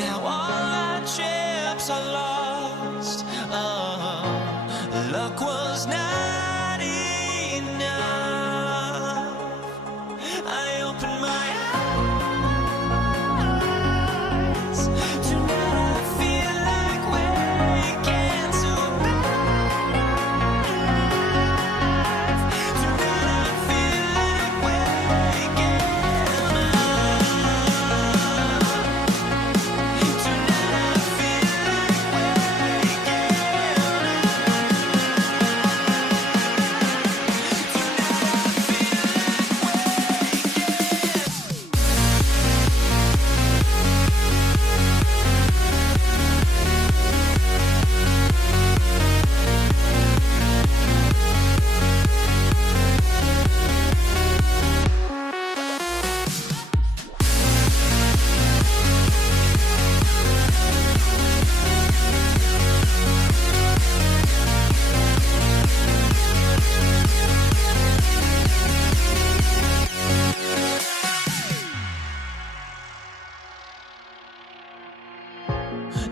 Now all our chips are lost. Luck was not enough. I opened my eyes. Tonight I feel like waking to life. Tonight I feel like waking up. Tonight I feel like waking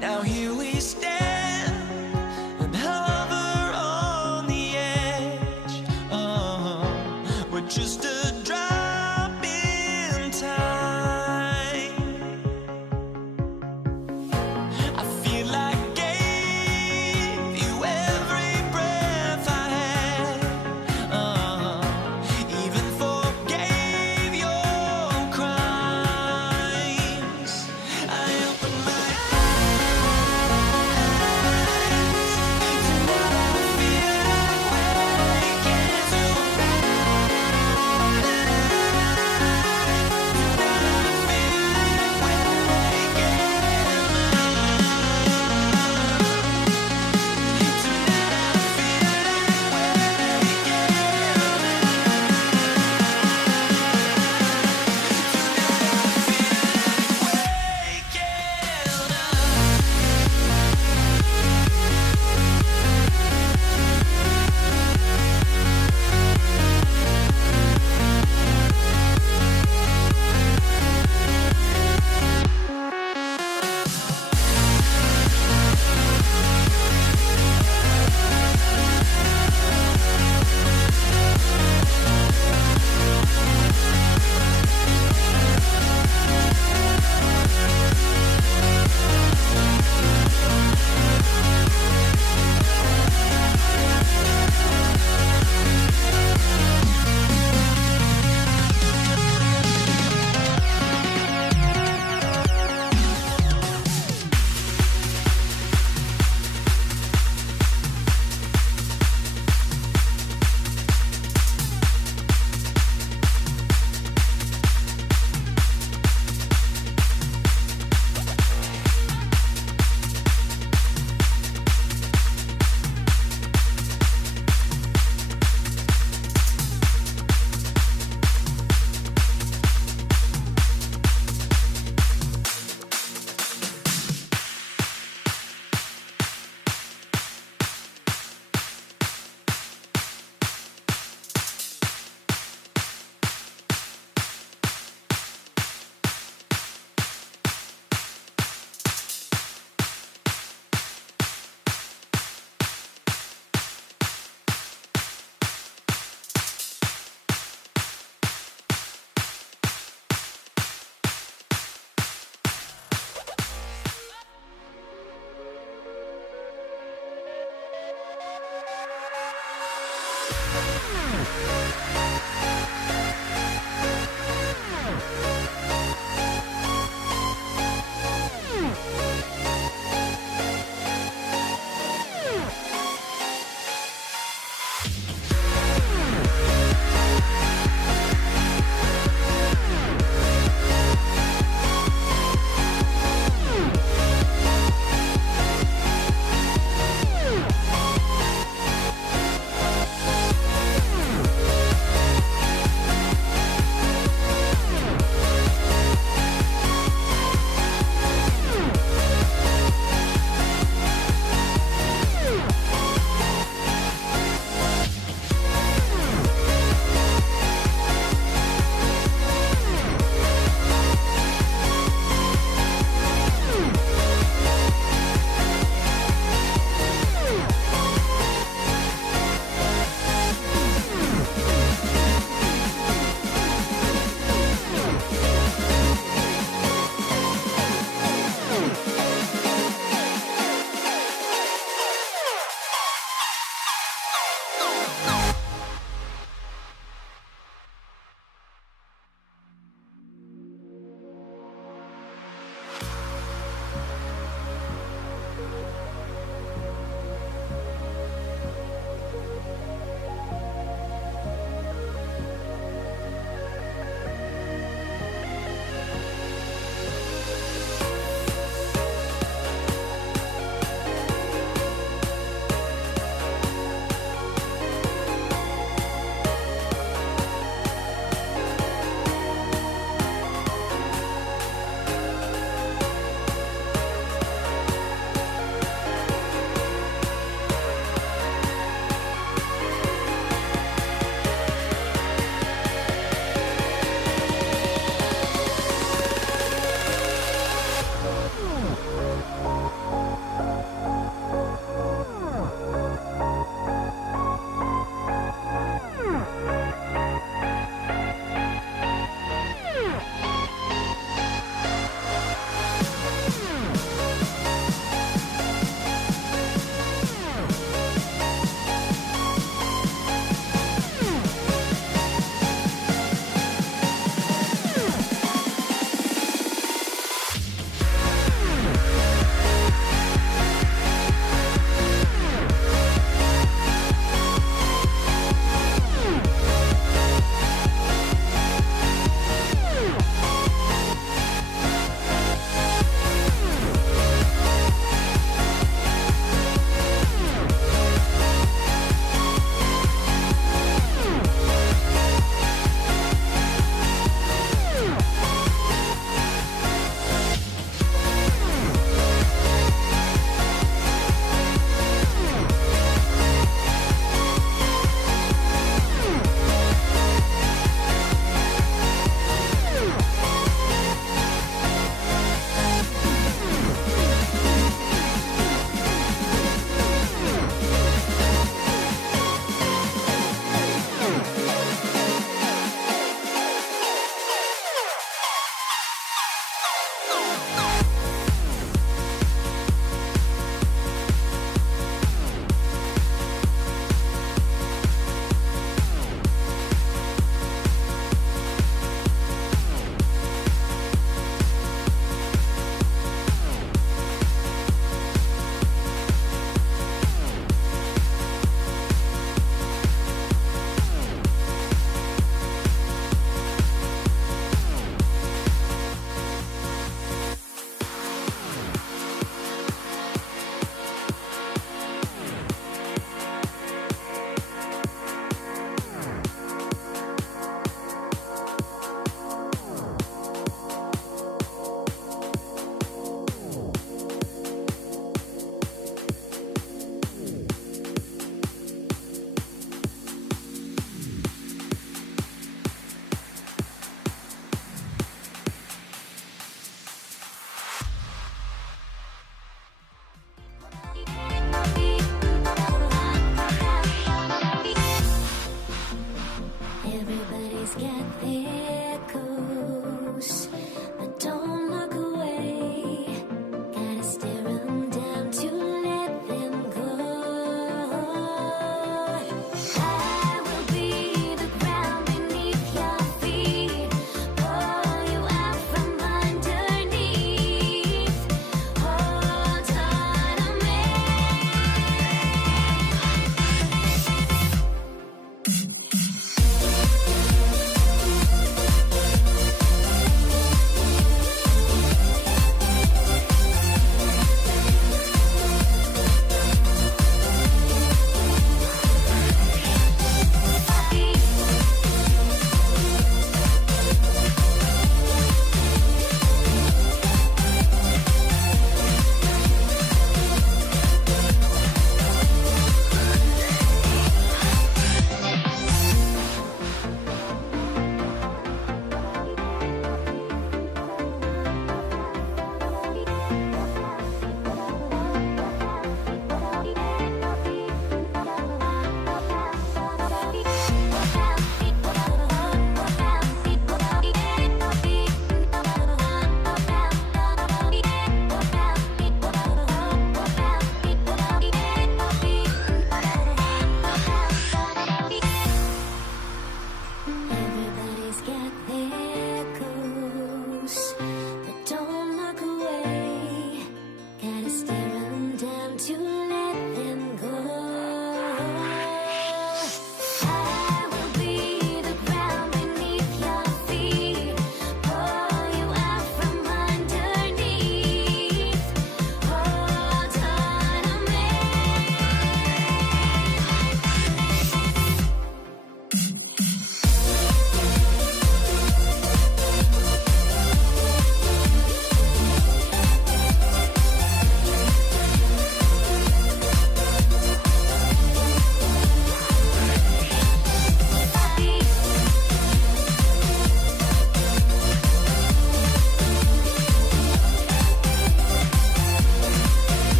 Now here we stand and hover on the edge. We're just a drop in time. I feel like gave you every breath I had. Even forgave your crimes. I opened my eyes. Tonight I feel like waking to life. Tonight I feel like waking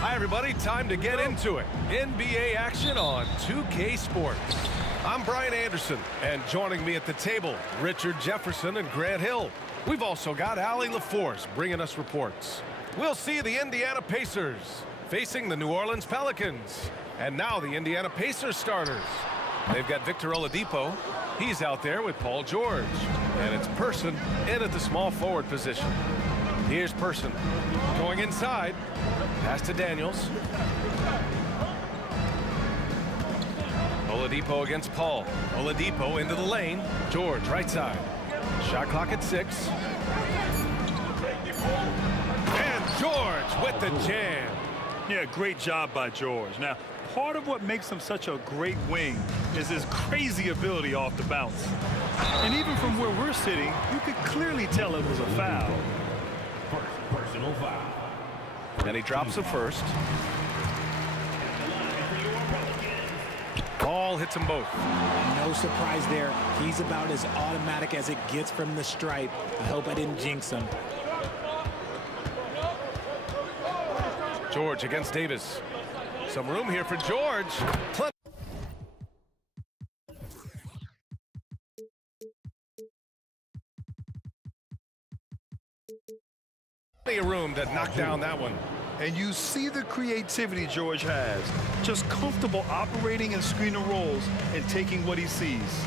Hi, everybody. Time to get into it. NBA action on 2K Sports. I'm Brian Anderson, and joining me at the table, Richard Jefferson and Grant Hill. We've also got Allie LaForce bringing us reports. We'll see the Indiana Pacers facing the New Orleans Pelicans. And now the Indiana Pacers starters. They've got Victor Oladipo. He's out there with Paul George. And it's Person in at the small forward position. Here's Person going inside. Pass to Daniels. Oladipo against Paul. Oladipo into the lane. George, right side. Shot clock at 6. And George with the jam. Yeah, great job by George. Now, part of what makes him such a great wing is his crazy ability off the bounce. And even from where we're sitting, you could clearly tell it was a foul. Personal foul. And he drops the first. Paul hits them both. No surprise there. He's about as automatic as it gets from the stripe. I hope I didn't jinx him. George against Davis. Some room here for George. Plenty of room to knock down that one. And you see the creativity George has. Just comfortable operating in screen and rolls and taking what he sees.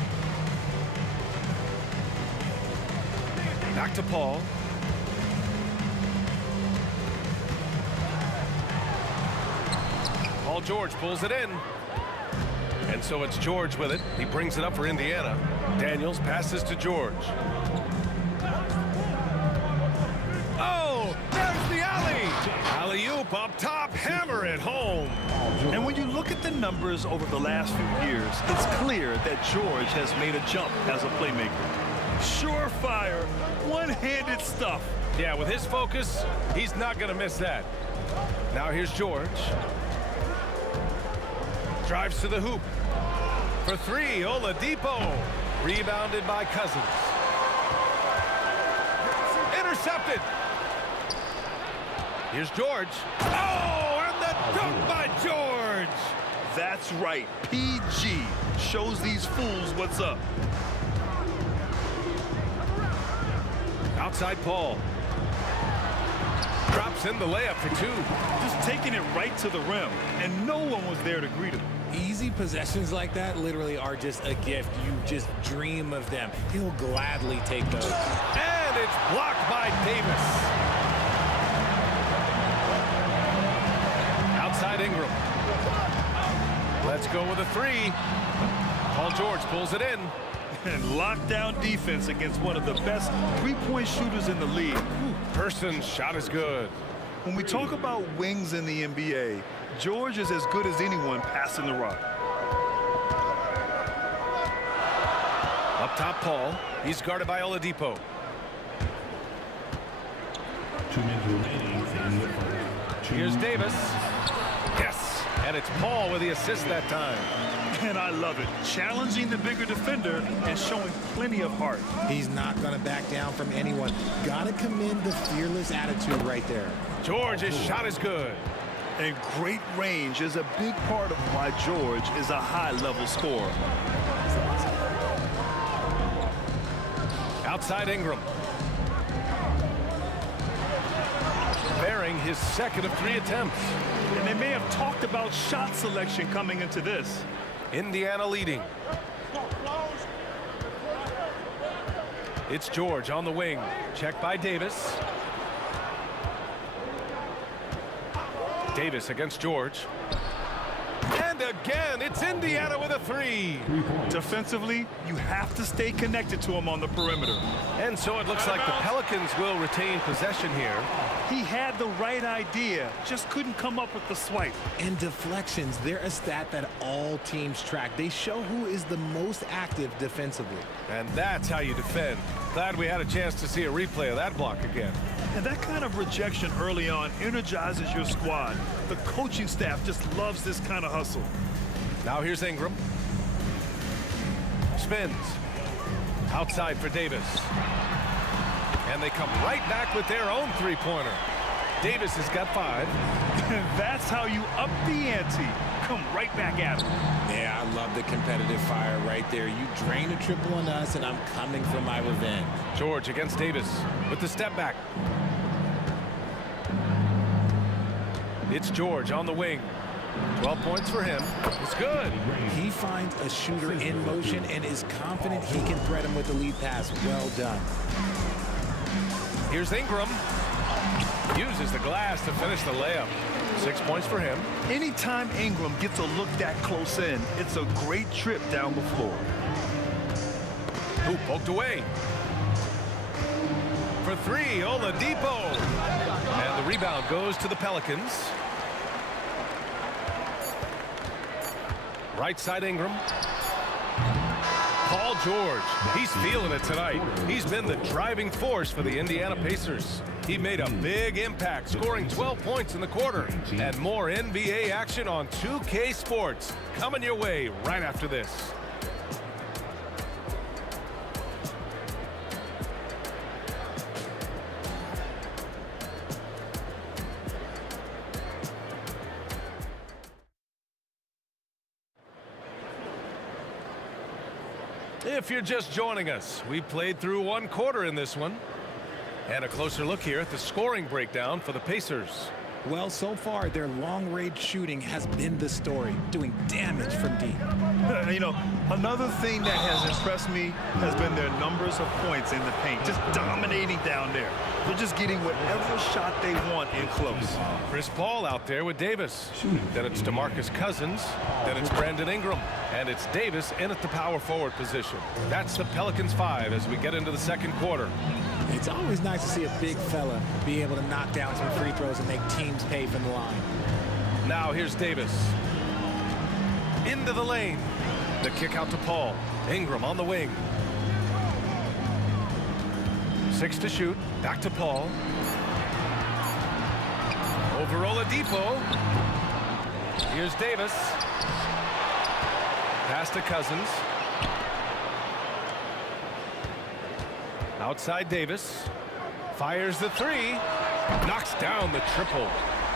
Back to Paul. Paul George pulls it in. And so it's George with it. He brings it up for Indiana. Daniels passes to George. Oh, there's the alley. Alley-oop up top, hammer it home. And when you look at the numbers over the last few years, it's clear that George has made a jump as a playmaker. Surefire, one-handed stuff. Yeah, with his focus, he's not going to miss that. Now here's George. Drives to the hoop. For 3, Oladipo. Rebounded by Cousins. Intercepted. Here's George. Oh, and the dunk by George. That's right. PG shows these fools what's up. Outside Paul. Drops in the layup for 2. Just taking it right to the rim, and no one was there to greet him. Easy possessions like that literally are just a gift. You just dream of them. He'll gladly take those. And it's blocked by Davis. Outside Ingram. Let's go with a 3. Paul George pulls it in. And lockdown defense against one of the best three-point shooters in the league. Person's shot is good. When we talk about wings in the NBA, George is as good as anyone passing the rock. Up top, Paul. He's guarded by Oladipo. 2 minutes remaining in the first. Here's Davis. Yes. And it's Paul with the assist that time. And I love it. Challenging the bigger defender and showing plenty of heart. He's not going to back down from anyone. Got to commend the fearless attitude right there. George's shot is good. And great range is a big part of why George is a high-level scorer. Outside Ingram. Bearing his second of 3 attempts. And they may have talked about shot selection coming into this. Indiana leading. It's George on the wing. Check by Davis. Davis against George. And again, it's Indiana with a three. Defensively, you have to stay connected to him on the perimeter. And so it looks like the Pelicans will retain possession here. He had the right idea, just couldn't come up with the swipe. And deflections, they're a stat that all teams track. They show who is the most active defensively. And that's how you defend. Glad we had a chance to see a replay of that block again. And that kind of rejection early on energizes your squad. The coaching staff just loves this kind of hustle. Now here's Ingram. Spins. Outside for Davis. And they come right back with their own three-pointer. Davis has got 5. That's how you up the ante. Come right back at him. Yeah, I love the competitive fire right there. You drain a triple on us, and I'm coming for my revenge. George against Davis with the step back. It's George on the wing. 12 points for him. It's good. He finds a shooter in motion and is confident he can thread him with the lead pass. Well done. Here's Ingram. Uses the glass to finish the layup. 6 points for him. Anytime Ingram gets a look that close in, it's a great trip down the floor. Hoop poked away. For 3, Oladipo. And the rebound goes to the Pelicans. Right side Ingram. Paul George, he's feeling it tonight. He's been the driving force for the Indiana Pacers. He made a big impact, scoring 12 points in the quarter. And more NBA action on 2K Sports coming your way right after this. If you're just joining us, we played through 1 quarter in this one. And a closer look here at the scoring breakdown for the Pacers. Well, so far, their long-range shooting has been the story, doing damage from deep. You know, another thing that has impressed me has been their numbers of points in the paint, just dominating down there. They're just getting whatever shot they want in close. Chris Paul out there with Davis. Then it's DeMarcus Cousins. Then it's Brandon Ingram. And it's Davis in at the power forward position. That's the Pelicans 5 as we get into the second quarter. It's always nice to see a big fella be able to knock down some free throws and make teams pay from the line. Now here's Davis. Into the lane. The kick out to Paul. Ingram on the wing. 6 to shoot. Back to Paul. Over Oladipo. Here's Davis. Pass to Cousins. Outside Davis. Fires the 3. Knocks down the triple.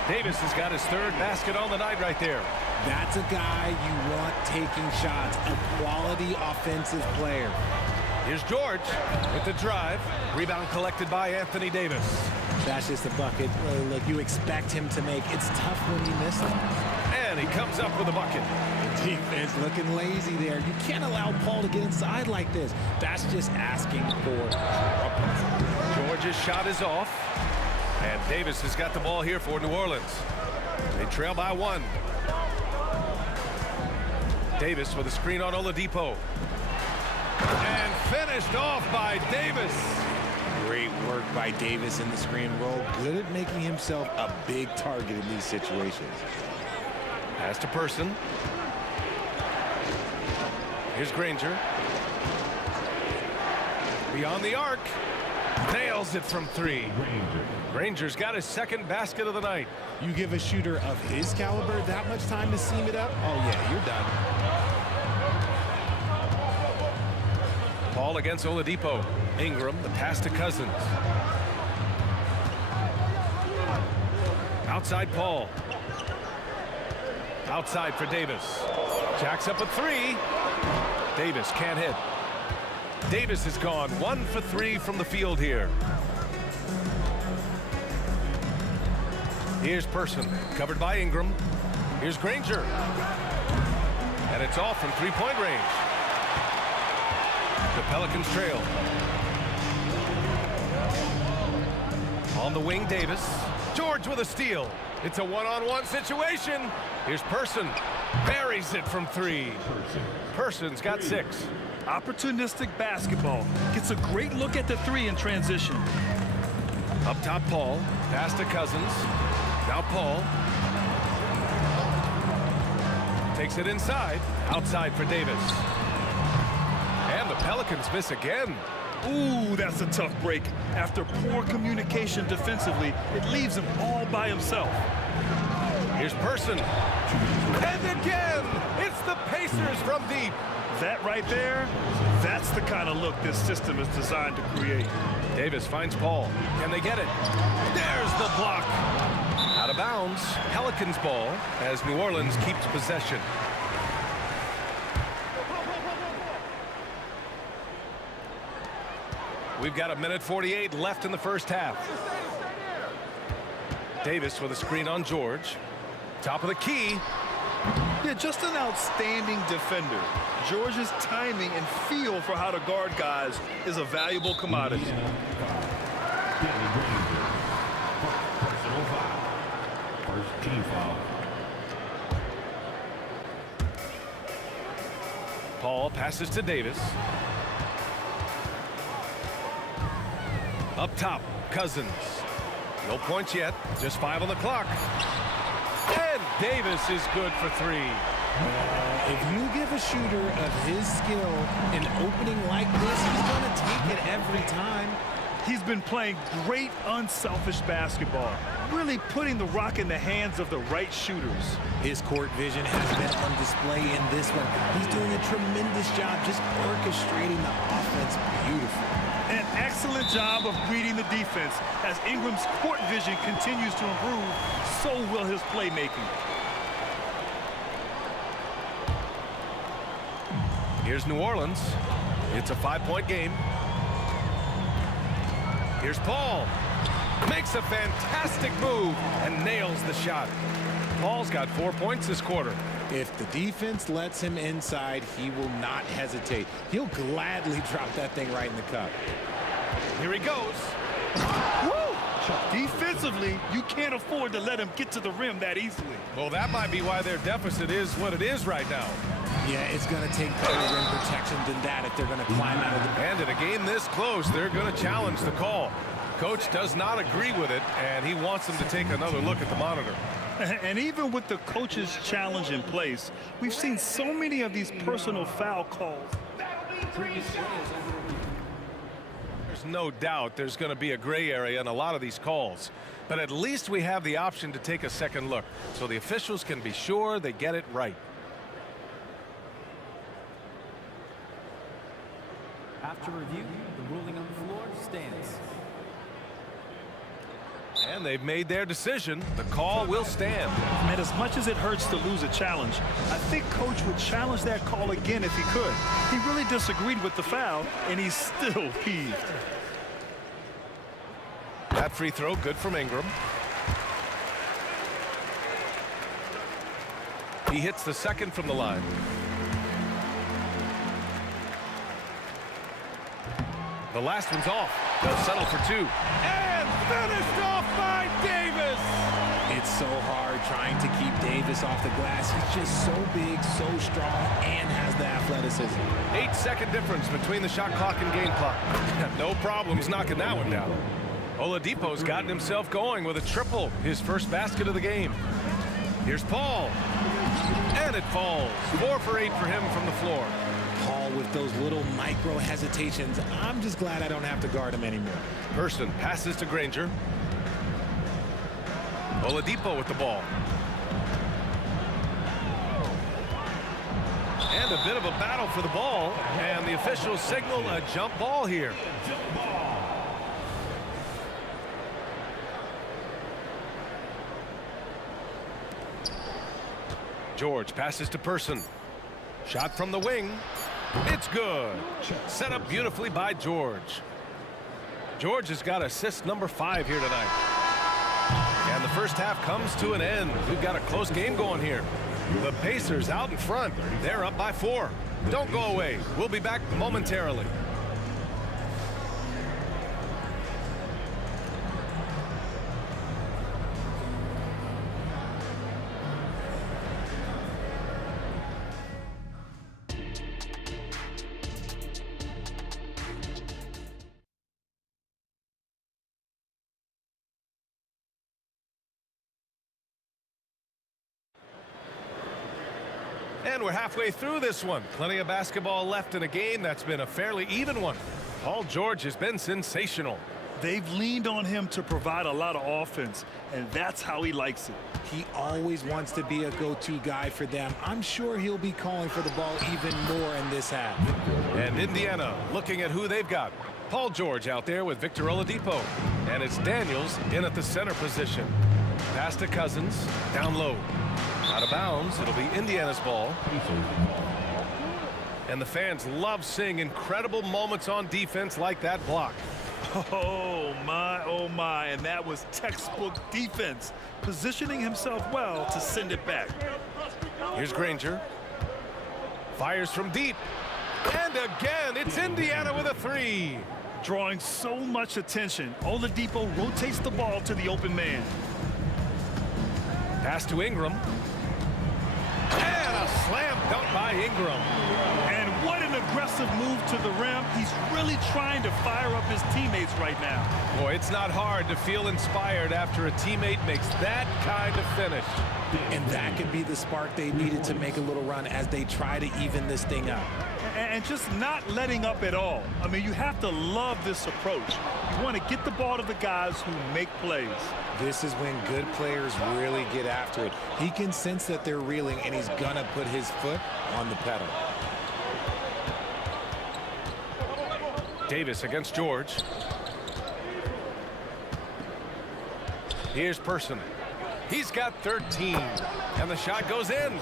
Davis has got his 3rd basket on the night right there. That's a guy you want taking shots, a quality offensive player. Here's George with the drive. Rebound collected by Anthony Davis. That's just a bucket like you expect him to make. It's tough when you miss them. And he comes up with a bucket. Defense looking lazy there. You can't allow Paul to get inside like this. That's just asking for trouble. George's shot is off. And Davis has got the ball here for New Orleans. They trail by 1. Davis with a screen on Oladipo. And finished off by Davis. Great work by Davis in the screen roll. Good at making himself a big target in these situations. Pass to Person. Here's Granger. Beyond the arc. Nails it from 3. Granger's got his 2nd basket of the night. You give a shooter of his caliber that much time to seam it up? Oh, yeah, you're done. Paul against Oladipo. Ingram, the pass to Cousins. Outside Paul. Outside for Davis. Jacks up a 3. Davis can't hit. Davis has gone 1 for 3 from the field here. Here's Person, covered by Ingram. Here's Granger. And it's off from 3-point range. The Pelicans trail. On the wing, Davis. George with a steal. It's a one-on-one situation. Here's Person. Buries it from 3. Person's got 6. Opportunistic basketball. Gets a great look at the 3 in transition. Up top, Paul. Pass to Cousins. Now Paul. Takes it inside. Outside for Davis. And the Pelicans miss again. Ooh, that's a tough break. After poor communication defensively, it leaves him all by himself. Here's Person. And again, it's the Pacers from deep. That right there, that's the kind of look this system is designed to create. Davis finds Paul. Can they get it? There's the block. Out of bounds. Pelicans ball as New Orleans keeps possession. We've got 1:48 left in the first half. Davis with a screen on George. Top of the key. Yeah, just an outstanding defender. George's timing and feel for how to guard guys is a valuable commodity. Personal foul. First team foul. Paul passes to Davis. Up top, Cousins. No points yet, just 5 on the clock. And Davis is good for 3. If you give a shooter of his skill an opening like this, he's going to take it every time. He's been playing great, unselfish basketball, really putting the rock in the hands of the right shooters. His court vision has been on display in this one. He's doing a tremendous job just orchestrating the offense beautifully. An excellent job of reading the defense. As Ingram's court vision continues to improve, so will his playmaking. Here's New Orleans. It's a 5-point game. Here's Paul. Makes a fantastic move and nails the shot. Paul's got 4 points this quarter. If the defense lets him inside, he will not hesitate. He'll gladly drop that thing right in the cup. Here he goes. Woo! Defensively, you can't afford to let him get to the rim that easily. Well, that might be why their deficit is what it is right now. Yeah, it's going to take better rim protection than that if they're going to climb out of the... And in a game this close, they're going to challenge the call. Coach does not agree with it, and he wants them to take another look at the monitor. And even with the coach's challenge in place, we've seen so many of these personal foul calls. There's no doubt there's going to be a gray area in a lot of these calls. But at least we have the option to take a second look, so the officials can be sure they get it right. After review, the ruling on the floor stands. And they've made their decision. The call will stand. And as much as it hurts to lose a challenge, I think Coach would challenge that call again if he could. He really disagreed with the foul, and he's still peeved. That free throw good from Ingram. He hits the second from the line. The last one's off. They'll settle for 2. And finished off by Davis! It's so hard trying to keep Davis off the glass. He's just so big, so strong, and has the athleticism. 8-second difference between the shot clock and game clock. No problems knocking that one down. Oladipo's gotten himself going with a triple, his first basket of the game. Here's Paul. And it falls. 4 for 8 for him from the floor. Paul with those little micro hesitations. I'm just glad I don't have to guard him anymore. Person passes to Granger. Oladipo with the ball. And a bit of a battle for the ball. And the officials signal a jump ball here. George passes to Person. Shot from the wing. It's good. Set up beautifully by George. George has got assist number 5 here tonight. And the first half comes to an end. We've got a close game going here. The Pacers out in front. They're up by 4. Don't go away. We'll be back momentarily. And we're halfway through this one. Plenty of basketball left in a game that's been a fairly even one. Paul George has been sensational. They've leaned on him to provide a lot of offense, and that's how he likes it. He always wants to be a go-to guy for them. I'm sure he'll be calling for the ball even more in this half. And Indiana looking at who they've got. Paul George out there with Victor Oladipo. And it's Daniels in at the center position. Pass to Cousins, down low. Out of bounds, it'll be Indiana's ball. And the fans love seeing incredible moments on defense like that block. Oh my, and that was textbook defense, positioning himself well to send it back. Here's Granger. Fires from deep. And again, it's Indiana with a three. Drawing so much attention, Oladipo rotates the ball to the open man. Pass to Ingram. And a slam dunk by Ingram. And what an aggressive move to the rim. He's really trying to fire up his teammates right now. Boy, it's not hard to feel inspired after a teammate makes that kind of finish. And that could be the spark they needed to make a little run as they try to even this thing up. And just not letting up at all. I mean, you have to love this approach. You want to get the ball to the guys who make plays. This is when good players really get after it. He can sense that they're reeling, and he's going to put his foot on the pedal. Davis against George. Here's Person. He's got 13. And the shot goes in.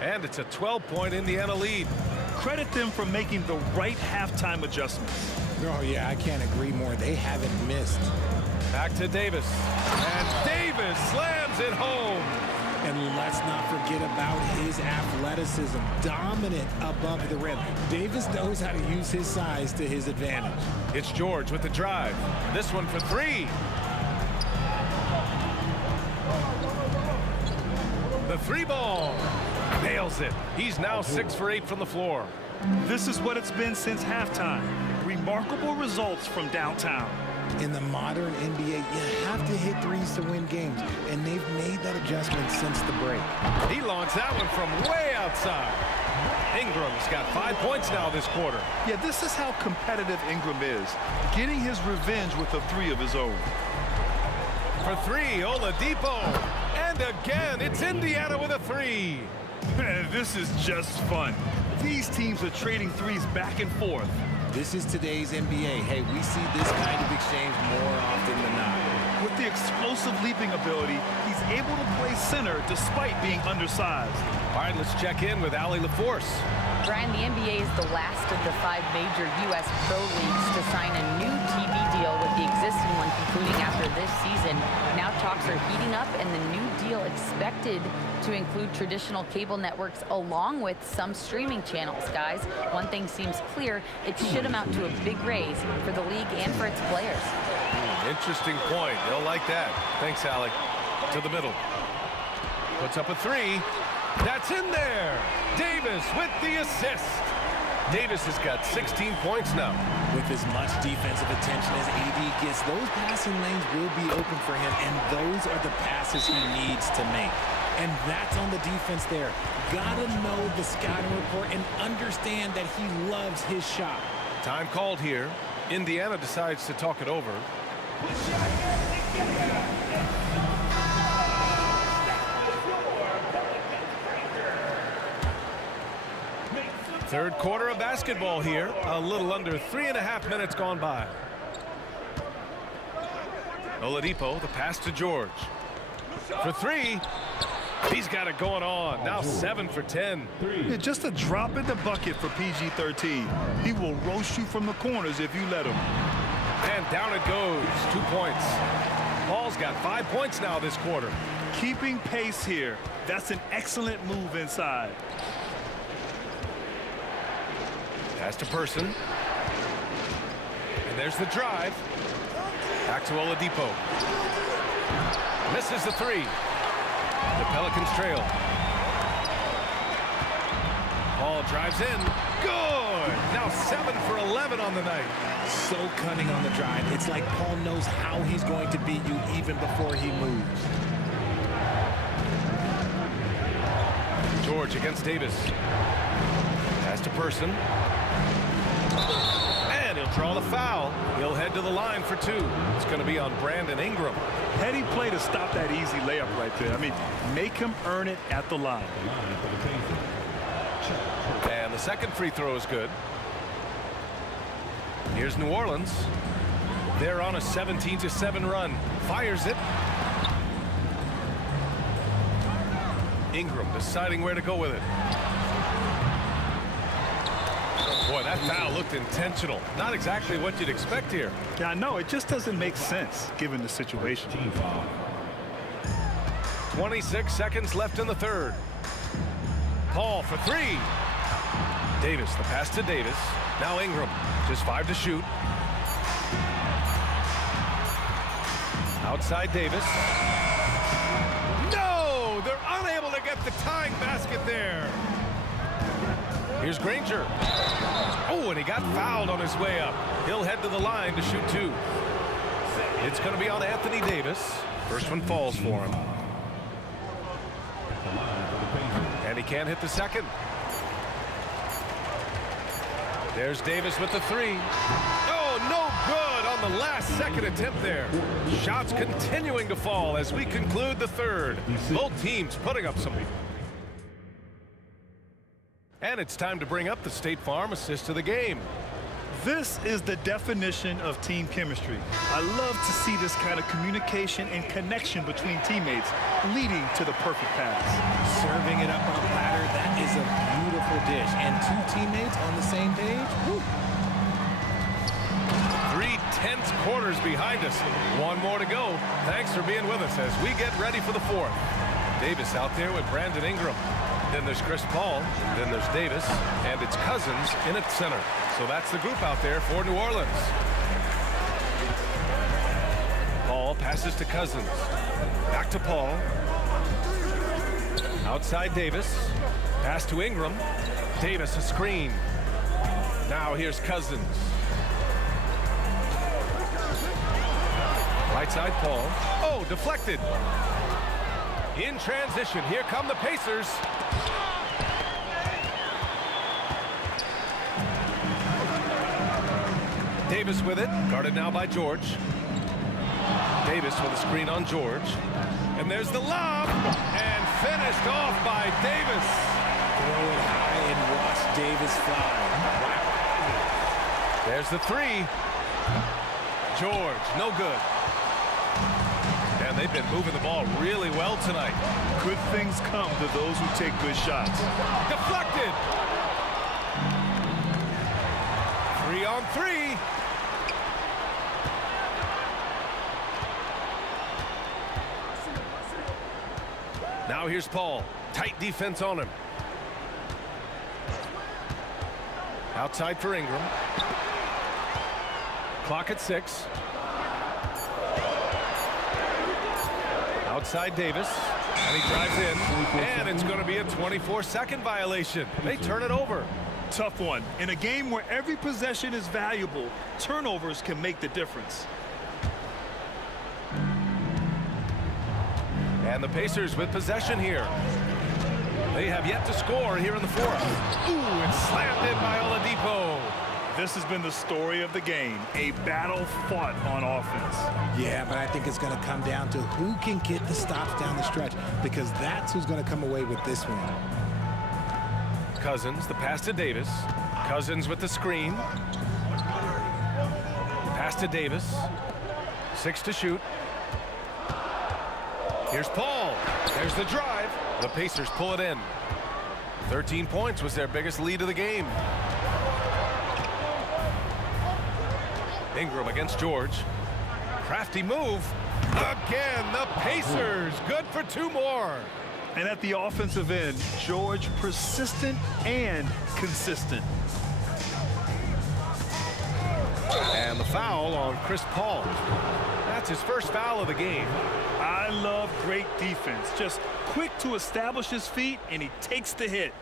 And it's a 12-point Indiana lead. Credit them for making the right halftime adjustments. Oh, yeah, I can't agree more. They haven't missed. Back to Davis. And Davis slams it home. And let's not forget about his athleticism. Dominant above the rim. Davis knows how to use his size to his advantage. It's George with the drive. This one for three. The three ball. Nails it. He's now 6 for 8 from the floor. This is what it's been since halftime. Remarkable results from downtown. In the modern NBA, you have to hit threes to win games, and they've made that adjustment since the break. He launched that one from way outside. Ingram's got 5 points now this quarter. Yeah, this is how competitive Ingram is, getting his revenge with a three of his own. For three, Oladipo. And again, it's Indiana with a three. Man, this is just fun. These teams are trading threes back and forth. This is today's NBA. Hey, we see this kind of exchange more often than not. With the explosive leaping ability, he's able to play center despite being undersized. All right, let's check in with Allie LaForce. Brian, the NBA is the last of the 5 major U.S. pro leagues to sign a new TV deal with the existing one concluding after this season. Now talks are heating up, and the new deal expected to include traditional cable networks along with some streaming channels, guys. One thing seems clear, it should amount to a big raise for the league and for its players. Interesting point. They'll like that. Thanks, Allie. To the middle. Puts up a three. That's in there. Davis with the assist. Davis has got 16 points now. With as much defensive attention as AD gets, those passing lanes will be open for him, and those are the passes he needs to make. And that's on the defense there. Gotta know the scouting report and understand that he loves his shot. Time called here. Indiana decides to talk it over. Third quarter of basketball here. A little under 3.5 minutes gone by. Oladipo, the pass to George. For three. He's got it going on. Now 7 for 10. Yeah, just a drop in the bucket for PG-13. He will roast you from the corners if you let him. And down it goes. 2 points. Paul's got 5 points now this quarter. Keeping pace here. That's an excellent move inside. Pass to Person. And there's the drive. Back to Oladipo. Misses the three. The Pelicans trail. Paul drives in. Good. Now 7 for 11 on the night. So cunning on the drive. It's like Paul knows how he's going to beat you even before he moves. George against Davis. Pass to Person. And he'll draw the foul. He'll head to the line for 2. It's going to be on Brandon Ingram. Heady play to stop that easy layup right there. I mean, make him earn it at the line. And the second free throw is good. Here's New Orleans. They're on a 17-7 run. Fires it. Ingram deciding where to go with it. Boy, that foul looked intentional. Not exactly what you'd expect here. Yeah, I know. It just doesn't make sense given the situation. 26 seconds left in the third. Paul for 3. Davis, the pass to Davis. Now Ingram, just 5 to shoot. Outside Davis. No! They're unable to get the tying basket there. Here's Granger. Oh, and he got fouled on his way up. He'll head to the line to shoot 2. It's going to be on Anthony Davis. First one falls for him. And he can't hit the second. There's Davis with the 3. Oh, no good on the last second attempt there. Shots continuing to fall as we conclude the third. Both teams putting up some. And it's time to bring up the State Farm assist of the game. This is the definition of team chemistry. I love to see this kind of communication and connection between teammates leading to the perfect pass. Serving it up on a platter, that is a beautiful dish. And 2 teammates on the same page. Woo. 3 tense quarters behind us. 1 more to go. Thanks for being with us as we get ready for the 4th. Davis out there with Brandon Ingram. Then there's Chris Paul. Then there's Davis. And it's Cousins in at center. So that's the group out there for New Orleans. Paul passes to Cousins. Back to Paul. Outside Davis. Pass to Ingram. Davis a screen. Now here's Cousins. Right side Paul. Oh, deflected. In transition, here come the Pacers. Davis with it, guarded now by George. Davis with a screen on George. And there's the lob, and finished off by Davis. Throw it high and watch Davis fly. Wow. There's the 3. George, no good. And they've been moving the ball really well tonight. Good things come to those who take good shots. Deflected. 3 on 3. Now here's Paul. Tight defense on him. Outside for Ingram. Clock at 6. Outside Davis. And he drives in. And it's going to be a 24-second violation. They turn it over. Tough one. In a game where every possession is valuable, turnovers can make the difference. And the Pacers with possession here. They have yet to score here in the 4th. Ooh, it's slammed in by Oladipo. This has been the story of the game, a battle fought on offense. Yeah, but I think it's going to come down to who can get the stops down the stretch, because that's who's going to come away with this one. Cousins, the pass to Davis. Cousins with the screen. Pass to Davis. 6 to shoot. Here's Paul. There's the drive. The Pacers pull it in. 13 points was their biggest lead of the game. Ingram against George. Crafty move. Again, the Pacers. Good for 2 more. And at the offensive end, George persistent and consistent. And the foul on Chris Paul. That's his first foul of the game. I love great defense. Just quick to establish his feet, and he takes the hit.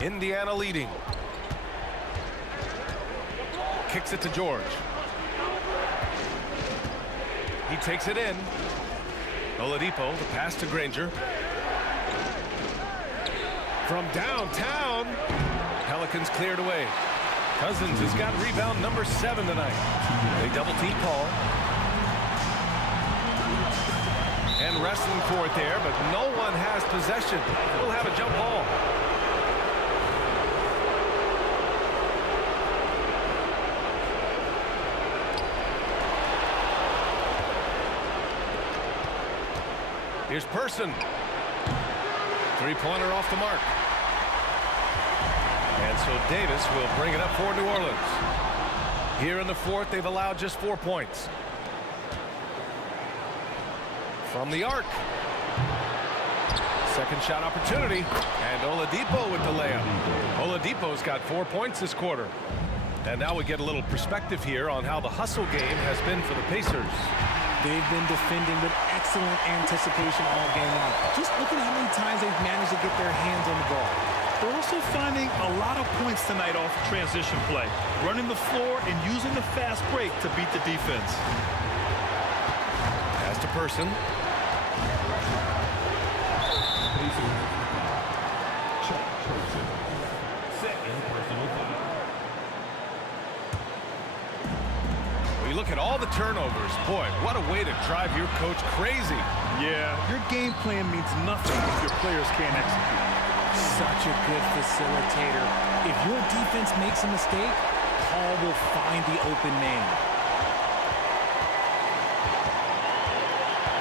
Indiana leading. Kicks it to George. He takes it in. Oladipo, the pass to Granger. From downtown, Pelicans cleared away. Cousins has got rebound number 7 tonight. They double team Paul. And wrestling for it there, but no one has possession. We'll have a jump ball. Here's Person. Three-pointer off the mark. And so Davis will bring it up for New Orleans. Here in the fourth, they've allowed just 4 points. From the arc. Second shot opportunity. And Oladipo with the layup. Oladipo's got 4 points this quarter. And now we get a little perspective here on how the hustle game has been for the Pacers. They've been defending with excellent anticipation all game long. Just look at how many times they've managed to get their hands on the ball. They're also finding a lot of points tonight off transition play, running the floor and using the fast break to beat the defense. Pass to Person. Second personal foul. Look at all the turnovers. Boy, what a way to drive your coach crazy. Yeah, your game plan means nothing if your players can't execute. Such a good facilitator. If your defense makes a mistake, Paul will find the open man.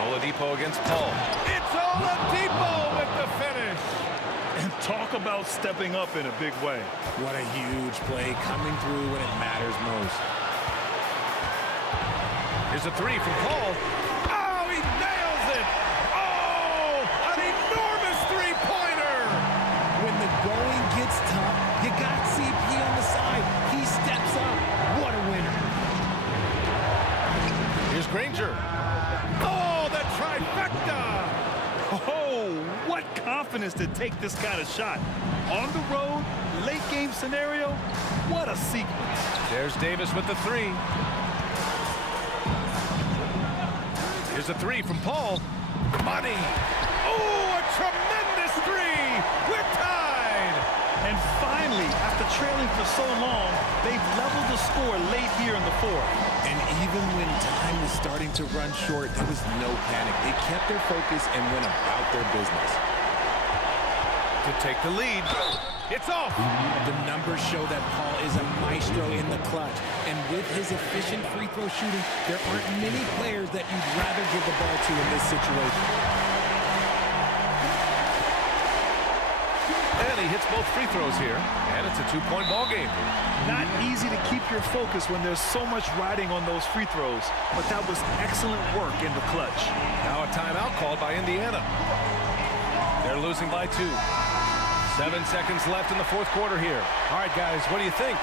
Oladipo against Paul. It's Oladipo with the finish. And talk about stepping up in a big way. What a huge play coming through when it matters most. Here's a three from Paul. Oh, he nails it! Oh, an enormous three-pointer! When the going gets tough, you got CP on the side. He steps up. What a winner. Here's Granger. Oh, the trifecta! Oh, what confidence to take this kind of shot. On the road, late game scenario, what a sequence. There's Davis with the three. Here's a three from Paul. Money. Oh, a tremendous three. We're tied. And finally, after trailing for so long, they've leveled the score late here in the fourth. And even when time was starting to run short, there was no panic. They kept their focus and went about their business. To take the lead. It's off. The numbers show that Paul is a maestro in the clutch. And with his efficient free throw shooting, there aren't many players that you'd rather give the ball to in this situation. And he hits both free throws here. And it's a two-point ball game. Not easy to keep your focus when there's so much riding on those free throws. But that was excellent work in the clutch. Now a timeout called by Indiana. They're losing by 2. 7 seconds left in the fourth quarter here. All right, guys, what do you think?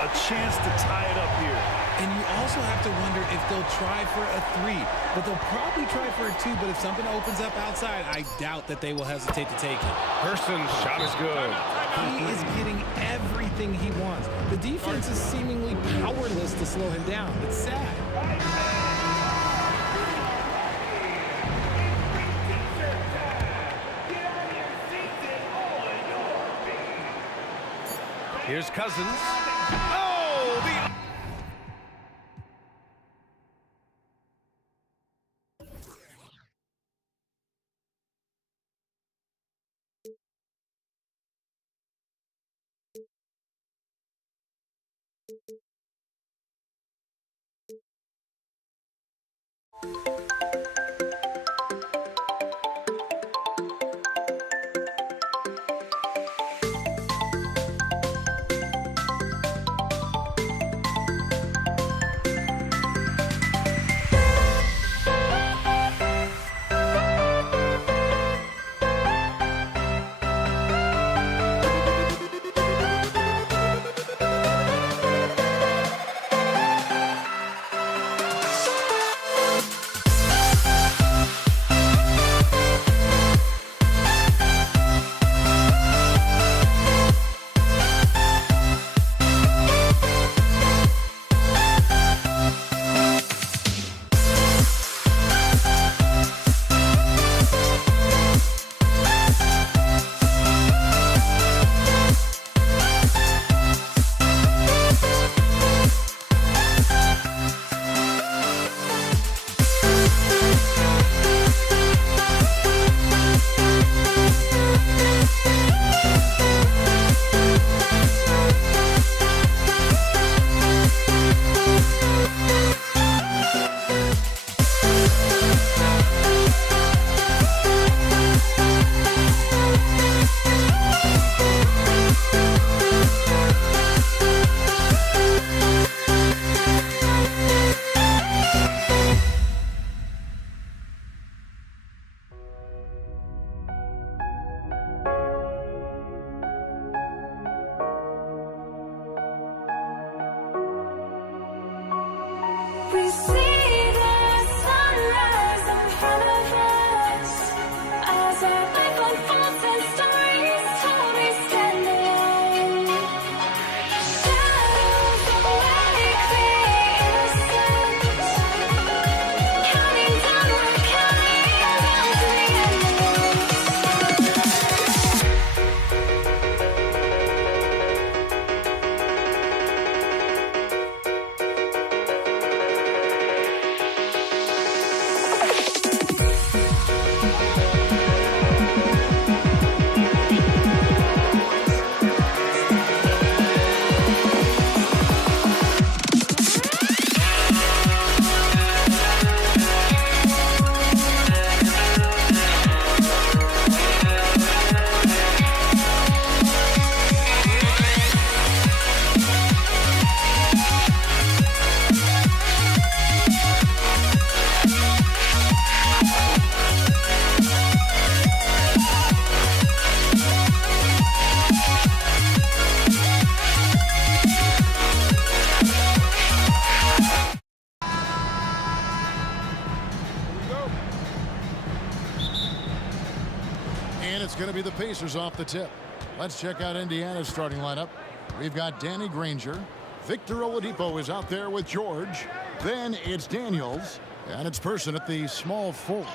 A chance to tie it up here. And you also have to wonder if they'll try for a 3. But they'll probably try for a 2. But if something opens up outside, I doubt that they will hesitate to take it. Person's shot is good. He is getting everything he wants. The defense is seemingly powerless to slow him down. It's sad. Here's Cousins. Oh, the... it's going to be the Pacers off the tip. Let's check out Indiana's starting lineup. We've got Danny Granger. Victor Oladipo is out there with George. Then it's Daniels. And it's Person at the small forward.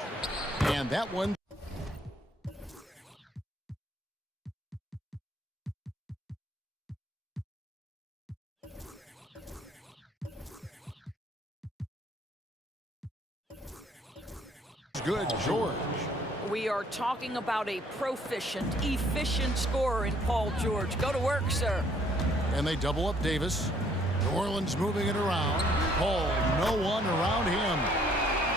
And that one. Good, George. We are talking about a proficient, efficient scorer in Paul George. Go to work, sir. And they double up Davis. New Orleans moving it around. Paul, no one around him.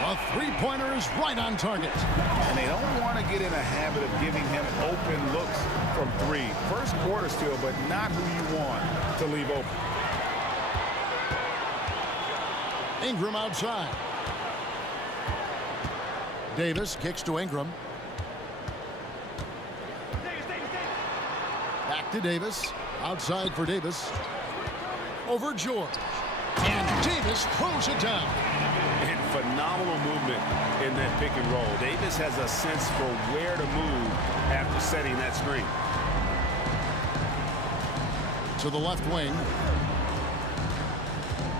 A three-pointer is right on target. And they don't want to get in a habit of giving him open looks from three. First quarter still, but not who you want to leave open. Ingram outside. Davis kicks to Ingram. Back to Davis. Outside for Davis. Over George. And Davis throws it down. And phenomenal movement in that pick and roll. Davis has a sense for where to move after setting that screen. To the left wing.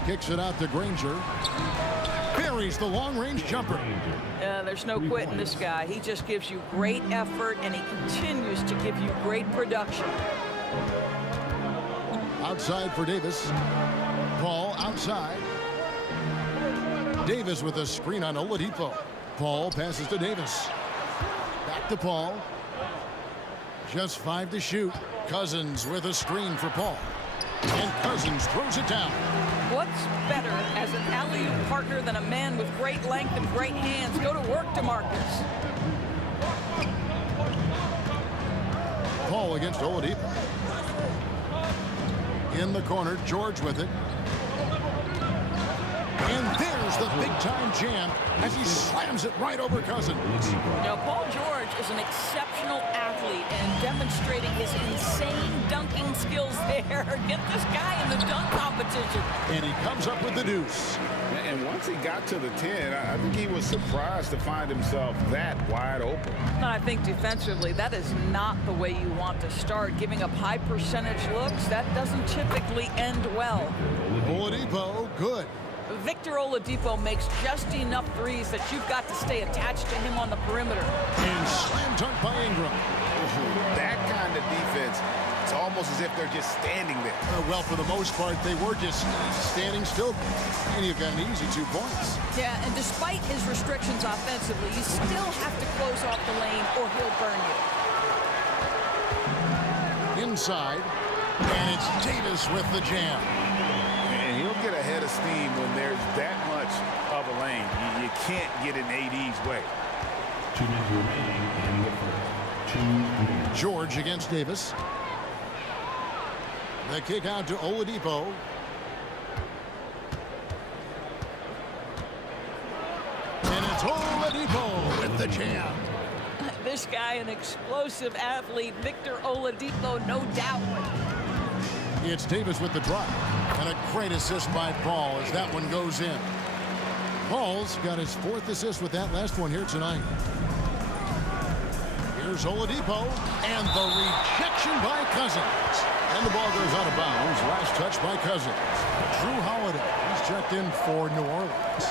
Kicks it out to Granger. Buries the long-range jumper. There's no quitting this guy. He just gives you great effort, and he continues to give you great production. Outside for Davis. Paul outside. Davis with a screen on Oladipo. Paul passes to Davis. Back to Paul. Just 5 to shoot. Cousins with a screen for Paul. And Cousins throws it down. What's better as an alley-oop partner than a man with great length and great hands? Go to work, DeMarcus. Paul against Oladipo. In the corner, George with it. And there's the big-time jam as he slams it right over Cousins. Now, Paul George is an exceptional athlete and demonstrating his insane dunking skills there. Get this guy in the dunk competition. And he comes up with the deuce. And once he got to the 10, I think he was surprised to find himself that wide open. And I think defensively, that is not the way you want to start. Giving up high percentage looks, that doesn't typically end well. Oladipo, good. Victor Oladipo makes just enough threes that you've got to stay attached to him on the perimeter. And slam dunk by Ingram. That kind of defense, it's almost as if they're just standing there. Well, for the most part, they were just standing still. And you've got an easy 2 points. Yeah, and despite his restrictions offensively, you still have to close off the lane or he'll burn you. Inside. And it's Davis with the jam. And he'll get ahead of steam when there's that much of a lane. You can't get in AD's way. 2 minutes remaining in the first. 2 minutes. George against Davis. The kick out to Oladipo. And it's Oladipo with the jam. This guy, an explosive athlete, Victor Oladipo, no doubt. It's Davis with the drop. And a great assist by Paul as that one goes in. Paul's got his 4th assist with that last one here tonight. Here's Oladipo. And the rejection by Cousins. And the ball goes out of bounds. Last touch by Cousins. Drew Holiday. He's checked in for New Orleans.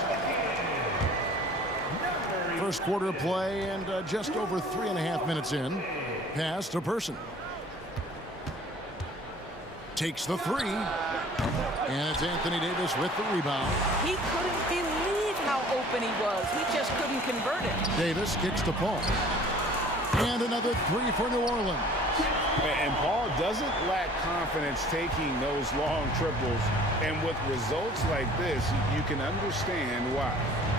First quarter of play and just over 3.5 minutes in. Pass to Person. Takes the 3. And it's Anthony Davis with the rebound. He couldn't believe how open he was. He just couldn't convert it. Davis kicks to Paul. And another 3 for New Orleans. And Paul doesn't lack confidence taking those long triples. And with results like this, you can understand why.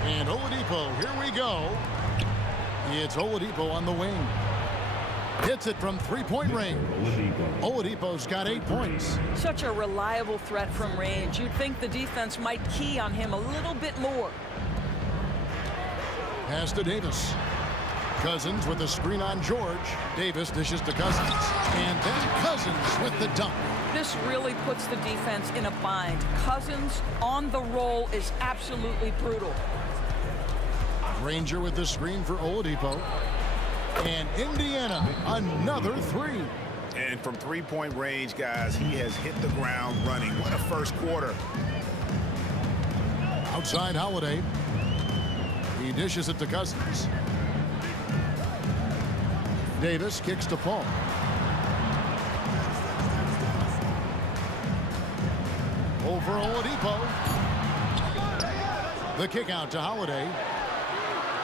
And Oladipo, here we go. It's Oladipo on the wing. Hits it from 3-point range. Oladipo's got 8 points. Such a reliable threat from range. You'd think the defense might key on him a little bit more. Pass to Davis. Cousins with a screen on George. Davis dishes to Cousins. And then Cousins with the dunk. This really puts the defense in a bind. Cousins on the roll is absolutely brutal. Granger with the screen for Oladipo. And Indiana, another three. And from three-point range, guys, he has hit the ground running. What a first quarter. Outside Holiday. He dishes it to Cousins. Davis kicks to Paul. Over Oladipo. The kick out to Holiday.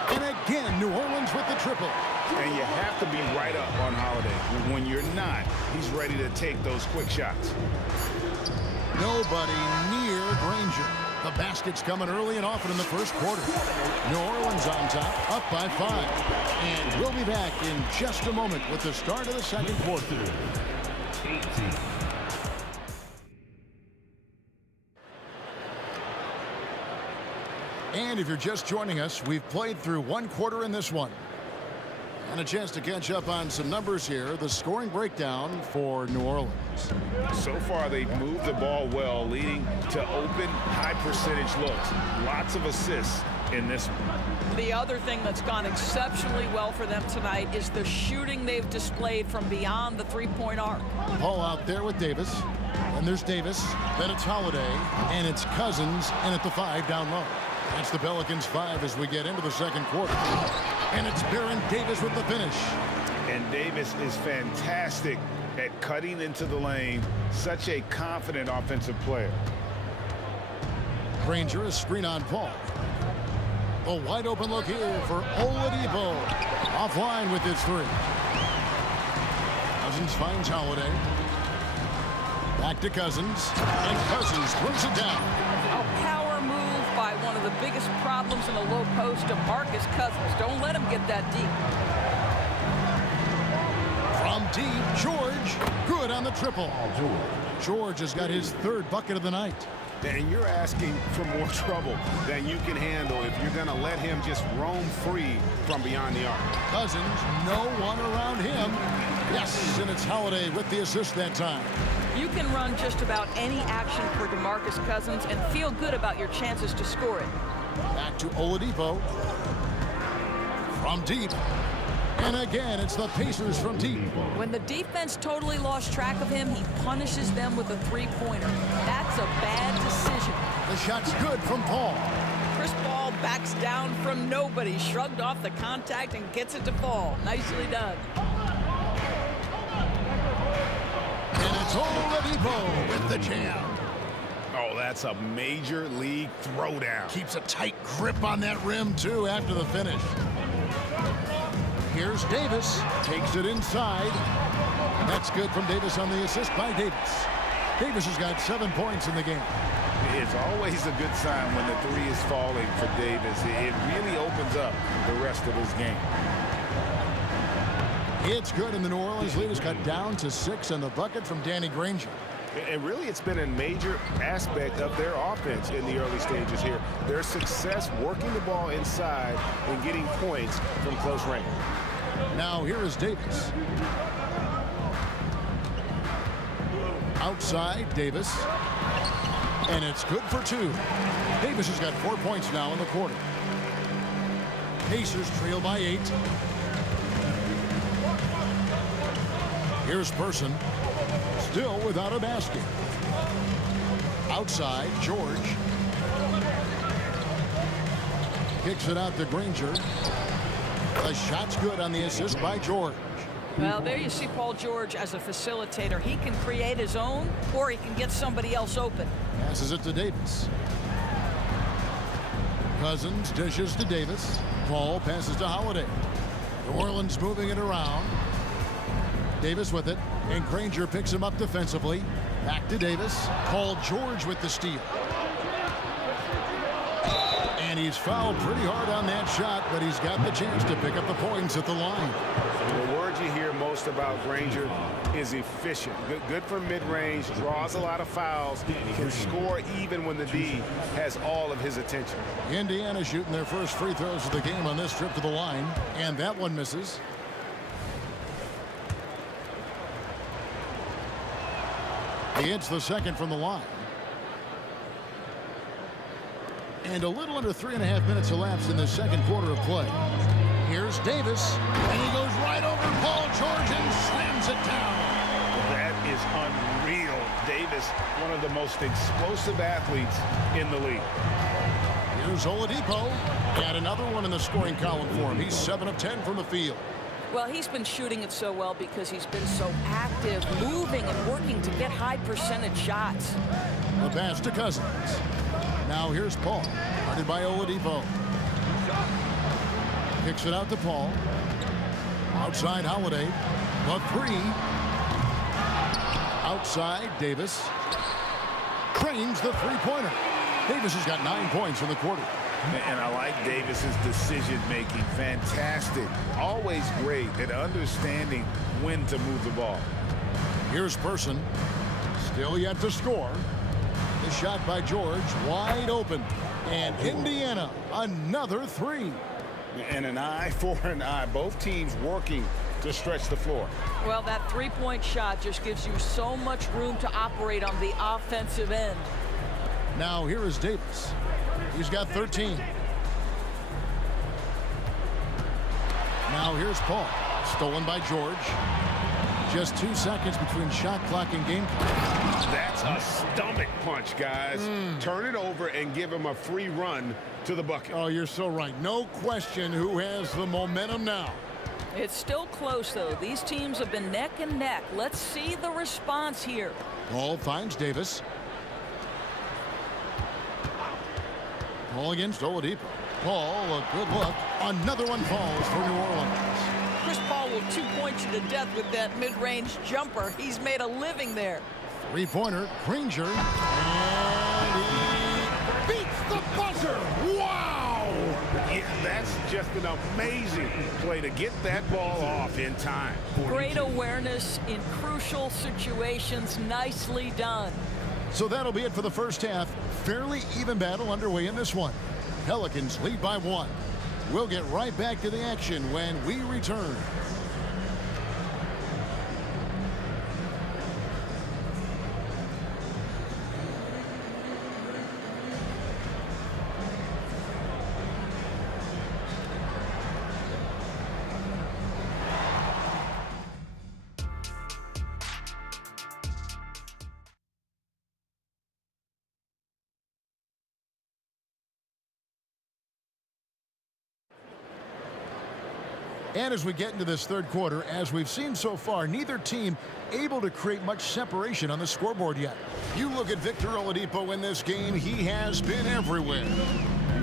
And again, New Orleans with the triple. And you have to be right up on Holiday. When you're not, he's ready to take those quick shots. Nobody near Granger. The basket's coming early and often in the first quarter. New Orleans on top, up by 5. And we'll be back in just a moment with the start of the second quarter. 18. And if you're just joining us, we've played through one quarter in this one. And a chance to catch up on some numbers here. The scoring breakdown for New Orleans. So far, they've moved the ball well, leading to open, high-percentage looks. Lots of assists in this one. The other thing that's gone exceptionally well for them tonight is the shooting they've displayed from beyond the three-point arc. Paul out there with Davis. And there's Davis. Then it's Holiday. And it's Cousins in at the 5 down low. That's the Pelicans 5 as we get into the second quarter. And it's Baron Davis with the finish. And Davis is fantastic at cutting into the lane. Such a confident offensive player. Granger, a screen on Paul. A wide open look here for Oladipo. Offline with his 3. Cousins finds Holiday. Back to Cousins. And Cousins throws it down. A power move by one of the biggest problems in the low post of Marcus Cousins. Don't let him get that deep. From deep, George. Good on the triple. George has got his 3rd bucket of the night. And you're asking for more trouble than you can handle if you're going to let him just roam free from beyond the arc. Cousins, no one around him. Yes, and it's Holiday with the assist that time. You can run just about any action for DeMarcus Cousins and feel good about your chances to score it. Back to Oladipo. From deep. And again, it's the Pacers from deep. When the defense totally lost track of him, he punishes them with a three-pointer. That's a bad decision. The shot's good from Paul. Chris Paul backs down from nobody, shrugged off the contact and gets it to fall. Nicely done. And it's Oladipo with the jam. Oh, that's a major league throwdown. Keeps a tight grip on that rim, too, after the finish. Here's Davis. Takes it inside. That's good from Davis on the assist by Davis. Davis has got 7 points in the game. It's always a good sign when the 3 is falling for Davis. It really opens up the rest of his game. It's good, and the New Orleans lead is cut down to 6 on the bucket from Danny Granger. And really, it's been a major aspect of their offense in the early stages here. Their success working the ball inside and getting points from close range. Now here is Davis. Outside, Davis. And it's good for 2. Davis has got 4 points now in the quarter. Pacers trail by 8. Here's Person. Still without a basket. Outside, George. Kicks it out to Granger. The shot's good on the assist by George. Well, there you see Paul George as a facilitator. He can create his own, or he can get somebody else open. Passes it to Davis. Cousins dishes to Davis. Paul passes to Holiday. New Orleans moving it around. Davis with it, and Granger picks him up defensively. Back to Davis. Paul George with the steal. And he's fouled pretty hard on that shot, but he's got the chance to pick up the points at the line. The word you hear most about Granger is efficient. Good from mid-range, draws a lot of fouls, can score even when the D has all of his attention. Indiana shooting their first free throws of the game on this trip to the line, and that one misses. He hits the second from the line. And a little under 3.5 minutes elapsed in the second quarter of play. Here's Davis, and he goes right as one of the most explosive athletes in the league. Here's Oladipo. And another one in the scoring column for him. He's 7 of 10 from the field. Well, he's been shooting it so well because he's been so active, moving and working to get high percentage shots. The pass to Cousins. Now here's Paul. Guarded by Oladipo. Kicks it out to Paul. Outside Holiday. The three. Outside Davis. Cranes the three-pointer. Davis has got 9 points in the quarter. And I like Davis's decision-making. Fantastic. Always great at understanding when to move the ball. Here's Person. Still yet to score. The shot by George. Wide open. And Indiana, another three. And an eye for an eye. Both teams working to stretch the floor. Well, that three-point shot just gives you so much room to operate on the offensive end. Now here is Davis. He's got 13. Now here's Paul. Stolen by George. Just 2 seconds between shot clock and game clock. That's a stomach punch, guys. Turn it over and give him a free run to the bucket. Oh, you're so right. No question who has the momentum now. It's still close, though. These teams have been neck and neck. Let's see the response here. Paul finds Davis. Paul against Oladipo. Paul, a good look. Another one falls for New Orleans. Chris Paul will 2-point you to death with that mid-range jumper. He's made a living there. Three-pointer, Granger. And he beats the buzzer. Wow! Yeah, that's just an amazing play to get that ball off in time. Great awareness in crucial situations. Nicely done. So that'll be it for the first half. Fairly even battle underway in this one. Pelicans lead by 1. We'll get right back to the action when we return. And as we get into this third quarter, as we've seen so far, neither team able to create much separation on the scoreboard yet. You look at Victor Oladipo in this game, he has been everywhere.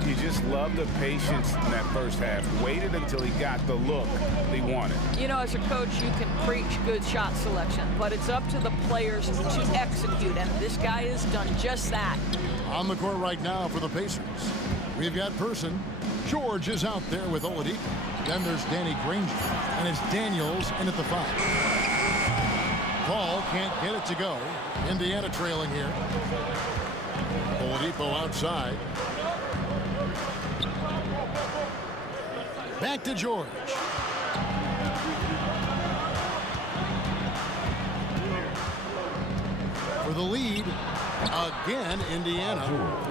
You just love the patience in that first half. Waited until he got the look he wanted. You know, as a coach, you can preach good shot selection, but it's up to the players to execute, and this guy has done just that. On the court right now for the Pacers, we've got Person. George is out there with Oladipo. Then there's Danny Granger, and it's Daniels in at the 5. Paul can't get it to go. Indiana trailing here. Oladipo outside. Back to George. For the lead, again, Indiana.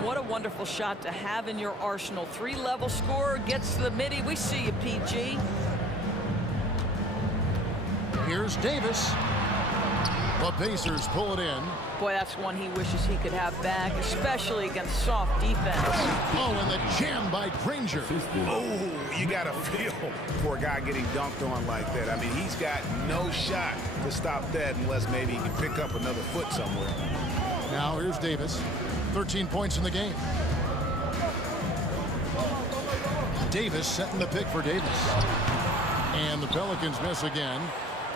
What a wonderful shot to have in your arsenal. 3-level scorer, gets to the midi. We see you, PG. Here's Davis. The Pacers pull it in. Boy, that's one he wishes he could have back, especially against soft defense. Oh, and the jam by Granger. Oh, you got to feel for a guy getting dunked on like that. I mean, he's got no shot to stop that unless maybe he can pick up another foot somewhere. Now here's Davis. 13 points in the game. Davis setting the pick for Davis. And the Pelicans miss again.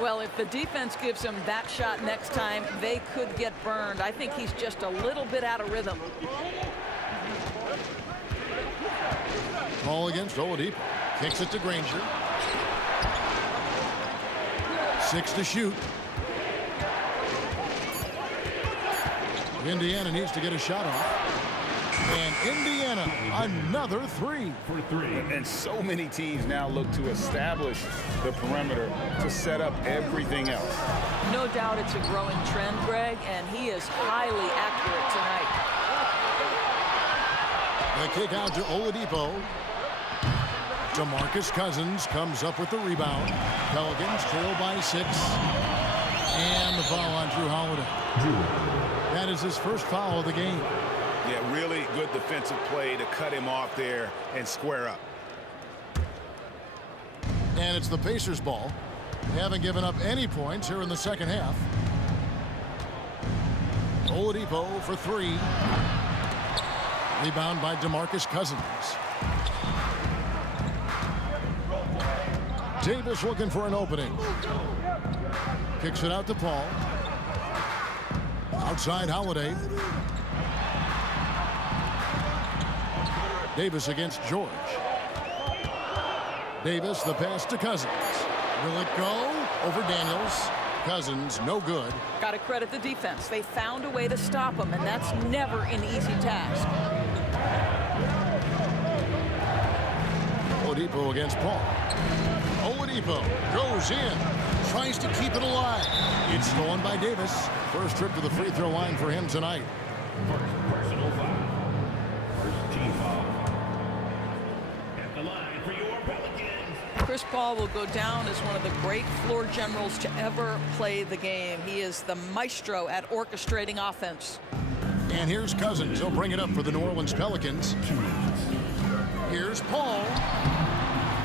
Well, if the defense gives him that shot next time, they could get burned. I think he's just a little bit out of rhythm. Ball against Oladipo. Kicks it to Granger. 6 to shoot. Indiana needs to get a shot off. And Indiana, another 3. And so many teams now look to establish the perimeter to set up everything else. No doubt it's a growing trend, Greg, and he is highly accurate tonight. The kick out to Oladipo. DeMarcus Cousins comes up with the rebound. Pelicans trail by 6. And the foul on Drew Holiday. That is his first foul of the game. Yeah, really good defensive play to cut him off there and square up. And it's the Pacers' ball. They haven't given up any points here in the second half. Oladipo for three. Rebound by DeMarcus Cousins. Davis looking for an opening. Kicks it out to Paul. Outside Holiday. Davis against George. Davis, the pass to Cousins. Will it go? Over Daniels. Cousins, no good. Got to credit the defense. They found a way to stop him, and that's never an easy task. Oladipo against Paul. Oladipo goes in. Tries to keep it alive. It's stolen by Davis. First trip to the free throw line for him tonight. Personal foul. First team foul. At the line for your Pelicans. Chris Paul will go down as one of the great floor generals to ever play the game. He is the maestro at orchestrating offense. And here's Cousins. He'll bring it up for the New Orleans Pelicans. Here's Paul.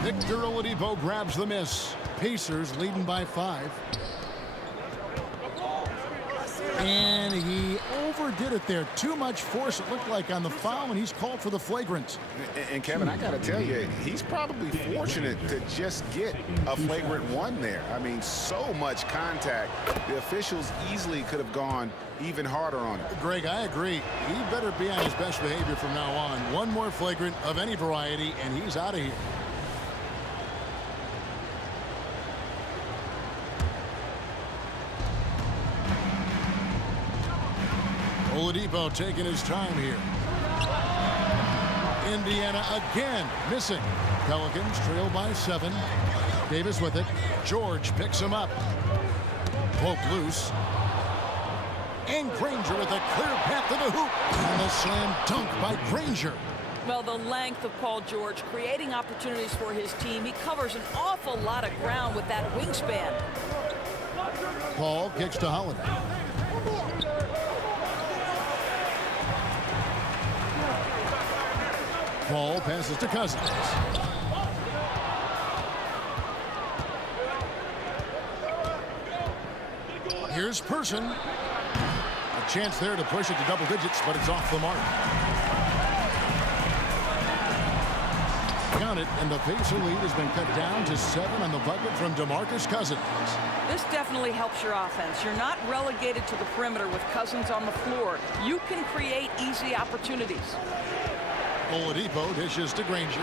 Victor Oladipo grabs the miss. Pacers leading by 5. And he overdid it there. Too much force, it looked like, on the foul, and he's called for the flagrant. And Kevin, I got to tell you, he's probably fortunate to just get a flagrant one there. I mean, so much contact. The officials easily could have gone even harder on it. Greg, I agree. He better be on his best behavior from now on. One more flagrant of any variety, and he's out of here. Oladipo taking his time here. Indiana again missing. Pelicans trail by 7. Davis with it. George picks him up. Poke loose. And Granger with a clear path to the hoop. And a slam dunk by Granger. Well, the length of Paul George creating opportunities for his team. He covers an awful lot of ground with that wingspan. Paul kicks to Holiday. Paul passes to Cousins. Here's Person. A chance there to push it to double digits, but it's off the mark. Count it, and the Pacer lead has been cut down to 7 on the bucket from DeMarcus Cousins. This definitely helps your offense. You're not relegated to the perimeter with Cousins on the floor. You can create easy opportunities. Oladipo dishes to Granger.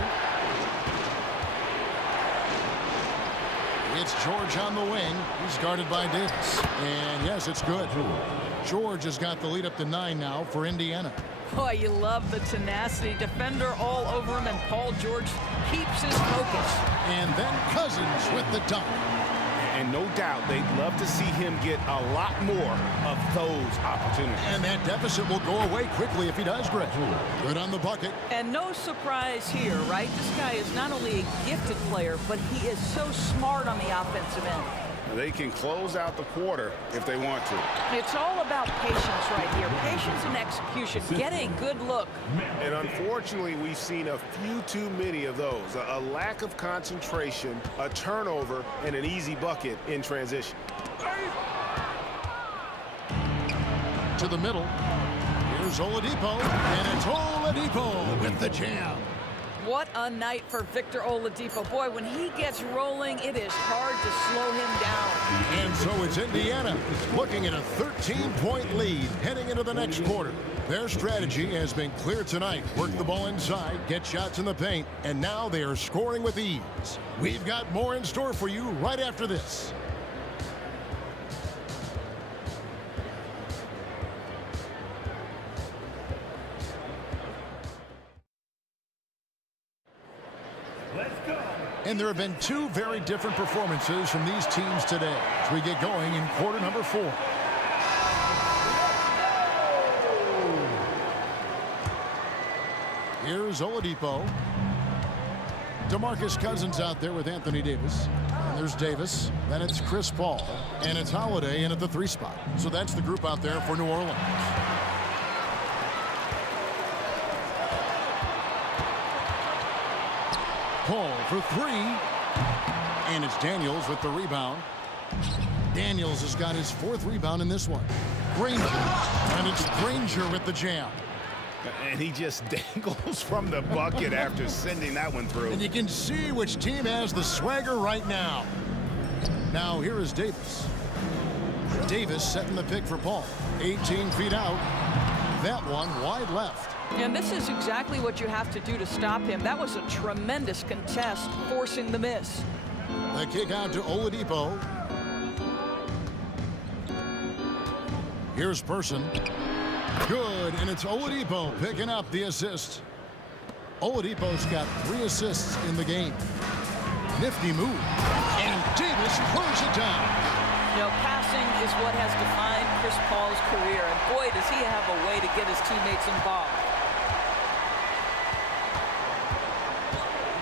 It's George on the wing. He's guarded by Davis. And yes, it's good. George has got the lead up to 9 now for Indiana. Boy, you love the tenacity. Defender all over him, and Paul George keeps his focus. And then Cousins with the dunk. And no doubt they'd love to see him get a lot more of those opportunities. And that deficit will go away quickly if he does, Greg. Good on the bucket. And no surprise here, right? This guy is not only a gifted player, but he is so smart on the offensive end. They can close out the quarter if they want to. It's all about patience right here. Patience and execution. Get a good look. And unfortunately, we've seen a few too many of those. A lack of concentration, a turnover, and an easy bucket in transition. To the middle. Here's Oladipo. And it's Oladipo with the jam. What a night for Victor Oladipo. Boy, when he gets rolling, it is hard to slow him down. And so it's Indiana looking at a 13-point lead heading into the next quarter. Their strategy has been clear tonight. Work the ball inside, get shots in the paint, and now they are scoring with ease. We've got more in store for you right after this. And there have been 2 very different performances from these teams today as we get going in quarter number 4. Here's Oladipo. DeMarcus Cousins out there with Anthony Davis. There's Davis. Then it's Chris Paul. And it's Holiday in at the 3 spot. So that's the group out there for New Orleans. Paul for 3. And it's Daniels with the rebound. Daniels has got his 4th rebound in this one. Granger. And it's Granger with the jam. And he just dangles from the bucket after sending that one through. And you can see which team has the swagger right now. Now here is Davis. Davis setting the pick for Paul. 18 feet out. That one wide left. And this is exactly what you have to do to stop him. That was a tremendous contest, forcing the miss. The kick out to Oladipo. Here's Person. Good, and it's Oladipo picking up the assist. Oladipo's got 3 assists in the game. Nifty move. And Davis throws it down. You know, passing is what has defined Chris Paul's career. And boy, does he have a way to get his teammates involved.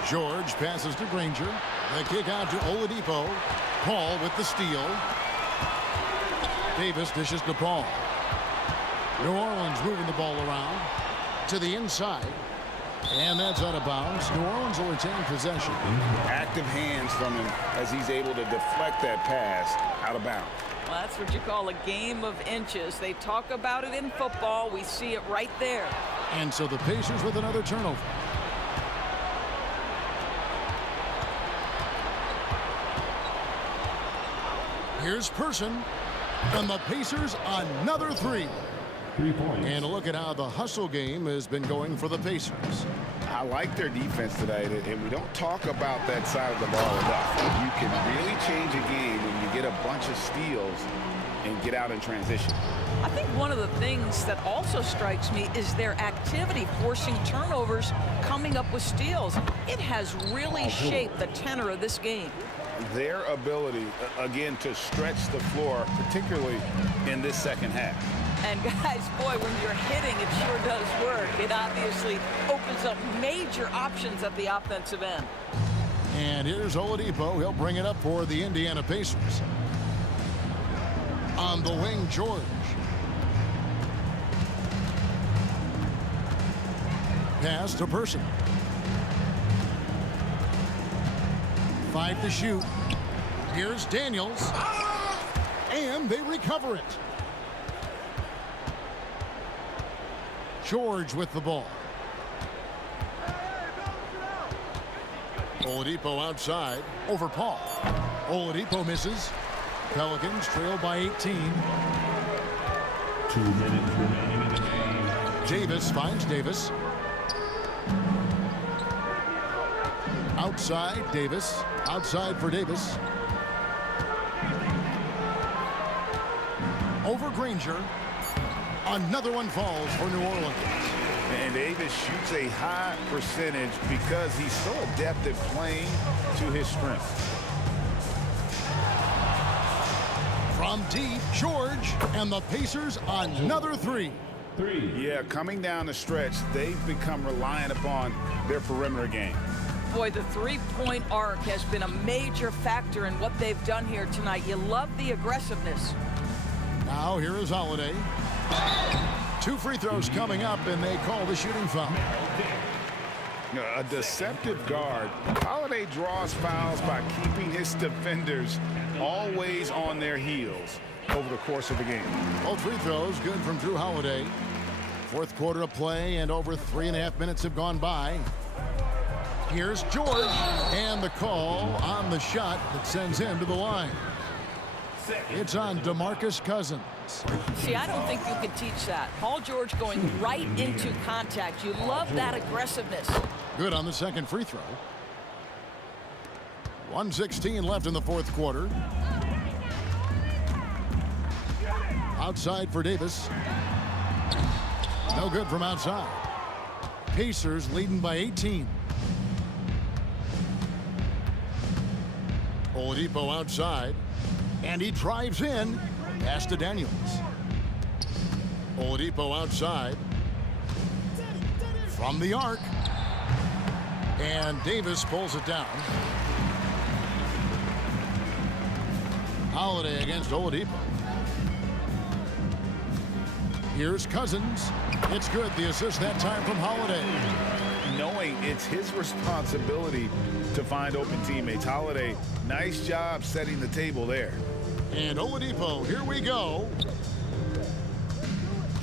George passes to Granger. The kick out to Oladipo. Paul with the steal. Davis dishes to Paul. New Orleans moving the ball around to the inside. And that's out of bounds. New Orleans will retain possession. Active hands from him as he's able to deflect that pass out of bounds. Well, that's what you call a game of inches. They talk about it in football. We see it right there. And so the Pacers with another turnover. Here's Person. And the Pacers another 3. 3 points. And a look at how the hustle game has been going for the Pacers. I like their defense today, and we don't talk about that side of the ball enough. You can really change a game when you get a bunch of steals and get out in transition. I think one of the things that also strikes me is their activity forcing turnovers, coming up with steals. It has really shaped the tenor of this game. Their ability, again, to stretch the floor, particularly in this second half. And guys, boy, when you're hitting, it sure does work. It obviously opens up major options at the offensive end. And here's Oladipo. He'll bring it up for the Indiana Pacers. On the wing, George. Pass to Person. 5 to shoot. Here's Daniels. And they recover it. George with the ball. Oladipo outside. Over Paul. Oladipo misses. Pelicans trail by 18. 2 minutes remaining in the game. Davis finds Davis. Outside, Davis. Outside for Davis. Over Granger. Another one falls for New Orleans. And Davis shoots a high percentage because he's so adept at playing to his strengths. From deep, George, and the Pacers another 3. 3. Yeah, coming down the stretch, they've become reliant upon their perimeter game. Boy, the three-point arc has been a major factor in what they've done here tonight. You love the aggressiveness. Now here is Holiday. 2 free throws coming up, and they call the shooting foul. A deceptive guard. Holiday draws fouls by keeping his defenders always on their heels over the course of the game. Both free throws good from Drew Holiday. 4th quarter of play, and over 3.5 minutes have gone by. Here's George, and the call on the shot that sends him to the line. It's on DeMarcus Cousins. See, I don't think you can teach that. Paul George going right into contact. You love that aggressiveness. Good on the second free throw. 1:16 left in the 4th quarter. Outside for Davis. No good from outside. Pacers leading by 18. Oladipo outside. And he drives in. Pass to Daniels. Oladipo outside. From the arc. And Davis pulls it down. Holiday against Oladipo. Here's Cousins. It's good. The assist that time from Holiday. Knowing it's his responsibility to find open teammates. Holiday, nice job setting the table there. And Oladipo, here we go.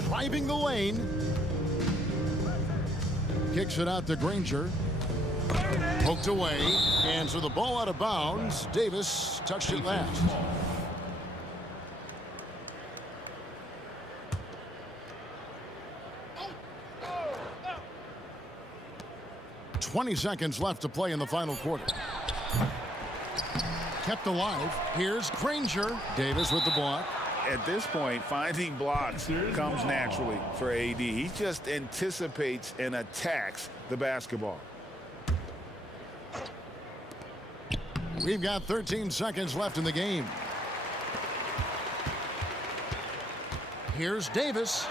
Driving the lane. Kicks it out to Granger. Poked away. And so the ball out of bounds. Davis touched it last. 20 seconds left to play in the final quarter. Kept alive. Here's Granger. Davis with the block. At this point, finding blocks comes naturally for AD. He just anticipates and attacks the basketball. We've got 13 seconds left in the game. Here's Davis.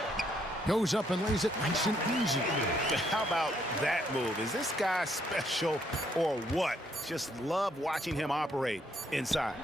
Goes up and lays it nice and easy. How about that move? Is this guy special or what? Just love watching him operate inside.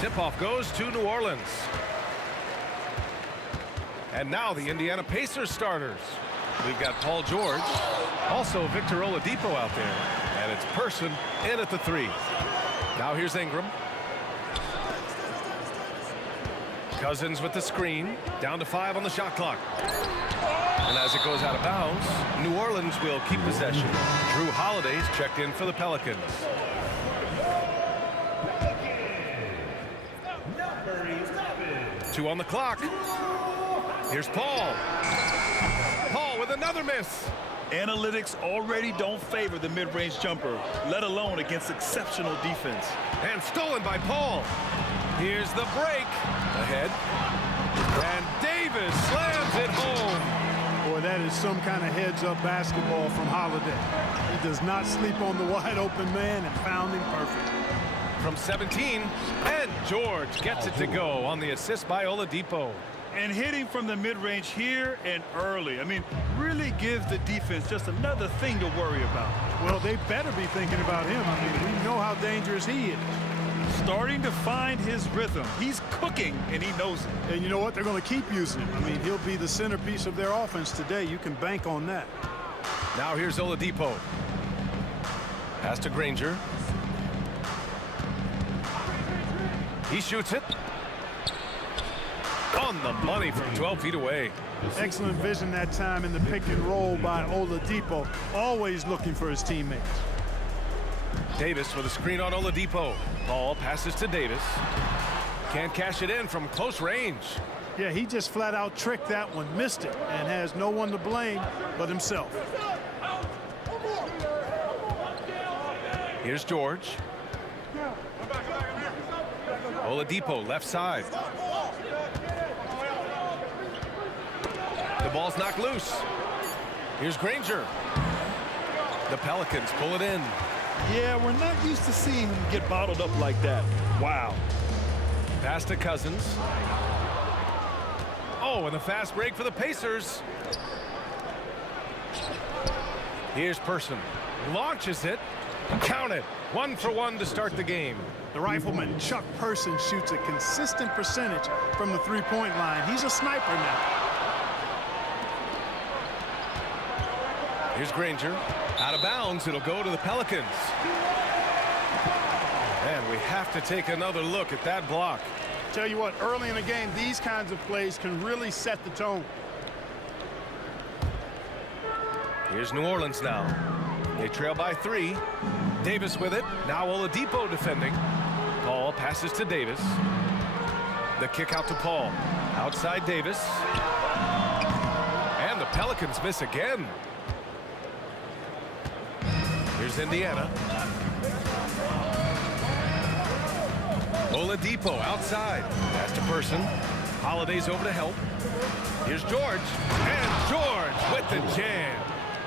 Tip-off goes to New Orleans. And now the Indiana Pacers starters. We've got Paul George, also Victor Oladipo out there, and it's Person in at the 3. Now here's Ingram. Cousins with the screen, down to 5 on the shot clock. And as it goes out of bounds, New Orleans will keep possession. Drew Holiday's checked in for the Pelicans. Two on the clock. Here's Paul. Paul with another miss. Analytics already don't favor the mid-range jumper, let alone against exceptional defense. And stolen by Paul. Here's the break. Ahead. And Davis slams it home. Boy, that is some kind of heads-up basketball from Holiday. He does not sleep on the wide-open man and found him perfect. From 17, and George gets it to go on the assist by Oladipo. And hitting from the mid-range here and early. I mean, really gives the defense just another thing to worry about. Well, they better be thinking about him. I mean, we know how dangerous he is. Starting to find his rhythm. He's cooking, and he knows it. And you know what? They're going to keep using him. I mean, he'll be the centerpiece of their offense today. You can bank on that. Now here's Oladipo. Pass to Granger. He shoots it. On the money from 12 feet away. Excellent vision that time in the pick and roll by Oladipo. Always looking for his teammates. Davis with a screen on Oladipo. Ball passes to Davis. Can't cash it in from close range. Yeah, he just flat out tricked that one, missed it, and has no one to blame but himself. Here's George. Oladipo left side. The ball's knocked loose. Here's Granger. The Pelicans pull it in. Yeah, we're not used to seeing him get bottled up like that. Wow. Pass to Cousins. Oh, and the fast break for the Pacers. Here's Person. Launches it. Count it. 1 for 1 to start the game. The rifleman, Chuck Person, shoots a consistent percentage from the three-point line. He's a sniper now. Here's Granger. Out of bounds. It'll go to the Pelicans. And we have to take another look at that block. Tell you what, early in the game, these kinds of plays can really set the tone. Here's New Orleans now. They trail by 3. Davis with it. Now Oladipo defending. Paul passes to Davis. The kick out to Paul. Outside Davis. And the Pelicans miss again. Here's Indiana. Oladipo outside. Pass to Person. Holiday's over to help. Here's George. And George with the jam.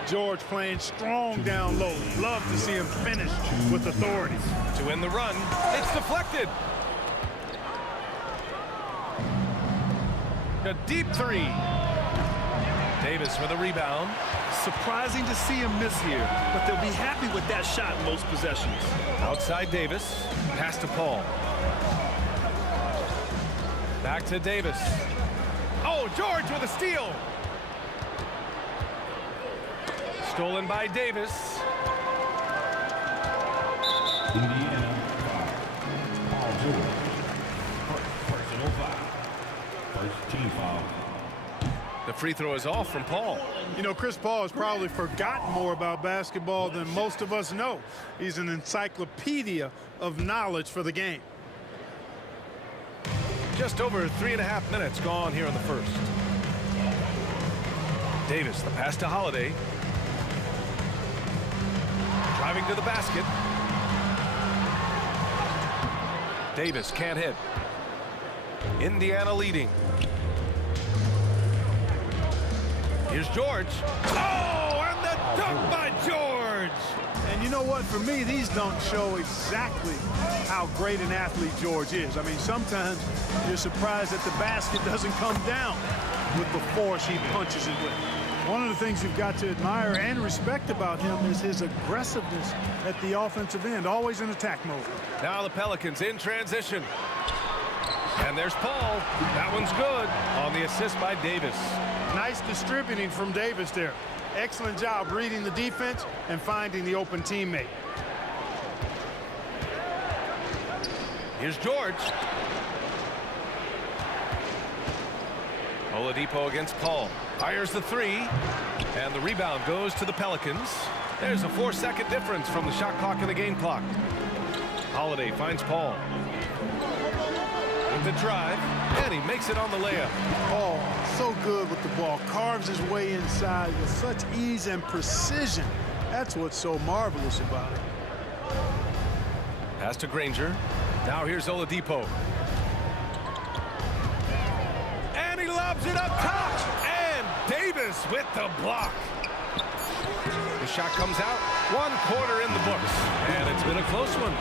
George playing strong down low. Love to see him finish with authority. To win the run, it's deflected. A deep three. Davis for the rebound. Surprising to see him miss here, but they'll be happy with that shot in most possessions. Outside Davis. Pass to Paul. Back to Davis. Oh, George with a steal. Stolen by Davis. Indiana, Paul George. Personal foul. First team foul. The free throw is off from Paul. You know, Chris Paul has probably forgotten more about basketball than most of us know. He's an encyclopedia of knowledge for the game. Just over 3.5 minutes gone here in the first. Davis, the pass to Holiday. Driving to the basket. Davis can't hit. Indiana leading. Here's George. Oh, and the dunk by George. And you know what? For me, these dunks show exactly how great an athlete George is. I mean, sometimes you're surprised that the basket doesn't come down with the force he punches it with. One of the things you've got to admire and respect about him is his aggressiveness at the offensive end, always in attack mode. Now the Pelicans in transition. And there's Paul. That one's good on the assist by Davis. Nice distributing from Davis there. Excellent job reading the defense and finding the open teammate. Here's George. Oladipo against Paul. Fires the three. And the rebound goes to the Pelicans. There's a 4-second difference from the shot clock and the game clock. Holiday finds Paul. With the drive. And he makes it on the layup. Oh, so good with the ball. Carves his way inside with such ease and precision. That's what's so marvelous about it. Pass to Granger. Now here's Oladipo. And he lobs it up top. And Davis with the block. The shot comes out. 1 quarter in the books. And it's been a close one.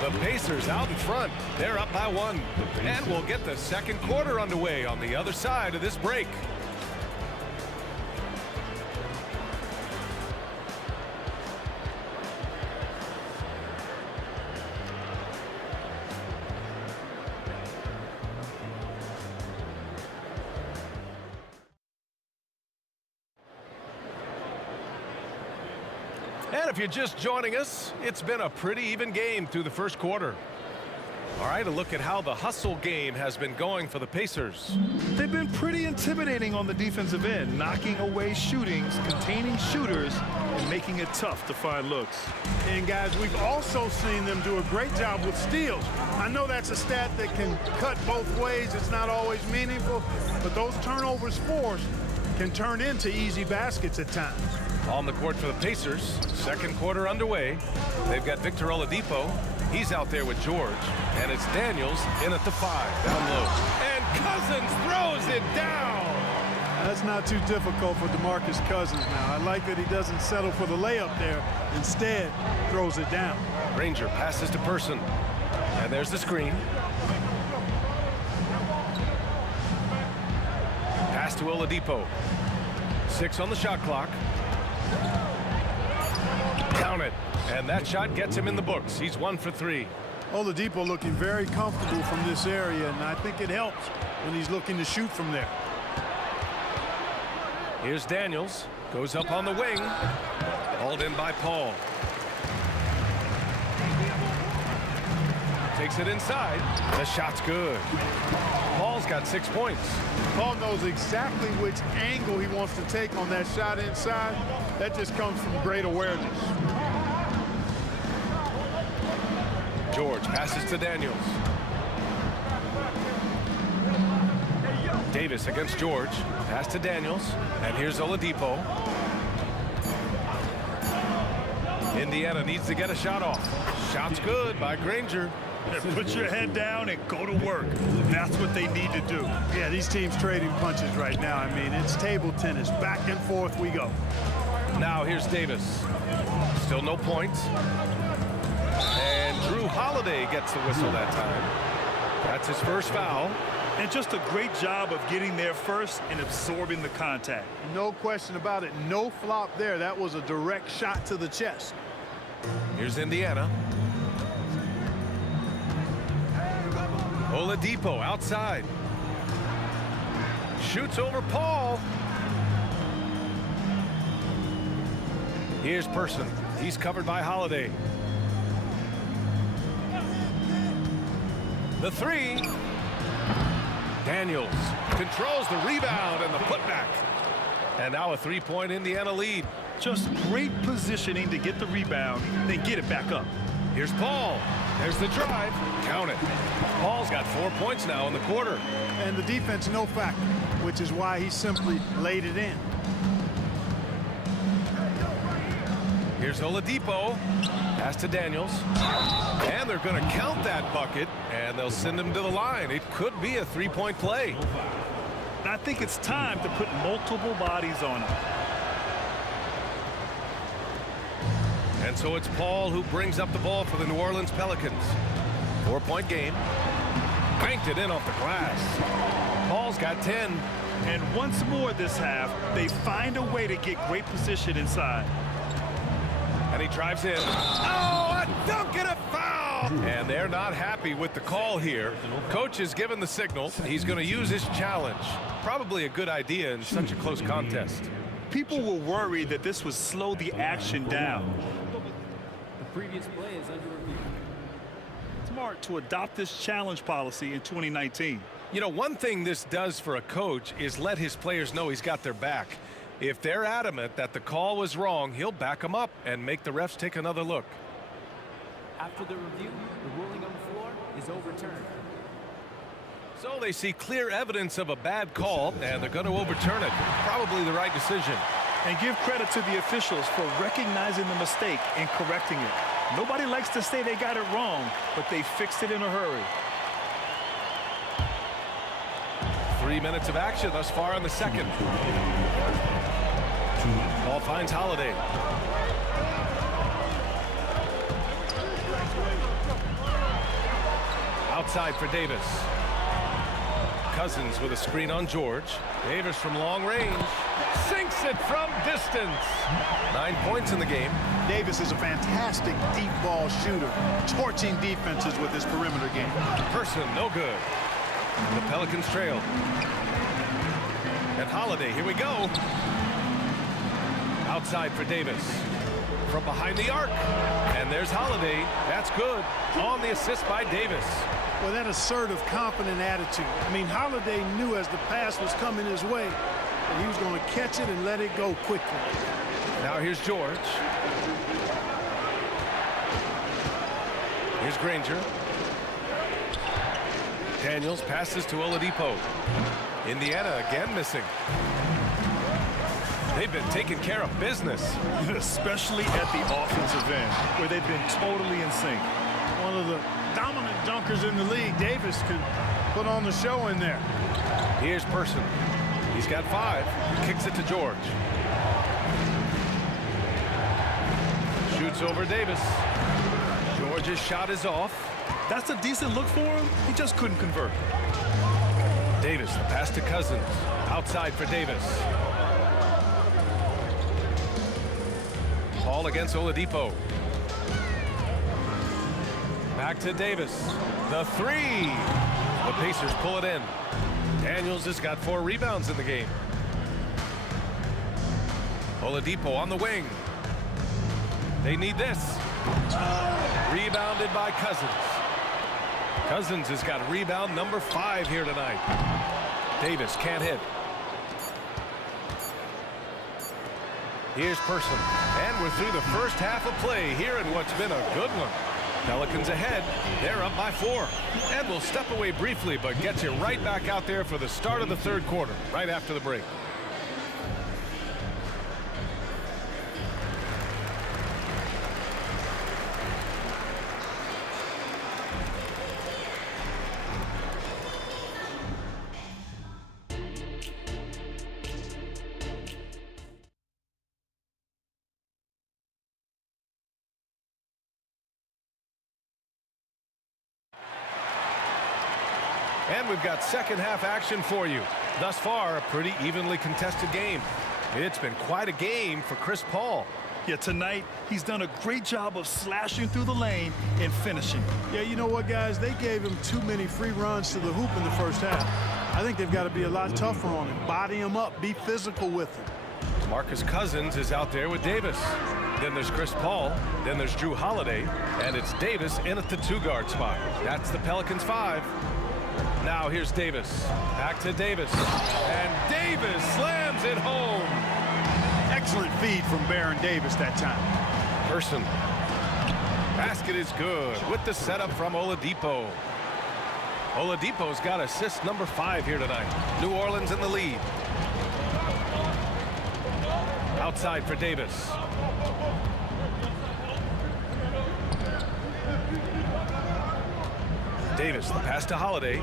The Pacers out in front. They're up by 1. And we'll get the second quarter underway on the other side of this break. And if you're just joining us, it's been a pretty even game through the first quarter. All right, a look at how the hustle game has been going for the Pacers. They've been pretty intimidating on the defensive end, knocking away shootings, containing shooters, and making it tough to find looks. And guys, we've also seen them do a great job with steals. I know that's a stat that can cut both ways. It's not always meaningful, but those turnovers forced can turn into easy baskets at times. On the court for the Pacers, second quarter underway. They've got Victor Oladipo. He's out there with George. And it's Daniels in at the 5, down low. And Cousins throws it down. That's not too difficult for DeMarcus Cousins now. I like that he doesn't settle for the layup there. Instead, throws it down. Granger passes to Person. And there's the screen. Pass to Oladipo. 6 on the shot clock. Count it. And that shot gets him in the books. He's 1 for 3. Oladipo looking very comfortable from this area, and I think it helps when he's looking to shoot from there. Here's Daniels. Goes up on the wing. Hauled in by Paul. Takes it inside. The shot's good. Paul's got 6 points. Paul knows exactly which angle he wants to take on that shot inside. That just comes from great awareness. George passes to Daniels. Davis against George. Pass to Daniels. And here's Oladipo. Indiana needs to get a shot off. Shot's good by Granger. Put your head down and go to work. That's what they need to do. Yeah, these teams trading punches right now. I mean, it's table tennis. Back and forth we go. Now here's Davis. Still no points. And Drew Holiday gets the whistle that time. That's his first foul. And just a great job of getting there first and absorbing the contact. No question about it. No flop there. That was a direct shot to the chest. Here's Indiana. Oladipo outside. Shoots over Paul. Here's Person. He's covered by Holiday. The three. Daniels controls the rebound and the putback. And now a three-point Indiana lead. Just great positioning to get the rebound, then get it back up. Here's Paul. There's the drive. Count it. Paul's got 4 points now in the quarter. And the defense no factor, which is why he simply laid it in. Here's Oladipo. Pass to Daniels. And they're going to count that bucket, and they'll send him to the line. It could be a three-point play. I think it's time to put multiple bodies on him. And so it's Paul who brings up the ball for the New Orleans Pelicans. 4-point game. Banked it in off the glass. Paul's got 10. And once more this half, they find a way to get great position inside. And he drives in. Oh, a dunk and a foul! And they're not happy with the call here. Coach has given the signal. He's going to use his challenge. Probably a good idea in such a close contest. People were worried that this would slow the action down. The previous play is under review. Smart to adopt this challenge policy in 2019. You know, one thing this does for a coach is let his players know he's got their back. If they're adamant that the call was wrong, he'll back them up and make the refs take another look. After the review, the ruling on the floor is overturned. So they see clear evidence of a bad call, and they're going to overturn it. Probably the right decision. And give credit to the officials for recognizing the mistake and correcting it. Nobody likes to say they got it wrong, but they fixed it in a hurry. 3 minutes of action thus far in the second. Ball finds Holiday. Outside for Davis. Cousins with a screen on George. Davis from long range. Sinks it from distance. 9 points in the game. Davis is a fantastic deep ball shooter, torching defenses with his perimeter game. Person, no good. The Pelicans trail. And Holiday, here we go. Outside for Davis. From behind the arc. And there's Holiday. That's good. On the assist by Davis. Well, that assertive, confident attitude. I mean, Holiday knew as the pass was coming his way that he was going to catch it and let it go quickly. Now here's George. Here's Granger. Daniels passes to Oladipo. Indiana again missing. They've been taking care of business. Especially at the offensive end, where they've been totally in sync. One of the dominant dunkers in the league. Davis can put on the show in there. Here's Person. He's got 5. Kicks it to George. Shoots over Davis. George's shot is off. That's a decent look for him. He just couldn't convert. Davis, the pass to Cousins. Outside for Davis. Paul against Oladipo. Back to Davis. The 3. The Pacers pull it in. Daniels has got 4 rebounds in the game. Oladipo on the wing. They need this. Rebounded by Cousins. Cousins has got rebound number 5 here tonight. Davis can't hit. Here's Person. And we're through the first half of play here in what's been a good one. Pelicans ahead. They're up by 4. And we'll step away briefly, but get you right back out there for the start of the third quarter, right after the break. And we've got second half action for you. Thus far, a pretty evenly contested game. It's been quite a game for Chris Paul. Yeah, tonight, he's done a great job of slashing through the lane and finishing. Yeah, you know what, guys? They gave him too many free runs to the hoop in the first half. I think they've got to be a lot tougher on him. Body him up. Be physical with him. Marcus Cousins is out there with Davis. Then there's Chris Paul. Then there's Drew Holiday. And it's Davis in at the 2-guard spot. That's the Pelicans 5. Now here's Davis. Back to Davis. And Davis slams it home. Excellent feed from Baron Davis that time. Person. Basket is good with the setup from Oladipo. Oladipo's got assist number 5 here tonight. New Orleans in the lead. Outside for Davis. Davis, the pass to Holiday.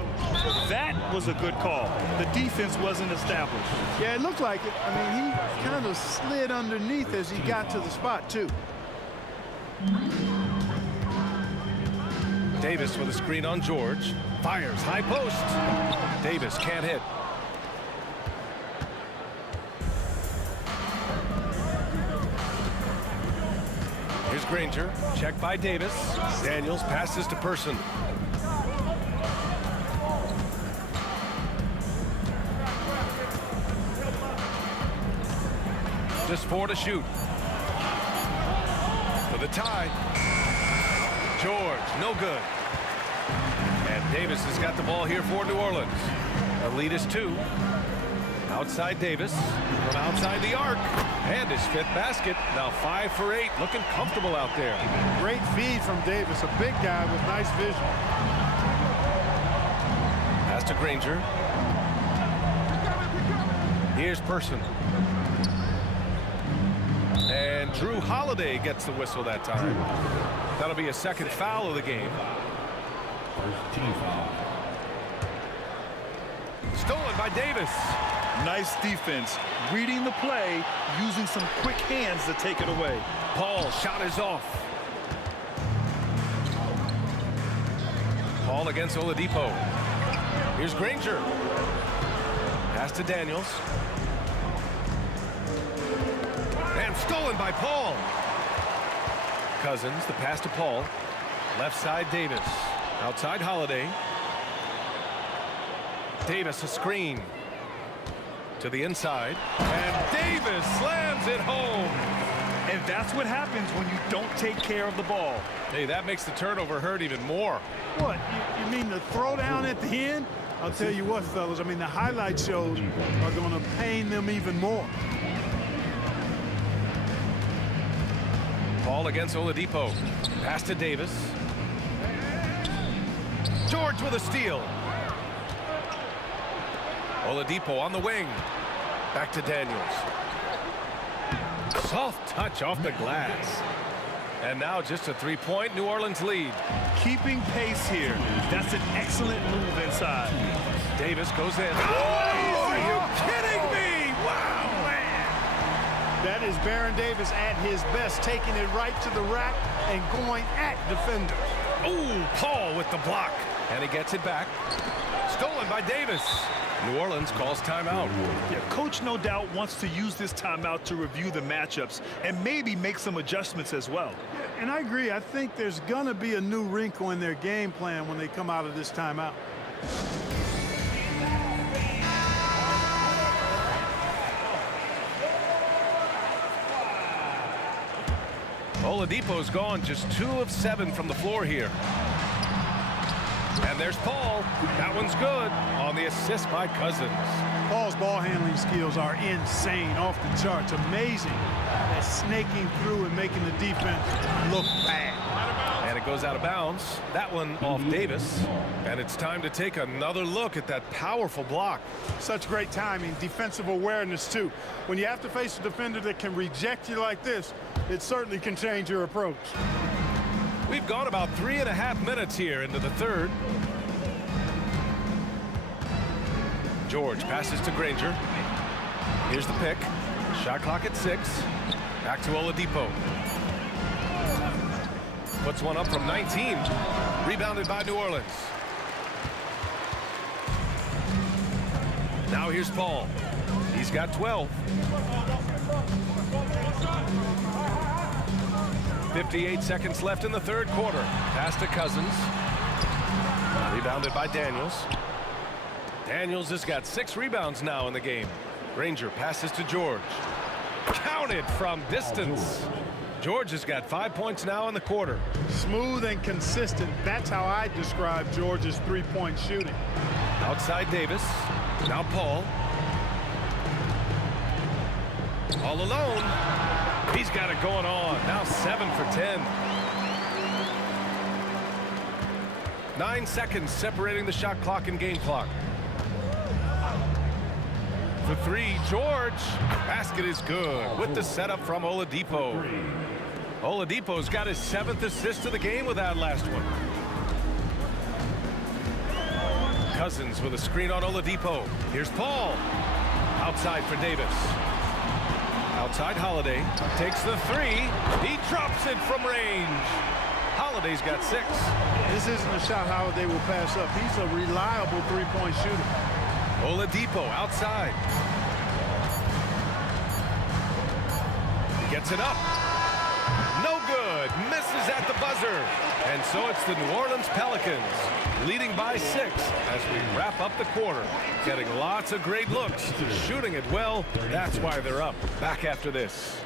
That was a good call. The defense wasn't established. Yeah, it looked like it. I mean, he kind of slid underneath as he got to the spot, too. Davis with a screen on George. Fires, high post. Davis can't hit. Here's Granger. Checked by Davis. Daniels passes to Person. Just 4 to shoot. For the tie. George, no good. And Davis has got the ball here for New Orleans. The lead is 2. Outside Davis. From outside the arc. And his 5th basket. Now 5 for 8. Looking comfortable out there. Great feed from Davis. A big guy with nice vision. Pass to Granger. Here's Person. And Drew Holiday gets the whistle that time. That'll be a second foul of the game. First team foul. Stolen by Davis. Nice defense. Reading the play, using some quick hands to take it away. Paul, shot is off. Paul against Oladipo. Here's Granger. Pass to Daniels. And stolen by Paul. Cousins, the pass to Paul. Left side, Davis. Outside, Holiday. Davis, a screen. To the inside. And Davis slams it home. And that's what happens when you don't take care of the ball. Hey, that makes the turnover hurt even more. What? You mean the throwdown at the end? I'll tell you what, fellas. I mean, the highlight shows are going to pain them even more. Ball against Oladipo. Pass to Davis. George with a steal. Oladipo on the wing. Back to Daniels. Soft touch off the glass. And now just a 3-point New Orleans lead. Keeping pace here. That's an excellent move inside. Davis goes in. Oh, are you kidding me? Wow, man. That is Baron Davis at his best, taking it right to the rack and going at defenders. Oh, Paul with the block. And he gets it back. Stolen by Davis. New Orleans calls timeout. Yeah, coach no doubt wants to use this timeout to review the matchups and maybe make some adjustments as well. And I agree. I think there's going to be a new wrinkle in their game plan when they come out of this timeout. Oladipo's gone just 2 of 7 from the floor here. And there's Paul. That one's good on the assist by Cousins. Paul's ball handling skills are insane, off the charts. Amazing at snaking through and making the defense look bad. And it goes out of bounds. That one off Davis. And it's time to take another look at that powerful block. Such great timing, defensive awareness too. When you have to face a defender that can reject you like this, it certainly can change your approach. We've gone about 3.5 minutes here into the third. George passes to Granger. Here's the pick. Shot clock at 6. Back to Oladipo. Puts one up from 19. Rebounded by New Orleans. Now here's Paul. He's got 12. 58 seconds left in the third quarter. Pass to Cousins. Rebounded by Daniels. Daniels has got 6 rebounds now in the game. Granger passes to George. Counted from distance. George has got 5 points now in the quarter. Smooth and consistent. That's how I describe George's three-point shooting. Outside Davis. Now Paul. All alone. He's got it going on. Now 7 for 10. 9 seconds separating the shot clock and game clock. For 3, George. Basket is good with the setup from Oladipo. Oladipo's got his 7th assist of the game with that last one. Cousins with a screen on Oladipo. Here's Paul. Outside for Davis. Outside Holiday. Takes the 3. He drops it from range. Holiday's got 6. This isn't a shot Holiday will pass up. He's a reliable three-point shooter. Oladipo outside. Gets it up. No good. Misses at the buzzer. And so it's the New Orleans Pelicans leading by 6 as we wrap up the quarter. Getting lots of great looks. Shooting it well. That's why they're up. Back after this.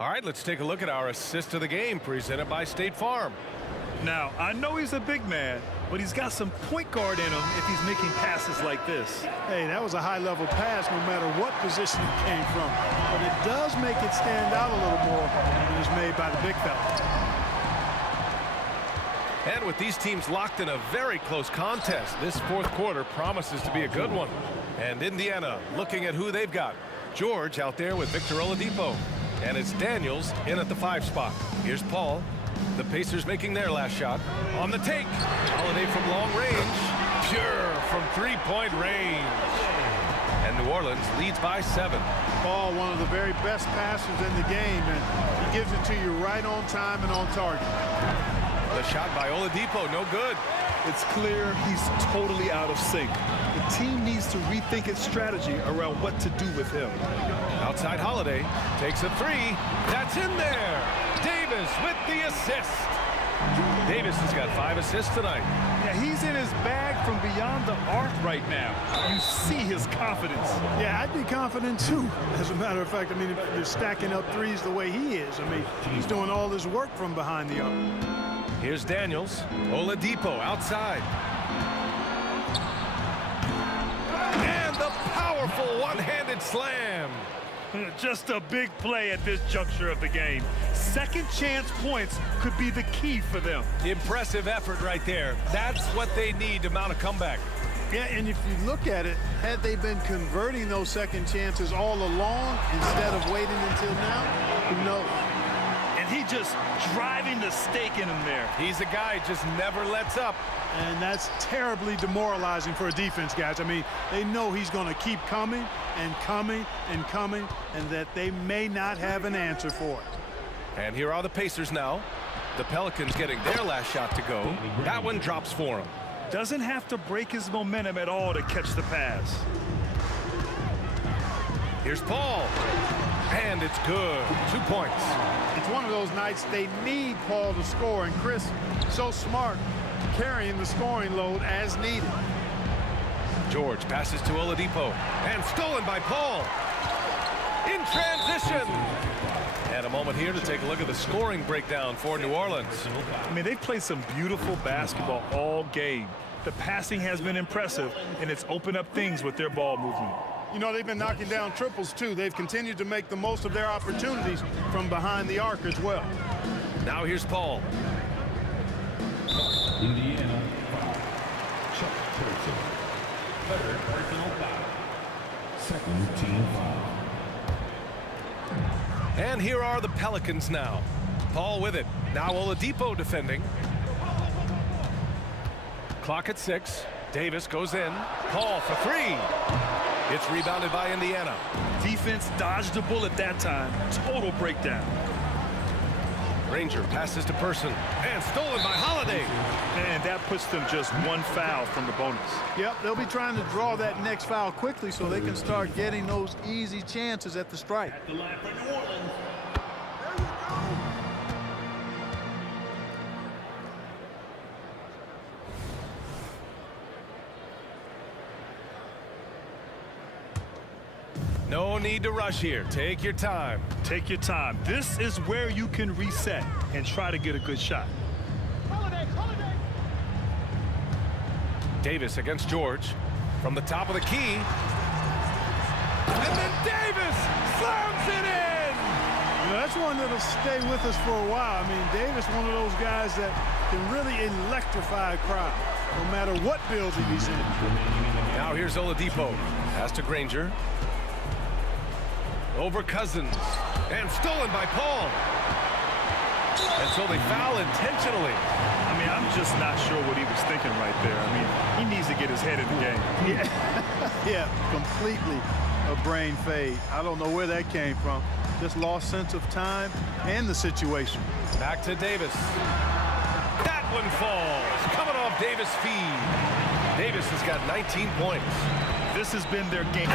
All right, let's take a look at our assist of the game presented by State Farm. Now, I know he's a big man, but he's got some point guard in him if he's making passes like this. Hey, that was a high-level pass no matter what position it came from. But it does make it stand out a little more when it's made by the big fella. And with these teams locked in a very close contest, this fourth quarter promises to be a good one. And Indiana looking at who they've got. George out there with Victor Oladipo. And it's Daniels in at the 5 spot. Here's Paul. The Pacers making their last shot. On the take. Holiday from long range. Pure from 3-point range. And New Orleans leads by 7. Paul, one of the very best passers in the game, and he gives it to you right on time and on target. The shot by Oladipo, no good. It's clear he's totally out of sync. The team needs to rethink its strategy around what to do with him. Outside Holiday takes a 3. That's in there. Davis with the assist. Davis has got 5 assists tonight. Yeah, he's in his bag from beyond the arc right now. You see his confidence. Yeah, I'd be confident too. As a matter of fact, I mean, if you're stacking up threes the way he is, I mean, he's doing all his work from behind the arc. Here's Daniels. Oladipo outside. And the powerful one-handed slam. Just a big play at this juncture of the game. Second chance points could be the key for them. Impressive effort right there. That's what they need to mount a comeback. Yeah, and if you look at it, had they been converting those second chances all along instead of waiting until now, who knows? And he just driving the stake in him there. He's a guy just never lets up. And that's terribly demoralizing for a defense, guys. I mean, they know he's going to keep coming and coming and coming, and that they may not have an answer for it. And here are the Pacers now. The Pelicans getting their last shot to go. That one drops for him. Doesn't have to break his momentum at all to catch the pass. Here's Paul. And it's good. 2 points. It's one of those nights they need Paul to score, and Chris, so smart, carrying the scoring load as needed. George passes to Oladipo. And stolen by Paul. In transition. And a moment here to take a look at the scoring breakdown for New Orleans. I mean, they've played some beautiful basketball all game. The passing has been impressive, and it's opened up things with their ball movement. You know, they've been knocking down triples, too. They've continued to make the most of their opportunities from behind the arc as well. Now here's Paul. Indiana, Chuck Person. Third personal foul. Second team foul. And here are the Pelicans now. Paul with it. Now Oladipo defending. Clock at 6. Davis goes in. Paul for 3. It's rebounded by Indiana. Defense dodged a bullet that time. Total breakdown. Granger passes to Person, and stolen by Holiday. And that puts them just one foul from the bonus. Yep, they'll be trying to draw that next foul quickly so they can start getting those easy chances at the strike. At the line for New Orleans. No need to rush here. Take your time. Take your time. This is where you can reset and try to get a good shot. Davis against George from the top of the key. And then Davis slams it in! You know, that's one that'll stay with us for a while. I mean, Davis, one of those guys that can really electrify a crowd, no matter what building he's in. Now here's Oladipo. Pass to Granger. Over Cousins. And stolen by Paul. And so they foul intentionally. I mean, I'm just not sure what he was thinking right there. I mean, he needs to get his head in the game. Yeah, completely a brain fade. I don't know where that came from. Just lost sense of time and the situation. Back to Davis. That one falls. Coming off Davis' feed. Davis has got 19 points. This has been their game.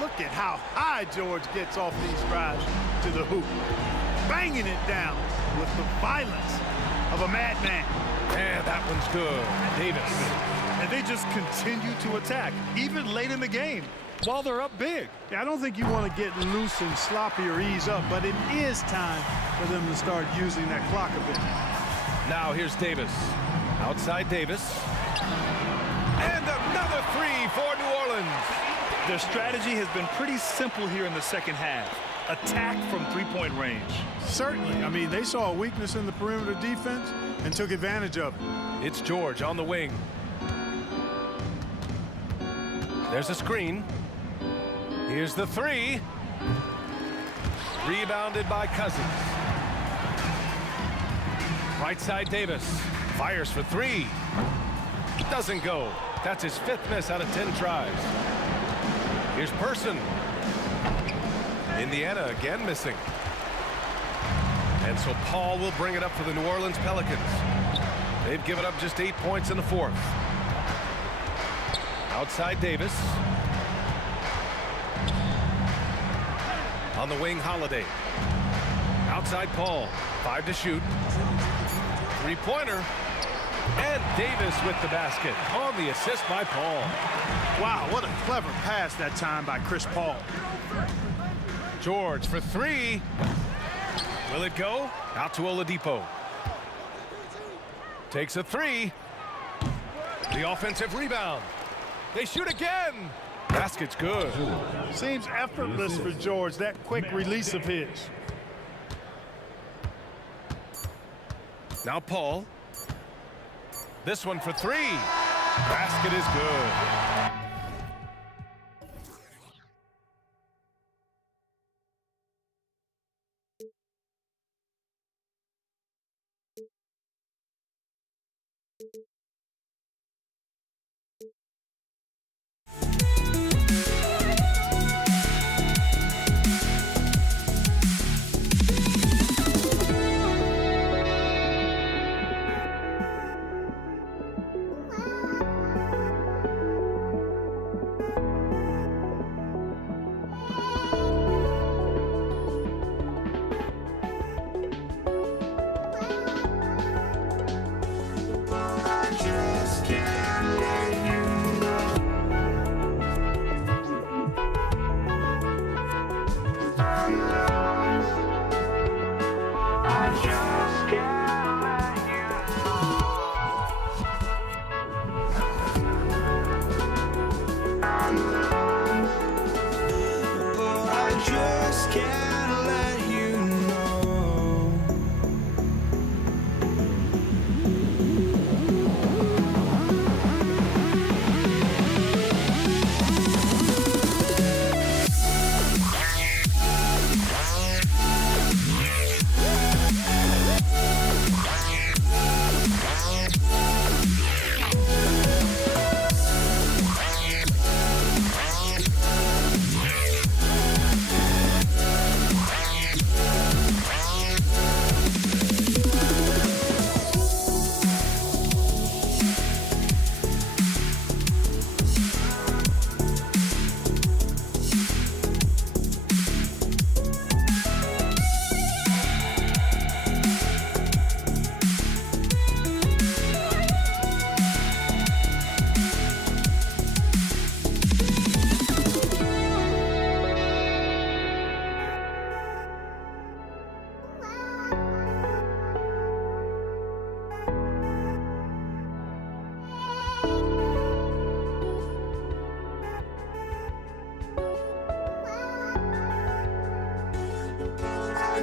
Look at how high George gets off these drives to the hoop. Banging it down with the violence of a madman. And that one's good. Davis. And they just continue to attack, even late in the game, while they're up big. Yeah, I don't think you want to get loose and sloppy or ease up, but it is time for them to start using that clock a bit. Now here's Davis. Outside Davis. And another three for New Orleans. Their strategy has been pretty simple here in the second half. Attack from three-point range. Certainly. I mean, they saw a weakness in the perimeter defense and took advantage of it. It's George on the wing. There's a screen. Here's the three. Rebounded by Cousins. Right side Davis. Fires for three. Doesn't go. That's his fifth miss out of 10 tries. Here's Person. Indiana again missing. And so Paul will bring it up for the New Orleans Pelicans. They've given up just 8 points in the fourth. Outside Davis. On the wing, Holiday. Outside Paul. 5 to shoot. Three-pointer. And Davis with the basket on the assist by Paul. Wow, what a clever pass that time by Chris Paul. George for three. Will it go? Out to Oladipo. Takes a three. The offensive rebound. They shoot again. Basket's good. Seems effortless for George, that quick release of his. Now Paul. This one for three. Basket is good.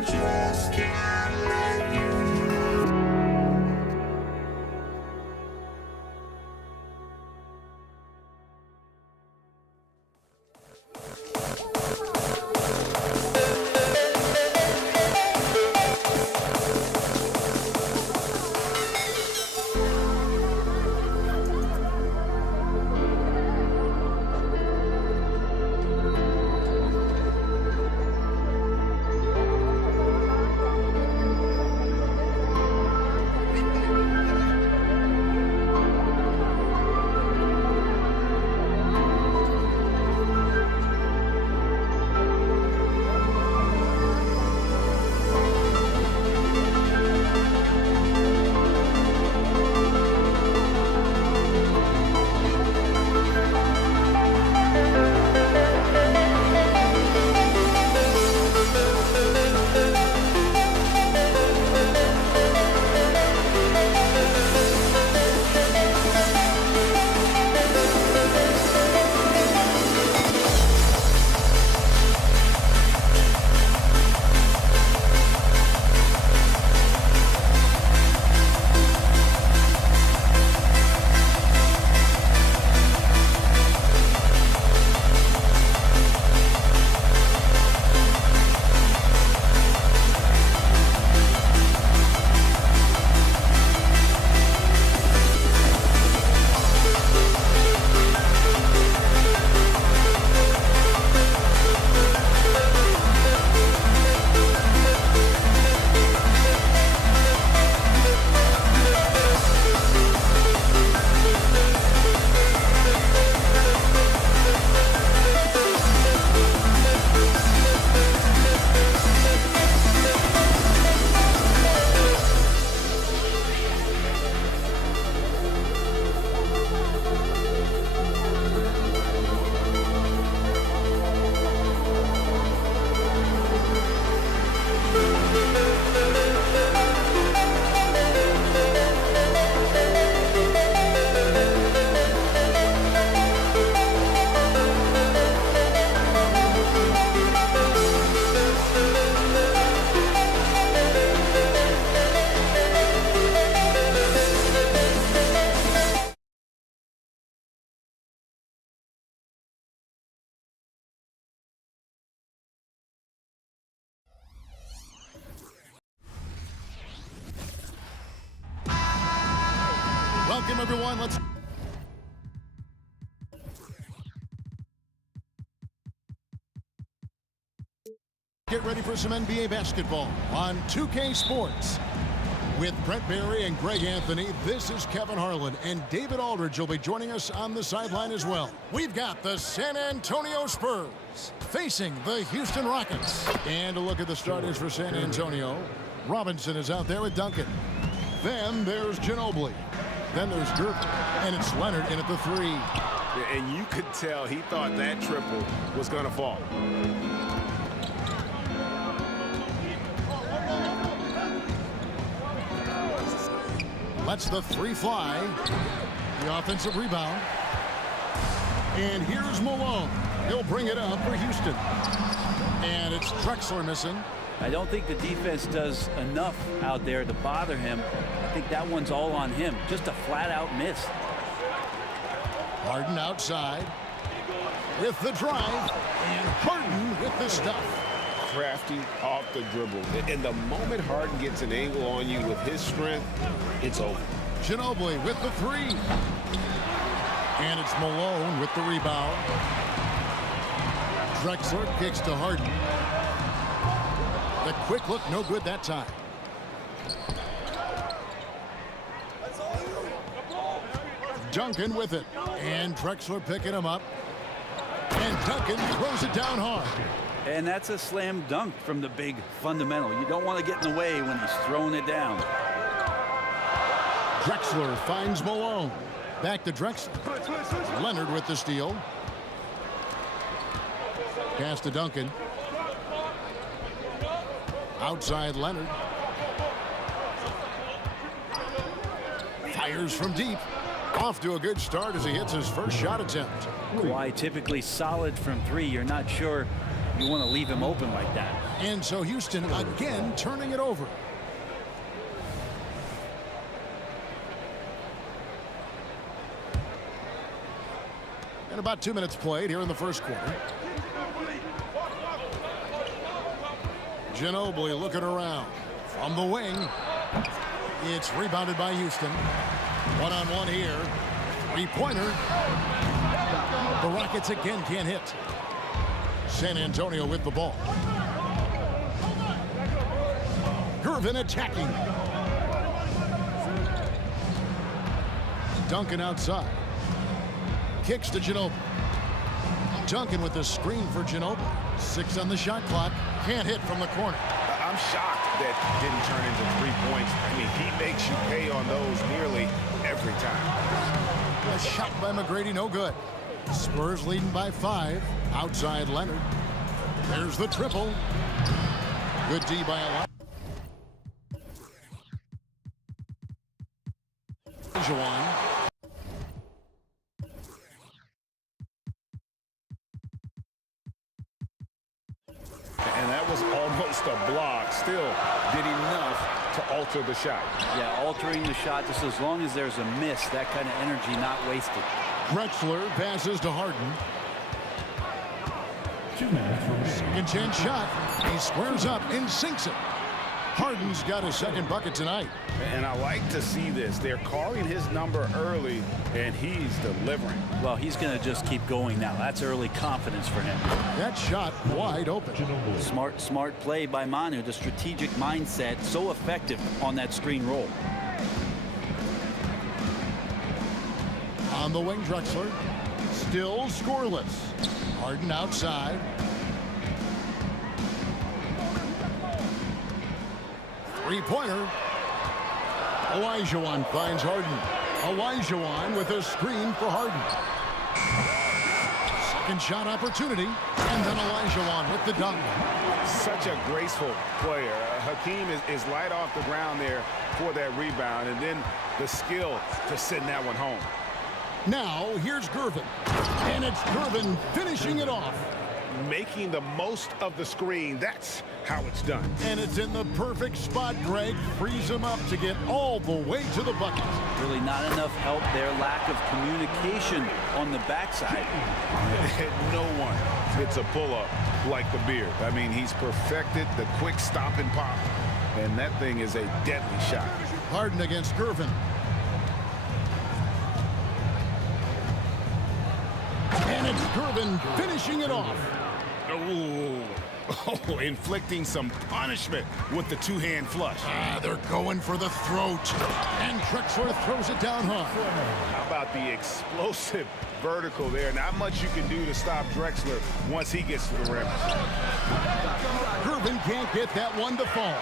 just can't let you go. Welcome, everyone. Let's get ready for some NBA basketball on 2K Sports. With Brent Barry and Greg Anthony, this is Kevin Harlan, and David Aldridge will be joining us on the sideline as well. We've got the San Antonio Spurs facing the Houston Rockets. And a look at the starters for San Antonio. Robinson is out there with Duncan. Then there's Ginobili. Then there's Gervin. And it's Leonard in at the three. And you could tell he thought that triple was going to fall. Lets the three fly. The offensive rebound. And here's Malone. He'll bring it up for Houston. And it's Drexler missing. I don't think the defense does enough out there to bother him. I think that one's all on him. Just a flat-out miss. Harden outside with the drive. And Harden with the stuff. Crafty off the dribble. And the moment Harden gets an angle on you with his strength, it's over. Ginobili with the three. And it's Malone with the rebound. Drexler kicks to Harden. The quick look, no good that time. Duncan with it. And Drexler picking him up. And Duncan throws it down hard. And that's a slam dunk from the big fundamental. You don't want to get in the way when he's throwing it down. Drexler finds Malone. Back to Drexler. Leonard with the steal. Pass to Duncan. Outside Leonard. Fires from deep. Off to a good start as he hits his first shot attempt. Kawhi typically solid from three. You're not sure you want to leave him open like that. And so Houston again turning it over. And about 2 minutes played here in the first quarter. Ginobili looking around from the wing. It's rebounded by Houston. One-on-one here. Three-pointer. The Rockets again can't hit. San Antonio with the ball. Gervin attacking. Duncan outside. Kicks to Ginobili. Duncan with the screen for Ginobili. 6 on the shot clock. Can't hit from the corner. I'm shocked that didn't turn into 3 points. I mean, he makes you pay on those nearly every time. A shot by McGrady, no good. Spurs leading by 5. Outside Leonard. There's the triple. Good D by Elijah. And that was almost a block. Still did enough to alter the shot. Yeah, altering the shot just as long as there's a miss. That kind of energy not wasted. Drexler passes to Harden. 2 minutes remaining. Second chance shot. He squares up and sinks it. Harden's got a second bucket tonight. And I like to see this. They're calling his number early, and he's delivering. Well, he's going to just keep going now. That's early confidence for him. That shot wide open. Smart play by Manu. The strategic mindset so effective on that screen roll. On the wing, Drexler. Still scoreless. Harden outside. Three-pointer. Olajuwon finds Harden. Olajuwon with a screen for Harden. Second shot opportunity. And then Olajuwon with the dunk. Such a graceful player. Hakeem is light off the ground there for that rebound. And then the skill to send that one home. Now, here's Gervin. And it's Gervin finishing it off. Making the most of the screen. That's how it's done. And it's in the perfect spot. Greg frees him up to get all the way to the bucket. Really not enough help there. Lack of communication on the backside. No one hits a pull-up like the Beard. I mean, he's perfected the quick stop and pop. And that thing is a deadly shot. Harden against Gervin. And it's Gervin finishing it off. Oh, inflicting some punishment with the two-hand flush. They're going for the throat. And Drexler throws it down hard. How about the explosive vertical there? Not much you can do to stop Drexler once he gets to the rim. Gervin can't get that one to fall.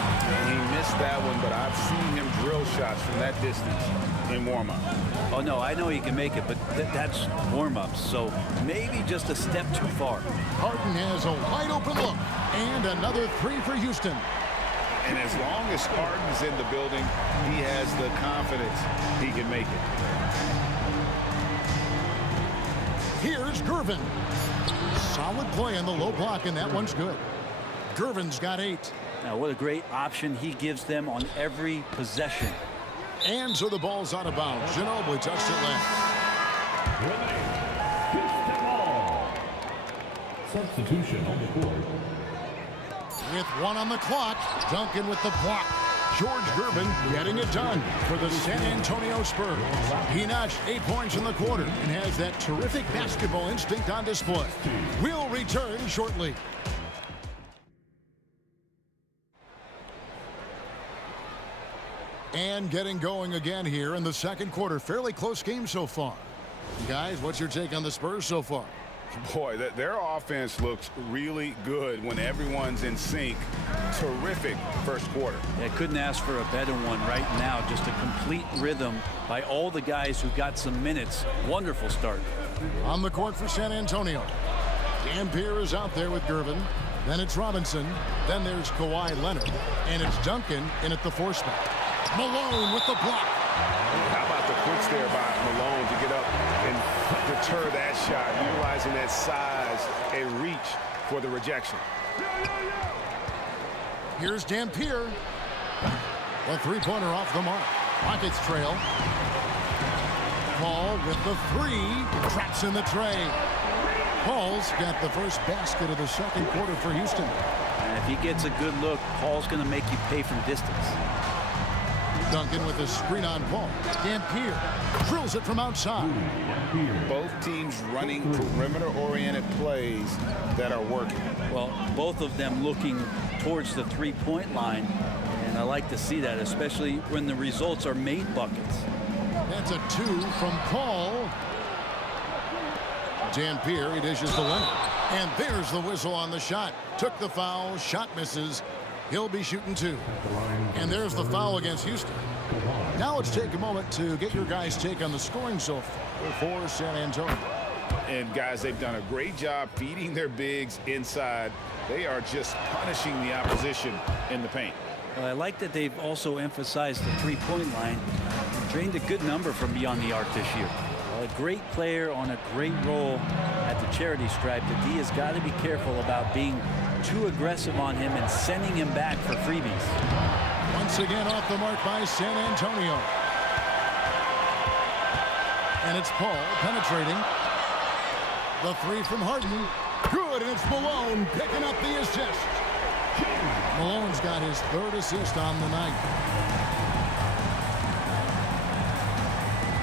And he missed that one, but I've seen him drill shots from that distance in warm-up. Oh, no, I know he can make it, but that's warm-ups, so maybe just a step too far. Harden has a wide-open look, and another 3 for Houston. And as long as Harden's in the building, he has the confidence he can make it. Here's Gervin. Solid play in the low block, and that one's good. Gervin's got 8. Now, what a great option he gives them on every possession. And so the ball's out of bounds. Ginobili touched it last. Substitution on the court. With 1 on the clock, Duncan with the block. George Gervin getting it done for the San Antonio Spurs. He notched 8 points in the quarter and has that terrific basketball instinct on display. We'll return shortly. And getting going again here in the second quarter. Fairly close game so far. Guys, what's your take on the Spurs so far? Boy, their offense looks really good when everyone's in sync. Terrific first quarter. Yeah, couldn't ask for a better one right now. Just a complete rhythm by all the guys who got some minutes. Wonderful start. On the court for San Antonio. Dampier is out there with Gervin. Then it's Robinson. Then there's Kawhi Leonard. And it's Duncan in at the 4 spot. Malone with the block. How about the quicks there by Malone to get up and deter that shot, utilizing that size and reach for the rejection. Here's Dampier. The three-pointer off the mark. Rockets trail. Paul with the three. Traps in the tray. Paul's got the first basket of the second quarter for Houston. And if he gets a good look, Paul's going to make you pay from distance. Duncan with a screen on Paul. Dampier drills it from outside. Both teams running perimeter-oriented plays that are working. Well, both of them looking towards the three-point line, and I like to see that, especially when the results are made buckets. That's a 2 from Paul. Dampier, he dishes the Leonard. And there's the whistle on the shot. Took the foul, shot misses. He'll be shooting 2. And there's the foul against Houston. Now let's take a moment to get your guys' take on the scoring so far for San Antonio. And guys, they've done a great job feeding their bigs inside. They are just punishing the opposition in the paint. Well, I like that they've also emphasized the three-point line. Drained a good number from beyond the arc this year. A great player on a great role at the charity stripe. The D has got to be careful about being too aggressive on him and sending him back for freebies. Once again off the mark by San Antonio. And it's Paul penetrating. The three from Harden. Good, and it's Malone picking up the assist. Malone's got his third assist on the night.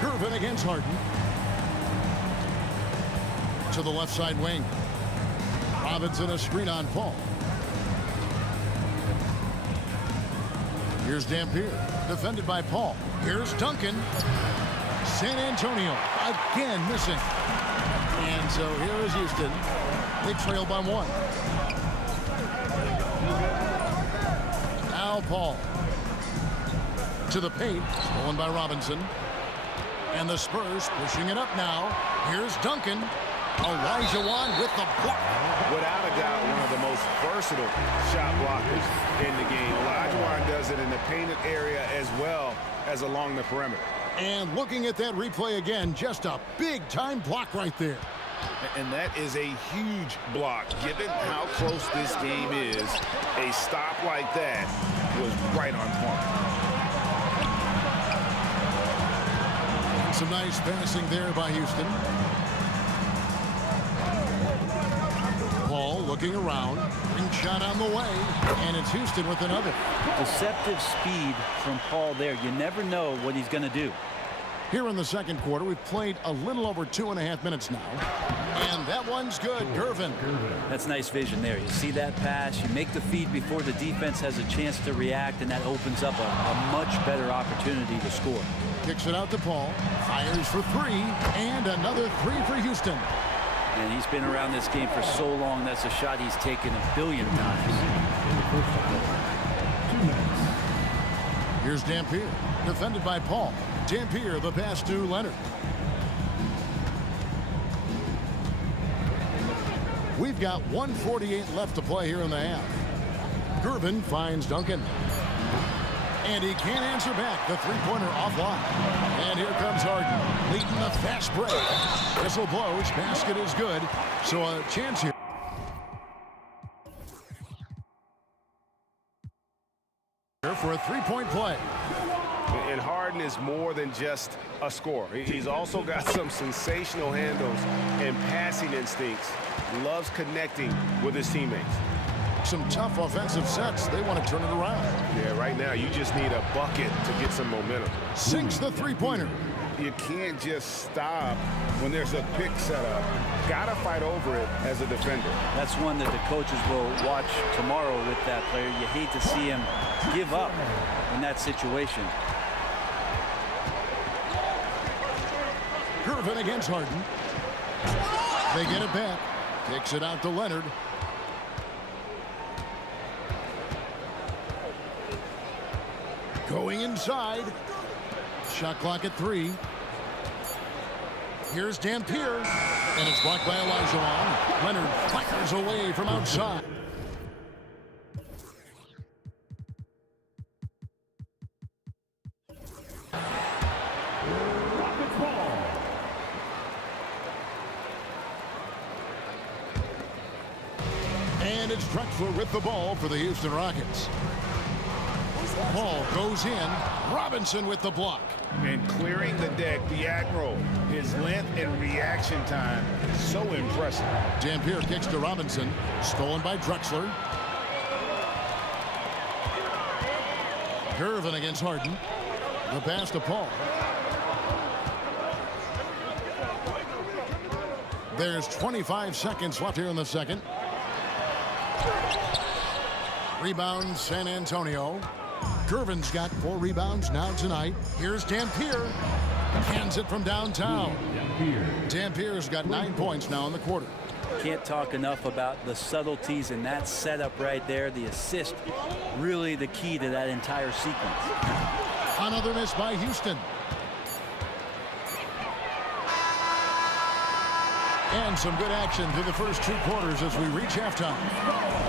Gervin against Harden. To the left side wing. Robinson a screen on Paul. Here's Dampier, defended by Paul. Here's Duncan. San Antonio again missing. And so here is Houston. They trail by 1. Now Paul. To the paint, stolen by Robinson. And the Spurs pushing it up now. Here's Duncan. Elijah Wan with the block. Without a doubt, one of the most versatile shot blockers in the game. Elijah Wan does it in the painted area as well as along the perimeter. And looking at that replay again, just a big-time block right there. And that is a huge block. Given how close this game is, a stop like that was right on point. Some nice passing there by Houston. Paul looking around. Ring shot on the way. And it's Houston with another. Deceptive speed from Paul there. You never know what he's going to do. Here in the second quarter, we've played a little over 2.5 minutes now. And that one's good. Gervin. That's nice vision there. You see that pass. You make the feed before the defense has a chance to react, and that opens up a much better opportunity to score. Kicks it out to Paul. Fires for 3. And another 3 for Houston. And he's been around this game for so long. That's a shot he's taken a billion times. Here's Dampier. Defended by Paul. Dampier, the pass to Leonard. We've got 1:48 left to play here in the half. Gervin finds Duncan. And he can't answer back. The three-pointer offline. And here comes Harden, leading the fast break. Whistle blows. Basket is good. So a chance here. For a three-point play. And Harden is more than just a scorer. He's also got some sensational handles and passing instincts. Loves connecting with his teammates. Some tough offensive sets. They want to turn it around. Yeah, right now you just need a bucket to get some momentum. Sinks the three-pointer. You can't just stop when there's a pick set up. Gotta fight over it as a defender. That's one that the coaches will watch tomorrow with that player. You hate to see him give up in that situation. Gervin against Harden. They get it back. Kicks it out to Leonard. Going inside. Shot clock at 3. Here's Dampier. And it's blocked by Elijah Wan. Leonard fires away from outside. It's Drexler with the ball for the Houston Rockets. Ball goes in. Robinson with the block. And clearing the deck, the Admiral, his length and reaction time, so impressive. Dampier kicks to Robinson. Stolen by Drexler. Gervin against Harden. The pass to Paul. There's 25 seconds left here in the second. Rebound San Antonio. Gervin's got 4 rebounds now tonight. Here's Dampier. Hands it from downtown. Dampier's got 9 points now in the quarter. Can't talk enough about the subtleties in that setup right there. The assist, really the key to that entire sequence. Another miss by Houston. And some good action through the first 2 quarters as we reach halftime.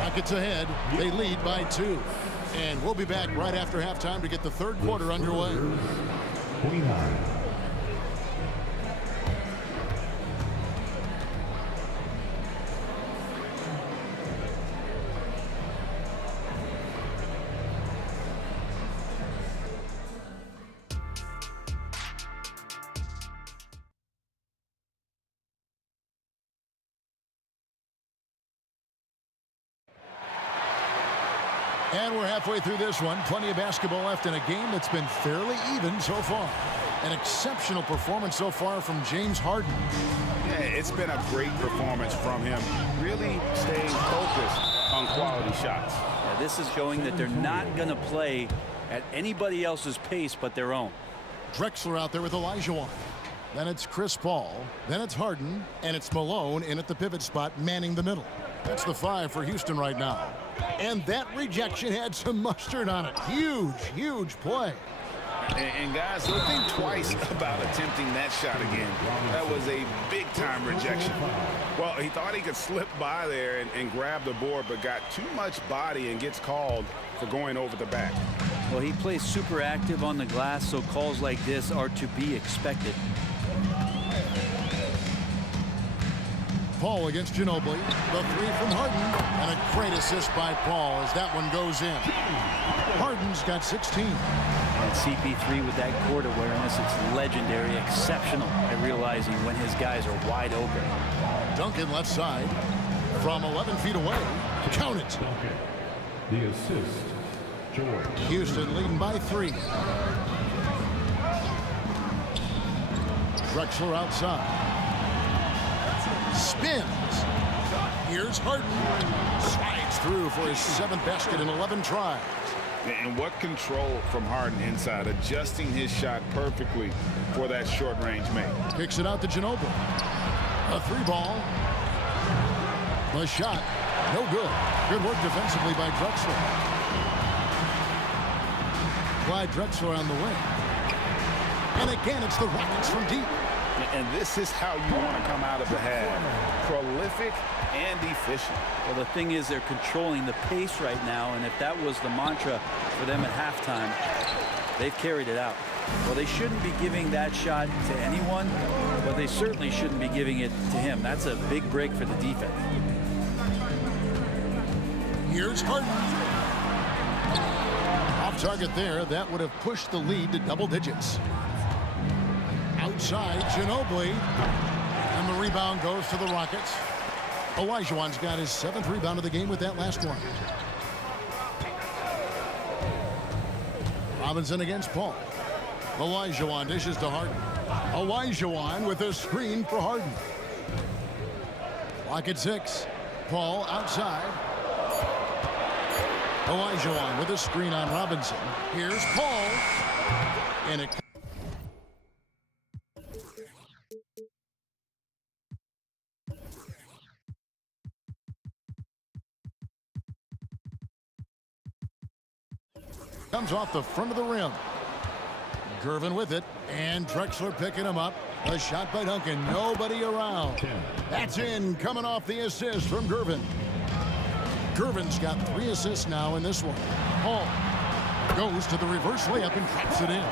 Rockets ahead. They lead by 2. And we'll be back right after halftime to get the third quarter underway. 29. And we're halfway through this one. Plenty of basketball left in a game that's been fairly even so far. An exceptional performance so far from James Harden. Yeah, it's been a great performance from him. Really staying focused on quality shots. Yeah, this is showing that they're not going to play at anybody else's pace but their own. Drexler out there with Olajuwon. Then it's Chris Paul. Then it's Harden. And it's Malone in at the pivot spot, manning the middle. That's the 5 for Houston right now. And that rejection had some mustard on it. Huge, huge play. And guys, so think twice about attempting that shot again. That was a big-time rejection. Well, he thought he could slip by there and grab the board, but got too much body and gets called for going over the back. Well, he plays super active on the glass, so calls like this are to be expected. Paul against Ginobili. The 3 from Harden. And a great assist by Paul as that one goes in. Harden's got 16. And CP3 with that court awareness, it's legendary, exceptional at realizing when his guys are wide open. Duncan left side. From 11 feet away. Count it. Duncan. The assist, George. Houston leading by 3. Drexler outside. Spins. Here's Harden. Slides through for his 7th basket in 11 tries. And what control from Harden inside, adjusting his shot perfectly for that short-range make. Kicks it out to Ginobili. A 3 ball. The shot, no good. Good work defensively by Drexler. Clyde Drexler on the wing. And again, it's the Rockets from deep. And this is how you want to come out of the half. Prolific and efficient. Well, the thing is they're controlling the pace right now, and if that was the mantra for them at halftime, they've carried it out. Well, they shouldn't be giving that shot to anyone, but they certainly shouldn't be giving it to him. That's a big break for the defense. Here's Harden. Off target there. That would have pushed the lead to double digits. Outside, Ginobili. And the rebound goes to the Rockets. Olajuwon's got his 7th rebound of the game with that last one. Robinson against Paul. Olajuwon dishes to Harden. Olajuwon with a screen for Harden. Clock at 6. Paul outside. Olajuwon with a screen on Robinson. Here's Paul. And it comes off the front of the rim. Gervin with it, and Drexler picking him up. A shot by Duncan, nobody around. That's in, coming off the assist from Gervin. Gervin's got 3 assists now in this one. Paul goes to the reverse layup and drops it in.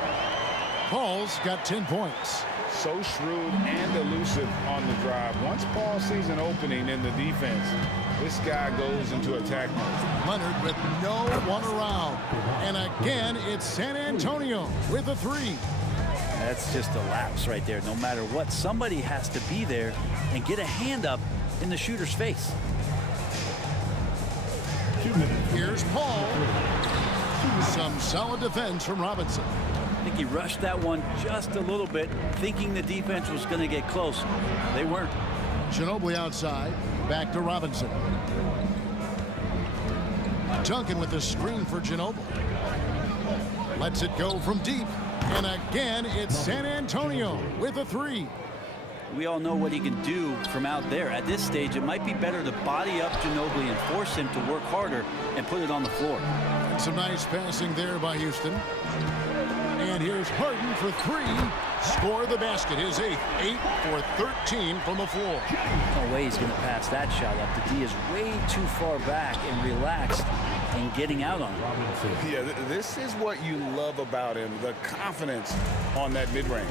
Paul's got 10 points. So shrewd and elusive on the drive. Once Paul sees an opening in the defense, This guy goes into attack mode. Leonard with no one around. And again, it's San Antonio with a three. That's just a lapse right there. No matter what, somebody has to be there and get a hand up in the shooter's face. Here's Paul. Some solid defense from Robinson. I think he rushed that one just a little bit, thinking the defense was going to get close. They weren't. Ginobili outside. Back to Robinson. Duncan with the screen for Ginobili. Lets it go from deep. And again, it's San Antonio with a three. We all know what he can do from out there. At this stage, it might be better to body up Ginobili and force him to work harder and put it on the floor. And some nice passing there by Houston. And here's Harden for three. Score the basket. His eighth. 8 for 13 from the floor. No way he's going to pass that shot up. The D is way too far back and relaxed in getting out on it. Yeah, this is what you love about him, the confidence on that mid-range.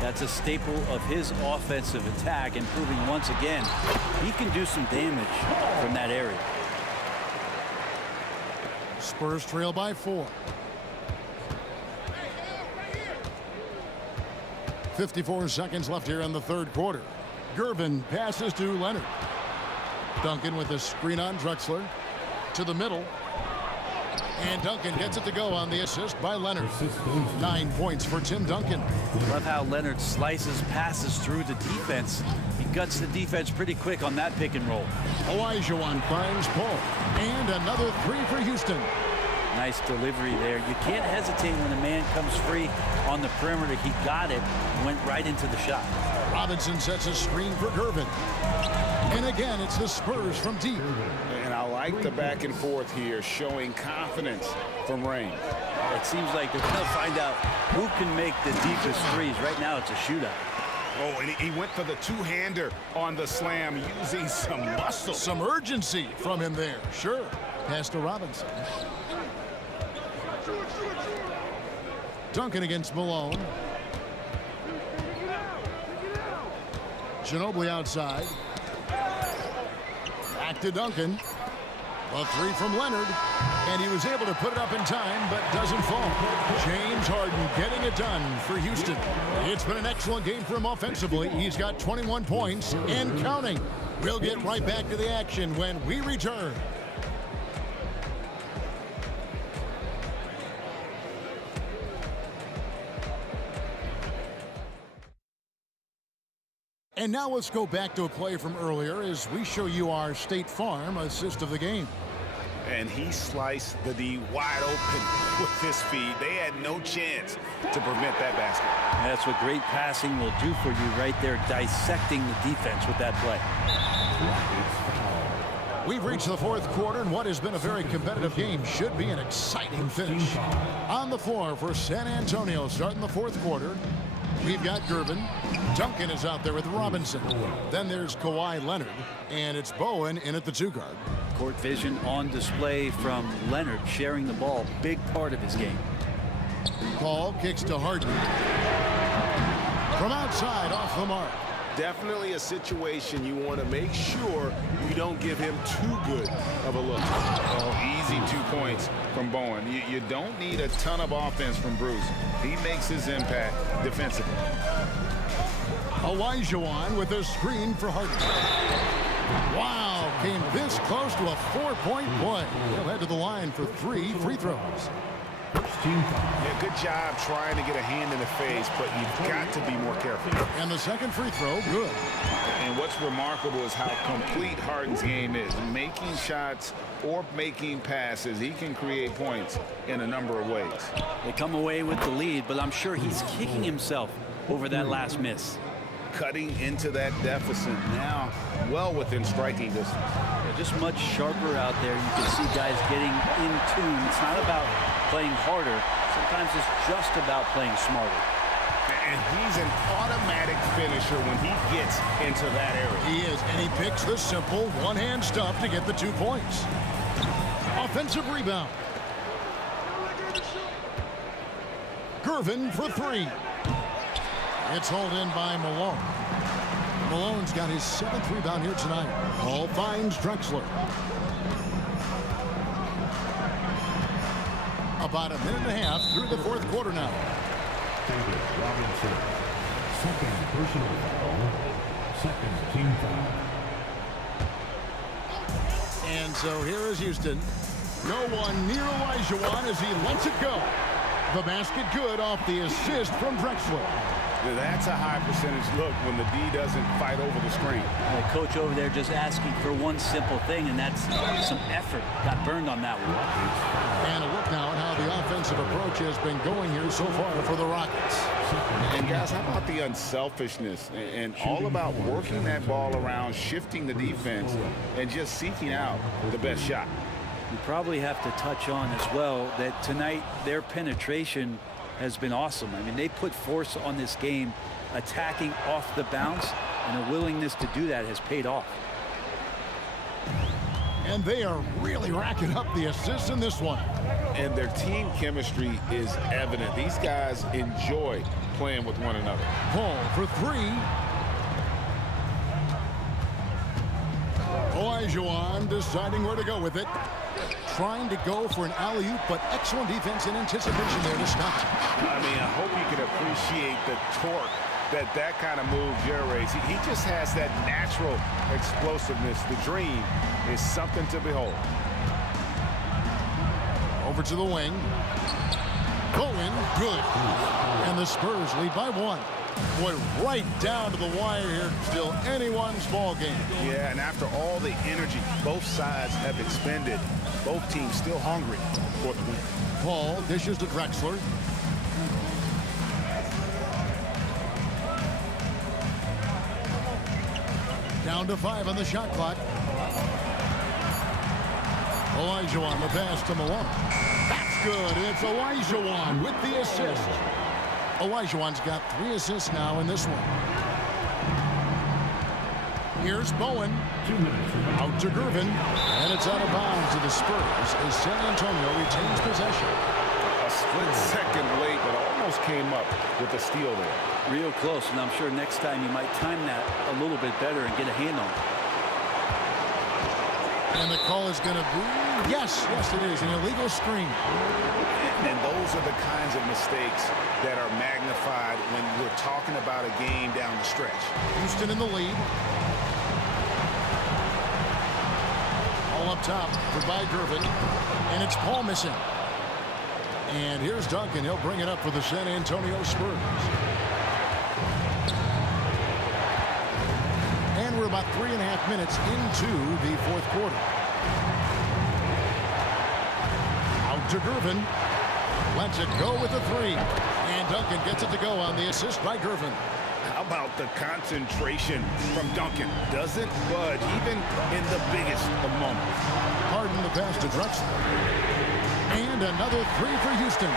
That's a staple of his offensive attack, and proving once again he can do some damage from that area. Spurs trail by 4. 54 seconds left here in the third quarter. Gervin passes to Leonard. Duncan with a screen on Drexler. To the middle. And Duncan gets it to go on the assist by Leonard. 9 points for Tim Duncan. Love how Leonard slices passes through the defense. He guts the defense pretty quick on that pick and roll. Olajuwon finds Paul. And another three for Houston. Nice delivery there. You can't hesitate when a man comes free on the perimeter. He got it, went right into the shot. Robinson sets a screen for Gervin. And again, it's the Spurs from deep. And I like the back and forth here, showing confidence from Rain. It seems like they're going to find out who can make the deepest threes. Right now, it's a shootout. Oh, and he went for the two-hander on the slam, using some muscle. Some urgency from him there. Sure. Pass to Robinson. Duncan against Malone. Ginobili outside. Back to Duncan. A three from Leonard. And he was able to put it up in time, but doesn't fall. James Harden getting it done for Houston. It's been an excellent game for him offensively. He's got 21 points and counting. We'll get right back to the action when we return. And now let's go back to a play from earlier as we show you our State Farm assist of the game. And he sliced the D wide open with his feet. They had no chance to prevent that basket. That's what great passing will do for you right there, dissecting the defense with that play. We've reached the fourth quarter, and what has been a very competitive game should be an exciting finish. On the floor for San Antonio starting the fourth quarter, we've got Gervin. Duncan is out there with Robinson. Then there's Kawhi Leonard, and it's Bowen in at the two guard. Court vision on display from Leonard, sharing the ball, big part of his game. Paul kicks to Harden. From outside, off the mark. Definitely a situation you want to make sure you don't give him too good of a look. Oh, easy 2 points from Bowen. You don't need a ton of offense from Bruce. He makes his impact defensively. Olajuwon with a screen for Harden. Wow, came this close to a 4-point play. He'll head to the line for 3 free throws. Yeah, good job trying to get a hand in the face, but you've got to be more careful. And the second free throw, good. And what's remarkable is how complete Harden's game is. Making shots or making passes, he can create points in a number of ways. They come away with the lead, but I'm sure he's kicking himself over that last miss. Cutting into that deficit now, well within striking distance. They're just much sharper out there. You can see guys getting in tune. It's not about playing harder. Sometimes it's just about playing smarter. And he's an automatic finisher when he gets into that area. He is, and he picks the simple one-hand stuff to get the 2 points. Offensive rebound. Gervin for 3. It's hauled in by Malone. Malone's got his 7th rebound here tonight. Paul finds Drexler. About a minute and a half through the 4th quarter now. David Robinson, second personal foul, second team foul. And so here is Houston. No one near Olajuwon as he lets it go. The basket good off the assist from Drexler. That's a high percentage look when the D doesn't fight over the screen. The coach over there just asking for one simple thing, and that's some effort. Got burned on that one. And a look now at how the offensive approach has been going here so far for the Rockets. And guys, how about the unselfishness and all about working that ball around, shifting the defense, and just seeking out the best shot. You probably have to touch on as well that tonight their penetration has been awesome. I mean, they put force on this game, attacking off the bounce, and a willingness to do that has paid off. And they are really racking up the assists in this one. And their team chemistry is evident. These guys enjoy playing with one another. Paul for 3. Olajuwon deciding where to go with it. Trying to go for an alley-oop, but excellent defense and anticipation there to stop it. I mean, I hope you can appreciate the torque that kind of move generates. He just has that natural explosiveness. The dream is something to behold. Over to the wing. Bowen, good. And the Spurs lead by 1. Boy, right down to the wire here. Still anyone's ball game. Yeah, and after all the energy both sides have expended, both teams still hungry for the win. Paul dishes to Drexler. Down to 5 on the shot clock. Olajuwon, the pass to Malone. That's good. It's Olajuwon with the assist. Olajuwon's got 3 assists now in this one. Here's Bowen. 2 minutes. Out to Gervin. And it's out of bounds to the Spurs as San Antonio retains possession. A split second late, but almost came up with a steal there. Real close, and I'm sure next time you might time that a little bit better and get a hand on it. And the call is going to be, yes, it is, an illegal screen. And those are the kinds of mistakes that are magnified when we're talking about a game down the stretch. Houston in the lead. All up top for by Gervin. And it's Paul missing. And here's Duncan. He'll bring it up for the San Antonio Spurs. And we're about 3.5 minutes into the 4th quarter. Out to Gervin. Lets it go with a 3. And Duncan gets it to go on the assist by Gervin. How about the concentration from Duncan? Doesn't budge even in the biggest of moments. Harden the pass to Drexler. And another 3 for Houston.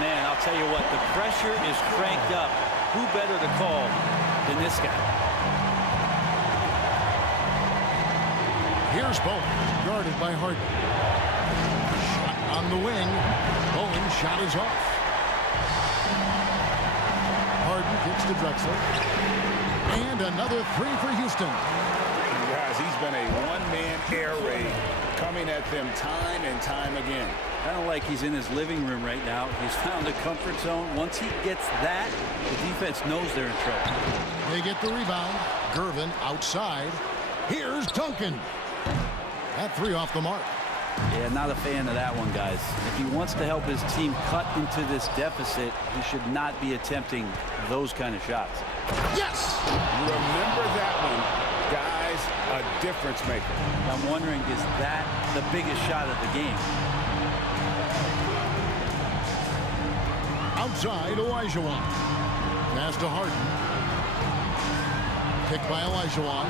Man, I'll tell you what, the pressure is cranked up. Who better to call than this guy? Here's Bowen, guarded by Harden. Shot on the wing. Bowen shot is off. Harden kicks to Drexler. And another 3 for Houston. Guys, he's been a one-man air raid coming at them time and time again. Kind of like he's in his living room right now. He's found a comfort zone. Once he gets that, the defense knows they're in trouble. They get the rebound. Gervin outside. Here's Duncan. That 3 off the mark. Yeah, not a fan of that one, guys. If he wants to help his team cut into this deficit, he should not be attempting those kind of shots. Yes! Remember that one, guys, a difference maker. I'm wondering, is that the biggest shot of the game? Outside, Olajuwon. Pass to Harden. Picked by Olajuwon.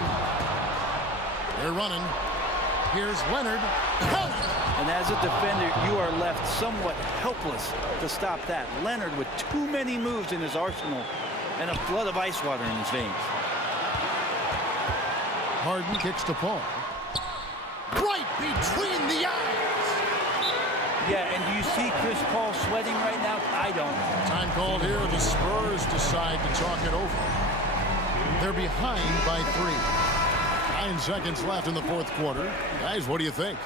They're running. Here's Leonard. And as a defender, you are left somewhat helpless to stop that. Leonard with too many moves in his arsenal and a flood of ice water in his veins. Harden kicks to Paul. Right between the eyes. Yeah, and do you see Chris Paul sweating right now? I don't. Time called here. The Spurs decide to talk it over. They're behind by 3. 9 seconds left in the fourth quarter. Guys, what do you think?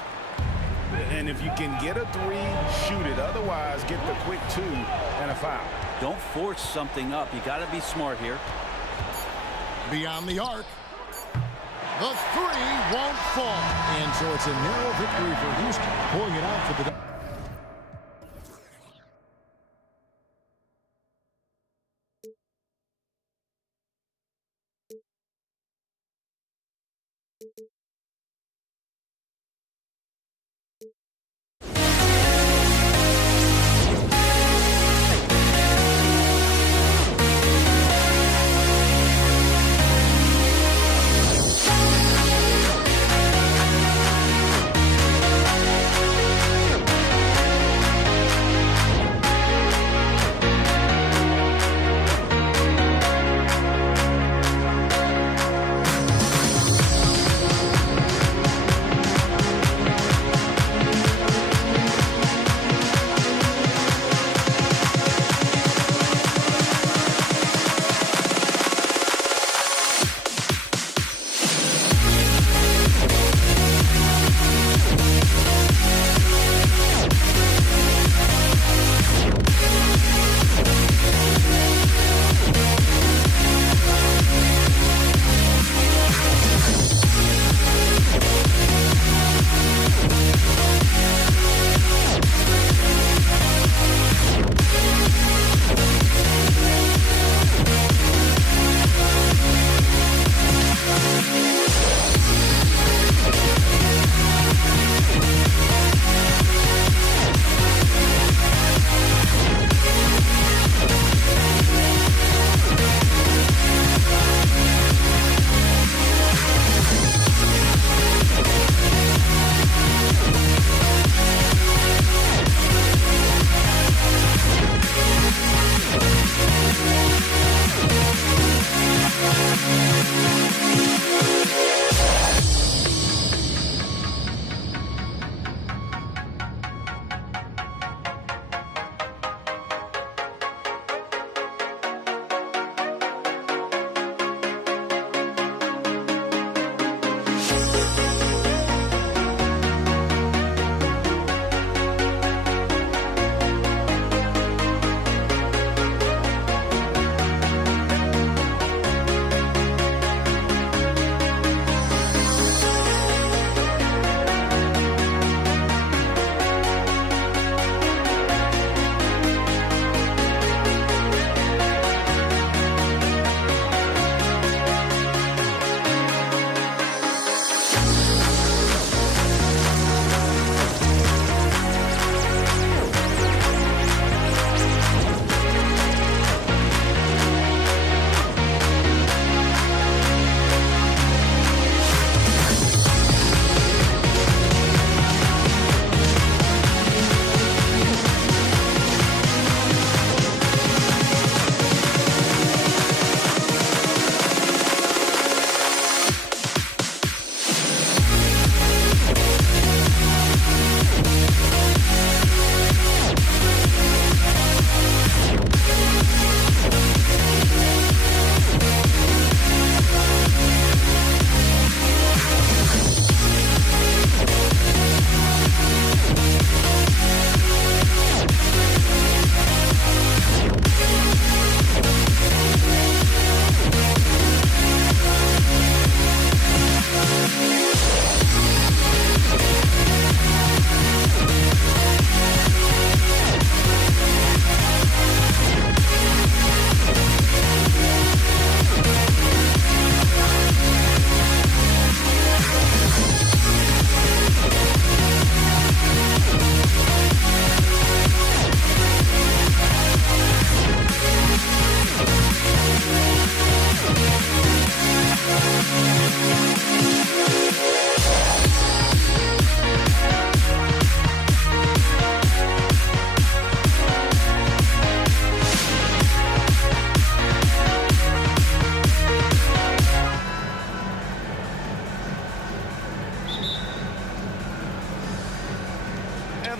And if you can get a 3, shoot it. Otherwise, get the quick 2 and a foul. Don't force something up. You got to be smart here. Beyond the arc. The 3 won't fall. And so it's a narrow victory for Houston, pulling it out for the...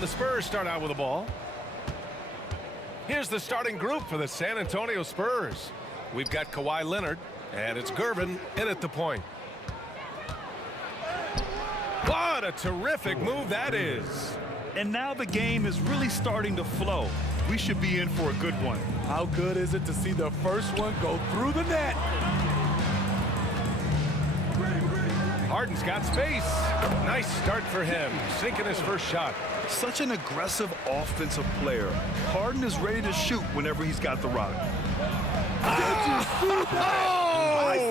And the Spurs start out with the ball. Here's the starting group for the San Antonio Spurs. We've got Kawhi Leonard, And it's Gervin in at the point. What a terrific move that is. And now the game is really starting to flow. We should be in for a good one. How good is it to see the first one go through the net? Harden's got space. Nice start for him, sinking his first shot. Such an aggressive offensive player. Harden is ready to shoot whenever he's got the rock. I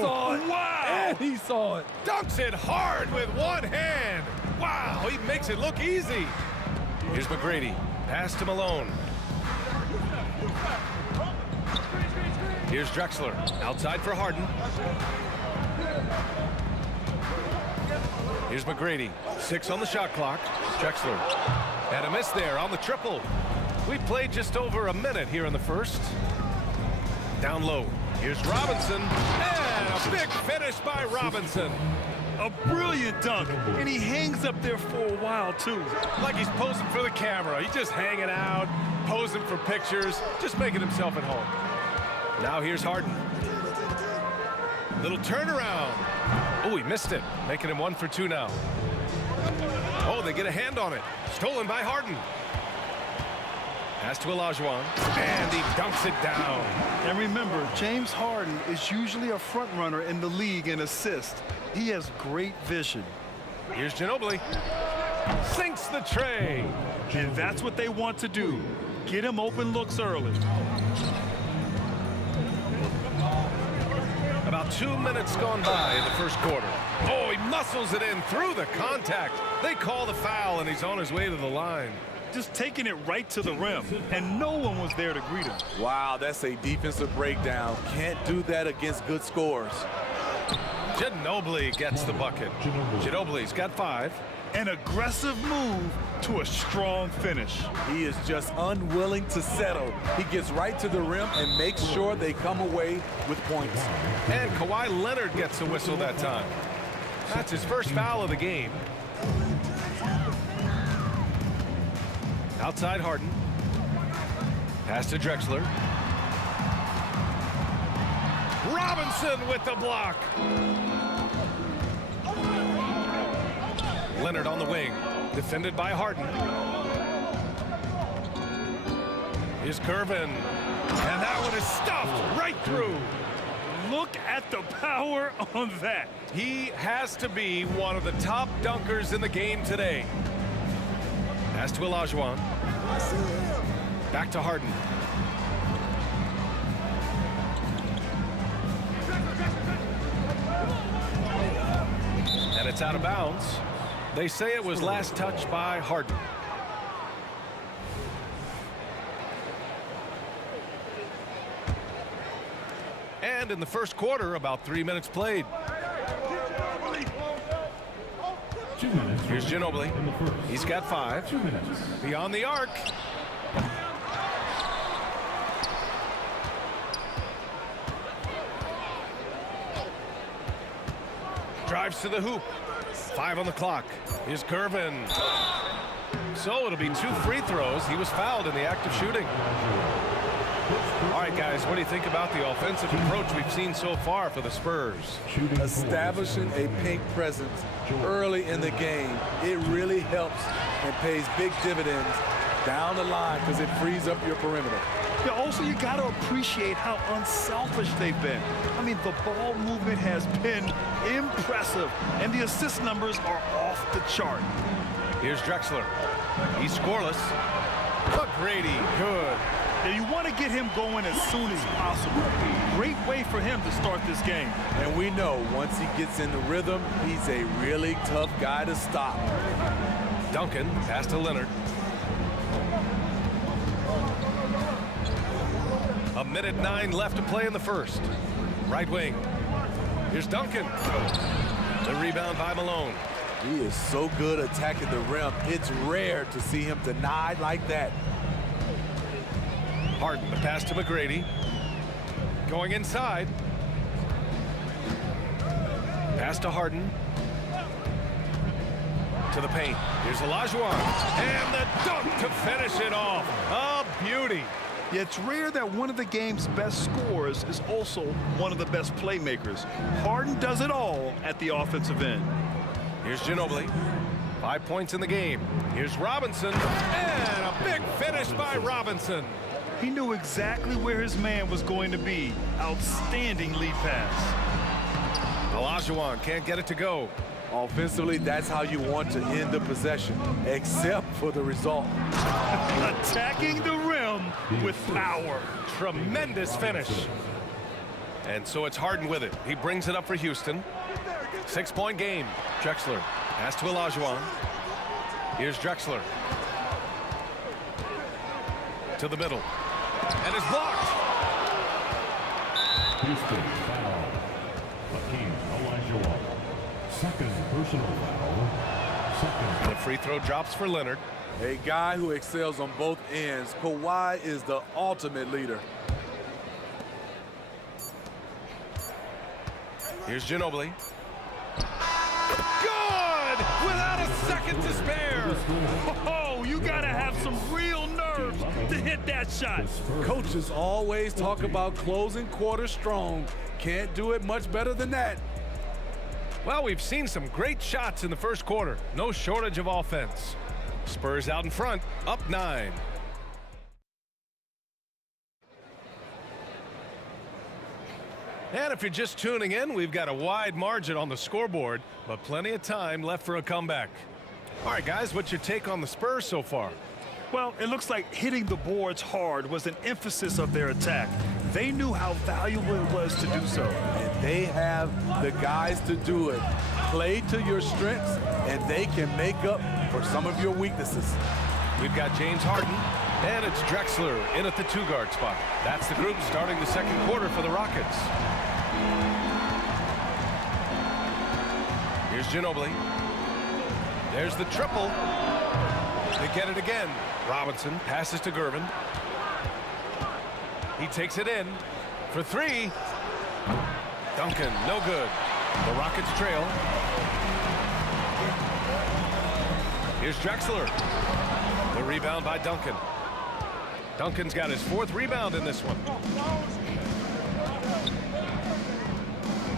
saw it. Wow! And he saw it. Dunks it hard with one hand. Wow, he makes it look easy. Here's McGrady. Pass to Malone. Here's Drexler. Outside for Harden. Here's McGrady. 6 on the shot clock. Drexler. And a miss there on the triple. We played just over a minute here in the first. Down low. Here's Robinson. And a big finish by Robinson. A brilliant dunk, and he hangs up there for a while, too. Like he's posing for the camera. He's just hanging out, posing for pictures, just making himself at home. Now here's Harden. Little turnaround. Oh, he missed it, making him 1 for 2 now. Oh, they get a hand on it. Stolen by Harden. Pass to Olajuwon, and he dunks it down. And remember, James Harden is usually a front runner in the league in assists. He has great vision. Here's Ginobili. Sinks the tray. And that's what they want to do. Get him open looks early. About 2 minutes gone by in the first quarter. Oh, he muscles it in through the contact. They call the foul, and he's on his way to the line. Just taking it right to the rim, and no one was there to greet him. Wow, that's a defensive breakdown. Can't do that against good scores. Ginobili gets the bucket. Ginobili's got 5. An aggressive move to a strong finish. He is just unwilling to settle. He gets right to the rim and makes sure they come away with points. And Kawhi Leonard gets the whistle that time. That's his first foul of the game. Outside Harden. Pass to Drexler. Robinson with the block. Leonard on the wing. Defended by Harden. Here's Gervin. And that one is stuffed right through. Look at the power on that. He has to be one of the top dunkers in the game today. Pass to Olajuwon. Back to Harden. And it's out of bounds. They say it was last touched by Harden. And in the first quarter, about 3 minutes played. Here's Ginobili. He's got 5. Beyond the arc. Drives to the hoop. 5 on the clock. Here's Gervin. So it'll be 2 free throws. He was fouled in the act of shooting. All right, guys, what do you think about the offensive approach we've seen so far for the Spurs? Establishing a paint presence early in the game, it really helps and pays big dividends down the line because it frees up your perimeter. Yeah, also, you got to appreciate how unselfish they've been. I mean, the ball movement has been impressive, and the assist numbers are off the chart. Here's Drexler. He's scoreless. McGrady, good. Yeah, you want to get him going as soon as possible. Great way for him to start this game. And we know once he gets in the rhythm, he's a really tough guy to stop. Duncan, pass to Leonard. A minute 9 left to play in the first. Right wing. Here's Duncan. The rebound by Malone. He is so good attacking the rim. It's rare to see him denied like that. Harden, the pass to McGrady. Going inside. Pass to Harden. To the paint. Here's Olajuwon. And the dunk to finish it off. A beauty. Yeah, it's rare that one of the game's best scorers is also one of the best playmakers. Harden does it all at the offensive end. Here's Ginobili. 5 points in the game. Here's Robinson. And a big finish by Robinson. He knew exactly where his man was going to be. Outstanding lead pass. Olajuwon can't get it to go. Offensively, that's how you want to end the possession, except for the result. Attacking the rim with power. Tremendous finish. And so it's Harden with it. He brings it up for Houston. 6-point game. Drexler pass to Olajuwon. Here's Drexler. To the middle. And it's blocked. Houston foul. Hakeem Olajuwon. Second personal foul. Second. The free throw drops for Leonard. A guy who excels on both ends. Kawhi is the ultimate leader. Here's Ginobili. Good! Without a second to spare. Oh, you gotta have some real nerves to hit that shot. Coaches always talk about closing quarters strong. Can't do it much better than that. Well, we've seen some great shots in the first quarter. No shortage of offense. Spurs out in front, up 9. And if you're just tuning in, we've got a wide margin on the scoreboard, but plenty of time left for a comeback. All right, guys, what's your take on the Spurs so far? Well, it looks like hitting the boards hard was an emphasis of their attack. They knew how valuable it was to do so. And they have the guys to do it. Play to your strengths, and they can make up for some of your weaknesses. We've got James Harden, and it's Drexler in at the 2-guard spot. That's the group starting the second quarter for the Rockets. Here's Ginobili. There's the triple. They get it again. Robinson passes to Gervin. He takes it in for 3. Duncan, no good. The Rockets trail. Here's Drexler. The rebound by Duncan. Duncan's got his 4th rebound in this one.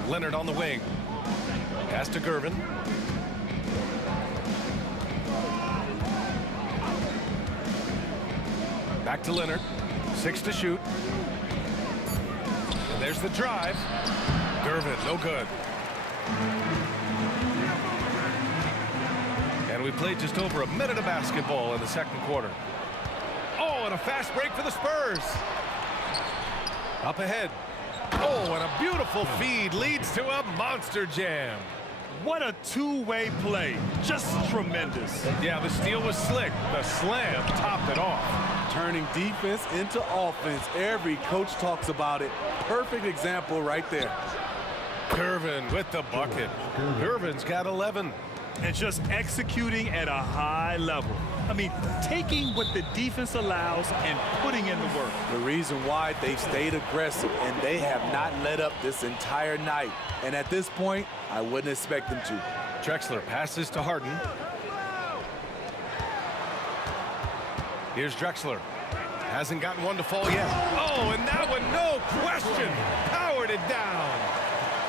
Leonard on the wing. Pass to Gervin. Back to Leonard. 6 to shoot. And there's the drive. Gervin, no good. And we played just over a minute of basketball in the second quarter. Oh, and a fast break for the Spurs. Up ahead. Oh, and a beautiful feed leads to a monster jam. What a two-way play. Just tremendous. Yeah, the steal was slick. The slam topped it off. Turning defense into offense. Every coach talks about it. Perfect example right there. Gervin with the bucket. Gervin's got 11. And just executing at a high level. I mean, taking what the defense allows and putting in the work. The reason why they've stayed aggressive and they have not let up this entire night. And at this point, I wouldn't expect them to. Drexler passes to Harden. Here's Drexler. Hasn't gotten one to fall yet. Oh, and that one, no question, powered it down.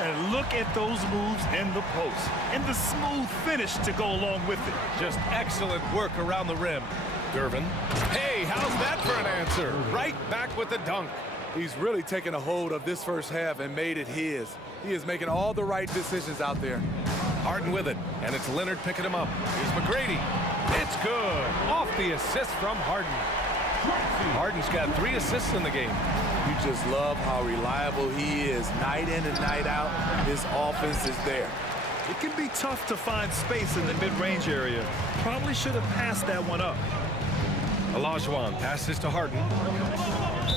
And look at those moves in the post and the smooth finish to go along with it. Just excellent work around the rim. Gervin. Hey, how's that for an answer? Right back with the dunk. He's really taken a hold of this first half and made it his. He is making all the right decisions out there. Harden with it, and it's Leonard picking him up. Here's McGrady. It's good. Off the assist from Harden. Harden's got 3 assists in the game. You just love how reliable he is. Night in and night out, his offense is there. It can be tough to find space in the mid-range area. Probably should have passed that one up. Olajuwon passes to Harden.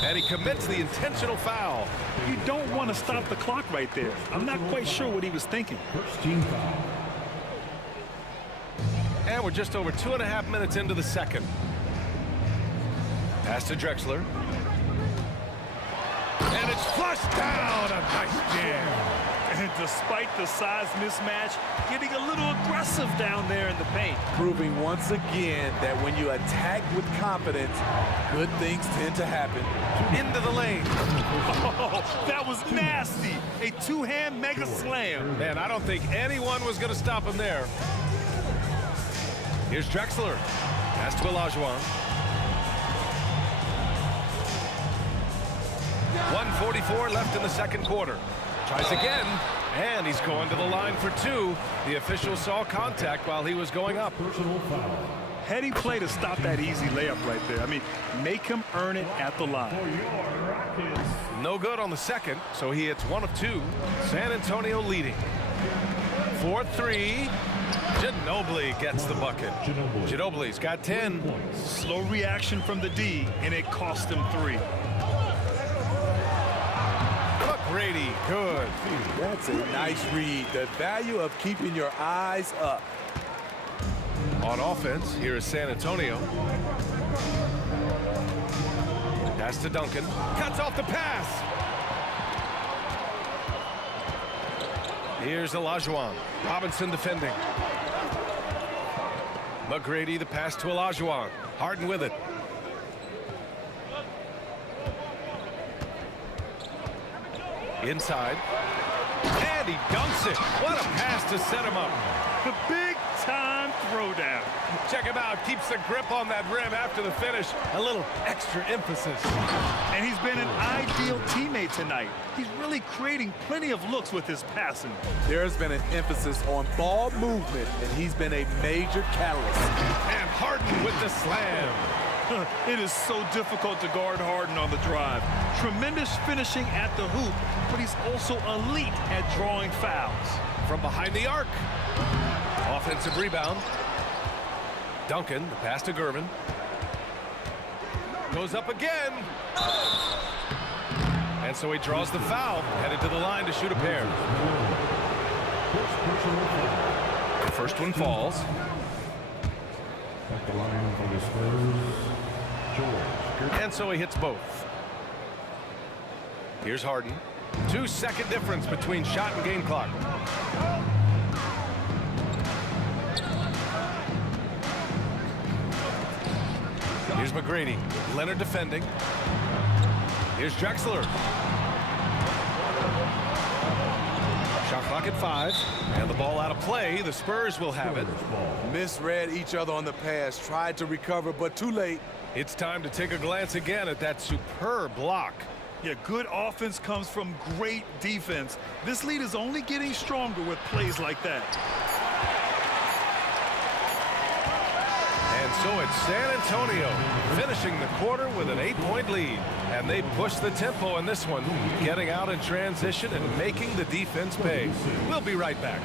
And he commits the intentional foul. You don't want to stop the clock right there. I'm not quite sure what he was thinking. First team foul. And we're just over 2.5 minutes into the second. Pass to Drexler. And it's flushed down. A nice jam. And despite the size mismatch, getting a little aggressive down there in the paint. Proving once again that when you attack with confidence, good things tend to happen. Into the lane. Oh, that was nasty. A two-hand mega slam. Man, I don't think anyone was going to stop him there. Here's Drexler. Pass to Olajuwon. 1:44 left in the second quarter. Tries again, and he's going to the line for two. The official saw contact while he was going up. Heady play to stop that easy layup right there. I mean, make him earn it at the line. No good on the second, so he hits 1 of 2. San Antonio leading. 4-3. Ginobili gets the bucket. Ginobili's got 10. Slow reaction from the D, and it cost him 3. Brady, good. That's a nice read. The value of keeping your eyes up. On offense, here is San Antonio. Pass to Duncan. Cuts off the pass. Here's Olajuwon. Robinson defending. McGrady, the pass to Olajuwon. Harden with it. Inside. And he dunks it. What a pass to set him up. The big-time throwdown. Check him out. Keeps the grip on that rim after the finish. A little extra emphasis. And he's been an ideal teammate tonight. He's really creating plenty of looks with his passing. There's been an emphasis on ball movement, and he's been a major catalyst. And Harden with the slam. It is so difficult to guard Harden on the drive. Tremendous finishing at the hoop, but he's also elite at drawing fouls. From behind the arc. Offensive rebound. Duncan, the pass to Gervin. Goes up again. And so he draws the foul, headed to the line to shoot a pair. The first one falls. At the line for the Spurs, George. And so he hits both. Here's Harden. 2-second difference between shot and game clock. Here's McGrady. Leonard defending. Here's Drexler. Shot clock at 5. And the ball out of play. The Spurs will have it. Misread each other on the pass. Tried to recover, but too late. It's time to take a glance again at that superb block. Yeah, good offense comes from great defense. This lead is only getting stronger with plays like that. And so it's San Antonio finishing the quarter with an 8-point lead. And they push the tempo in this one, getting out in transition and making the defense pay. We'll be right back.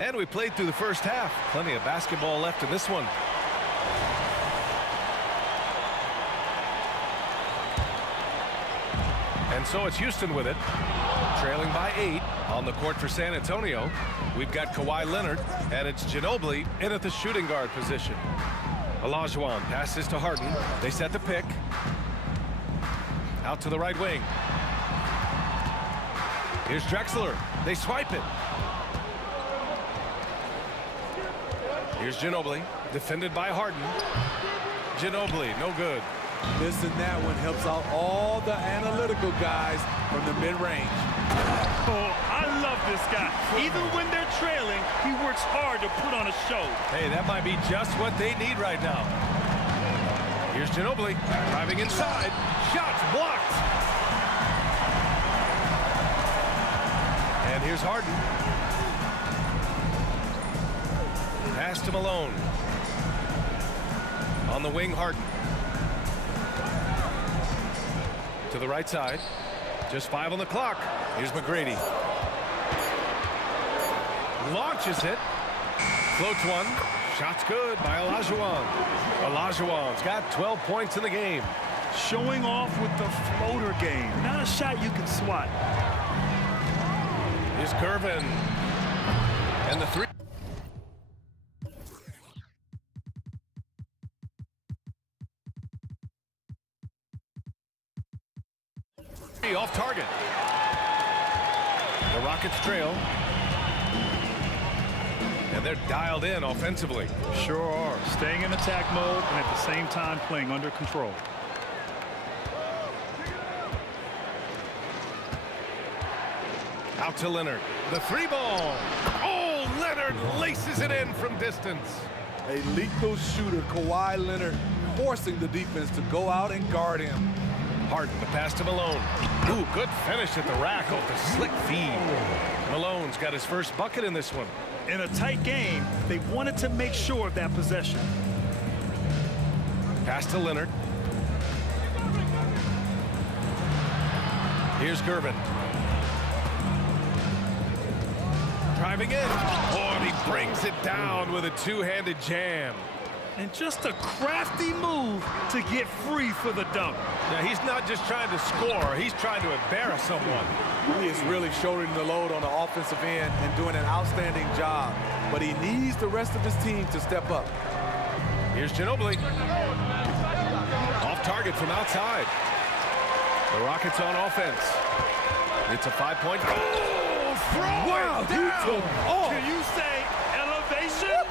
And we played through the first half. Plenty of basketball left in this one. And so it's Houston with it. Trailing by 8 on the court for San Antonio. We've got Kawhi Leonard, and it's Ginobili in at the shooting guard position. Olajuwon passes to Harden. They set the pick. Out to the right wing. Here's Drexler. They swipe it. Here's Ginobili, defended by Harden. Ginobili, no good. Missing that one helps out all the analytical guys from the mid-range. Oh, I love this guy. Even when they're trailing, he works hard to put on a show. Hey, that might be just what they need right now. Here's Ginobili, driving inside. Shots blocked. And here's Harden. Pass to Malone. On the wing, Harden. To the right side. Just 5 on the clock. Here's McGrady. Launches it. Floats one. Shot's good by Olajuwon. Olajuwon's got 12 points in the game. Showing off with the floater game. Not a shot you can swat. Here's Gervin. And the three. Off target. The Rockets trail. And they're dialed in offensively. Sure are. Staying in attack mode and at the same time playing under control. Out to Leonard. The three ball. Oh, Leonard laces it in from distance. A lethal shooter, Kawhi Leonard, forcing the defense to go out and guard him. Harden, the pass to Malone. Ooh, good finish at the rack off the slick feed. Malone's got his first bucket in this one. In a tight game, they wanted to make sure of that possession. Pass to Leonard. Here's Gervin. Driving in. Oh, and he brings it down with a two-handed jam. And just a crafty move to get free for the dunk. Now, he's not just trying to score. He's trying to embarrass someone. He is really shouldering the load on the offensive end and doing an outstanding job. But he needs the rest of his team to step up. Here's Ginobili. Off target from outside. The Rockets on offense. It's a 5-point. Oh, throw wow, it down. Can you say elevation?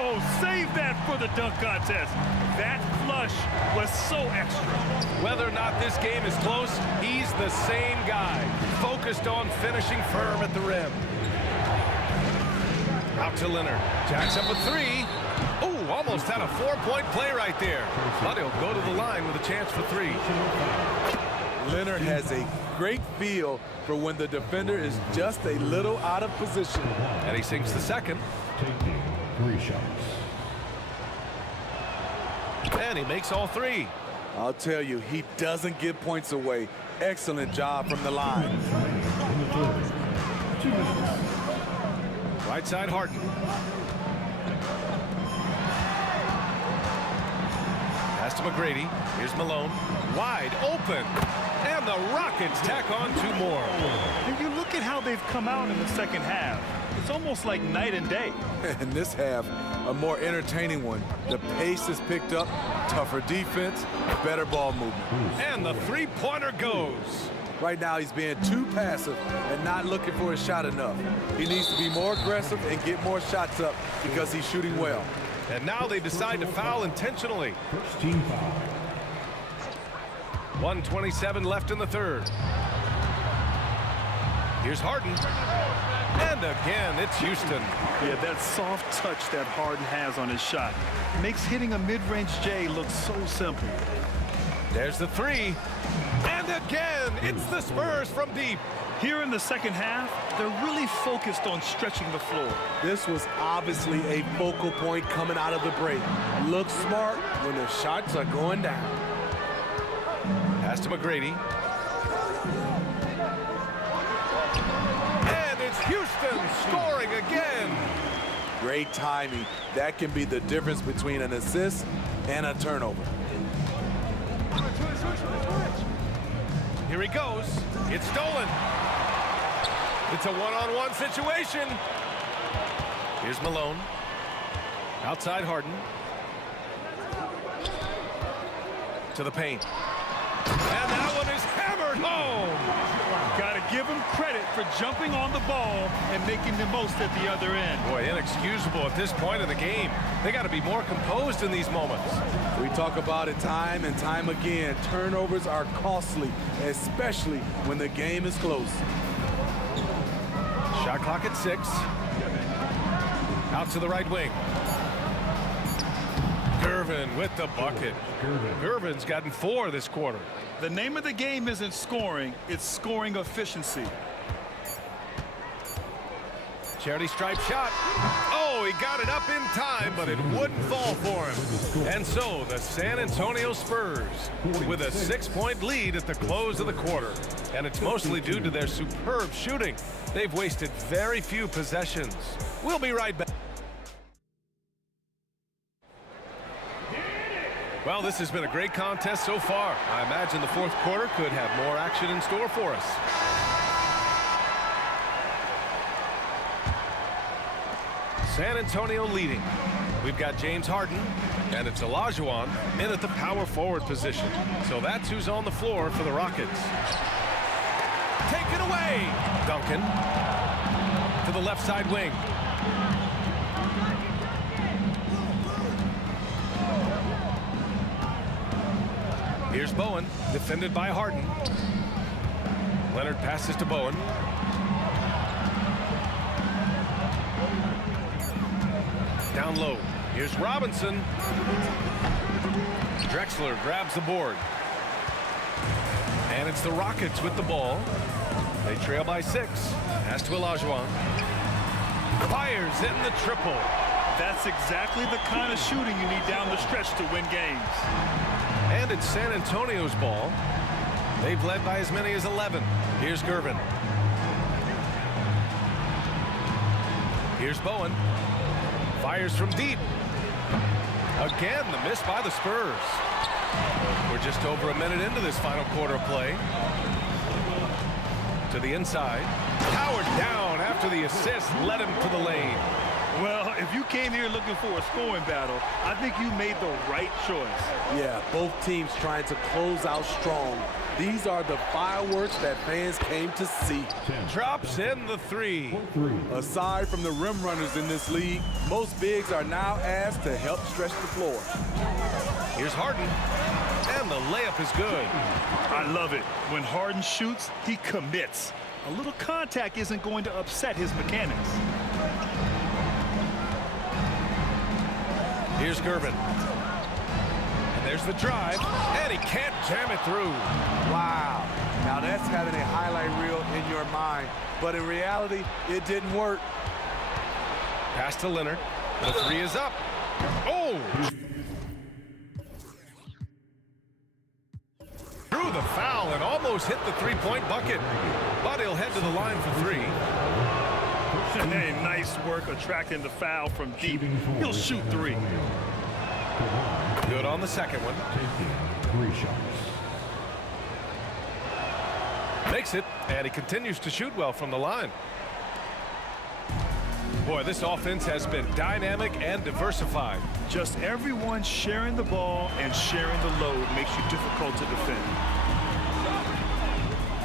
Oh, save that for the dunk contest. That flush was so extra. Whether or not this game is close, he's the same guy, focused on finishing firm at the rim. Out to Leonard. Jacks up a three. Oh, almost had a 4-point play right there. But he'll go to the line with a chance for three. Leonard has a great feel for when the defender is just a little out of position. And he sinks the second. Taking 3 shots. And he makes all three. I'll tell you, he doesn't give points away. Excellent job from the line. In the third, 2 minutes. Right side, Harden. Pass to McGrady. Here's Malone. Wide open. And the Rockets tack on 2 more. And you look at how they've come out in the second half. It's almost like night and day. In this half, a more entertaining one. The pace is picked up, tougher defense, better ball movement. And the three-pointer goes. Right now, he's being too passive and not looking for a shot enough. He needs to be more aggressive and get more shots up because he's shooting well. And now they decide to foul intentionally. First team foul. 1:27 left in the third. Here's Harden. And again, it's Houston. Yeah, that soft touch that Harden has on his shot makes hitting a mid-range J look so simple. There's the three. And again, it's the Spurs from deep. Here in the second half, they're really focused on stretching the floor. This was obviously a focal point coming out of the break. Look smart when the shots are going down. Pass to McGrady. And it's Houston scoring again. Great timing. That can be the difference between an assist and a turnover. Here he goes. It's stolen. It's a one-on-one situation. Here's Malone. Outside Harden. To the paint. And that one is hammered home. Got to give him credit for jumping on the ball and making the most at the other end. Boy, inexcusable at this point in the game. They got to be more composed in these moments. We talk about it time and time again. Turnovers are costly, especially when the game is close. Shot clock at 6. Out to the right wing. Gervin with the bucket. Gervin's gotten 4 this quarter. The name of the game isn't scoring, it's scoring efficiency. Charity stripe shot. Oh, he got it up in time, but it wouldn't fall for him. And so the San Antonio Spurs with a 6-point lead at the close of the quarter. And it's mostly due to their superb shooting. They've wasted very few possessions. We'll be right back. Well, this has been a great contest so far. I imagine the fourth quarter could have more action in store for us. San Antonio leading. We've got James Harden, and it's Olajuwon in at the power forward position. So that's who's on the floor for the Rockets. Taken away. Duncan to the left side wing. Here's Bowen, defended by Harden. Leonard passes to Bowen. Down low. Here's Robinson. Drexler grabs the board. And it's the Rockets with the ball. They trail by 6. Pass to Olajuwon. Fires in the triple. That's exactly the kind of shooting you need down the stretch to win games. And it's San Antonio's ball. They've led by as many as 11. Here's Gervin. Here's Bowen. Fires from deep. Again, the miss by the Spurs. We're just over a minute into this final quarter of play. To the inside. Powered down after the assist led him to the lane. Well, if you came here looking for a scoring battle, I think you made the right choice. Yeah, both teams trying to close out strong. These are the fireworks that fans came to see. Drops in the 3. Aside from the rim runners in this league, most bigs are now asked to help stretch the floor. Here's Harden, and the layup is good. I love it. When Harden shoots, he commits. A little contact isn't going to upset his mechanics. Here's Gervin. And there's the drive, and he can't jam it through. Wow. Now that's having a highlight reel in your mind. But in reality, it didn't work. Pass to Leonard. The 3 is up. Oh! Threw the foul and almost hit the three-point bucket. But he'll head to the line for 3. Hey, nice work attracting the foul from deep. He'll shoot 3. Good on the second one. 3 shots. Makes it, and he continues to shoot well from the line. Boy, this offense has been dynamic and diversified. Just everyone sharing the ball and sharing the load makes you difficult to defend.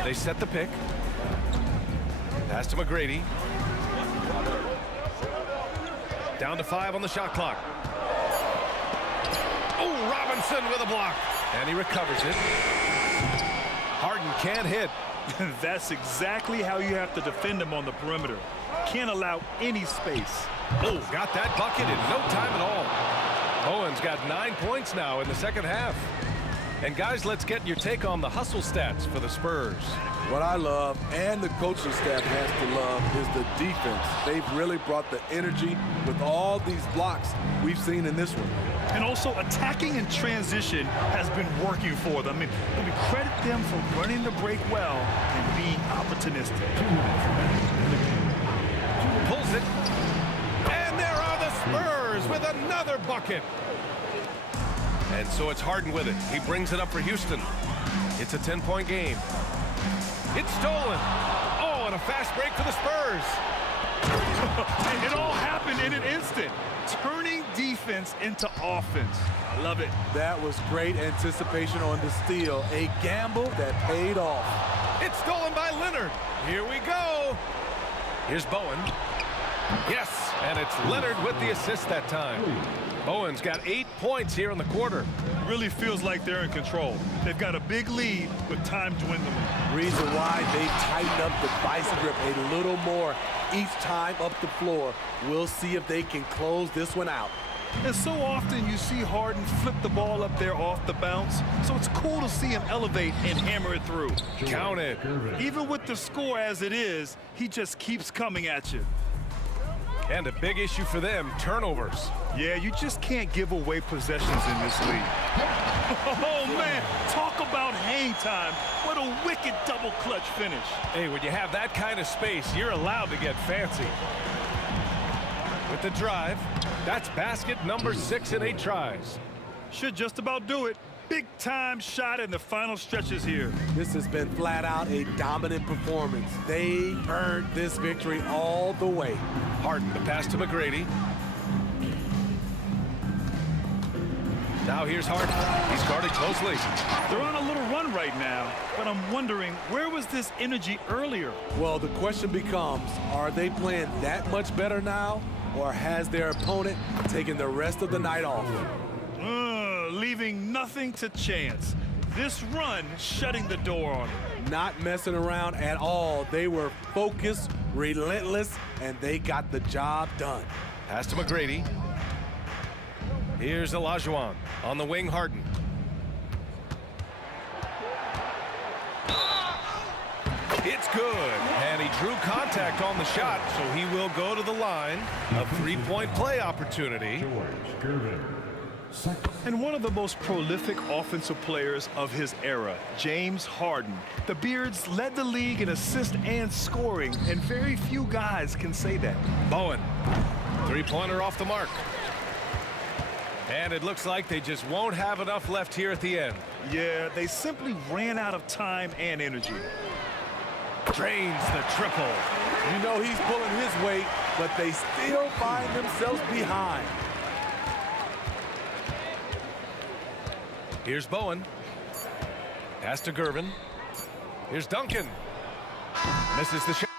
They set the pick. Pass to McGrady. Down to 5 on the shot clock. Oh, Robinson with a block. And he recovers it. Harden can't hit. That's exactly how you have to defend him on the perimeter. Can't allow any space. Oh, got that bucket in no time at all. Bowen's got 9 points now in the second half. And guys, let's get your take on the hustle stats for the Spurs. What I love, and the coaching staff has to love, is the defense. They've really brought the energy with all these blocks we've seen in this one. And also attacking in transition has been working for them. I mean, we credit them for running the break well and being opportunistic. Pulls it. And there are the Spurs with another bucket. And so it's Harden with it. He brings it up for Houston. It's a 10-point game. It's stolen. Oh, and a fast break for the Spurs. It all happened in an instant. Turning defense into offense. I love it. That was great anticipation on the steal. A gamble that paid off. It's stolen by Leonard. Here we go. Here's Bowen. Yes, and it's Leonard with the assist that time. Bowen's got 8 points here in the quarter. Really feels like they're in control. They've got a big lead with time dwindling. Reason why they tighten up the vice grip a little more each time up the floor. We'll see if they can close this one out. And so often you see Harden flip the ball up there off the bounce, so it's cool to see him elevate and hammer it through. Count it. Even with the score as it is, he just keeps coming at you. And a big issue for them, turnovers. Yeah, you just can't give away possessions in this league. Oh, man, talk about hang time. What a wicked double clutch finish. Hey, when you have that kind of space, you're allowed to get fancy. With the drive, that's basket number 6 in 8 tries. Should just about do it. Big time shot in the final stretches here. This has been flat out a dominant performance. They earned this victory all the way. Harden, the pass to McGrady. Now here's Harden. He's guarded closely. They're on a little run right now, but I'm wondering, where was this energy earlier? Well, the question becomes, are they playing that much better now, or has their opponent taken the rest of the night off? Leaving nothing to chance. This run shutting the door on them. Not messing around at all. They were focused, relentless, and they got the job done. Pass to McGrady. Here's Olajuwon on the wing. Harden. It's good, and he drew contact on the shot, so he will go to the line. A three-point play opportunity. And one of the most prolific offensive players of his era, James Harden. The Beards led the league in assists and scoring, and very few guys can say that. Bowen, three-pointer off the mark. And it looks like they just won't have enough left here at the end. Yeah, they simply ran out of time and energy. Drains the triple. You know he's pulling his weight, but they still find themselves behind. Here's Bowen. Pass to Gervin. Here's Duncan. Misses the shot.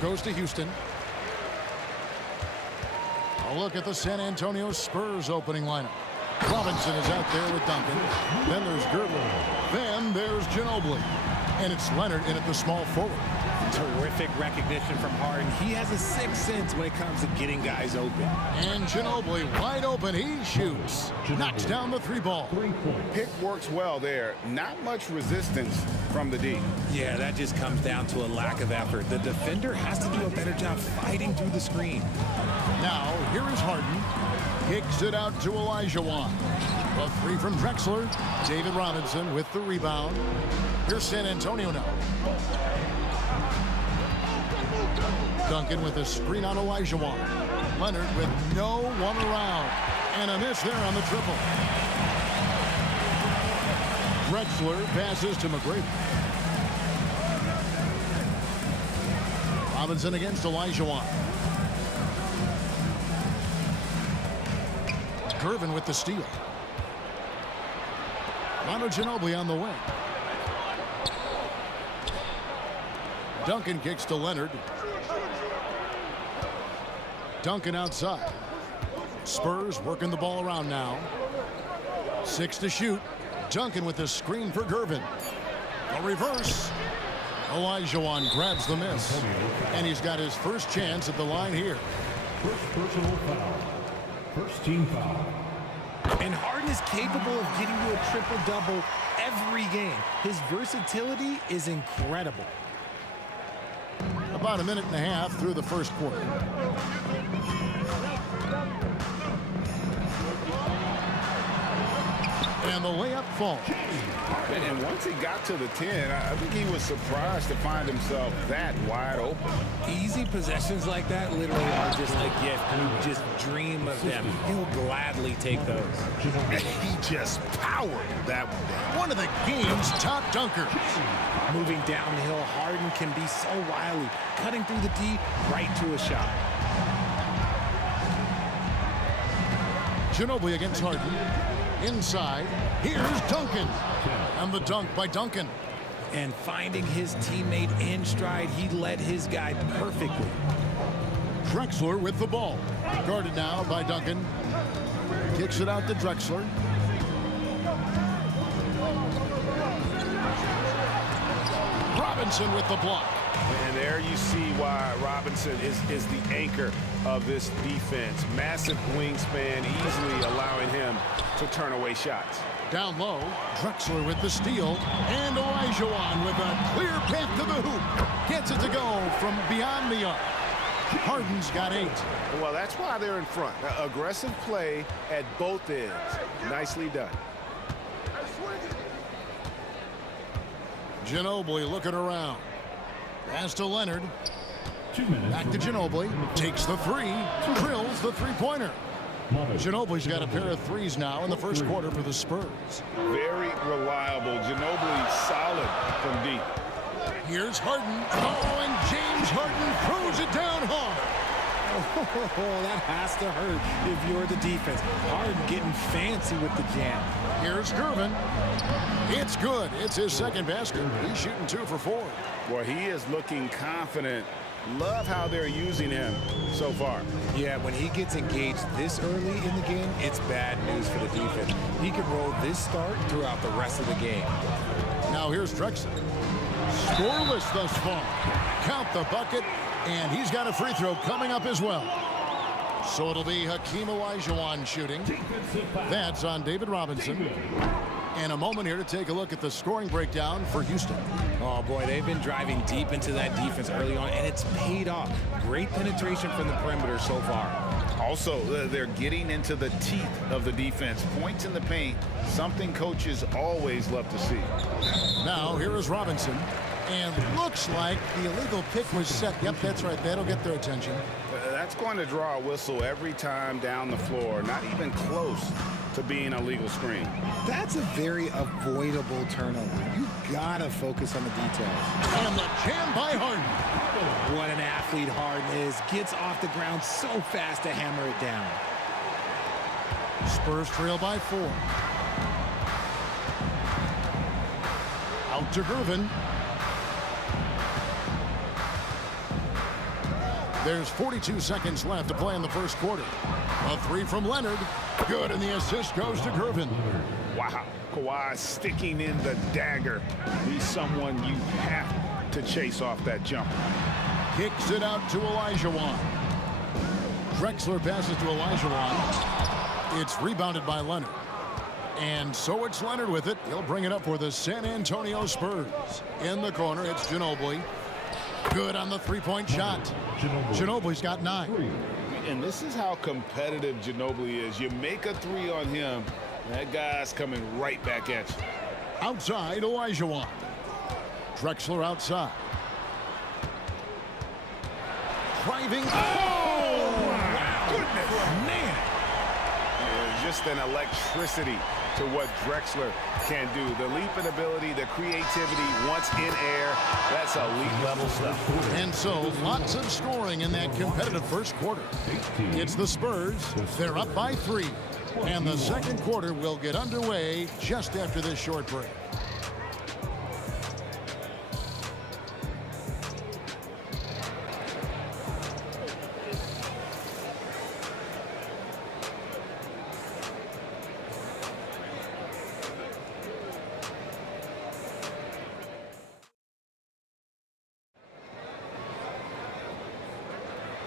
goes to Houston. A look at the San Antonio Spurs opening lineup. Robinson is out there with Duncan. Then there's Gerber. Then there's Ginobili. And it's Leonard in at the small forward. Terrific recognition from Harden. He has a sixth sense when it comes to getting guys open. And Ginobili wide open. He shoots. Knocks down the 3-ball. Pick works well there. Not much resistance from the D. Yeah, that just comes down to a lack of effort. The defender has to do a better job fighting through the screen. Now, here is Harden. Kicks it out to Olajuwon. A 3 from Drexler. David Robinson with the rebound. Here's San Antonio now. Duncan with a screen on Olajuwon. Leonard with no one around. And a miss there on the triple. Drexler passes to McGrady. Robinson against Olajuwon. Gervin with the steal. Manu Ginobili on the wing. Duncan kicks to Leonard. Duncan outside. Spurs working the ball around now. 6 to shoot. Duncan with the screen for Gervin. A reverse. Olajuwon grabs the miss. And he's got his first chance at the line here. First personal foul. First team foul. And Harden is capable of getting you a triple-double every game. His versatility is incredible. About a minute and a half through the first quarter. And the layup falls. And once he got to the 10, I think he was surprised to find himself that wide open. Easy possessions like that literally are just a gift. You just dream of them. He'll gladly take those. He just powered that one down. One of the game's top dunkers. Moving downhill, Harden can be so wily. Cutting through the D, right to a shot. Ginobili against Harden. Inside, here's Duncan. And the dunk by Duncan. And finding his teammate in stride, he led his guy perfectly. Drexler with the ball. Guarded now by Duncan. Kicks it out to Drexler. Robinson with the block. And there you see why Robinson is the anchor of this defense. Massive wingspan, easily allowing him to turn away shots. Down low, Drexler with the steal. And Olajuwon with a clear path to the hoop. Gets it to go from beyond the arc. Harden's got 8. Well, that's why they're in front. Aggressive play at both ends. Nicely done. Ginobili looking around. Pass to Leonard. 2 minutes. Back to Ginobili. Takes the 3. Drills the 3-pointer. Ginobili's got a pair of 3s now in the first quarter for the Spurs. Very reliable. Ginobili solid from deep. Here's Harden. Oh, and James Harden throws it down hard. Oh, that has to hurt if you're the defense. Harden getting fancy with the jam. Here's Gervin. It's good. It's his second basket. He's shooting 2 for 4. Well, he is looking confident. Love how they're using him so far. Yeah, when he gets engaged this early in the game, it's bad news for the defense. He could roll this start throughout the rest of the game. Now here's Drexler. Scoreless thus far. Count the bucket, and he's got a free throw coming up as well. So it'll be Hakeem Olajuwon shooting. That's on David Robinson. And a moment here to take a look at the scoring breakdown for Houston. Oh, boy, they've been driving deep into that defense early on, and it's paid off. Great penetration from the perimeter so far. Also, they're getting into the teeth of the defense. Points in the paint, something coaches always love to see. Now, here is Robinson. And looks like the illegal pick was set. Yep, that's right. That'll get their attention. That's going to draw a whistle every time down the floor. Not even close to being a legal screen. That's a very avoidable turnover. You gotta focus on the details. And the jam by Harden. What an athlete Harden is. Gets off the ground so fast to hammer it down. Spurs trail by 4. Out to Gervin. There's 42 seconds left to play in the first quarter. A three from Leonard. Good, and the assist goes to Gervin. Wow, Kawhi sticking in the dagger. He's someone you have to chase off that jumper. Kicks it out to Olajuwon. Drexler passes to Olajuwon. It's rebounded by Leonard. And so it's Leonard with it. He'll bring it up for the San Antonio Spurs. In the corner, it's Ginobili. Good on the three-point shot. Ginobili's got 9. And this is how competitive Ginobili is. You make a three on him, that guy's coming right back at you. Outside, Olajuwon. Drexler outside. Driving. Oh, wow. Goodness. Man. Just an electricity to what Drexler can do. The leaping ability, the creativity, once in air, that's elite level stuff. And so lots of scoring in that competitive first quarter. It's the Spurs. They're up by 3. And the second quarter will get underway just after this short break.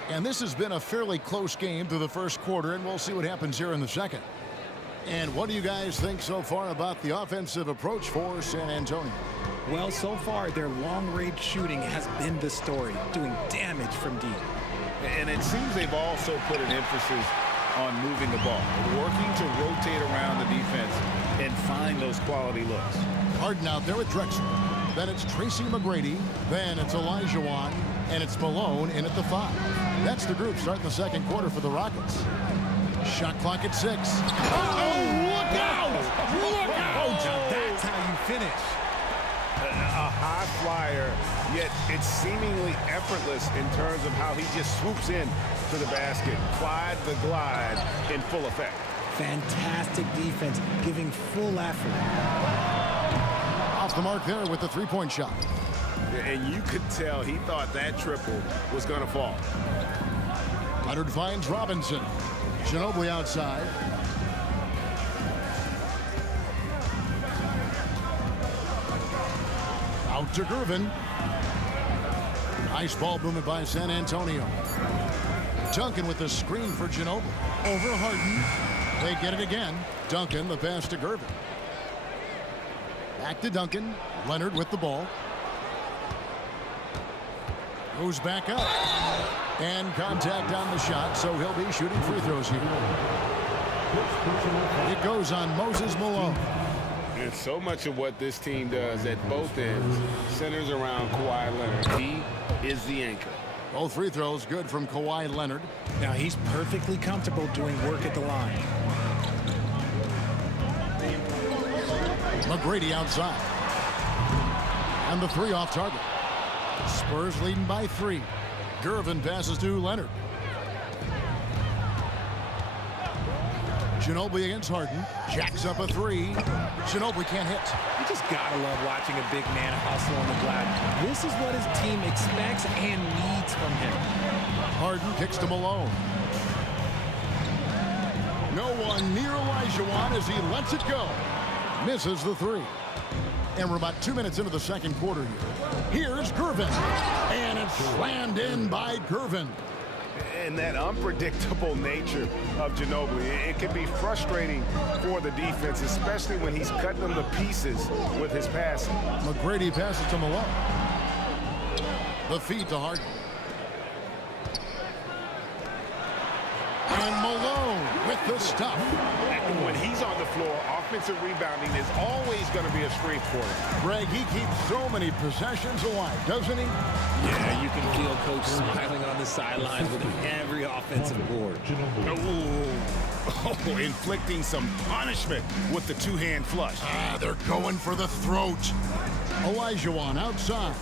And this has been a fairly close game through the first quarter, and we'll see what happens here in the second. And what do you guys think so far about the offensive approach for San Antonio? Well, so far, their long-range shooting has been the story, doing damage from deep. And it seems they've also put an emphasis on moving the ball, working to rotate around the defense and find those quality looks. Harden out there with Drexler. Then it's Tracy McGrady. Then it's Olajuwon. And it's Malone in at the 5. That's the group starting the second quarter for the Rockets. Shot clock at 6. Oh, look out! Look out! Now that's how you finish. A high flyer, yet it's seemingly effortless in terms of how he just swoops in to the basket. Clyde the glide in full effect. Fantastic defense, giving full effort. Off the mark there with the three-point shot. And you could tell he thought that triple was going to fall. Leonard finds Robinson. Ginobili outside. Out to Gervin. Nice ball movement by San Antonio. Duncan with the screen for Ginobili. Over Harden. They get it again. Duncan, the pass to Gervin. Back to Duncan. Leonard with the ball. Goes back up. And contact on the shot, so he'll be shooting free throws here. It goes on Moses Malone. And so much of what this team does at both ends centers around Kawhi Leonard. He is the anchor. Both free throws good from Kawhi Leonard. Now he's perfectly comfortable doing work at the line. McGrady outside. And the 3 off target. Spurs leading by 3. Gervin passes to Leonard. Ginobili against Harden. Jacks up a 3. Ginobili can't hit. You just gotta love watching a big man hustle on the glass. This is what his team expects and needs from him. Harden kicks to Malone. No one near Olajuwon as he lets it go. Misses the 3. And we're about 2 minutes into the second quarter here. Here's Gervin. And it's slammed in by Gervin. And that unpredictable nature of Ginobili, it can be frustrating for the defense, especially when he's cutting them to pieces with his passing. McGrady passes to Malone. The feed to Harden. And Malone with the stuff. And when he's on the floor, offensive rebounding is always going to be a strength for him. Greg, he keeps so many possessions alive, doesn't he? Yeah, you can feel Coach smiling on the sidelines with every offensive board. Oh, inflicting some punishment with the 2-hand flush. They're going for the throat. Olajuwon outside.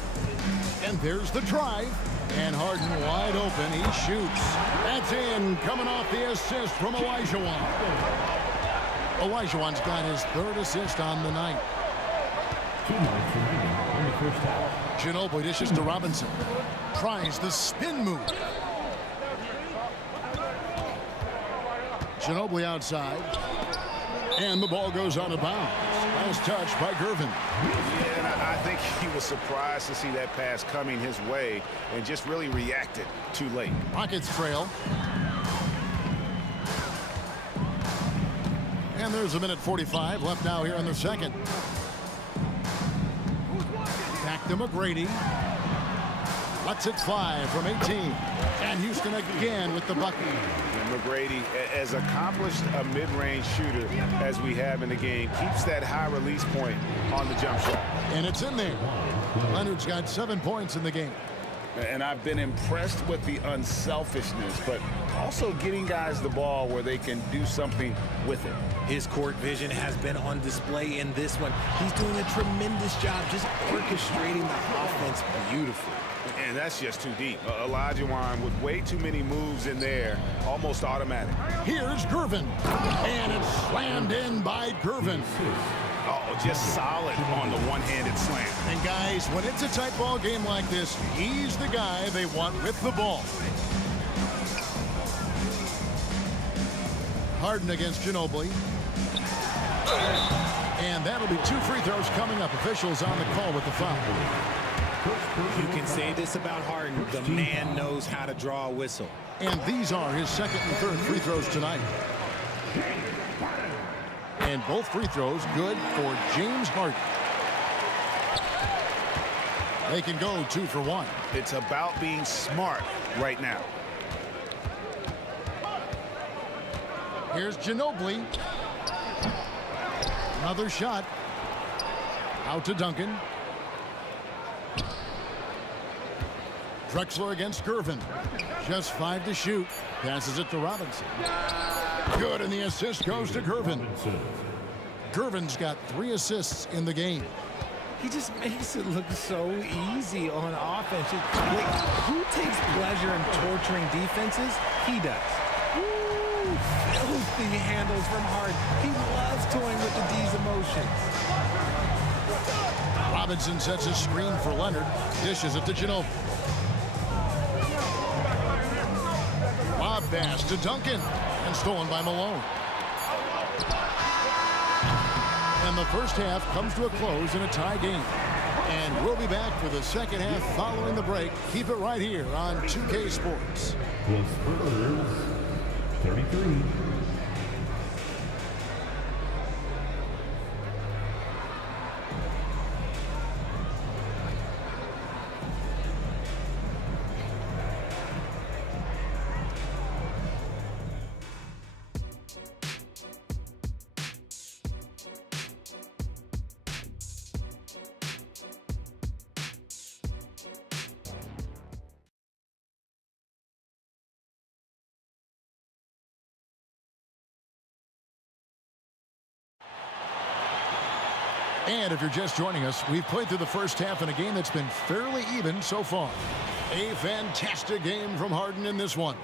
And there's the drive. And Harden wide open. He shoots. That's in. Coming off the assist from Olajuwon. Olajuwon's got his 3rd assist on the night. 2 minutes remaining in the first half. Ginobili dishes to Robinson. Tries the spin move. Ginobili outside. And the ball goes out of bounds. Nice touch by Gervin. Yeah, and I think he was surprised to see that pass coming his way and just really reacted too late. Rockets trail. And there's 1:45 left now here in the second. Back to McGrady. Lets it fly from 18. And Houston again with the bucket. And McGrady, as accomplished a mid-range shooter as we have in the game, keeps that high release point on the jump shot. And it's in there. Leonard's got 7 points in the game. And I've been impressed with the unselfishness, but also getting guys the ball where they can do something with it. His court vision has been on display in this one. He's doing a tremendous job just orchestrating the offense beautifully. And that's just too deep. Olajuwon with way too many moves in there, almost automatic. Here's Gervin. And it's slammed in by Gervin. Oh, just solid on the one-handed slam. And guys, when it's a tight ball game like this, he's the guy they want with the ball. Harden against Ginobili. And that'll be 2 free throws coming up. Officials on the call with the foul. You can say this about Harden. The man knows how to draw a whistle. And these are his second and third free throws tonight. And both free throws good for James Harden. They can go 2 for 1. It's about being smart right now. Here's Ginobili. Another shot. Out to Duncan. Drexler against Gervin. Just 5 to shoot. Passes it to Robinson. Good, and the assist goes to Gervin. Gervin's got 3 assists in the game. He just makes it look so easy on offense. Who takes pleasure in torturing defenses? He does. Ooh, filthy handles from Harden. He loves toying with the D's emotions. Robinson sets a screen for Leonard. Dishes it to Ginobili. Lob pass to Duncan. And stolen by Malone. And the first half comes to a close in a tie game. And we'll be back for the second half following the break. Keep it right here on 2K Sports. The Spurs, 33. And if you're just joining us, we've played through the first half in a game that's been fairly even so far. A fantastic game from Harden in this one.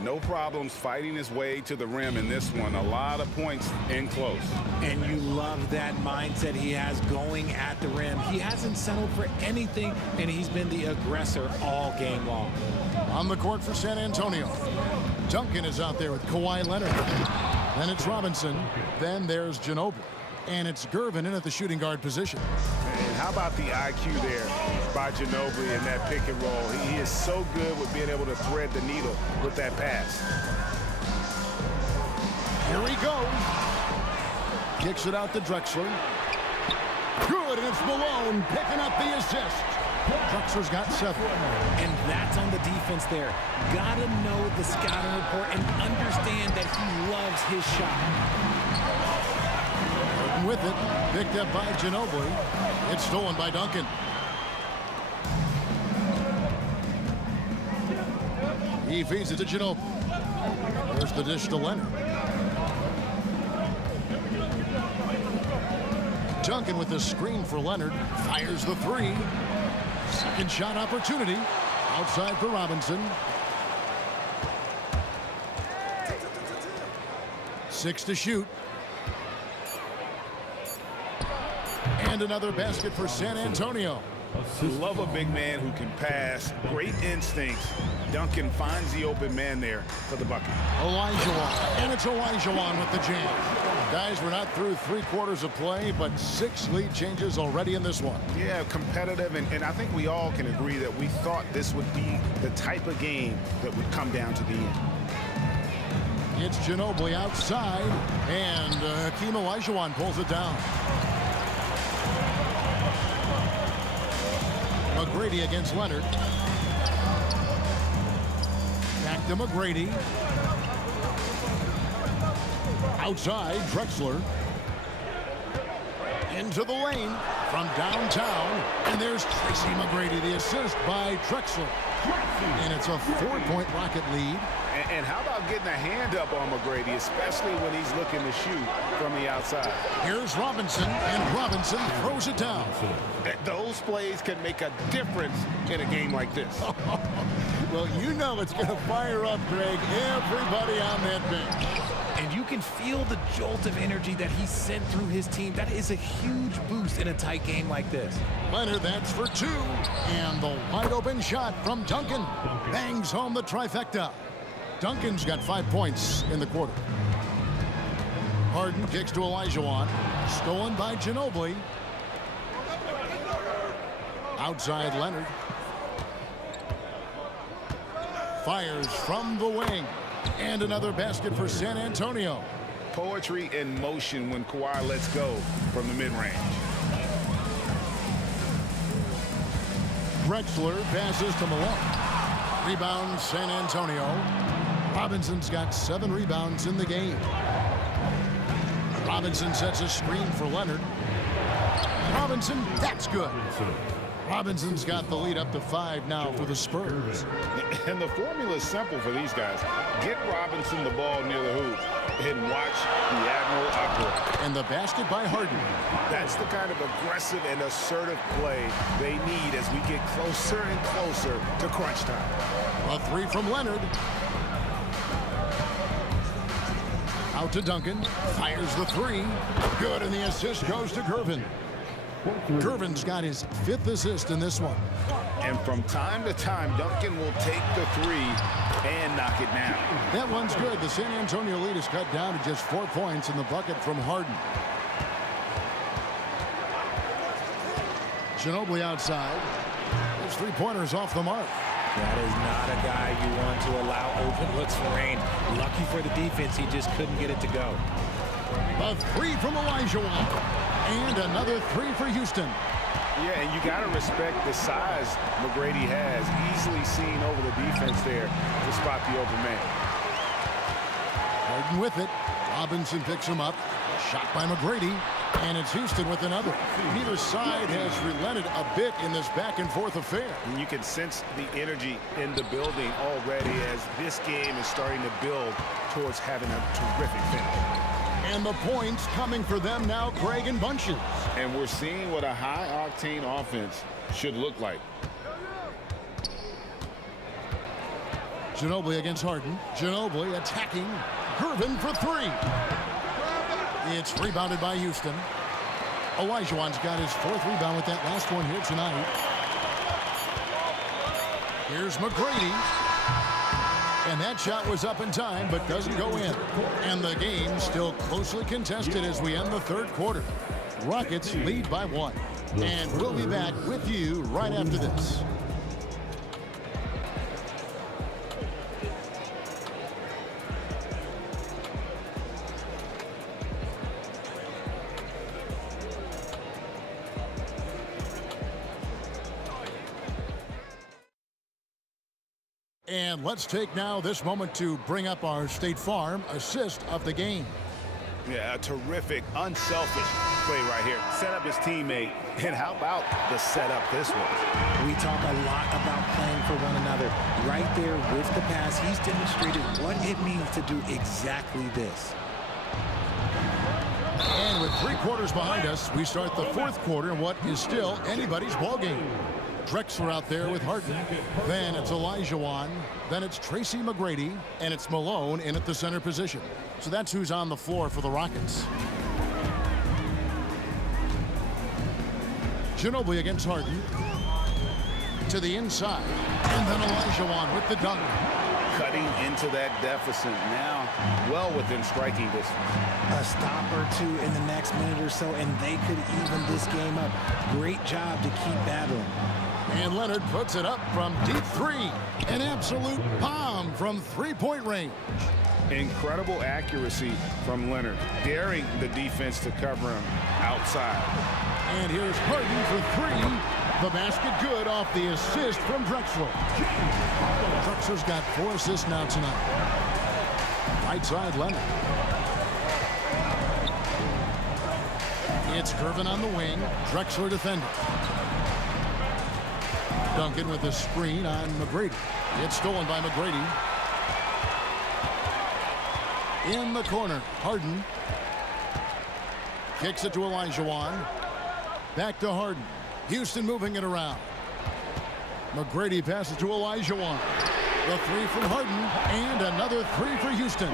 No problems fighting his way to the rim in this one. A lot of points in close. And you love that mindset he has going at the rim. He hasn't settled for anything, and he's been the aggressor all game long. On the court for San Antonio. Duncan is out there with Kawhi Leonard. Then it's Robinson. Then there's Ginobili. And it's Gervin in at the shooting guard position. And how about the IQ there by Ginobili in that pick and roll? He is so good with being able to thread the needle with that pass. Here he goes. Kicks it out to Drexler. Good, and it's Malone picking up the assist. Drexler's got 7. And that's on the defense there. Gotta know the scouting report and understand that he loves his shot. With it, picked up by Ginobili. It's stolen by Duncan. He feeds it to Ginobili. There's the dish to Leonard. Duncan with the screen for Leonard. Fires the 3. Second shot opportunity. Outside for Robinson. 6 to shoot. And another basket for San Antonio. Love a big man who can pass. Great instincts. Duncan finds the open man there for the bucket. Olajuwon, and it's Olajuwon with the jam. Guys, we're not through 3 quarters of play, but 6 lead changes already in this one. Yeah, competitive, and I think we all can agree that we thought this would be the type of game that would come down to the end. It's Ginobili outside, and Hakeem Olajuwon pulls it down. McGrady against Leonard. Back to McGrady. Outside, Drexler. Into the lane from downtown. And there's Tracy McGrady, the assist by Drexler. And it's a 4-point Rocket lead. And how about getting a hand up on McGrady, especially when he's looking to shoot from the outside. Here's Robinson, and Robinson throws it down. Those plays can make a difference in a game like this. Well, you know it's going to fire up, Greg, everybody on that bench. And you can feel the jolt of energy that he sent through his team. That is a huge boost in a tight game like this. Leonard, that's for 2. And the wide open shot from Duncan bangs home the trifecta. Duncan's got 5 points in the quarter. Harden kicks to Olajuwon. Stolen by Ginobili. Outside Leonard. Fires from the wing. And another basket for San Antonio. Poetry in motion when Kawhi lets go from the mid-range. Drexler passes to Malone. Rebound San Antonio. Robinson's got 7 rebounds in the game. Robinson sets a screen for Leonard. Robinson, that's good. Robinson's got the lead up to 5 now for the Spurs. And the formula is simple for these guys. Get Robinson the ball near the hoop and watch the Admiral operate. And the basket by Harden. That's the kind of aggressive and assertive play they need as we get closer and closer to crunch time. A 3 from Leonard. Out to Duncan. Fires the 3. Good, and the assist goes to Gervin. Gervin's got his 5th assist in this one. And from time to time, Duncan will take the 3 and knock it down. That one's good. The San Antonio lead is cut down to just 4 points in the bucket from Harden. Ginobili outside. Those 3-pointers off the mark. That is not a guy you want to allow open looks for rain. Lucky for the defense, he just couldn't get it to go. A 3 from Olajuwon. And another 3 for Houston. Yeah, and you got to respect the size McGrady has. Easily seen over the defense there to spot the open man. Harden with it. Robinson picks him up. Shot by McGrady. And it's Houston with another. Neither side has relented a bit in this back-and-forth affair. And you can sense the energy in the building already as this game is starting to build towards having a terrific finish. And the points coming for them now, Craig, in bunches. And we're seeing what a high-octane offense should look like. Ginobili against Harden. Ginobili attacking. Gervin for 3. It's rebounded by Houston. Olajuwon's got his 4th rebound with that last one here tonight. Here's McGrady. And that shot was up in time, but doesn't go in. And the game still closely contested as we end the 3rd quarter. Rockets lead by 1. And we'll be back with you right after this. And let's take now this moment to bring up our State Farm assist of the game. Yeah, a terrific, unselfish play right here. Set up his teammate. And how about the setup this was? We talk a lot about playing for one another. Right there with the pass, he's demonstrated what it means to do exactly this. And with 3 quarters behind us, we start the 4th quarter in what is still anybody's ball game. Drexler out there with Harden. Then it's Olajuwon. Then it's Tracy McGrady. And it's Malone in at the center position. So that's who's on the floor for the Rockets. Ginobili against Harden. To the inside. And then Olajuwon with the dunk. Cutting into that deficit now, well within striking distance. A stop or two in the next minute or so, and they could even this game up. Great job to keep battling. And Leonard puts it up from deep three. An absolute bomb from three-point range. Incredible accuracy from Leonard, daring the defense to cover him outside. And here's Harden for three. The basket good off the assist from Drexler. Drexler's got 4 assists now tonight. Right side, Leonard. It's Gervin on the wing. Drexler defending. Duncan with a screen on McGrady. It's stolen by McGrady. In the corner, Harden. Kicks it to Olajuwon. Back to Harden. Houston moving it around. McGrady passes to Olajuwon. The three from Harden, and another three for Houston.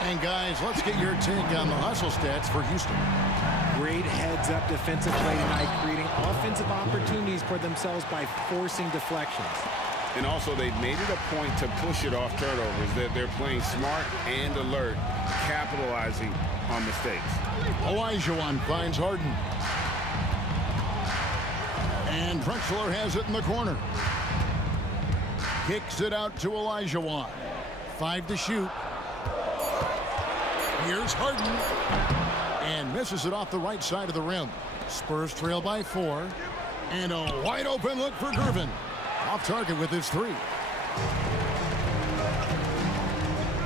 And guys, let's get your take on the hustle stats for Houston. Great heads-up defensive play tonight, creating offensive opportunities for themselves by forcing deflections. And also, they've made it a point to push it off turnovers. They're playing smart and alert, capitalizing on mistakes. Olajuwon finds Harden. And Drexler has it in the corner. Kicks it out to Olajuwon. 5 to shoot. Here's Harden. And misses it off the right side of the rim. Spurs trail by 4. And a wide open look for Gervin. Off target with his 3.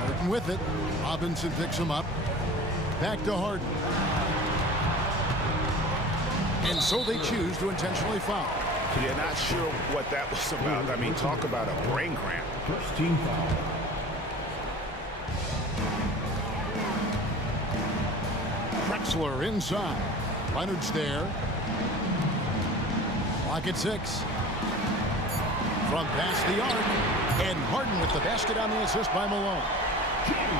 Harden with it. Robinson picks him up. Back to Harden. And so they choose to intentionally foul. Yeah, not sure what that was about. I mean, talk about a brain cramp. First team foul. Drexler inside. Leonard's there. Clock at 6. From past the arc. And Harden with the basket on the assist by Malone.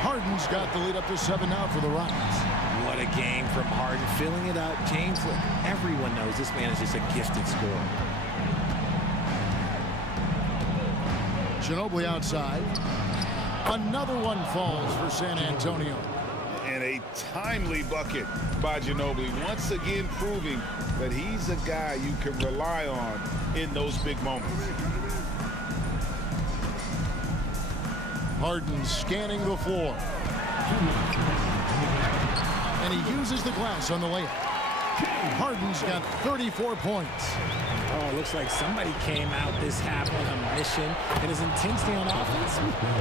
Harden's got the lead up to 7 now for the Rockets. What a game from Harden, filling it up. James, everyone knows this man is just a gifted scorer. Ginobili outside. Another one falls for San Antonio. And a timely bucket by Ginobili, once again proving that he's a guy you can rely on in those big moments. Harden scanning the floor. And he uses the glass on the layup. Harden's got 34 points. Oh, it looks like somebody came out this half on a mission. And his intensity on offense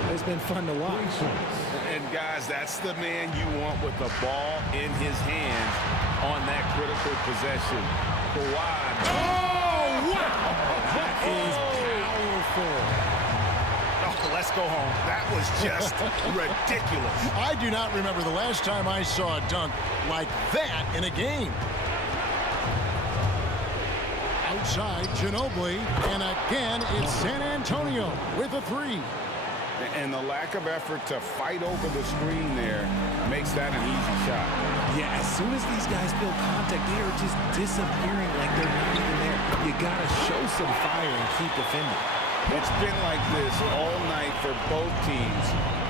has been fun to watch. And guys, that's the man you want with the ball in his hands on that critical possession. Kawhi. Oh, wow! That is powerful. Oh, let's go home. That was just ridiculous. I do not remember the last time I saw a dunk like that in a game. Outside, Ginobili, and again, it's San Antonio with a 3. And the lack of effort to fight over the screen there makes that an easy shot. Yeah, as soon as these guys feel contact, they are just disappearing like they're not even there. You got to show some fire and keep defending. It's been like this all night for both teams.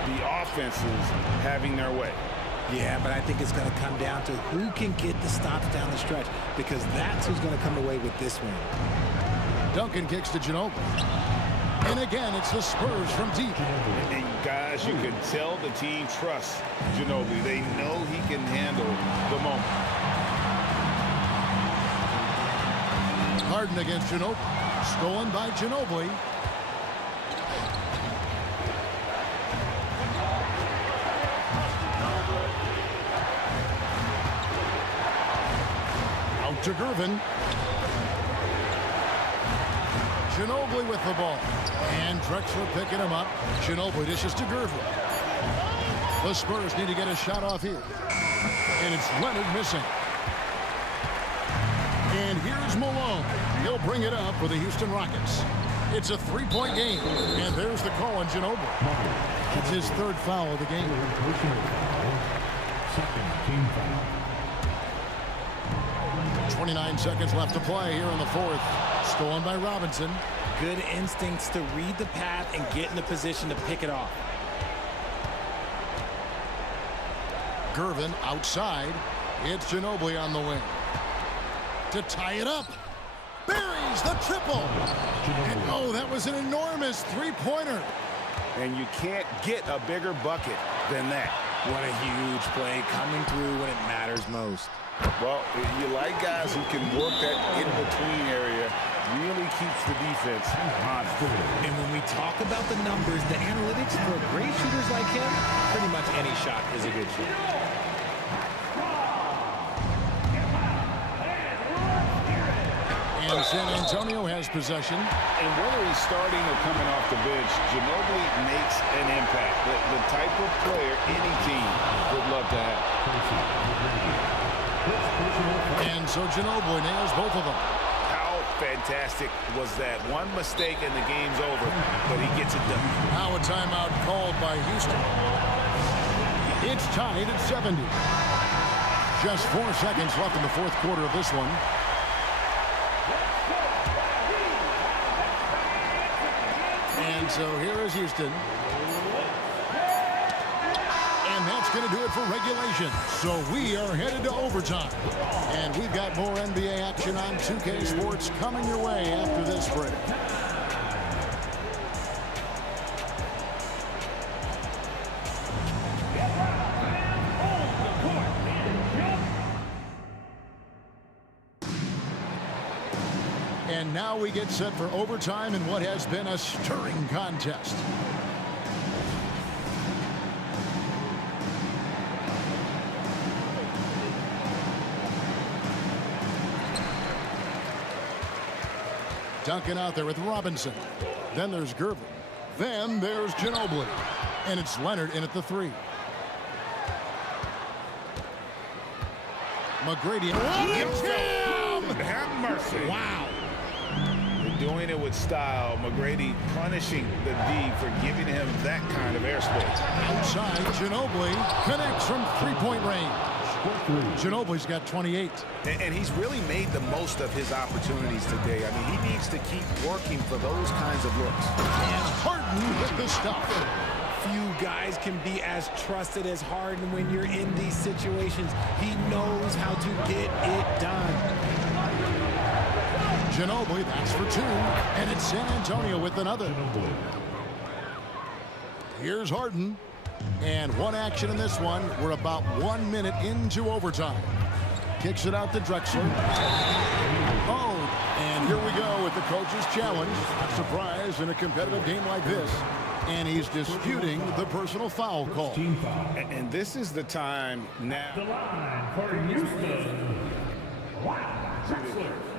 The offenses having their way. Yeah, but I think it's going to come down to who can get the stops down the stretch, because that's who's going to come away with this win. Duncan kicks to Ginobili. And again, it's the Spurs from deep. And guys, you can tell the team trusts Ginobili. They know he can handle the moment. Harden against Ginobili. Stolen by Ginobili. Out to Gervin. Ginobili with the ball. And Drexler picking him up. Ginobili dishes to Gervin. The Spurs need to get a shot off here. And it's Leonard missing. And here's Malone. He'll bring it up for the Houston Rockets. It's a 3-point game. And there's the call on Ginobili. It's his 3rd foul of the game. Second team foul. 29 seconds left to play here in the 4th. Stolen by Robinson. Good instincts to read the path and get in the position to pick it off. Gervin outside. It's Ginobili on the wing. To tie it up. Buries the triple. And oh, that was an enormous three-pointer. And you can't get a bigger bucket than that. What a huge play coming through when it matters most. Well, you like guys who can work that in-between area, really keeps the defense honest. And when we talk about the numbers, the analytics for great shooters like him, pretty much any shot is a good shot. And San Antonio has possession. And whether he's starting or coming off the bench, Ginobili makes an impact. The type of player any team would love to have. And so Ginobili nails both of them. How fantastic was that? One mistake and the game's over, but he gets it done. Now a timeout called by Houston. It's tied at 70. Just 4 seconds left in the fourth quarter of this one. And so here is Houston. And that's going to do it for regulation. So we are headed to overtime. And we've got more NBA action on 2K Sports coming your way after this break. And now we get set for overtime in what has been a stirring contest. Duncan out there with Robinson. Then there's Gervin. Then there's Ginobili. And it's Leonard in at the three. McGrady. Have mercy. Wow. Doing it with style. McGrady punishing the D for giving him that kind of airspace. Outside, Ginobili connects from three-point range. Ginobili's got 28. And he's really made the most of his opportunities today. I mean, he needs to keep working for those kinds of looks. And Harden with the stuff. Few guys can be as trusted as Harden when you're in these situations. He knows how to get it done. Ginobili, that's for two. And it's San Antonio with another. Here's Harden. And one action in this one. We're about 1 minute into overtime. Kicks it out to Drexler. Oh, and here we go with the coach's challenge. Surprise in a competitive game like this. And he's disputing the personal foul call. And this is the time now. The line for Houston.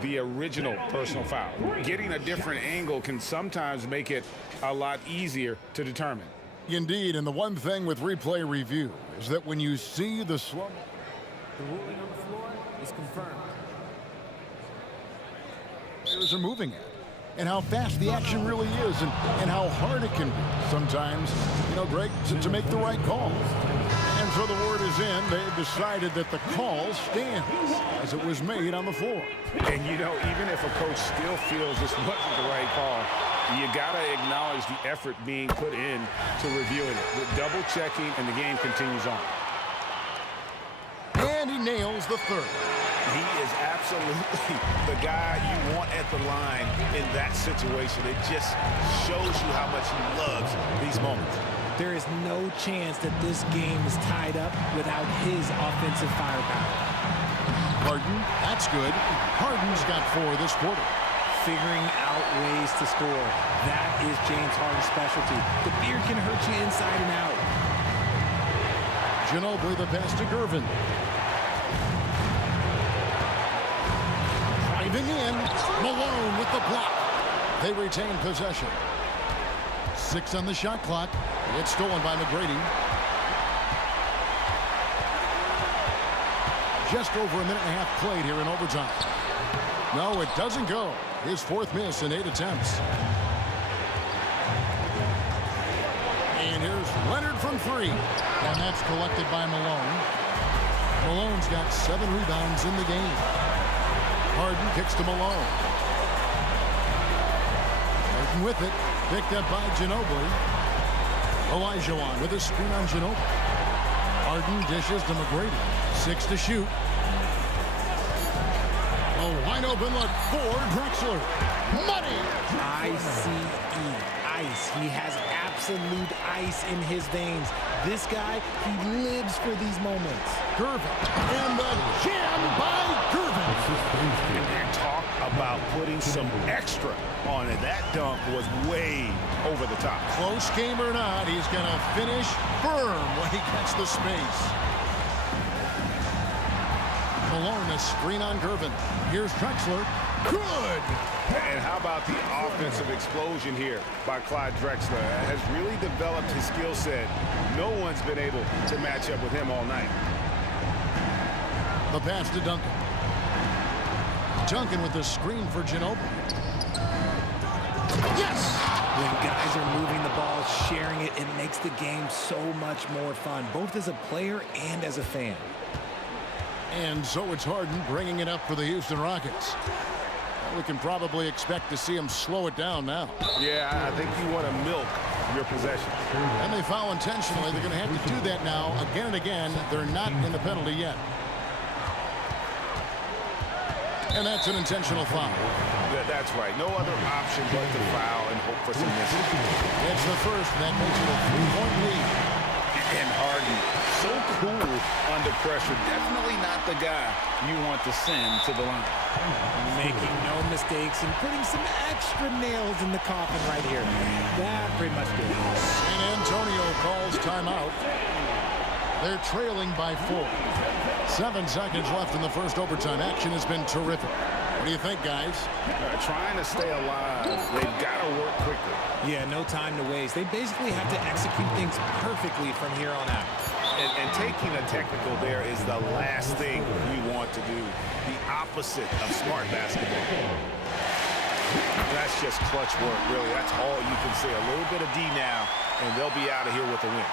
The original personal foul. Getting a different angle can sometimes make it a lot easier to determine. Indeed, and the one thing with replay review is that when you see the slow... The ruling on the floor is confirmed. Players are moving at, and how fast the action really is, and how hard it can be sometimes, you know, Greg, to make the right call. And so the word is in. They've decided that the call stands as it was made on the floor. And, you know, even if a coach still feels this wasn't the right call, you got to acknowledge the effort being put in to reviewing it. The double checking, and the game continues on. And he nails the third. He is absolutely the guy you want at the line in that situation. It just shows you how much he loves these moments. There is no chance that this game is tied up without his offensive firepower. Harden, that's good. Harden's got 4 this quarter. Figuring out ways to score. That is James Harden's specialty. The beard can hurt you inside and out. Ginobili the pass to Gervin. Driving in. Malone with the block. They retain possession. 6 on the shot clock. It's stolen by McGrady. Just over a minute and a half played here in overtime. No, it doesn't go. His 4th miss in 8 attempts. And here's Leonard from 3. And that's collected by Malone. Malone's got 7 rebounds in the game. Harden kicks to Malone. Harden with it. Picked up by Ginobili. Olajuwon with a screen on Ginobili. Harden dishes to McGrady. 6 to shoot. A wide open look for Drexler. Money! I-C-E. Ice. He has absolute ice in his veins. This guy, he lives for these moments. Gervin. And the jam by Gervin. And talk about putting some extra on it. That dunk was way over the top. Close game or not, he's going to finish firm when he gets the space. Malone, a screen on Gervin. Here's Drexler. Good! And how about the offensive explosion here by Clyde Drexler? Has really developed his skill set. No one's been able to match up with him all night. The pass to Duncan. Duncan with the screen for Ginobili. Yes! When guys are moving the ball, sharing it, it makes the game so much more fun, both as a player and as a fan. And so it's Harden bringing it up for the Houston Rockets. We can probably expect to see him slow it down now. Yeah, I think you want to milk your possession. And they foul intentionally. They're going to have to do that now again and again. They're not in the penalty yet. And that's an intentional foul. Yeah, that's right. No other option but to foul and hope for some misses. It's the first. That makes it a 3-point lead. And Harden, so cool under pressure. Definitely not the guy you want to send to the line. Making no mistakes and putting some extra nails in the coffin right here. That pretty much did it. San Antonio calls timeout. They're trailing by 4. 7 seconds left in the first overtime. Action has been terrific. What do you think, guys? Trying to stay alive. They've got to work quickly. Yeah, no time to waste. They basically have to execute things perfectly from here on out. And taking a technical there is the last thing you want to do. The opposite of smart basketball. That's just clutch work, really. That's all you can say. A little bit of D now, and they'll be out of here with a win.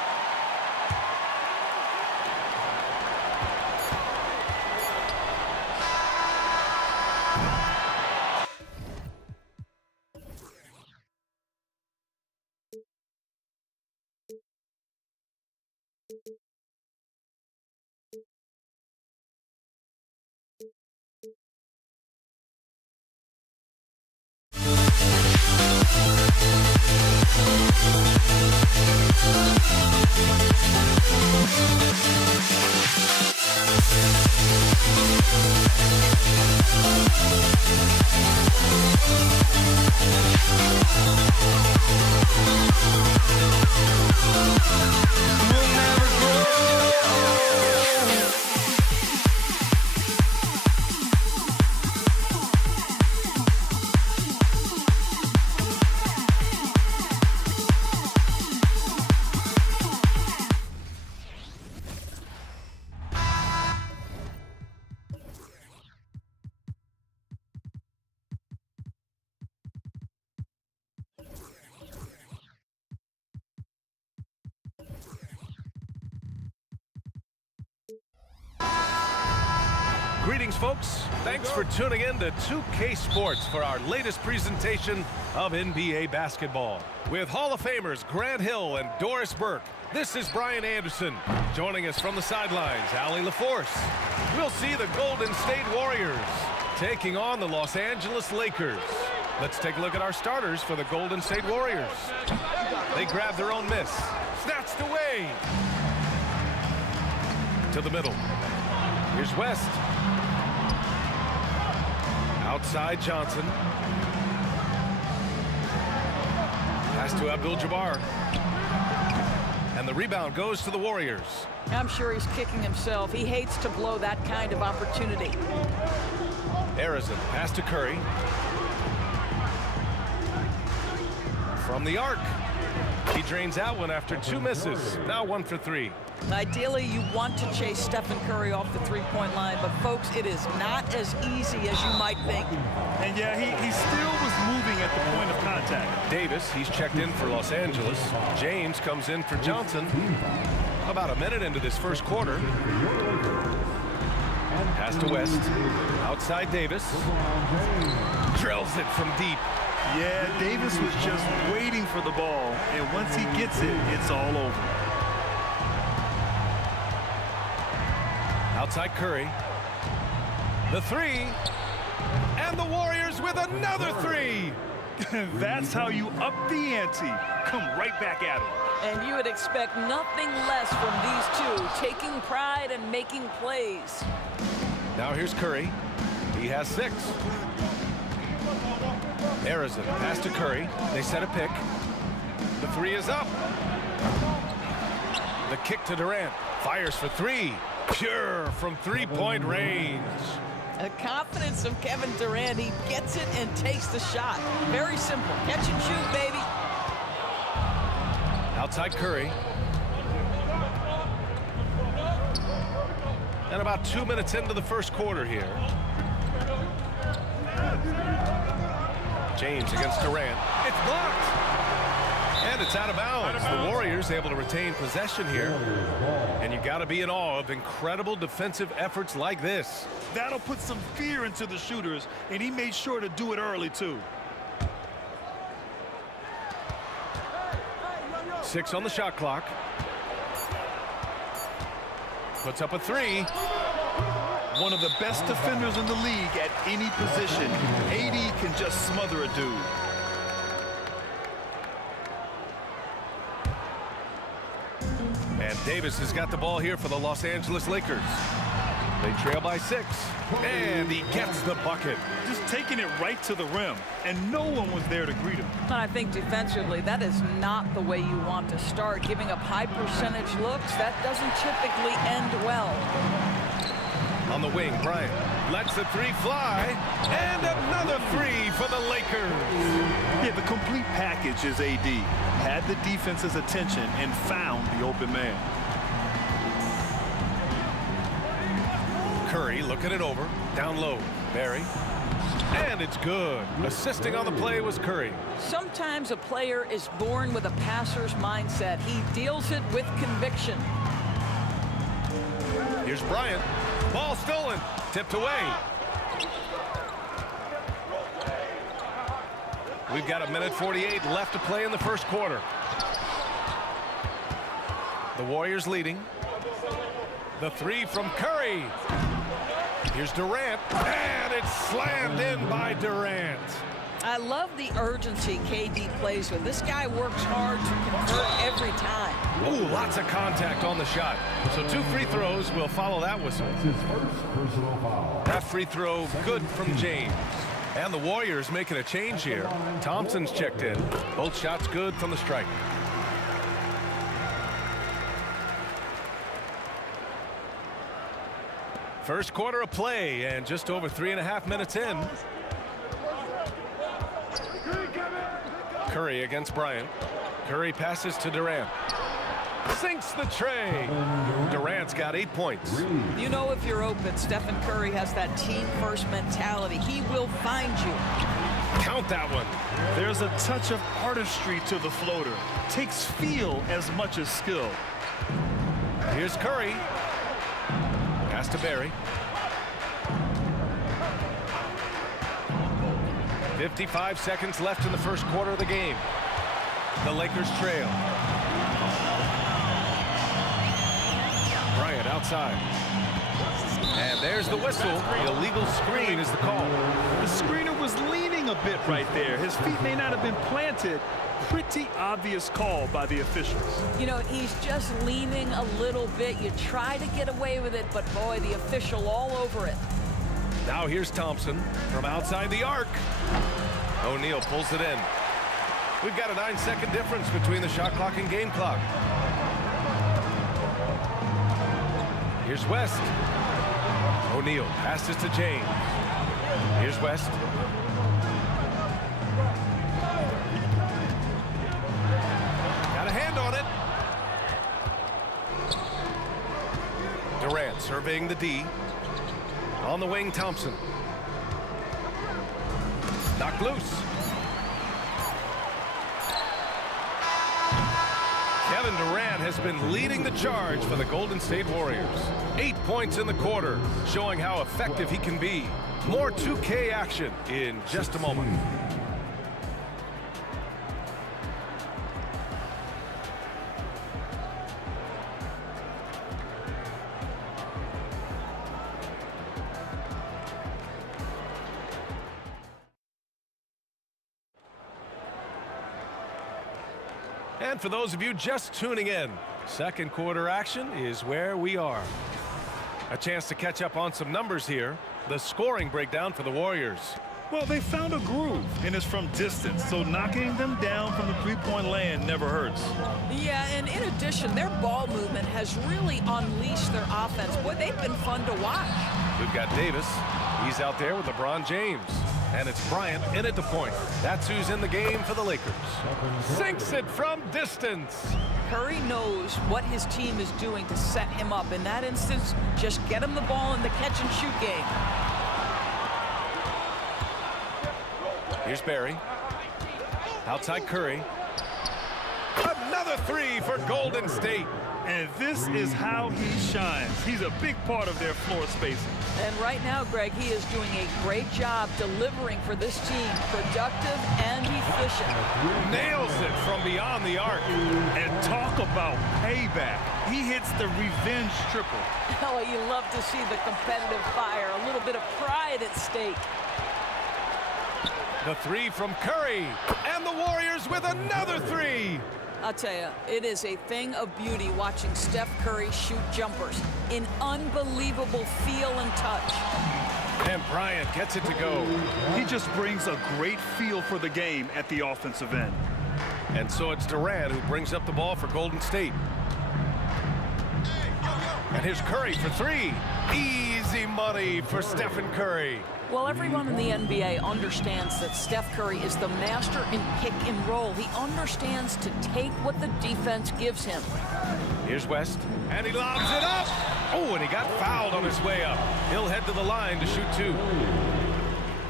Greetings, folks. Thanks for tuning in to 2K Sports for our latest presentation of NBA basketball. With Hall of Famers Grant Hill and Doris Burke, this is Brian Anderson. Joining us from the sidelines, Allie LaForce. We'll see the Golden State Warriors taking on the Los Angeles Lakers. Let's take a look at our starters for the Golden State Warriors. They grab their own miss. Snatched away. To the middle. Here's West. Outside Johnson. Pass to Abdul-Jabbar. And the rebound goes to the Warriors. I'm sure he's kicking himself. He hates to blow that kind of opportunity. Arizin, pass to Curry. From the arc. He drains out one after 2 misses. Now 1 for 3. Ideally, you want to chase Stephen Curry off the three-point line, but folks, it is not as easy as you might think. And yeah, he still was moving at the point of contact. Davis, he's checked in for Los Angeles. James comes in for Johnson. About a minute into this first quarter. Pass to West. Outside Davis. Drills it from deep. Yeah, Davis was just waiting for the ball, and once he gets it, it's all over. Outside Curry. The three. And the Warriors with another three. That's how you up the ante. Come right back at it. And you would expect nothing less from these two, taking pride and making plays. Now here's Curry. He has 6. Arizona pass to Curry. They set a pick. The three is up. The kick to Durant. Fires for 3. Pure from three-point range. The confidence of Kevin Durant. He gets it and takes the shot. Very simple. Catch and shoot, baby. Outside Curry. And about 2 minutes into the first quarter here. James against Durant. It's blocked. And it's out of bounds. The Warriors able to retain possession here. And you got to be in awe of incredible defensive efforts like this. That'll put some fear into the shooters, and he made sure to do it early, too. 6 on the shot clock. Puts up a 3. One of the best defenders in the league at any position. AD can just smother a dude. And Davis has got the ball here for the Los Angeles Lakers. They trail by 6. And he gets the bucket. Just taking it right to the rim, and no one was there to greet him. And I think defensively, that is not the way you want to start. Giving up high percentage looks, that doesn't typically end well. On the wing, Bryant lets the 3 fly. And another 3 for the Lakers. Yeah, the complete package is AD. Had the defense's attention and found the open man. Curry looking it over. Down low. Barry. And it's good. Assisting on the play was Curry. Sometimes a player is born with a passer's mindset. He deals it with conviction. Here's Bryant. Ball stolen. Tipped away. We've got 1:48 left to play in the first quarter. The Warriors leading. The 3 from Curry. Here's Durant. And it's slammed in by Durant. I love the urgency KD plays with. This guy works hard to convert every time. Ooh, lots of contact on the shot. So 2 free throws will follow that whistle. That free throw good from James. And the Warriors making a change here. Thompson's checked in. Both shots good from the stripe. First quarter of play and just over 3.5 minutes in. Curry against Bryant. Curry passes to Durant. Sinks the tray. Durant's got 8 points. You know if you're open, Stephen Curry has that team-first mentality. He will find you. Count that one. There's a touch of artistry to the floater. Takes feel as much as skill. Here's Curry. Pass to Barry. 55 seconds left in the first quarter of the game. The Lakers trail. Bryant outside. And there's the whistle. The illegal screen is the call. The screener was leaning a bit right there. His feet may not have been planted. Pretty obvious call by the officials. You know, he's just leaning a little bit. You try to get away with it, but boy, the official all over it. Now here's Thompson from outside the arc. O'Neal pulls it in. We've got a 9-second difference between the shot clock and game clock. Here's West. O'Neal passes to James. Here's West. Got a hand on it. Durant surveying the D. On the wing, Thompson. Knocked loose. Kevin Durant has been leading the charge for the Golden State Warriors. 8 points in the quarter, showing how effective he can be. More 2K action in just a moment. And for those of you just tuning in, second quarter action is where we are. A chance to catch up on some numbers here. The scoring breakdown for the Warriors. Well, they found a groove, and it's from distance, so knocking them down from the three-point land never hurts. Yeah, and in addition, their ball movement has really unleashed their offense. Boy, they've been fun to watch. We've got Davis. He's out there with LeBron James. And it's Bryant in at the point. That's who's in the game for the Lakers. Sinks it from distance. Curry knows what his team is doing to set him up. In that instance, just get him the ball in the catch-and-shoot game. Here's Barry. Outside Curry. Another three for Golden State. And this is how he shines. He's a big part of their floor spacing. And right now, Greg, he is doing a great job delivering for this team. Productive and efficient. Nails it from beyond the arc. And talk about payback. He hits the revenge triple. Oh, you love to see the competitive fire. A little bit of pride at stake. The three from Curry. And the Warriors with another three. I'll tell you, it is a thing of beauty watching Steph Curry shoot jumpers. An unbelievable feel and touch. And Bryant gets it to go. He just brings a great feel for the game at the offensive end. And so it's Durant who brings up the ball for Golden State. And here's Curry for three. Easy money for Stephen Curry. Well, everyone in the NBA understands that Steph Curry is the master in pick and roll. He understands to take what the defense gives him. Here's West, and he lobs it up. Oh, and he got fouled on his way up. He'll head to the line to shoot two.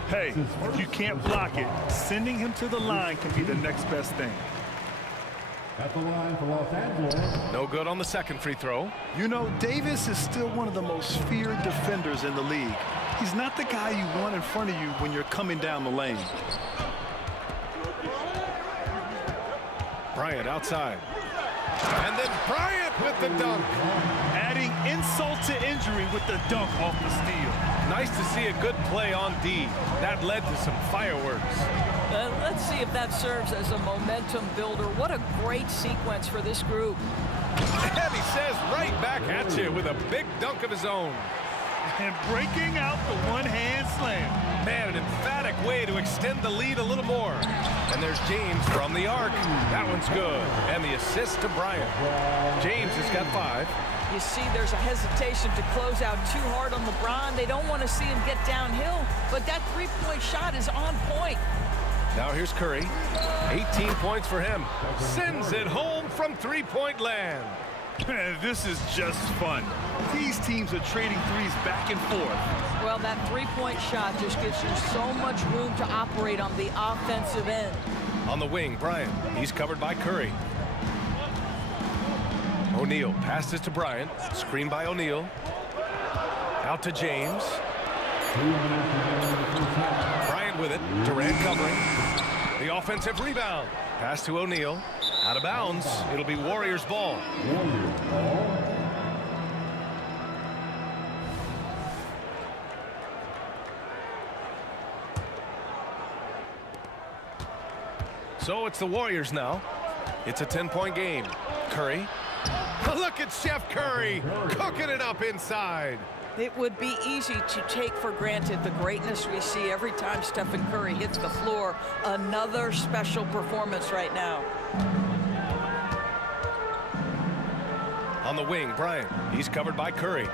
Hey, if you can't block it, sending him to the line can be the next best thing. At the line for Los Angeles. No good on the second free throw. You know, Davis is still one of the most feared defenders in the league. He's not the guy you want in front of you when you're coming down the lane. Bryant outside. And then Bryant with the dunk. Adding insult to injury with the dunk off the steal. Nice to see a good play on D. That led to some fireworks. Let's see if that serves as a momentum builder. What a great sequence for this group. And he says right back at you with a big dunk of his own. And breaking out the one-hand slam. Man, an emphatic way to extend the lead a little more. And there's James from the arc. That one's good. And the assist to Bryant. James has got 5. You see there's a hesitation to close out too hard on LeBron. They don't want to see him get downhill. But that three-point shot is on point. Now here's Curry. 18 points for him. Sends it home from three-point land. This is just fun. These teams are trading threes back and forth. Well, that three-point shot just gives you so much room to operate on the offensive end. On the wing, Bryant. He's covered by Curry. O'Neal passes to Bryant. Screen by O'Neal. Out to James. Bryant with it. Durant covering. The offensive rebound. Pass to O'Neal. Out of bounds. It'll be Warriors ball. So it's the Warriors now. It's a 10-point game. Curry. Look at Chef Curry cooking it up inside. It would be easy to take for granted the greatness we see every time Stephen Curry hits the floor. Another special performance right now. On the wing, Bryant. He's covered by Curry.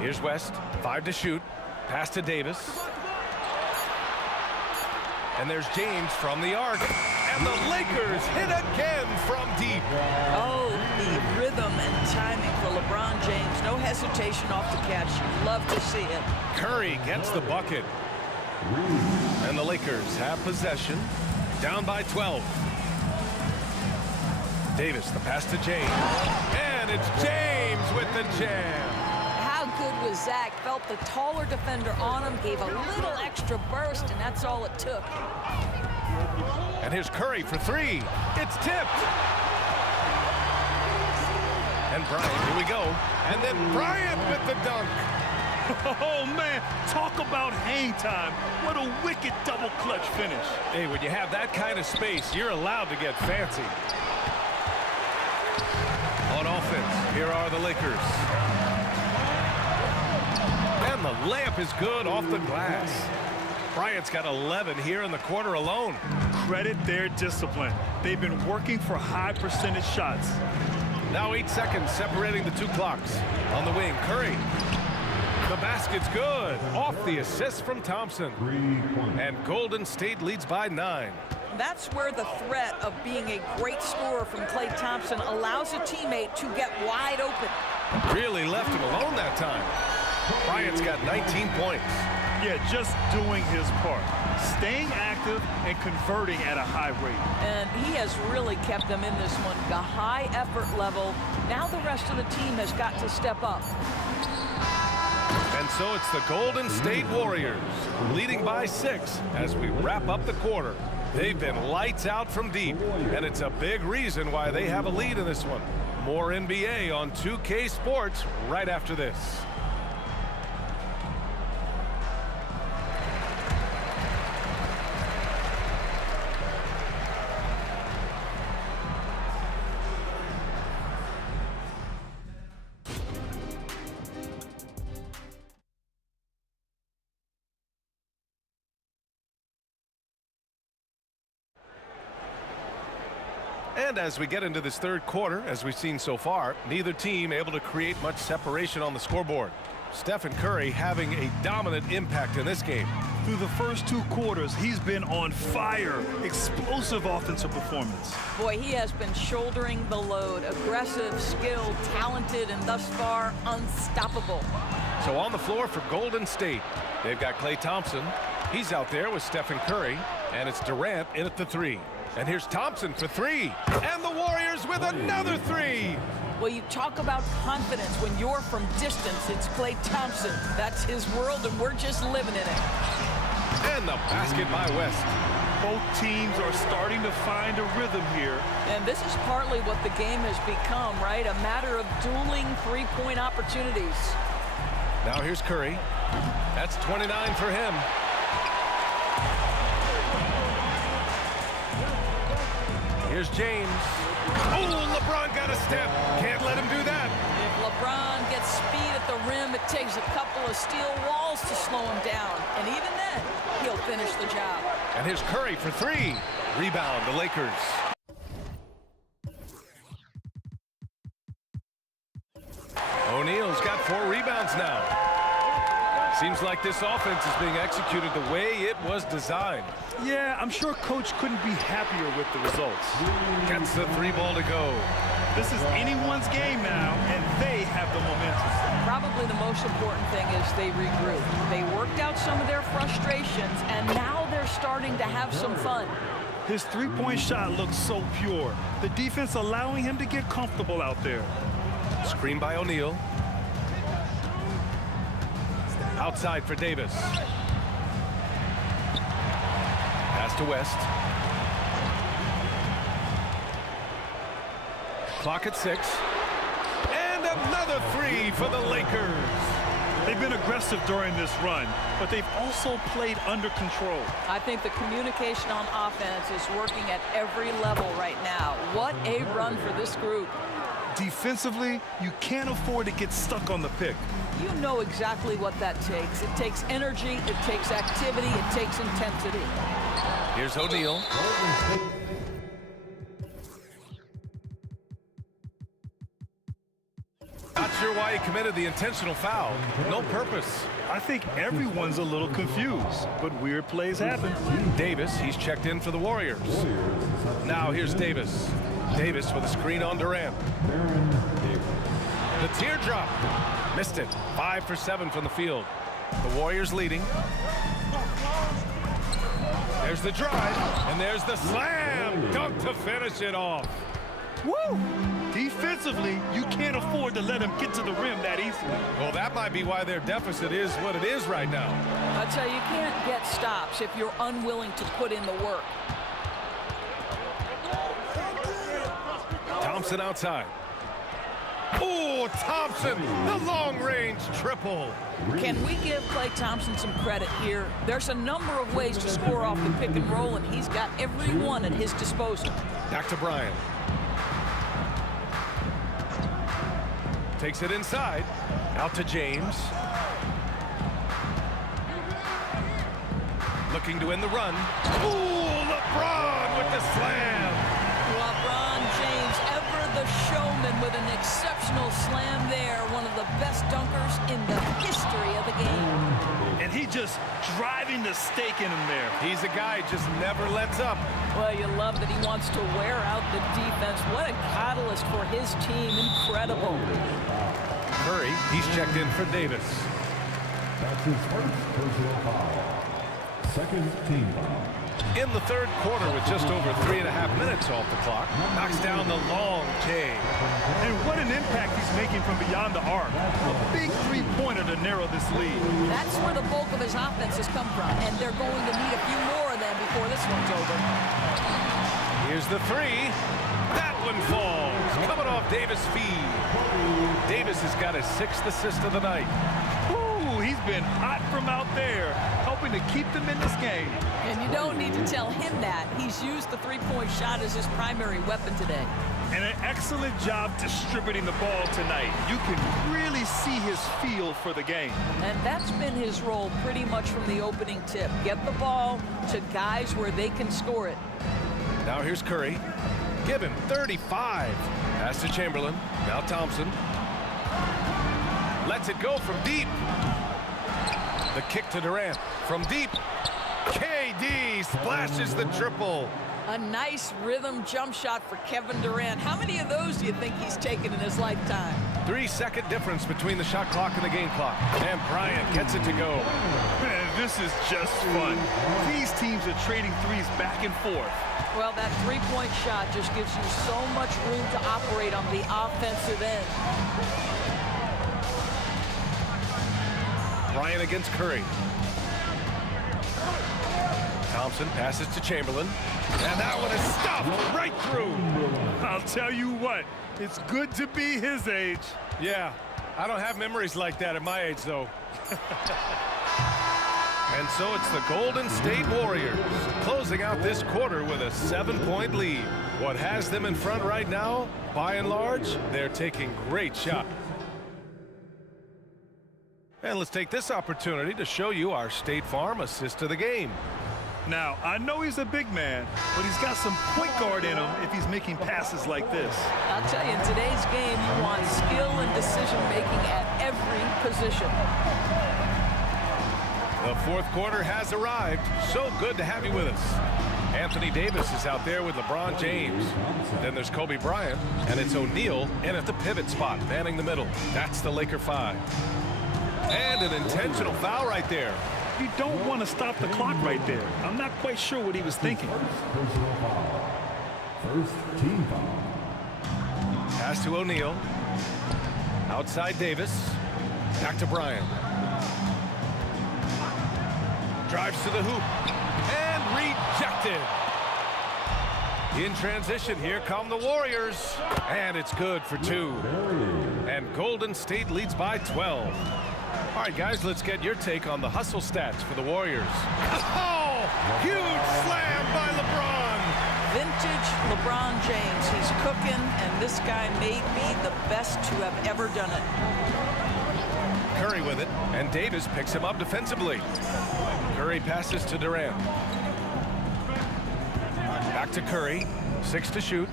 Here's West. 5 to shoot. Pass to Davis. And there's James from the arc. And the Lakers hit again from deep. Oh, the rhythm and timing for LeBron James. No hesitation off the catch. You love to see it. Curry gets the bucket. And the Lakers have possession. Down by 12. Davis, the pass to James. And it's James with the jam. How good was Zach? Felt the taller defender on him, gave a little extra burst, and that's all it took. And here's Curry for 3. It's tipped. And Bryant, here we go. And then Bryant with the dunk. Oh, man, talk about hang time. What a wicked double clutch finish. Hey, when you have that kind of space, you're allowed to get fancy. On offense, here are the Lakers. And the layup is good off the glass. Bryant's got 11 here in the quarter alone. Credit their discipline. They've been working for high percentage shots. Now 8 seconds separating the two clocks. On the wing, Curry. The basket's good. Off the assist from Thompson. And Golden State leads by 9. That's where the threat of being a great scorer from Klay Thompson allows a teammate to get wide open. Really left him alone that time. Bryant's got 19 points. Yeah, just doing his part. Staying active and converting at a high rate. And he has really kept them in this one. The high effort level. Now the rest of the team has got to step up. And so it's the Golden State Warriors leading by 6 as we wrap up the quarter. They've been lights out from deep, and it's a big reason why they have a lead in this one. More NBA on 2K Sports right after this. And as we get into this third quarter, as we've seen so far, neither team able to create much separation on the scoreboard. Stephen Curry having a dominant impact in this game. Through the first 2 quarters, he's been on fire. Explosive offensive performance. Boy, he has been shouldering the load. Aggressive, skilled, talented, and thus far unstoppable. So on the floor for Golden State, they've got Klay Thompson. He's out there with Stephen Curry, and it's Durant in at the 3. And here's Thompson for 3. And the Warriors with another 3. Well, you talk about confidence. When you're from distance, it's Klay Thompson. That's his world, and we're just living in it. And the basket by West. Both teams are starting to find a rhythm here. And this is partly what the game has become, right? A matter of dueling three-point opportunities. Now here's Curry. That's 29 for him. Here's James. Oh, LeBron got a step. Can't let him do that. If LeBron gets speed at the rim, it takes a couple of steel walls to slow him down. And even then, he'll finish the job. And here's Curry for 3. Rebound, the Lakers. O'Neal's got 4 rebounds now. Seems like this offense is being executed the way it was designed. Yeah, I'm sure Coach couldn't be happier with the results. Gets the 3 ball to go. This is anyone's game now, and they have the momentum. Probably the most important thing is they regroup. They worked out some of their frustrations, and now they're starting to have some fun. His three-point shot looks so pure. The defense allowing him to get comfortable out there. Screen by O'Neal. Outside for Davis. Pass to West. Clock at 6. And another 3 for the Lakers. They've been aggressive during this run, but they've also played under control. I think the communication on offense is working at every level right now. What a run for this group. Defensively, you can't afford to get stuck on the pick. You know exactly what that takes. It takes energy, it takes activity, it takes intensity. Here's O'Neal. Not sure why he committed the intentional foul. No purpose. I think everyone's a little confused, but weird plays happen. Davis, he's checked in for the Warriors. Now here's Davis. Davis with a screen on Durant. The teardrop. Missed it. 5 for 7 from the field. The Warriors leading. There's the drive, and there's the slam dunk to finish it off. Woo! Defensively, you can't afford to let him get to the rim that easily. Well, that might be why their deficit is what it is right now. I tell you, you can't get stops if you're unwilling to put in the work. Thompson outside. Oh, Thompson, the long-range triple. Can we give Klay Thompson some credit here? There's a number of ways to score off the pick and roll, and he's got every one at his disposal. Back to Bryant. Takes it inside. Out to James. Looking to end the run. Ooh, LeBron with the slam. LeBron James, ever the showman, with an exceptional slam there. One of the best dunkers in the history of the game. And he just driving the stake in him there. He's a guy who just never lets up. Well, you love that he wants to wear out the defense. What a catalyst for his team. Incredible. Curry, he's checked in for Davis. That's his first personal foul. Second team foul. In the third quarter, with just over 3.5 minutes off the clock, knocks down the long J. And what an impact he's making from beyond the arc. A big three-pointer to narrow this lead. That's where the bulk of his offense has come from, and they're going to need a few more of them before this one's over. Here's the three. That one falls. Coming off Davis' feed. Davis has got his 6th assist of the night. Ooh, he's been hot from out there, helping to keep them in this game. And you don't need to tell him that. He's used the three-point shot as his primary weapon today. And an excellent job distributing the ball tonight. You can really see his feel for the game. And that's been his role pretty much from the opening tip. Get the ball to guys where they can score it. Now here's Curry. Give him 35. Pass to Chamberlain. Now Thompson. Lets it go from deep. The kick to Durant. From deep. KD splashes the triple. A nice rhythm jump shot for Kevin Durant. How many of those do you think he's taken in his lifetime? 3-second difference between the shot clock and the game clock. And Bryant gets it to go. Man, this is just fun. These teams are trading threes back and forth. Well, that three-point shot just gives you so much room to operate on the offensive end. Bryant against Curry. Thompson passes to Chamberlain. And that one is stuffed right through. I'll tell you what, it's good to be his age. Yeah, I don't have memories like that at my age, though. And so it's the Golden State Warriors closing out this quarter with a 7-point lead. What has them in front right now, by and large, they're taking great shots. And let's take this opportunity to show you our State Farm assist of the game. Now, I know he's a big man, but he's got some point guard in him if he's making passes like this. I'll tell you, in today's game, you want skill and decision-making at every position. The fourth quarter has arrived. So good to have you with us. Anthony Davis is out there with LeBron James. Then there's Kobe Bryant, and it's O'Neal in at the pivot spot, manning the middle. That's the Laker 5. And an intentional foul right there. You don't want to stop the clock right there. I'm not quite sure what he was thinking. Personal foul. First team foul. Pass to O'Neal. Outside Davis. Back to Bryant. Drives to the hoop. And rejected. In transition, here come the Warriors. And it's good for 2. And Golden State leads by 12. All right, guys, let's get your take on the hustle stats for the Warriors. Oh, huge slam by LeBron. Vintage LeBron James. He's cooking, and this guy may be the best to have ever done it. Curry with it, and Davis picks him up defensively. Curry passes to Durant. Back to Curry. 6 to shoot.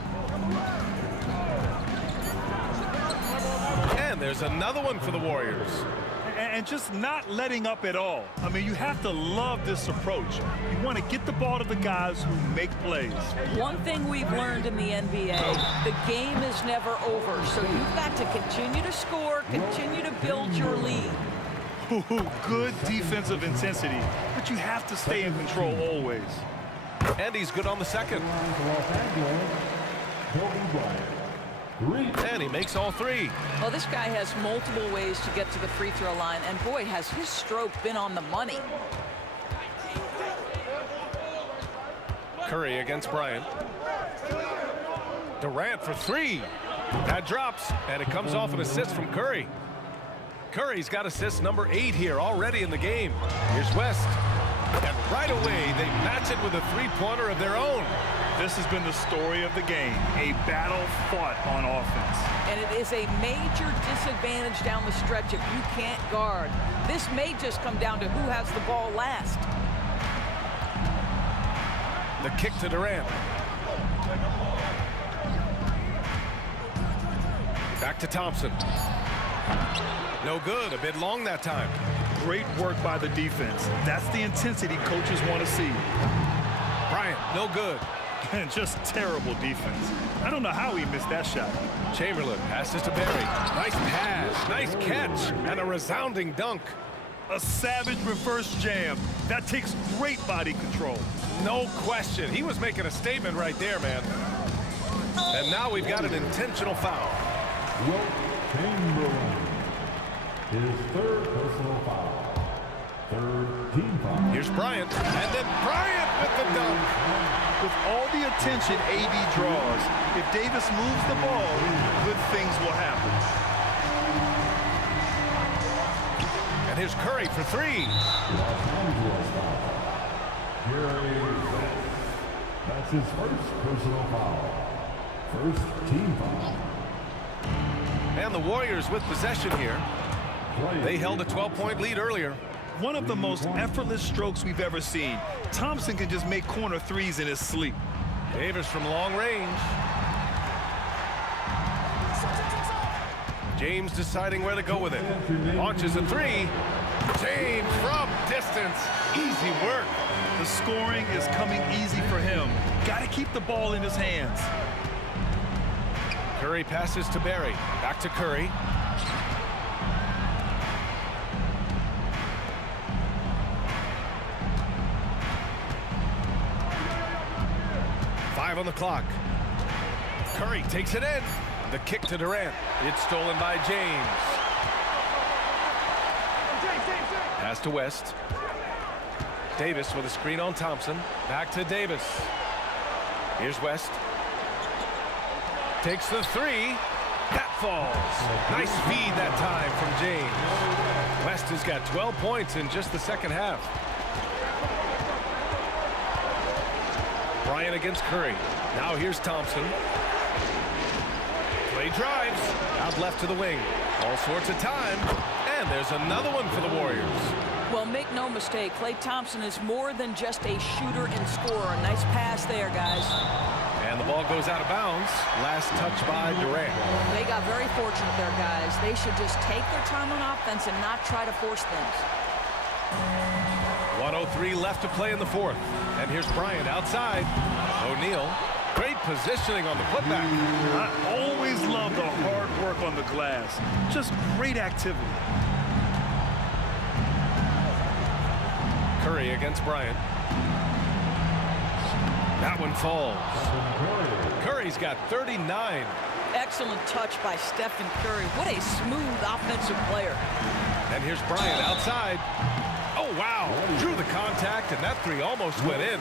And there's another one for the Warriors. And just not letting up at all. I mean, you have to love this approach. You want to get the ball to the guys who make plays. One thing we've learned in the NBA, the game is never over. So you've got to continue to score, continue to build your lead. Good defensive intensity, but you have to stay in control always. And he's good on the second. And he makes all 3. Well, this guy has multiple ways to get to the free throw line, and boy, has his stroke been on the money. Curry against Bryant. Durant for 3. That drops, and it comes off an assist from Curry. Curry's got assist number 8 here already in the game. Here's West. And right away, they match it with a three-pointer of their own. This has been the story of the game, a battle fought on offense. And it is a major disadvantage down the stretch if you can't guard. This may just come down to who has the ball last. The kick to Durant. Back to Thompson. No good, a bit long that time. Great work by the defense. That's the intensity coaches want to see. Bryant, no good. And just terrible defense. I don't know how he missed that shot. Chamberlain passes to Barry. Nice pass, nice catch, and a resounding dunk. A savage reverse jam. That takes great body control. No question. He was making a statement right there, man. And now we've got an intentional foul. Chamberlain. His third personal foul. Third team foul. Here's Bryant, and then Bryant with the dunk. With all the attention AD draws, if Davis moves the ball, good things will happen. And here's Curry for 3. That's his first personal foul. First team foul. And the Warriors with possession here. They held a 12-point lead earlier. One of the most effortless strokes we've ever seen. Thompson can just make corner threes in his sleep. Davis from long range. James deciding where to go with it. Launches a 3. James from distance. Easy work. The scoring is coming easy for him. Got to keep the ball in his hands. Curry passes to Barry. Back to Curry. On the clock. Curry takes it in. The kick to Durant. It's stolen by James. Pass to West. Davis with a screen on Thompson. Back to Davis. Here's West. Takes the 3. That falls. Nice feed that time from James. West has got 12 points in just the second half. Bryant against Curry. Now here's Thompson. Play drives. Out left to the wing. All sorts of time. And there's another one for the Warriors. Well, make no mistake, Klay Thompson is more than just a shooter and scorer. Nice pass there, guys. And the ball goes out of bounds. Last touch by Durant. They got very fortunate there, guys. They should just take their time on offense and not try to force things. 1:03 left to play in the fourth. And here's Bryant outside. O'Neal. Great positioning on the putback. I always love the hard work on the glass. Just great activity. Curry against Bryant. That one falls. Curry's got 39. Excellent touch by Stephen Curry. What a smooth offensive player. And here's Bryant outside. Oh, wow. Drew the contact, and that 3 almost went in.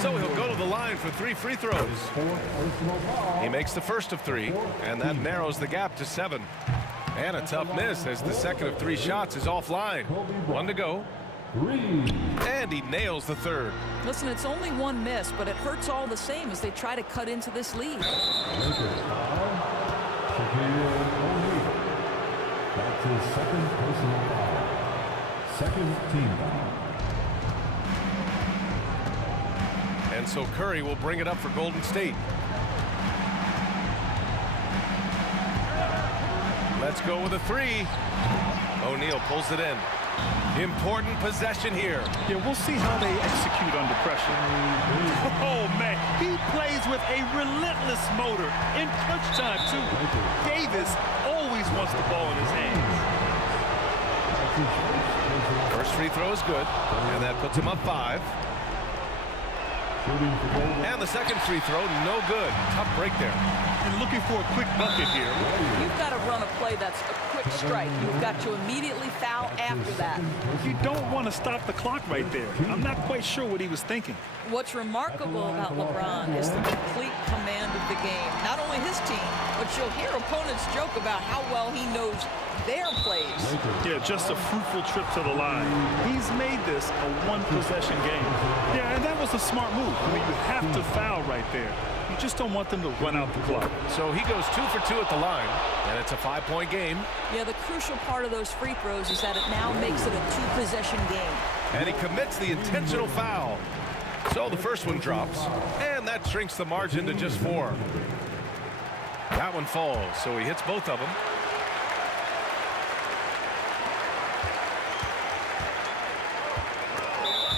So he'll go to the line for 3 free throws. He makes the first of 3, and that narrows the gap to 7. And a tough miss as the second of 3 shots is offline. 1 to go. And he nails the third. Listen, it's only 1 miss, but it hurts all the same as they try to cut into this lead. That's his second personal foul. Second team foul. And so Curry will bring it up for Golden State. Let's go with a 3. O'Neal pulls it in. Important possession here. Yeah, we'll see how they execute under pressure. Oh, man. He plays with a relentless motor in crunch time, too. Davis always wants the ball in his hands. First free throw is good, and that puts him up 5. And the second free throw, no good. Tough break there. and looking for a quick bucket here. You've got to run a play that's a quick strike. You've got to immediately foul after that. You don't want to stop the clock right there. I'm not quite sure what he was thinking. What's remarkable about LeBron is the complete command of the game. Not only his team, but you'll hear opponents joke about how well he knows their plays. Yeah, just a fruitful trip to the line. He's made this a one-possession game. Yeah, and that was a smart move. I mean, you have to foul right there. You just don't want them to run out the clock. So he goes 2 for 2 at the line, and it's a 5-point game. Yeah, the crucial part of those free throws is that it now makes it a 2-possession game. And he commits the intentional foul. So the first one drops, and that shrinks the margin to just 4. That one falls, so he hits both of them.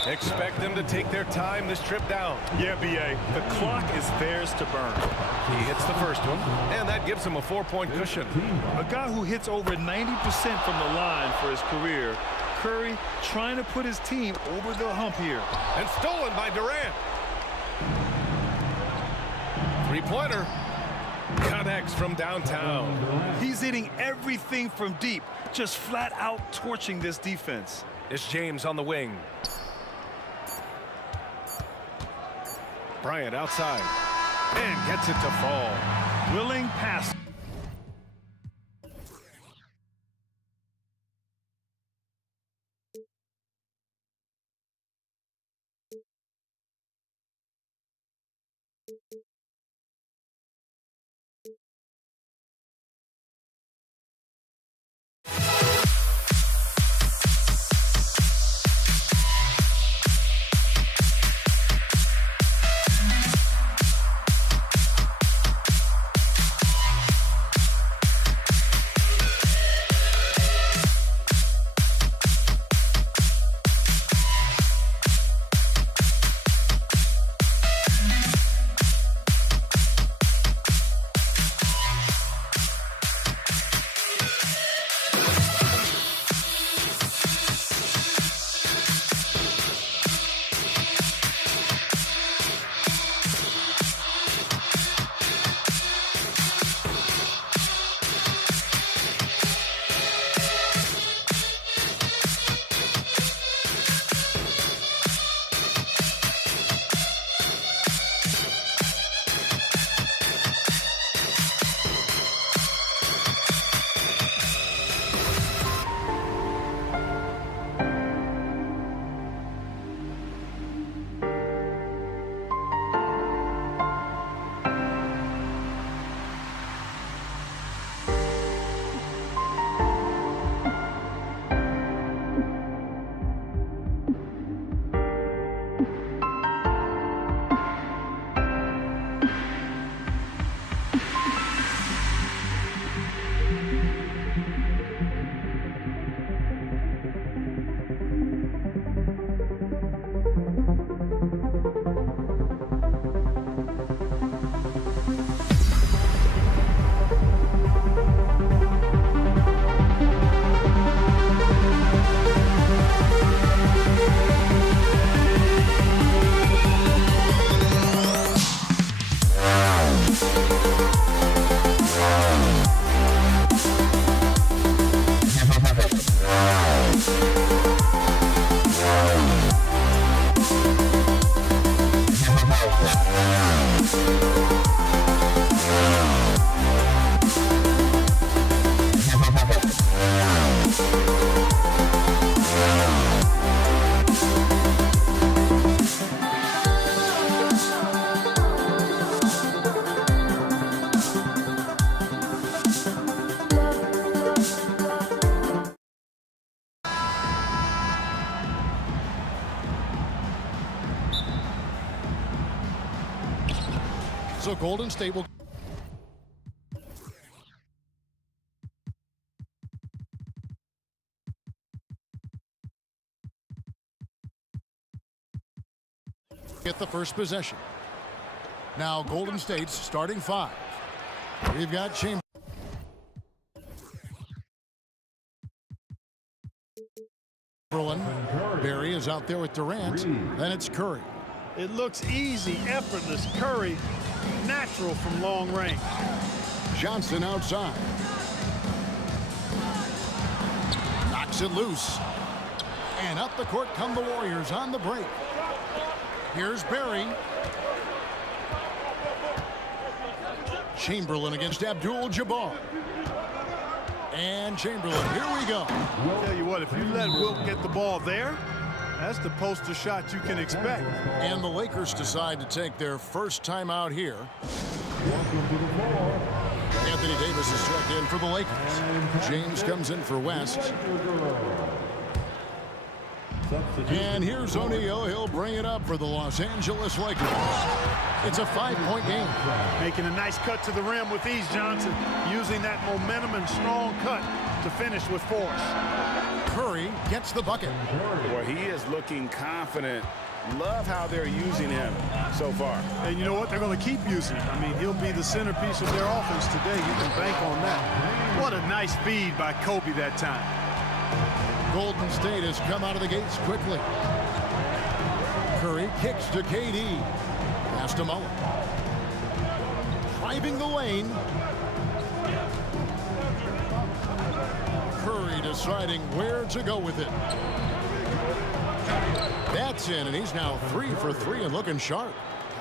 Expect them to take their time this trip down. Yeah, B.A., the clock is theirs to burn. He hits the first one, and that gives him a 4-point cushion. A guy who hits over 90% from the line for his career, Curry trying to put his team over the hump here. And stolen by Durant. Three-pointer. Connects from downtown. He's hitting everything from deep, just flat out torching this defense. It's James on the wing. Bryant outside and gets it to fall. Willing pass. So Golden State will get the first possession. Now Golden State's starting 5. We've got Chamberlain. Barry is out there with Durant. Then it's Curry. It looks easy, effortless. Curry, natural from long range. Johnson outside. Knocks it loose. And up the court come the Warriors on the break. Here's Barry. Chamberlain against Abdul-Jabbar. And Chamberlain, here we go. I'll tell you what, if you let Wilt get the ball there, that's the poster shot you can expect. And the Lakers decide to take their first time out here. Anthony Davis is checked in for the Lakers. James comes in for West. And here's O'Neal. He'll bring it up for the Los Angeles Lakers. It's a 5-point game. Making a nice cut to the rim with ease, Johnson. Using that momentum and strong cut to finish with force. Curry gets the bucket. Well, he is looking confident. Love how they're using him so far. And you know what? They're going to keep using him. I mean, he'll be the centerpiece of their offense today. You can bank on that. What a nice feed by Kobe that time. Golden State has come out of the gates quickly. Curry kicks to KD. Pass to Mullen. Driving the lane. Curry deciding where to go with it. That's in, and he's now 3 for 3 and looking sharp.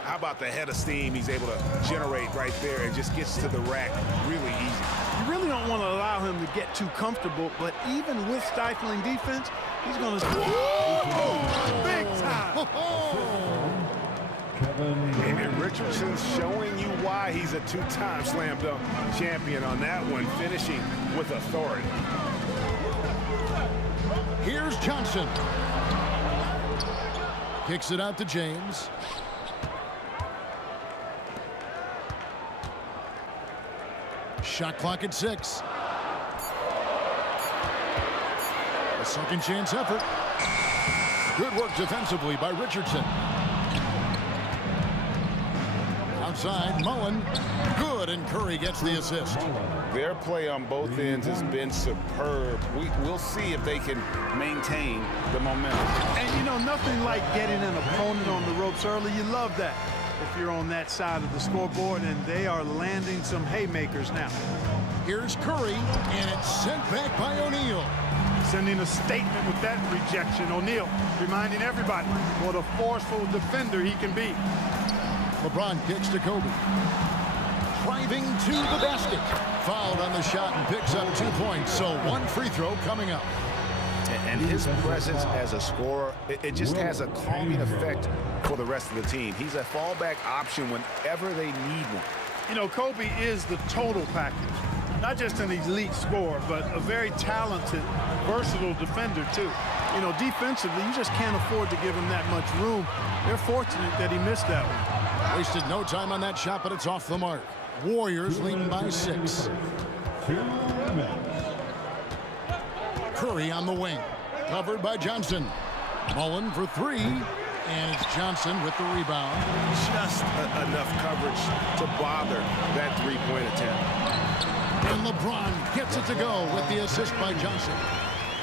How about the head of steam he's able to generate right there and just gets to the rack really easy. You really don't want to allow him to get too comfortable, but even with stifling defense, he's going to big time. And Richardson's showing you why he's a 2-time slam dunk champion on that one, finishing with authority. Here's Johnson. Kicks it out to James. Shot clock at 6. A second chance effort. Good work defensively by Richardson. Outside, Mullen. Good, and Curry gets the assist. Their play on both ends has been superb. We'll see if they can maintain the momentum. And you know, nothing like getting an opponent on the ropes early. You love that if you're on that side of the scoreboard, and they are landing some haymakers now. Here's Curry, and it's sent back by O'Neal. Sending a statement with that rejection. O'Neal reminding everybody what a forceful defender he can be. LeBron kicks to Kobe. Driving to the basket. Fouled on the shot and picks up 2 points. So 1 free throw coming up. And his presence as a scorer, it just has a calming effect for the rest of the team. He's a fallback option whenever they need one. You know, Kobe is the total package. Not just an elite scorer, but a very talented, versatile defender, too. You know, defensively, you just can't afford to give him that much room. They're fortunate that he missed that one. Wasted no time on that shot, but it's off the mark. Warriors leading by 6. Curry on the wing. Covered by Johnson. Mullen for 3. And it's Johnson with the rebound. Just enough coverage to bother that 3-point attempt. And LeBron gets it to go with the assist by Johnson.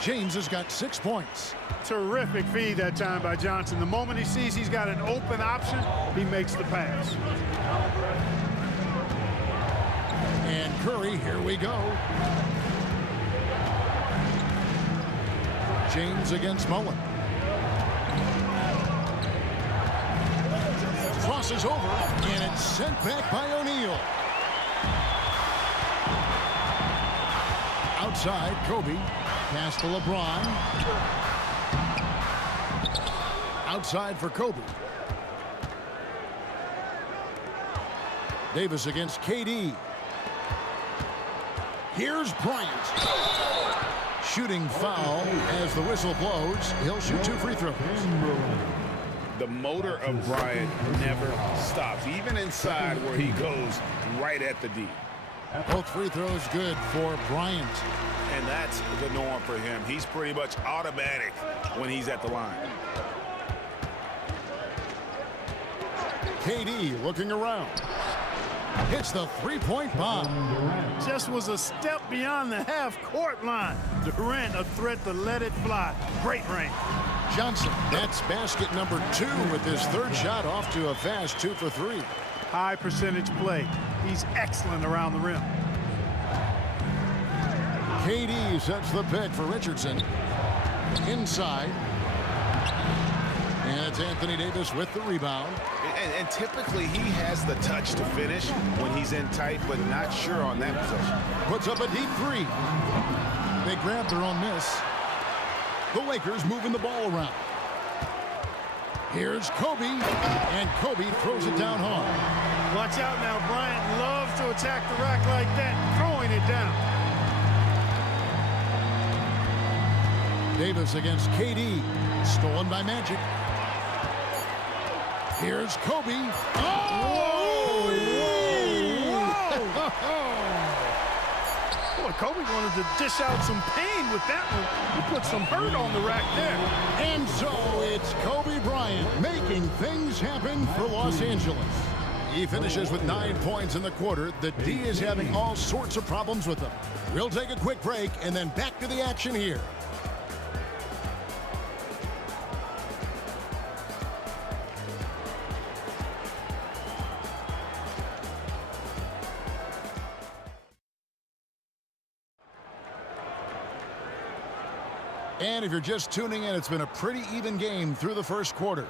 James has got 6 points. Terrific feed that time by Johnson. The moment he sees he's got an open option, he makes the pass. And Curry, here we go. James against Mullen. Crosses over, and it's sent back by O'Neal. Outside, Kobe. Pass to LeBron. Outside for Kobe. Davis against KD. Here's Bryant. Shooting foul as the whistle blows. He'll shoot 2 free throws. The motor of Bryant never stops, even inside where he goes right at the D. Both free throws good for Bryant. And that's the norm for him. He's pretty much automatic when he's at the line. KD looking around. Hits the 3-point bomb. Just was a step beyond the half-court line. Durant a threat to let it fly. Great range. Johnson, that's basket number 2 with his 3rd shot off to a fast 2 for 3. High percentage play. He's excellent around the rim. KD sets the pick for Richardson. Inside. And it's Anthony Davis with the rebound. And typically he has the touch to finish when he's in tight, but not sure on that possession. Puts up a deep three. They grab their own miss. The Lakers moving the ball around. Here's Kobe, and Kobe throws it down hard. Watch out now. Bryant loves to attack the rack like that, throwing it down. Davis against KD. Stolen by Magic. Here's Kobe. Oh! Boy, Kobe wanted to dish out some pain with that one. He put some hurt on the rack there. And so it's Kobe Bryant making things happen for Los Angeles. He finishes with 9 points in the quarter. The D is having all sorts of problems with them. We'll take a quick break and then back to the action here. And if you're just tuning in, it's been a pretty even game through the first quarter.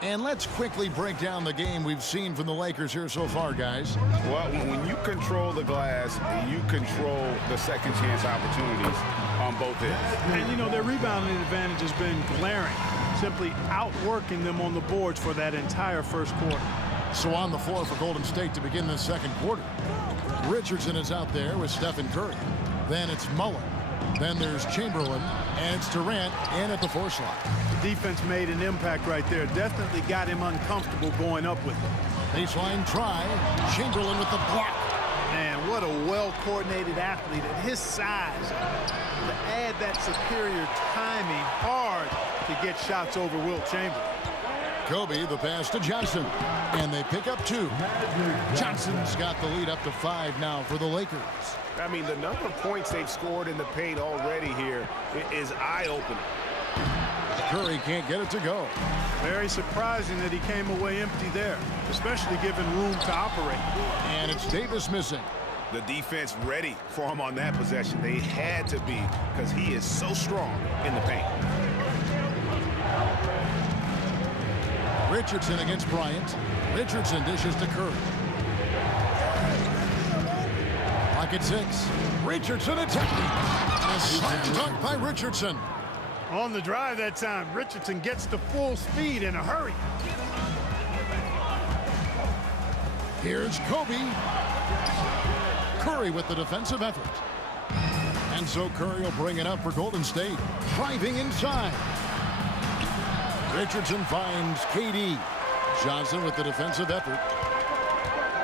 And let's quickly break down the game we've seen from the Lakers here so far, guys. Well, when you control the glass, you control the second chance opportunities on both ends. And, you know, their rebounding advantage has been glaring, simply outworking them on the boards for that entire first quarter. So on the floor for Golden State to begin this second quarter. Richardson is out there with Stephen Curry. Then it's Mullen. Then there's Chamberlain, and it's Durant in at the 4 slot. The defense made an impact right there. Definitely got him uncomfortable going up with it. Baseline try. Chamberlain with the block. Man, what a well-coordinated athlete at his size. To add that superior timing, hard to get shots over Wilt Chamberlain. Kobe, the pass to Johnson, and they pick up 2. Johnson's got the lead up to 5 now for the Lakers. I mean, the number of points they've scored in the paint already here is eye-opening. Curry can't get it to go. Very surprising that he came away empty there, especially given room to operate. And it's Davis missing. The defense ready for him on that possession. They had to be, because he is so strong in the paint. Richardson against Bryant. Richardson dishes to Curry. Pocket 6. Richardson attacking. A slam dunk by Richardson. On the drive that time, Richardson gets to full speed in a hurry. Here's Kobe. Curry with the defensive effort. And so Curry will bring it up for Golden State. Driving inside. Richardson finds KD. Johnson with the defensive effort.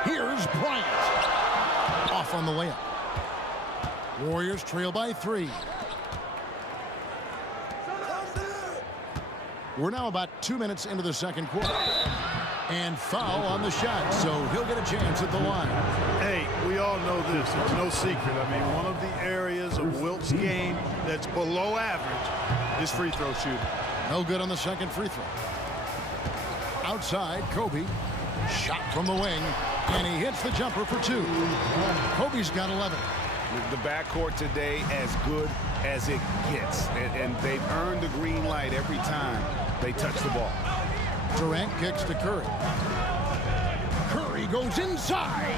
Here's Bryant. Off on the layup. Warriors trail by 3. We're now about 2 minutes into the second quarter. And foul on the shot, so he'll get a chance at the line. Hey, we all know this. It's no secret. I mean, one of the areas of Wilt's game that's below average is free throw shooting. No good on the second free throw. Outside, Kobe. Shot from the wing, and he hits the jumper for 2. Kobe's got 11. The backcourt today as good as it gets, and they've earned the green light every time they touch the ball. Durant kicks to Curry. Curry goes inside.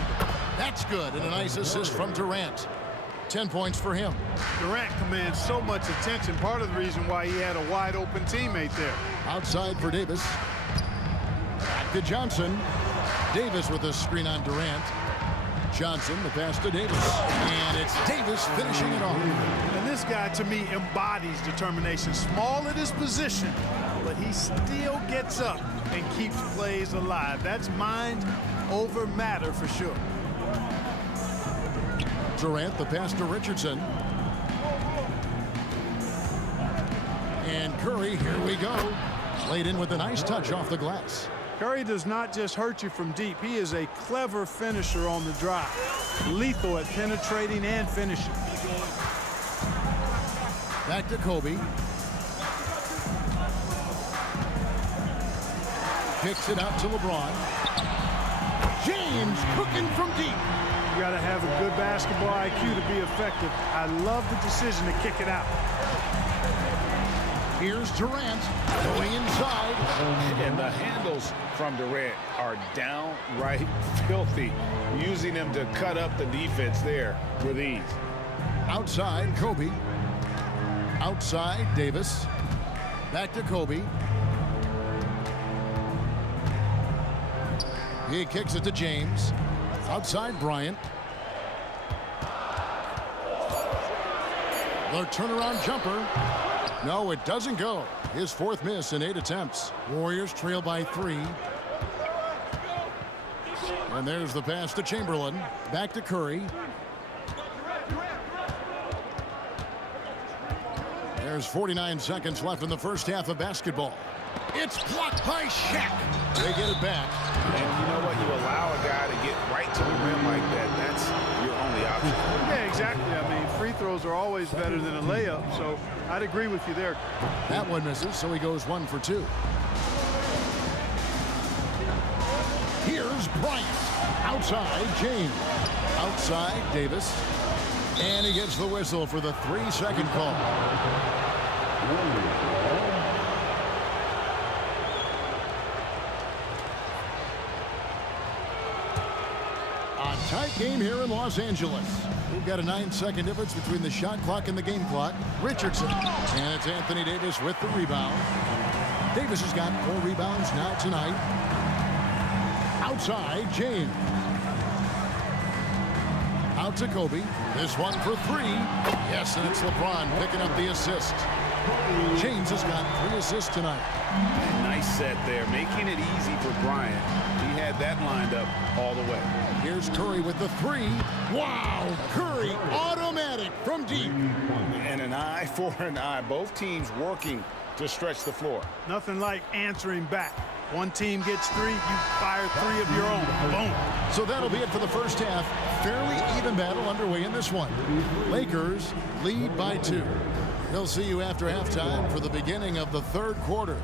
That's good, and a nice assist from Durant. 10 points for him. Durant commands so much attention, part of the reason why he had a wide open teammate there. Outside for Davis. Back to Johnson. Davis with a screen on Durant. Johnson, the pass to Davis. And it's Davis finishing it off. And this guy, to me, embodies determination. Small at his position, but he still gets up and keeps plays alive. That's mind over matter for sure. Durant, the pass to Richardson. And Curry, here we go. Laid in with a nice touch off the glass. Curry does not just hurt you from deep. He is a clever finisher on the drive. Lethal at penetrating and finishing. Back to Kobe. Kicks it out to LeBron. James cooking from deep. got to have a good basketball IQ to be effective. I love the decision to kick it out. Here's Durant going inside. And the handles from Durant are downright filthy, using them to cut up the defense there with ease. Outside, Kobe. Outside, Davis. Back to Kobe. He kicks it to James. Outside, Bryant. The turnaround jumper. No, it doesn't go. His fourth miss in 8 attempts. Warriors trail by 3. And there's the pass to Chamberlain. Back to Curry. There's 49 seconds left in the first half of basketball. It's blocked by Shaq. They get it back. And you know what? You allow a guy to get right to the rim like that. That's your only option. Yeah, exactly. I mean, free throws are always better than a layup, so I'd agree with you there. That one misses, so he goes 1 for 2. Here's Bryant. Outside, James. Outside, Davis. And he gets the whistle for the 3-second call. A tight game here in Los Angeles. We've got a 9-second difference between the shot clock and the game clock. Richardson. And it's Anthony Davis with the rebound. Davis has got 4 rebounds now tonight. Outside, James. Out to Kobe. This one for 3. Yes, and it's LeBron picking up the assist. James has got 3 assists tonight. Nice set there, making it easy for Bryant. He had that lined up all the way. Here's Curry with the 3. Wow! Curry automatic from deep. And an eye for an eye. Both teams working to stretch the floor. Nothing like answering back. One team gets 3, you fire 3 of your own. Boom. So that'll be it for the first half. Fairly even battle underway in this one. Lakers lead by 2. We'll see you after halftime for the beginning of the third quarter.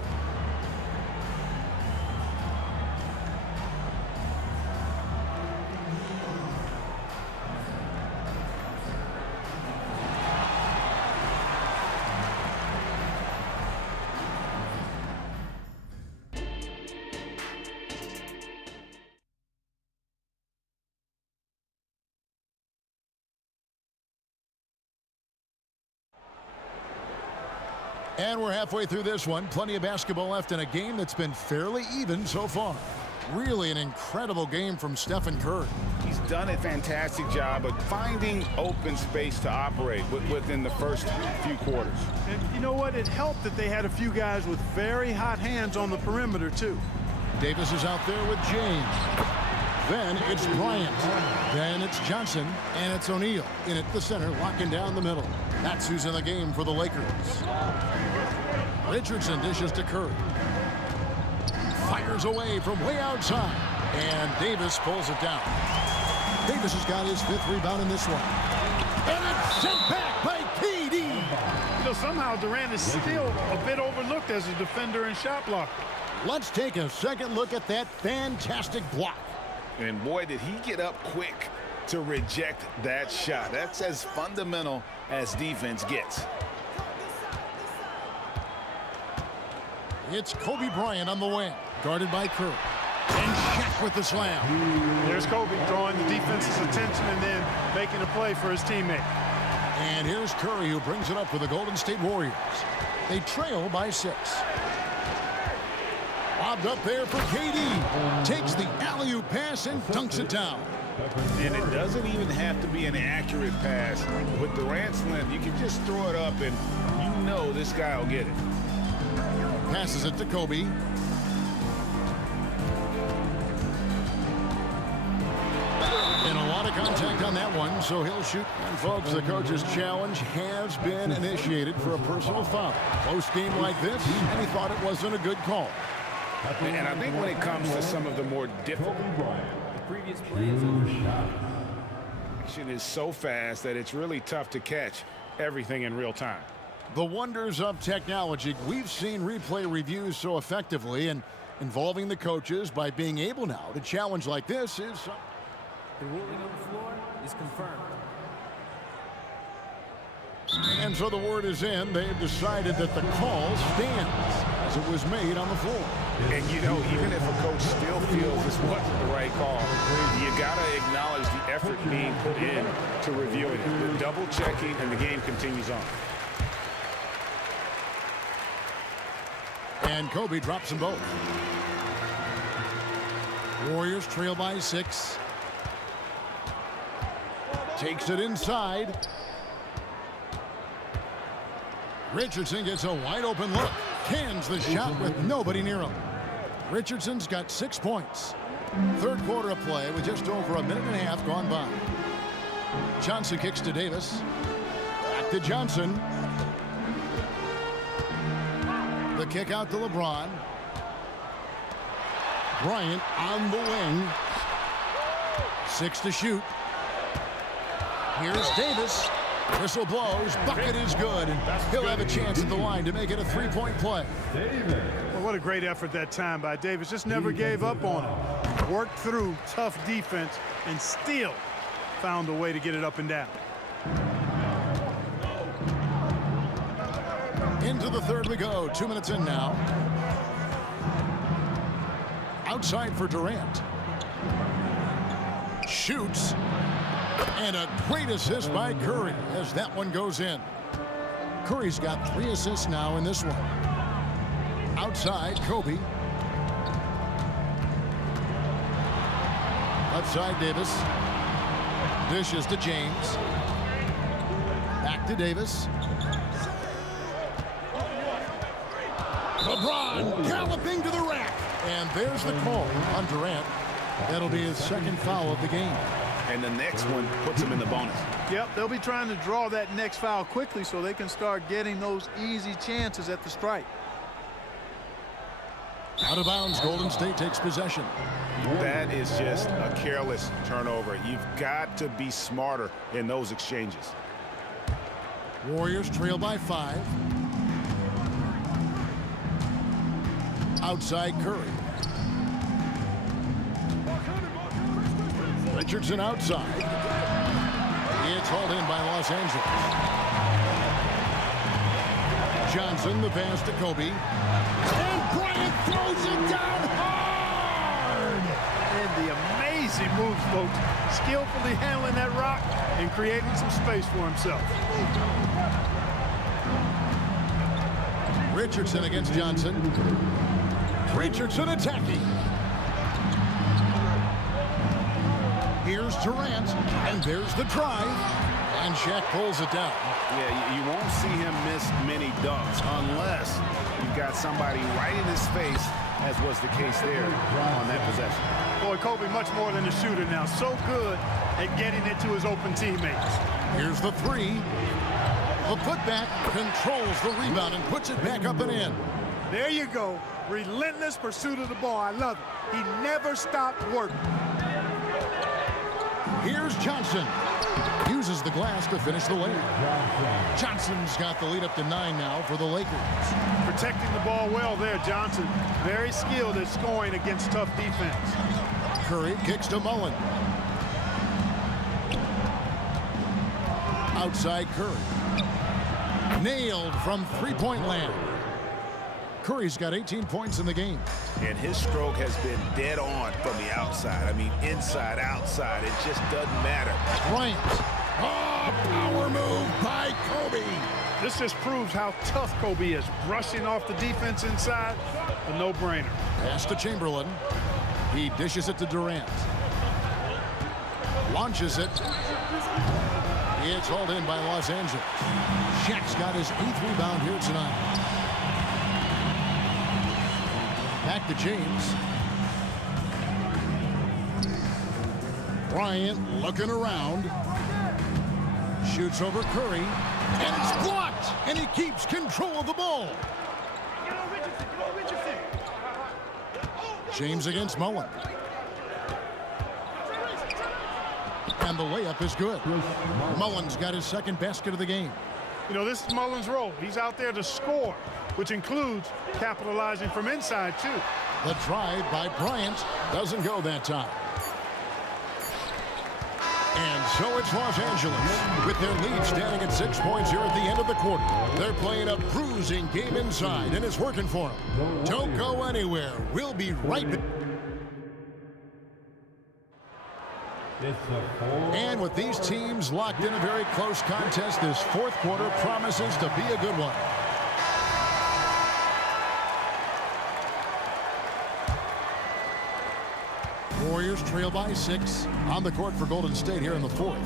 And we're halfway through this one. Plenty of basketball left in a game that's been fairly even so far. Really an incredible game from Stephen Curry. He's done a fantastic job of finding open space to operate within the first few quarters. And you know what? It helped that they had a few guys with very hot hands on the perimeter, too. Davis is out there with James. Then it's Bryant. Then it's Johnson. And it's O'Neal in at the center, locking down the middle. That's who's in the game for the Lakers. Richardson dishes to Curry. Fires away from way outside. And Davis pulls it down. Davis has got his 5th rebound in this one. And it's sent back by KD. You know, somehow Durant is still a bit overlooked as a defender and shot blocker. Let's take a second look at that fantastic block. And boy, did he get up quick to reject that shot. That's as fundamental as defense gets. It's Kobe Bryant on the wing, guarded by Curry. And Shaq with the slam. There's Kobe drawing the defense's attention and then making a play for his teammate. And here's Curry, who brings it up for the Golden State Warriors. They trail by 6. Lobbed up there for KD. Takes the alley-oop pass and dunks it down. And it doesn't even have to be an accurate pass. With Durant's length, you can just throw it up and you know this guy will get it. Passes it to Kobe. And a lot of contact on that one, so he'll shoot. And folks, the coach's challenge has been initiated for a personal foul. Close game like this, and he thought it wasn't a good call. And I think when it comes to some of the more difficult, The previous play is over. action is so fast that it's really tough to catch everything in real time. The wonders of technology. We've seen replay reviews so effectively, and involving the coaches by being able now to challenge like this is... The ruling on the floor is confirmed. And so the word is in. They've decided that the call stands as it was made on the floor. And, you know, even if a coach still feels this wasn't the right call, you got to acknowledge the effort being put in to review it. The double checking, and the game continues on. And Kobe drops them both. Warriors trail by 6. Takes it inside. Richardson gets a wide open look. Cans the shot with nobody near him. Richardson's got 6 points. Third quarter of play with just over a minute and a half gone by. Johnson kicks to Davis. Back to Johnson. The kick out to LeBron. Bryant on the wing. 6 to shoot. Here's Davis. Whistle blows. Bucket is good. And he'll have a chance at the line to make it a 3-point play. Well, what a great effort that time by Davis. Just never gave up on him. Worked through tough defense and still found a way to get it up and down. Into the third we go. 2 minutes in now. Outside for Durant. Shoots. And a great assist by Curry as that one goes in. Curry's got 3 assists now in this one. Outside, Kobe. Outside, Davis. Dishes to James. Back to Davis. LeBron galloping to the rack. And there's the call on Durant. That'll be his second foul of the game. And the next one puts him in the bonus. Yep, they'll be trying to draw that next foul quickly so they can start getting those easy chances at the strike. Out of bounds, Golden State takes possession. That is just a careless turnover. You've got to be smarter in those exchanges. Warriors trail by 5. Outside Curry. Richardson outside. It's hauled in by Los Angeles. Johnson, the pass to Kobe. And Bryant throws it down hard! And the amazing moves, folks. Skillfully handling that rock and creating some space for himself. Richardson against Johnson. Richardson attacking. Here's Durant, and there's the drive, and Shaq pulls it down. Yeah, you won't see him miss many dunks unless you've got somebody right in his face, as was the case there on that possession. Boy, Kobe much more than a shooter now. So good at getting it to his open teammates. Here's the 3. The putback controls the rebound and puts it back up and in. There you go. Relentless pursuit of the ball. I love it. He never stopped working. Here's Johnson. Uses the glass to finish the layup. Johnson's got the lead up to 9 now for the Lakers. Protecting the ball well there, Johnson. Very skilled at scoring against tough defense. Curry kicks to Mullen. Outside Curry. Nailed from 3-point land. Curry's got 18 points in the game. And his stroke has been dead on from the outside. I mean, inside, outside, it just doesn't matter. Bryant. Oh, power move by Kobe. This just proves how tough Kobe is. Brushing off the defense inside, a no-brainer. Pass to Chamberlain. He dishes it to Durant. Launches it. It's hauled in by Los Angeles. Shaq's got his 8th rebound here tonight. Back to James. Bryant looking around. Shoots over Curry. And it's blocked. And he keeps control of the ball. James against Mullen. And the layup is good. Mullen's got his 2nd basket of the game. You know, this is Mullen's role. He's out there to score, which includes capitalizing from inside, too. The drive by Bryant doesn't go that time. And so it's Los Angeles with their lead standing at 6 points here at the end of the quarter. They're playing a bruising game inside, and it's working for them. Don't go anywhere. We'll be right back. And with these teams locked in a very close contest, this fourth quarter promises to be a good one. Warriors trail by 6 on the court for Golden State here in the fourth.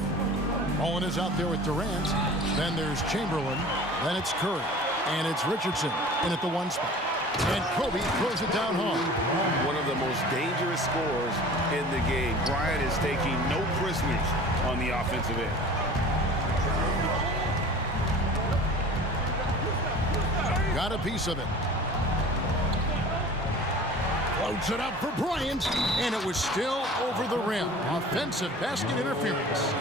Owen is out there with Durant. Then there's Chamberlain. Then it's Curry. And it's Richardson in at the 1 spot. And Kobe throws it down hard. One of the most dangerous scorers in the game. Bryant is taking no prisoners on the offensive end. Got a piece of it. Floats it up for Bryant, and it was still over the rim. Offensive basket interference.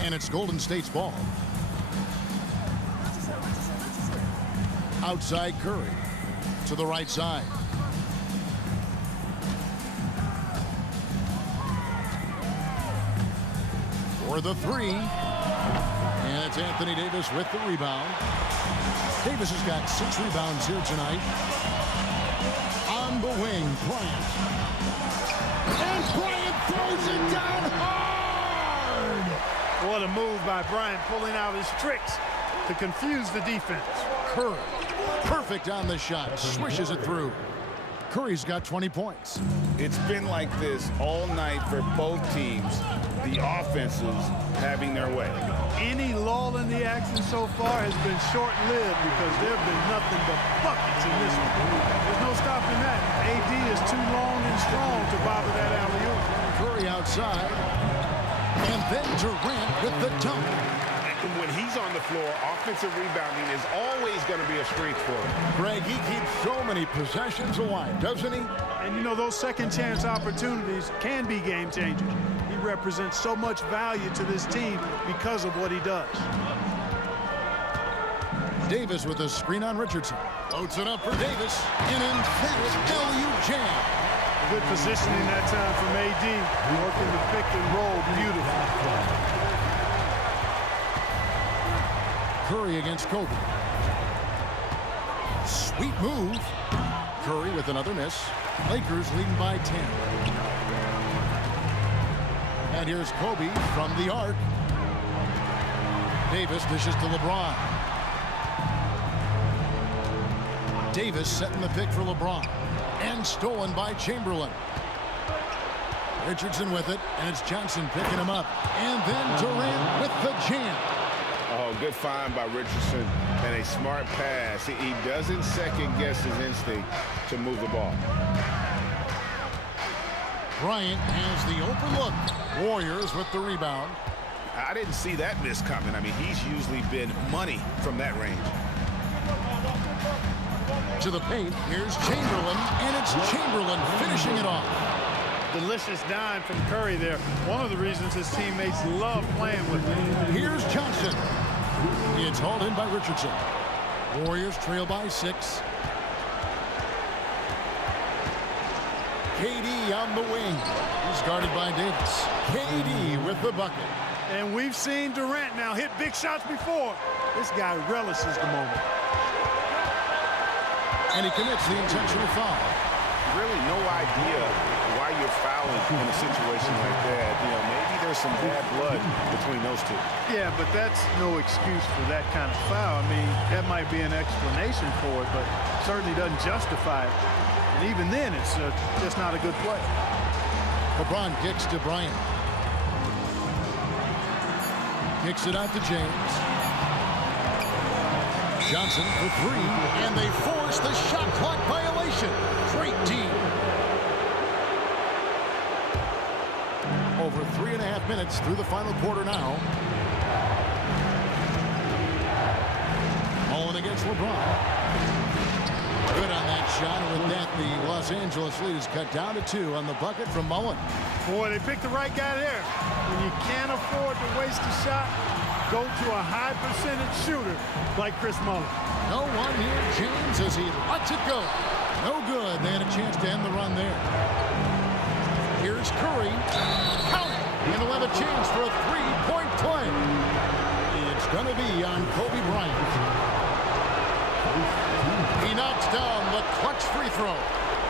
And it's Golden State's ball. Outside Curry to the right side. For the 3. And it's Anthony Davis with the rebound. Davis has got 6 rebounds here tonight. On the wing, Bryant. And Bryant throws it down hard. What a move by Bryant, pulling out his tricks to confuse the defense. Curry, perfect on the shot, swishes it through. Curry's got 20 points. It's been like this all night for both teams. The offenses having their way. Any lull in the action so far has been short-lived because there have been nothing but buckets in this one. There's no stopping that. AD is too long and strong to bother that alley-oop. Curry outside. And then Durant with the dunk. When he's on the floor, offensive rebounding is always going to be a strength for him. Greg, he keeps so many possessions alive, doesn't he? And you know, those second chance opportunities can be game changers. He represents so much value to this team because of what he does. Davis with a screen on Richardson. Floats it up for Davis. An emphatic LU jam. Good positioning that time from AD. Working the pick and roll beautifully. Curry against Kobe. Sweet move. Curry with another miss. Lakers leading by 10. And here's Kobe from the arc. Davis dishes to LeBron. Davis setting the pick for LeBron. And stolen by Chamberlain. Richardson with it, and it's Johnson picking him up. And then Durant with the jam. Oh, good find by Richardson and a smart pass. He doesn't second-guess his instinct to move the ball. Bryant has the open look. Warriors with the rebound. I didn't see that miss coming. I mean, he's usually been money from that range. To the paint, here's Chamberlain, and it's Chamberlain finishing it off. Delicious dime from Curry there. One of the reasons his teammates love playing with him. Here's Johnson. It's hauled in by Richardson. Warriors trail by 6. KD on the wing. He's guarded by Davis. KD with the bucket. And we've seen Durant now hit big shots before. This guy relishes the moment. And he commits the intentional foul. Really no idea why you're fouling in a situation like that. You know, maybe there's some bad blood between those two. Yeah, but that's no excuse for that kind of foul. I mean, that might be an explanation for it, but certainly doesn't justify it. And even then, it's just not a good play. LeBron kicks to Bryant. Kicks it out to James. Johnson for 3, and they force the shot clock violation. Great team. Over 3.5 minutes through the final quarter now. Mullen against LeBron. Good on that shot, and with that, the Los Angeles lead is cut down to 2 on the bucket from Mullen. Boy, they picked the right guy there. When you can't afford to waste a shot, go to a high percentage shooter like Chris Mullin. No one near James as he lets it go. No good. They had a chance to end the run there. Here's Curry. Count it. And he'll have a chance for a three-point play. It's going to be on Kobe Bryant. He knocks down the clutch free throw.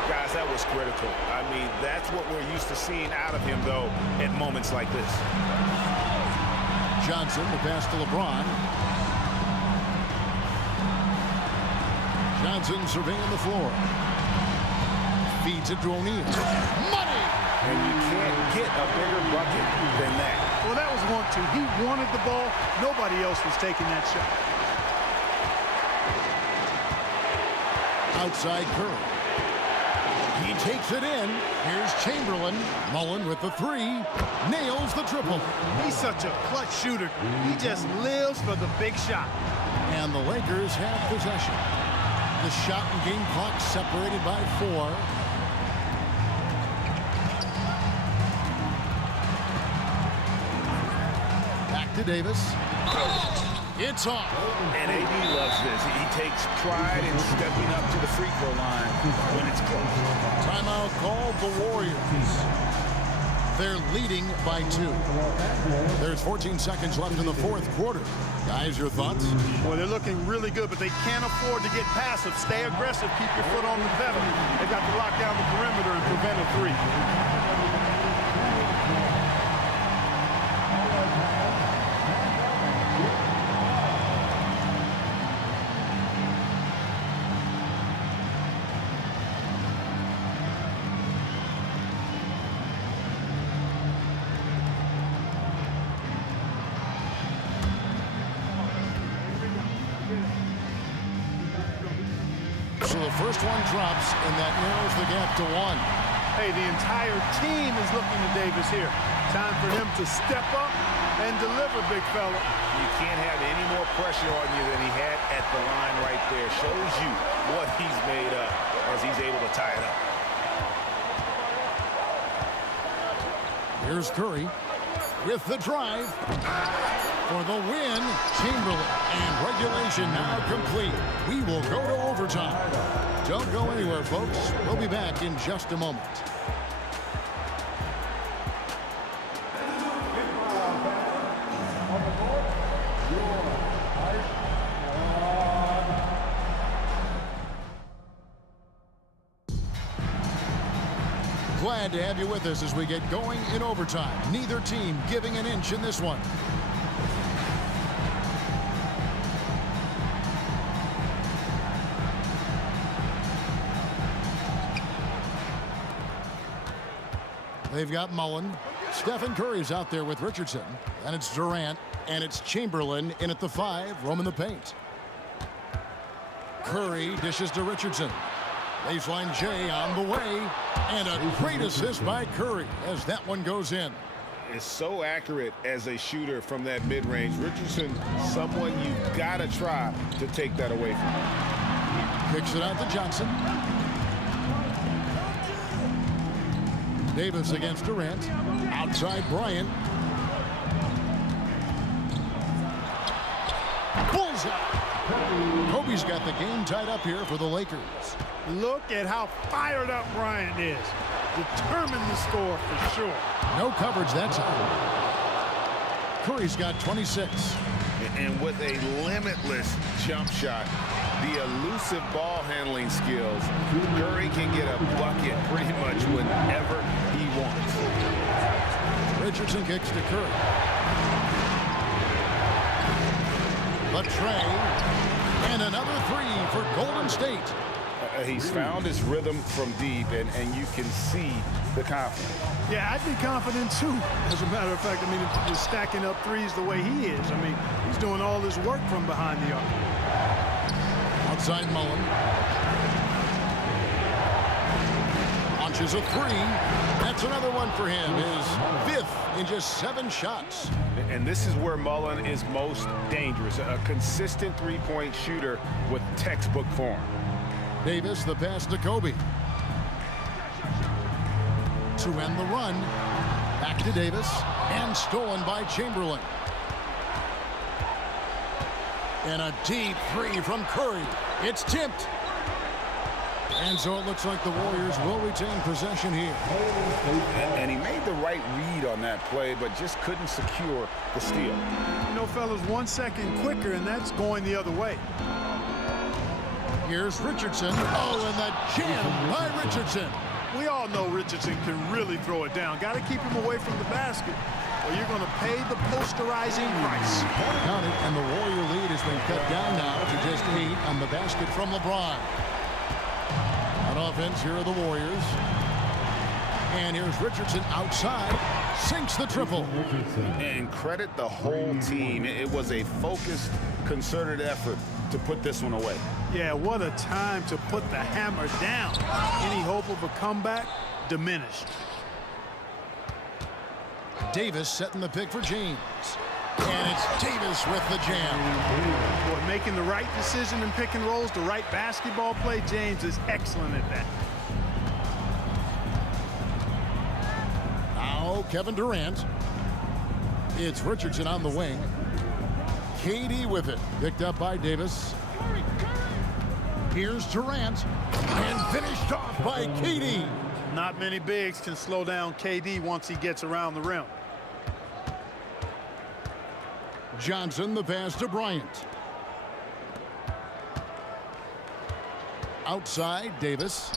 Guys, that was critical. I mean, that's what we're used to seeing out of him, though, at moments like this. Johnson, the pass to LeBron. Johnson surveying the floor. Feeds it to O'Neal. Money! And you can't get a bigger bucket than that. Well, that was 1-2. He wanted the ball. Nobody else was taking that shot. Outside Curry. He takes it in. Here's Chamberlain. Mullin with the three. Nails the triple. He's such a clutch shooter. He just lives for the big shot. And the Lakers have possession. The shot and game clock separated by 4. Back to Davis. It's off. And AD loves this. He takes pride in stepping up to the free throw line when it's close. Timeout called the Warriors. They're leading by 2. There's 14 seconds left in the fourth quarter. Guys, your thoughts? Well, they're looking really good, but they can't afford to get passive. Stay aggressive. Keep your foot on the pedal. They've got to lock down the perimeter and prevent a three. So the first one drops, and that narrows the gap to 1. Hey, the entire team is looking to Davis here. Time for him to step up and deliver, big fella. You can't have any more pressure on you than he had at the line right there. Shows you what he's made up as he's able to tie it up. Here's Curry with the drive for the win. Chamberlain, and regulation now complete. We will go to overtime. Don't go anywhere, folks. We'll be back in just a moment. Glad to have you with us as we get going in overtime. Neither team giving an inch in this one. They've got Mullin. Stephen Curry's out there with Richardson. And it's Durant. And it's Chamberlain in at the 5, roaming the paint. Curry dishes to Richardson. Baseline J on the way. And a great assist by Curry as that one goes in. Is so accurate as a shooter from that mid-range. Richardson, someone you've got to try to take that away from him. Kicks it out to Johnson. Davis against Durant. Outside Bryant. Bullseye. Kobe's got the game tied up here for the Lakers. Look at how fired up Bryant is. Determined to score for sure. No coverage that time. Curry's got 26. And with a limitless jump shot, the elusive ball handling skills, Curry can get a bucket pretty much whenever he wants. Richardson kicks to Curry. Latray. And another 3 for Golden State. He's found his rhythm from deep, and you can see the confidence. Yeah, I'd be confident too. As a matter of fact, I mean, if he's stacking up threes the way he is, I mean, he's doing all his work from behind the arc. Outside Mullin. Launches a 3. That's another one for him. His 5th in just 7 shots. And this is where Mullin is most dangerous. A consistent three-point shooter with textbook form. Davis, the pass to Kobe. To end the run. Back to Davis. And stolen by Chamberlain. And a deep three from Curry. It's tipped. And so it looks like the Warriors will retain possession here. And he made the right read on that play, but just couldn't secure the steal. You know, fellas, 1 second quicker, and that's going the other way. Here's Richardson. Oh, and the jam by Richardson. We all know Richardson can really throw it down. Got to keep him away from the basket, or you're going to pay the posterizing price. Count it, and the Warrior lead has been cut down now to just 8 on the basket from LeBron. On offense, here are the Warriors. And here's Richardson outside. Sinks the triple. And credit the whole team. It was a focused, concerted effort to put this one away. Yeah, what a time to put the hammer down. Any hope of a comeback diminished. Davis setting the pick for James. And it's Davis with the jam. Boy, making the right decision in pick and rolls, the right basketball play. James is excellent at that. Now Kevin Durant. It's Richardson on the wing. KD with it. Picked up by Davis. Here's Durant. And finished off by KD. Not many bigs can slow down KD once he gets around the rim. Johnson, the pass to Bryant. Outside, Davis.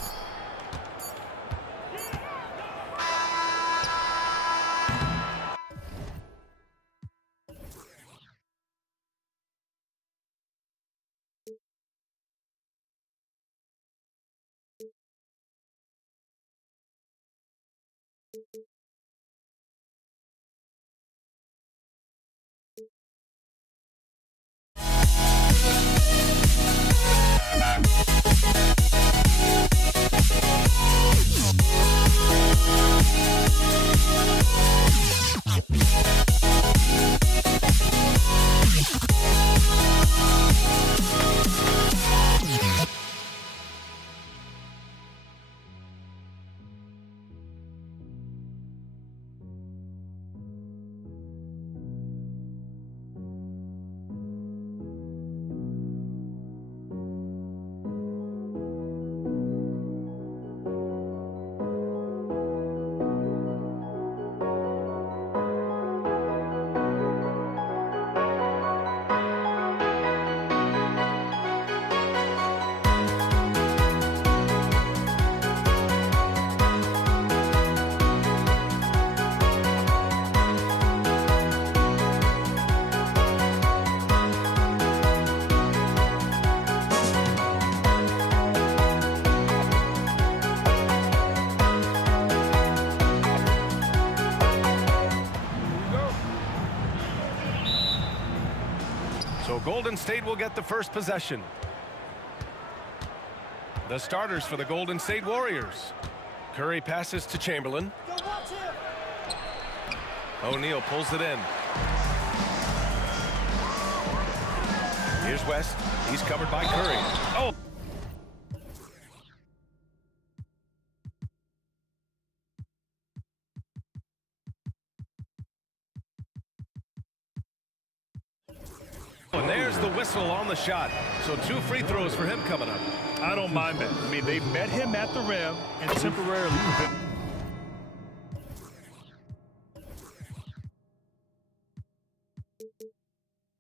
So Golden State will get the first possession. The starters for the Golden State Warriors. Curry passes to Chamberlain. O'Neal pulls it in. Here's West. He's covered by Curry. Oh! And there's the whistle on the shot. So 2 free throws for him coming up. I don't mind that. I mean, they met him at the rim and temporarily the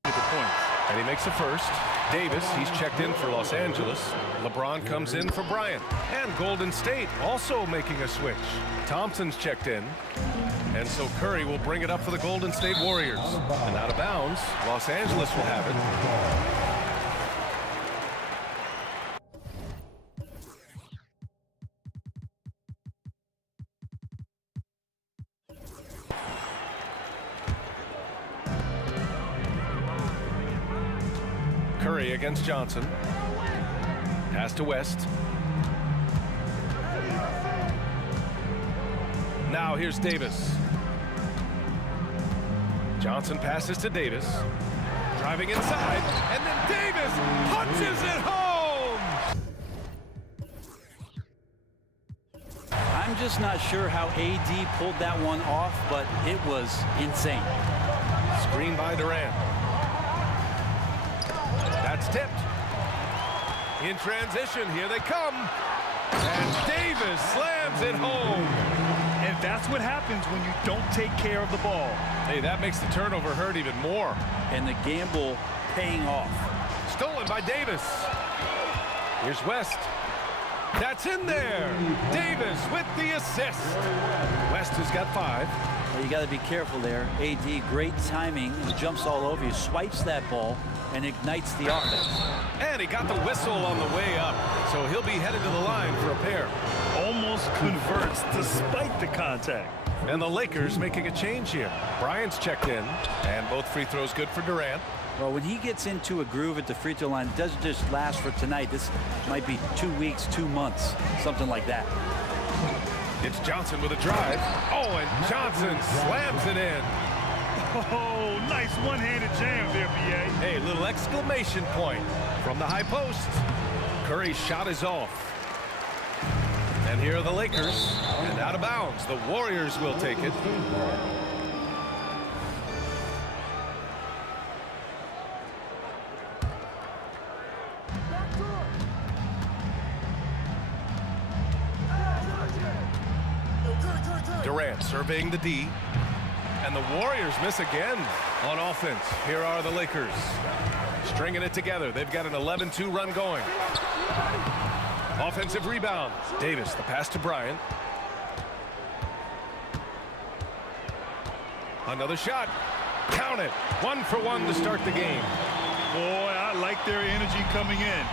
points. And he makes the first. Davis, he's checked in for Los Angeles. LeBron comes in for Bryant. And Golden State also making a switch. Thompson's checked in. And so Curry will bring it up for the Golden State Warriors. And out of bounds, Los Angeles will have it. Curry against Johnson. Pass to West. Now here's Davis. Johnson passes to Davis. Driving inside, and then Davis punches it home! I'm just not sure how AD pulled that one off, but it was insane. Screen by Durant. Shot's tipped. In transition, here they come. And Davis slams it home. And that's what happens when you don't take care of the ball. Hey, that makes the turnover hurt even more. And the gamble paying off. Stolen by Davis. Here's West. That's in there. Davis with the assist. West has got 5. Well, you got to be careful there. AD, great timing. He jumps all over you, swipes that ball, and ignites the offense. And he got the whistle on the way up, so he'll be headed to the line for a pair. Almost converts despite the contact. And the Lakers making a change here. Bryant's checked in, and both free throws good for Durant. Well, when he gets into a groove at the free throw line, it doesn't just last for tonight. This might be 2 weeks, 2 months, something like that. It's Johnson with a drive. Oh, and Johnson slams it in. Oh, nice one-handed jam there, B.A. Hey, little exclamation point from the high post. Curry's shot is off. And here are the Lakers. And out of bounds. The Warriors will take it. Durant surveying the D. And the Warriors miss again on offense. Here are the Lakers. Stringing it together. They've got an 11-2 run going. Offensive rebound. Davis, the pass to Bryant. Another shot. Count it. 1 for 1 to start the game. Boy, I like their energy coming in.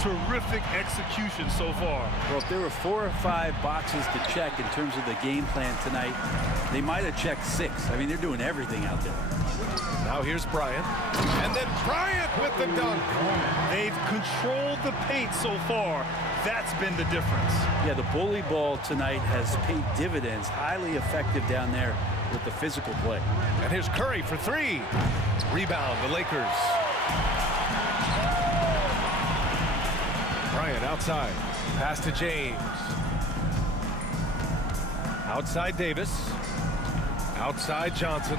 Terrific execution so far. Well, if there were 4 or 5 boxes to check in terms of the game plan tonight, they might have checked 6. I mean, they're doing everything out there. Now here's Bryant. And then Bryant with the dunk. They've controlled the paint so far. That's been the difference. Yeah, the bully ball tonight has paid dividends. Highly effective down there with the physical play. And here's Curry for 3. Rebound, the Lakers. Bryant outside. Pass to James. Outside Davis. Outside Johnson.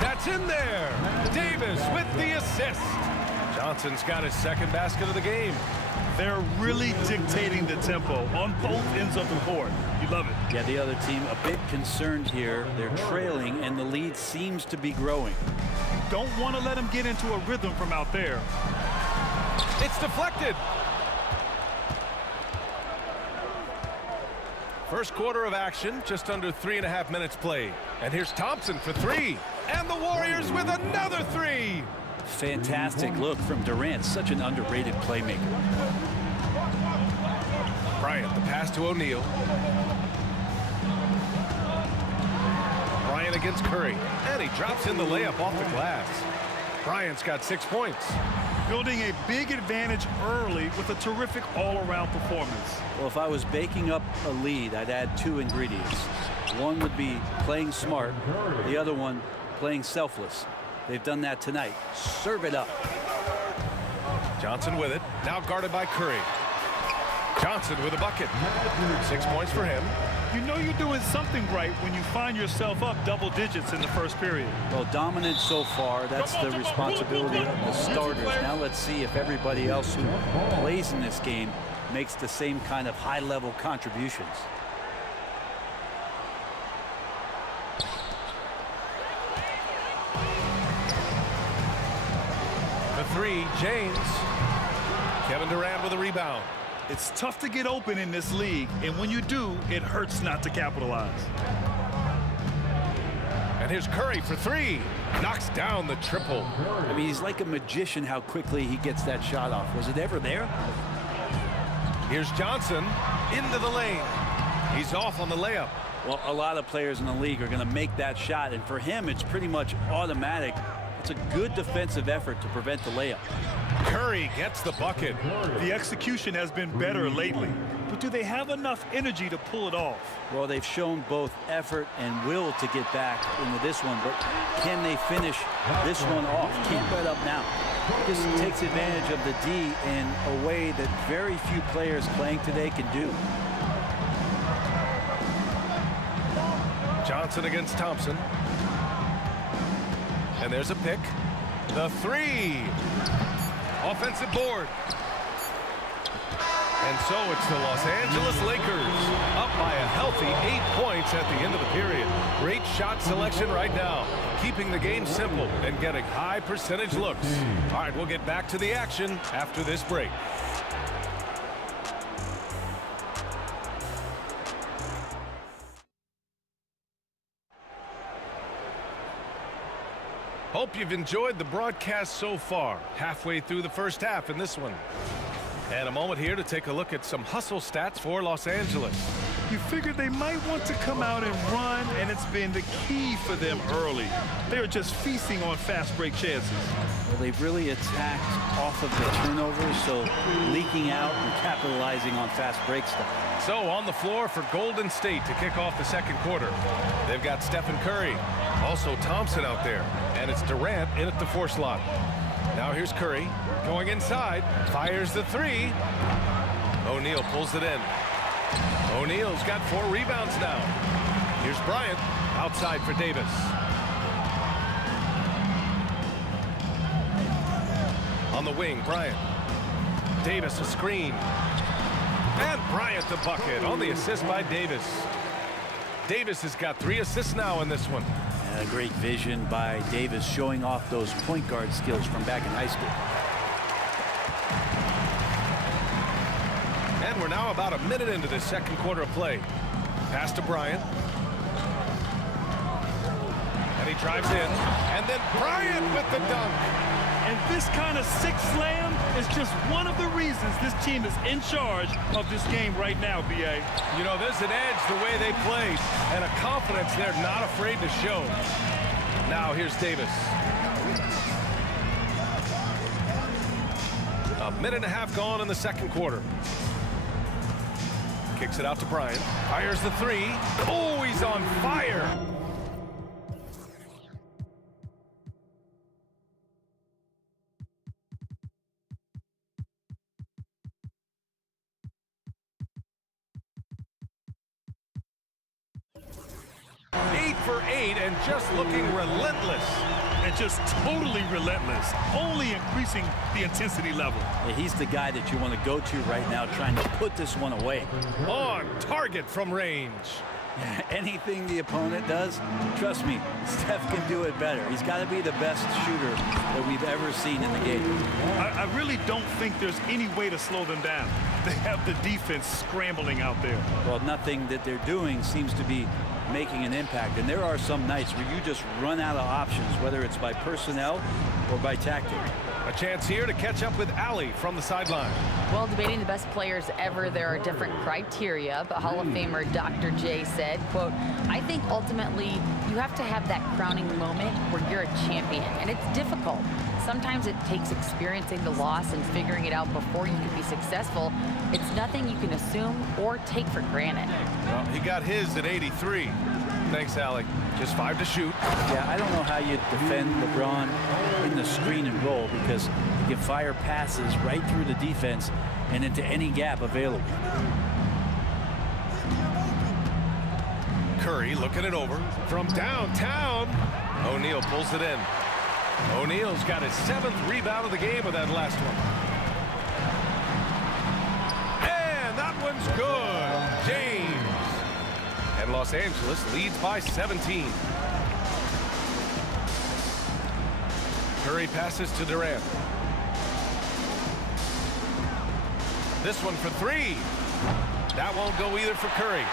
That's in there. Davis with the assist. Johnson's got his second basket of the game. They're really dictating the tempo on both ends of the court. You love it. Yeah, the other team a bit concerned here. They're trailing, and the lead seems to be growing. Don't want to let them get into a rhythm from out there. It's deflected. First quarter of action, just under 3.5 minutes played. And here's Thompson for 3. And the Warriors with another 3. Fantastic look from Durant. Such an underrated playmaker. Bryant, the pass to O'Neal. Bryant against Curry. And he drops in the layup off the glass. Bryant's got 6 points. Building a big advantage early with a terrific all-around performance. Well, if I was baking up a lead, I'd add 2 ingredients. One would be playing smart. The other one, playing selfless. They've done that tonight. Serve it up. Johnson with it. Now guarded by Curry. Johnson with a bucket. 6 points for him. You know you're doing something right when you find yourself up double digits in the first period. Well, dominant so far. That's the responsibility of the starters. Now let's see if everybody else who plays in this game makes the same kind of high-level contributions. The 3, James. Kevin Durant with a rebound. It's tough to get open in this league, and when you do, it hurts not to capitalize. And here's Curry for 3. Knocks down the triple. I mean, he's like a magician how quickly he gets that shot off. Was it ever there? Here's Johnson into the lane. He's off on the layup. Well, a lot of players in the league are going to make that shot, and for him, it's pretty much automatic. It's a good defensive effort to prevent the layup. Curry gets the bucket. The execution has been better lately, but do they have enough energy to pull it off? Well, they've shown both effort and will to get back into this one, but can they finish this one off? Can't let up now. This takes advantage of the D in a way that very few players playing today can do. Johnson against Thompson. And there's a pick. The three. Offensive board. And so it's the Los Angeles Lakers up by a healthy 8 points at the end of the period. Great shot selection right now, keeping the game simple and getting high percentage looks. All right, we'll get back to the action after this break. Hope you've enjoyed the broadcast so far. Halfway through the first half in this one. And a moment here to take a look at some hustle stats for Los Angeles. You figured they might want to come out and run, and it's been the key for them early. They're just feasting on fast break chances. Well, they've really attacked off of the turnovers, so leaking out and capitalizing on fast break stuff. So on the floor for Golden State to kick off the second quarter. They've got Stephen Curry, also Thompson out there, and it's Durant in at the 4 slot. Now here's Curry going inside, fires the three. O'Neal pulls it in. O'Neal's got 4 rebounds now. Here's Bryant outside for Davis. On the wing, Bryant. Davis a screen. And Bryant the bucket on the assist by Davis. Davis has got 3 assists now in this one. A great vision by Davis, showing off those point guard skills from back in high school. And we're now about a minute into the second quarter of play. Pass to Bryant. And he drives in. And then Bryant with the dunk. And this kind of sick slam is just one of the reasons this team is in charge of this game right now, B.A. You know, there's an edge the way they play and a confidence they're not afraid to show. Now here's Davis. A minute and a half gone in the second quarter. Kicks it out to Bryant. Fires the three. Oh, he's on fire. For 8 and just looking relentless. And just totally relentless, only increasing the intensity level. Yeah, he's the guy that you want to go to right now, trying to put this one away. On target from range. Anything the opponent does, trust me, Steph can do it better. He's got to be the best shooter that we've ever seen in the game. I really don't think there's any way to slow them down. They have the defense scrambling out there. Well, nothing that they're doing seems to be making an impact, and there are some nights where you just run out of options, whether it's by personnel or by tactic. A chance here to catch up with Allie from the sideline. Well, debating the best players ever, there are different criteria, but Hall of Famer Dr. J said, quote, I think ultimately you have to have that crowning moment where you're a champion, and it's difficult. Sometimes it takes experiencing the loss and figuring it out before you can be successful. It's nothing you can assume or take for granted. Well, he got his at 83. Thanks, Allie. Just 5 to shoot. Yeah, I don't know how you defend LeBron in the screen and roll, because you can fire passes right through the defense and into any gap available. Curry looking it over from downtown. O'Neal pulls it in. O'Neal's got his 7th rebound of the game with that last one. And that one's good. James. And Los Angeles leads by 17. Curry passes to Durant. This one for 3. That won't go either for Curry.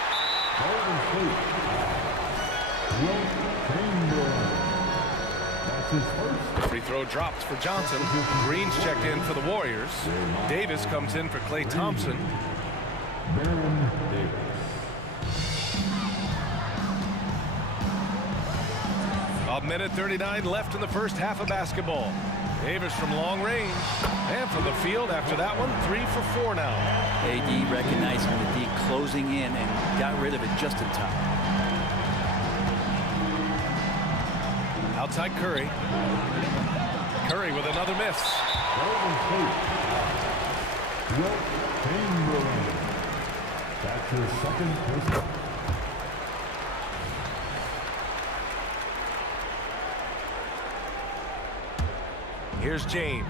Free throw dropped for Johnson. Green's checked in for the Warriors. Davis comes in for Klay Thompson. A minute 39 left in the first half of basketball. Davis from long range and from the field after that one, 3 for 4 now. AD recognizing the D closing in and got rid of it just in time. Outside Curry. Curry with another miss. That's your second personal. Here's James.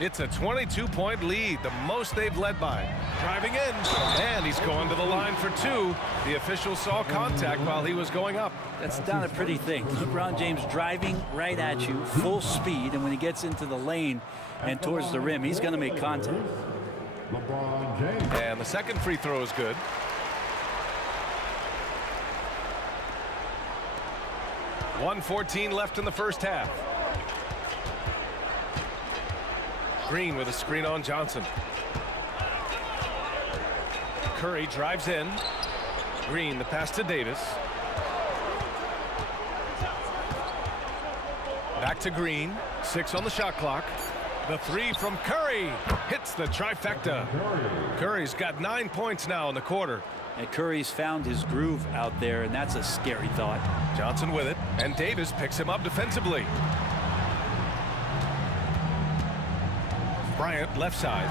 It's a 22-point lead, the most they've led by. Driving in, and he's going to the line for two. The official saw contact while he was going up. That's not a pretty thing. LeBron James driving right at you, full speed, and when he gets into the lane and towards the rim, he's going to make contact. And the second free throw is good. .114 left in the first half. Green with a screen on Johnson. Curry drives in. Green, the pass to Davis. Back to Green. 6 on the shot clock. The three from Curry hits the trifecta. Curry's got 9 points now in the quarter. And Curry's found his groove out there, and that's a scary thought. Johnson with it, and Davis picks him up defensively. Bryant left side.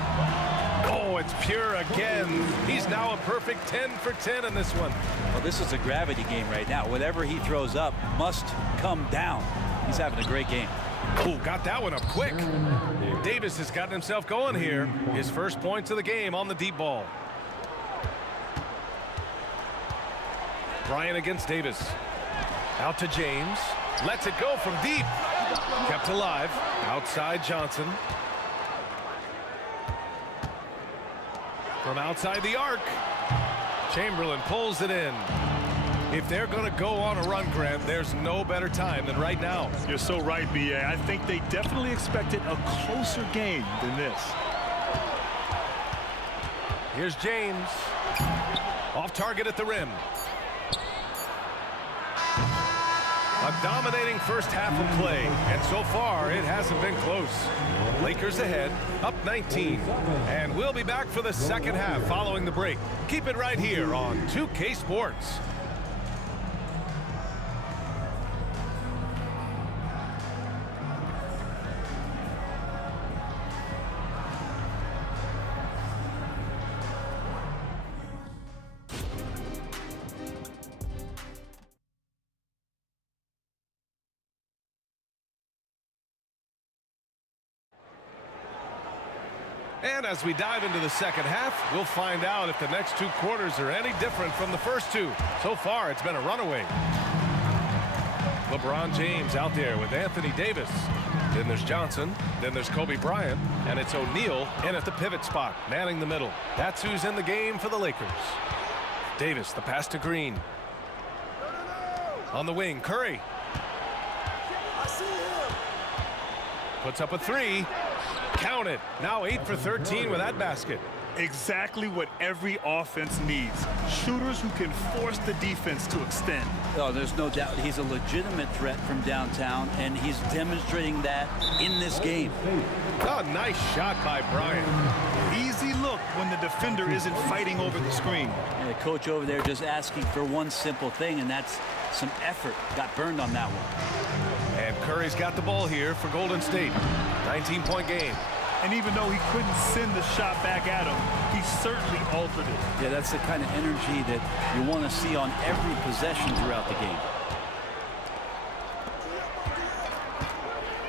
Oh, it's pure again. He's now a perfect 10 for 10 in this one. Well, this is a gravity game right now. Whatever he throws up must come down. He's having a great game. Oh, got that one up quick. Davis has gotten himself going here. His first points of the game on the deep ball. Bryant against Davis. Out to James. Lets it go from deep. Kept alive. Outside Johnson. From outside the arc. Chamberlain pulls it in. If they're going to go on a run, Grant, there's no better time than right now. You're so right, B.A. I think they definitely expected a closer game than this. Here's James. Off target at the rim. A dominating first half of play, and so far it hasn't been close. Lakers ahead, up 19. And we'll be back for the second half following the break. Keep it right here on 2K Sports. And as we dive into the second half, we'll find out if the next two quarters are any different from the first two. So far, it's been a runaway. LeBron James out there with Anthony Davis. Then there's Johnson. Then there's Kobe Bryant. And it's O'Neal in at the pivot spot, manning the middle. That's who's in the game for the Lakers. Davis, the pass to Green. On the wing, Curry. Puts up a three. Count it. Now 8 for 13 with that basket. Exactly what every offense needs. Shooters who can force the defense to extend. Oh, there's no doubt he's a legitimate threat from downtown, and he's demonstrating that in this game. Oh, nice shot by Bryant. Easy look when the defender isn't fighting over the screen. And the coach over there just asking for one simple thing, and that's some effort. Got burned on that one. And Curry's got the ball here for Golden State. 19-point game. And even though he couldn't send the shot back at him, he certainly altered it. Yeah, that's the kind of energy that you want to see on every possession throughout the game.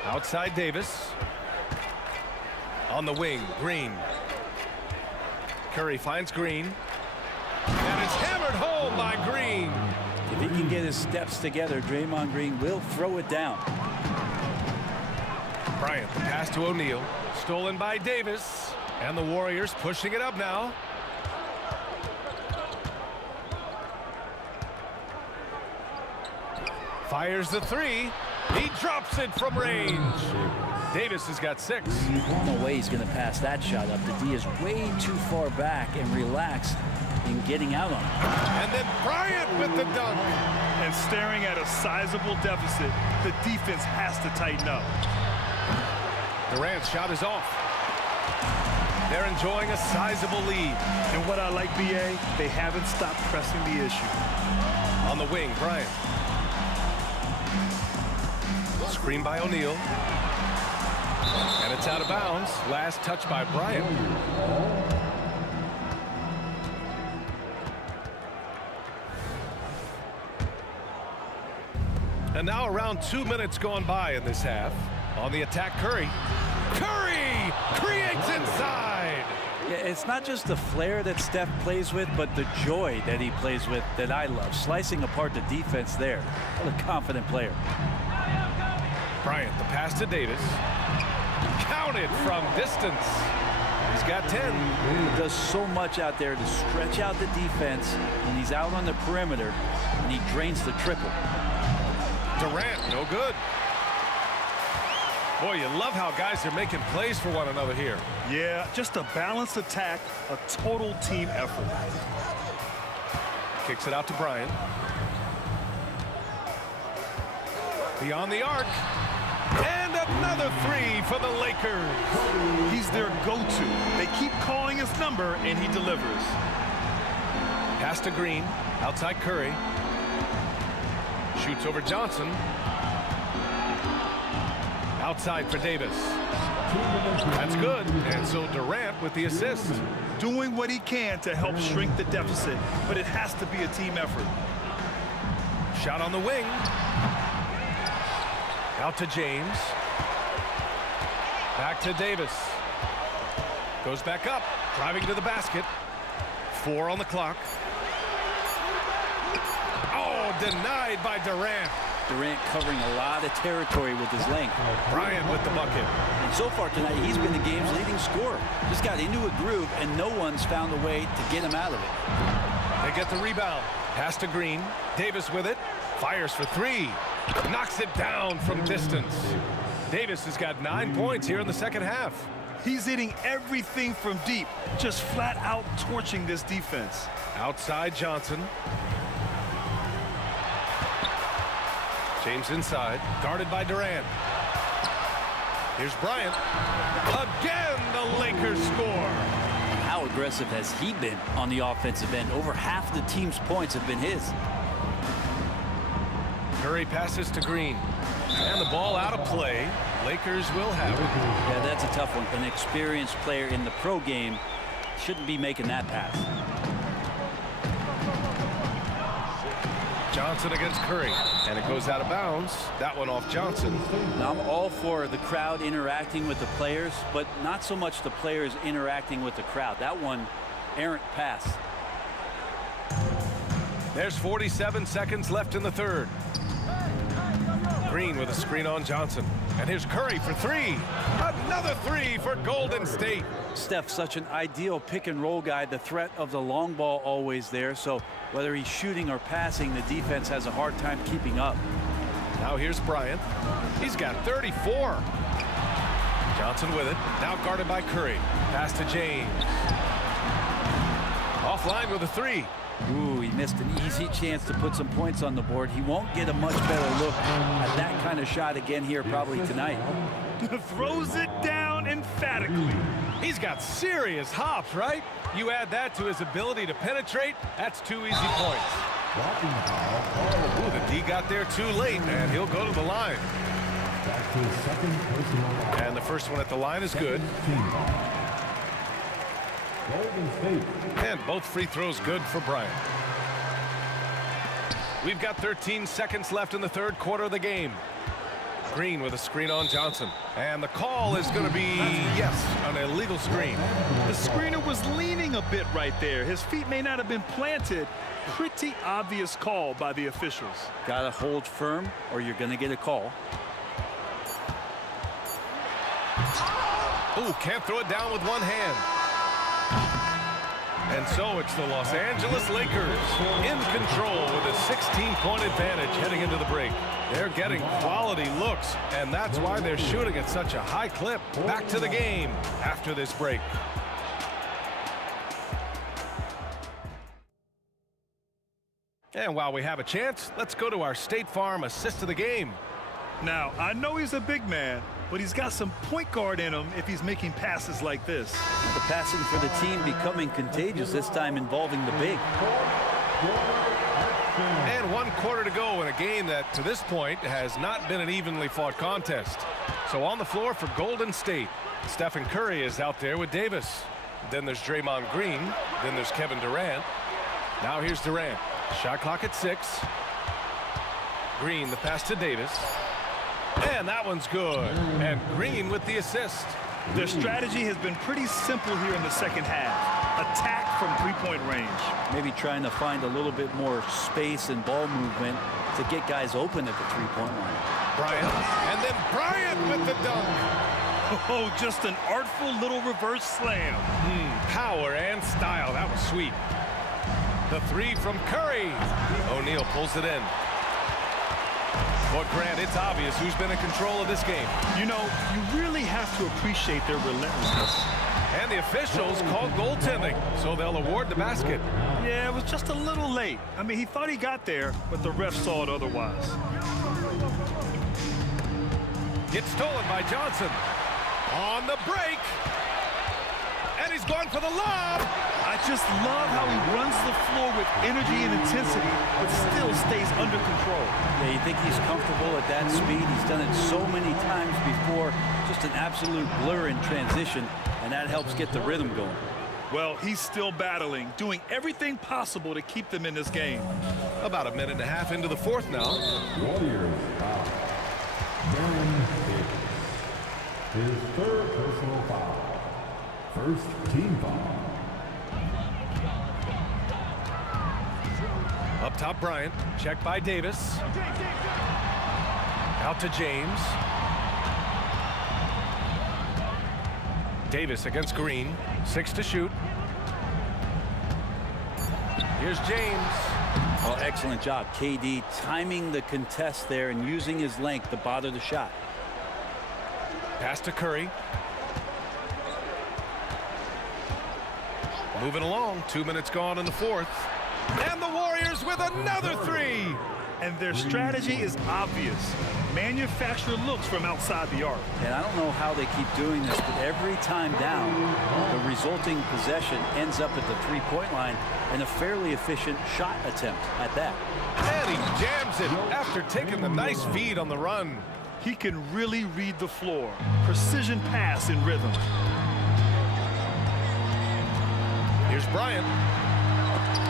Outside Davis. On the wing, Green. Curry finds Green. And it's hammered home by Green. If he can get his steps together, Draymond Green will throw it down. Bryant, the pass to O'Neal. Stolen by Davis. And the Warriors pushing it up now. Fires the three. He drops it from range. Davis has got 6. No way he's going to pass that shot up. The D is way too far back and relaxed in getting out on it. And then Bryant with the dunk. And staring at a sizable deficit, the defense has to tighten up. Durant's shot is off. They're enjoying a sizable lead. And what I like, B.A., they haven't stopped pressing the issue. On the wing, Bryant. Screen by O'Neal. And it's out of bounds. Last touch by Bryant. And now around 2 minutes gone by in this half. On the attack, Curry. Curry creates inside. Yeah, it's not just the flair that Steph plays with, but the joy that he plays with that I love. Slicing apart the defense there. What a confident player. Bryant, the pass to Davis. Counted from distance. He's got 10. He does so much out there to stretch out the defense when he's out on the perimeter, and he drains the triple. Durant, no good. Boy, you love how guys are making plays for one another here. Yeah, just a balanced attack, a total team effort. Kicks it out to Bryant. Beyond the arc. And another three for the Lakers. He's their go-to. They keep calling his number, and he delivers. Pass to Green. Outside Curry. Shoots over Johnson. Outside for Davis. That's good. And so Durant with the assist. Doing what he can to help shrink the deficit, but it has to be a team effort. Shot on the wing. Out to James. Back to Davis. Goes back up. Driving to the basket. 4 on the clock. Oh, denied by Durant. Durant covering a lot of territory with his length. Bryant with the bucket. And so far tonight, he's been the game's leading scorer. Just got into a groove, and no one's found a way to get him out of it. They get the rebound. Pass to Green. Davis with it. Fires for 3. Knocks it down from distance. Davis has got 9 points here in the second half. He's hitting everything from deep, just flat out torching this defense. Outside Johnson. James inside, guarded by Durant. Here's Bryant. Again, the Lakers score. How aggressive has he been on the offensive end? Over half the team's points have been his. Curry passes to Green. And the ball out of play. Lakers will have it. Yeah, that's a tough one. An experienced player in the pro game shouldn't be making that pass. Johnson against Curry, and it goes out of bounds. That one off Johnson. Now, I'm all for the crowd interacting with the players, but not so much the players interacting with the crowd. That one, errant pass. There's 47 seconds left in the third. Green with a screen on Johnson. And here's Curry for 3. Another 3 for Golden State. Steph's such an ideal pick and roll guy. The threat of the long ball always there. So whether he's shooting or passing, the defense has a hard time keeping up. Now here's Bryant. He's got 34. Johnson with it. Now guarded by Curry. Pass to James. Offline with a 3. Ooh, he missed an easy chance to put some points on the board. He won't get a much better look at that kind of shot again here probably tonight. Throws it down emphatically. He's got serious hops, right? You add that to his ability to penetrate, that's 2 easy points. Ooh, the D got there too late, and he'll go to the line. And the first one at the line is good. And both free throws good for Bryant. We've got 13 seconds left in the third quarter of the game. Green with a screen on Johnson. And the call is going to be, yes, an illegal screen. The screener was leaning a bit right there. His feet may not have been planted. Pretty obvious call by the officials. Got to hold firm or you're going to get a call. Ooh, can't throw it down with one hand. And so it's the Los Angeles Lakers in control with a 16-point advantage heading into the break. They're getting quality looks, and that's why they're shooting at such a high clip. Back to the game after this break. And while we have a chance, let's go to our State Farm assist of the game. Now, I know he's a big man, but he's got some point guard in him if he's making passes like this. The passing for the team becoming contagious, this time involving the big. And 1 quarter to go in a game that, to this point, has not been an evenly fought contest. So on the floor for Golden State, Stephen Curry is out there with Davis. Then there's Draymond Green. Then there's Kevin Durant. Now here's Durant. Shot clock at 6. Green, the pass to Davis. And that one's good. And Green with the assist. Their strategy has been pretty simple here in the second half. Attack from three-point range. Maybe trying to find a little bit more space and ball movement to get guys open at the three-point line. Bryant. And then Bryant with the dunk. Oh, just an artful little reverse slam. Power and style. That was sweet. The three from Curry. O'Neal pulls it in. But Grant, it's obvious who's been in control of this game. You know, you really have to appreciate their relentlessness. And the officials called goaltending, so they'll award the basket. Yeah, it was just a little late. I mean, he thought he got there, but the ref saw it otherwise. It's stolen by Johnson. On the break. And he's going for the lob. I just love how he runs the floor with energy and intensity, but still stays under control. Yeah, you think he's comfortable at that speed. He's done it so many times before. Just an absolute blur in transition, and that helps get the rhythm going. Well, he's still battling, doing everything possible to keep them in this game. About a minute and a half into the fourth now. Warriors foul. Darren Davis. His third personal foul. First team foul. Up top, Bryant. Check by Davis. Out to James. Davis against Green. 6 to shoot. Here's James. Oh, excellent job, KD, timing the contest there and using his length to bother the shot. Pass to Curry. Moving along. 2 minutes gone in the fourth. And the Warriors with another three. And their strategy is obvious. Manufacture looks from outside the arc. And I don't know how they keep doing this, but every time down, the resulting possession ends up at the three-point line and a fairly efficient shot attempt at that. And he jams it after taking the nice feed on the run. He can really read the floor. Precision pass in rhythm. Here's Bryant.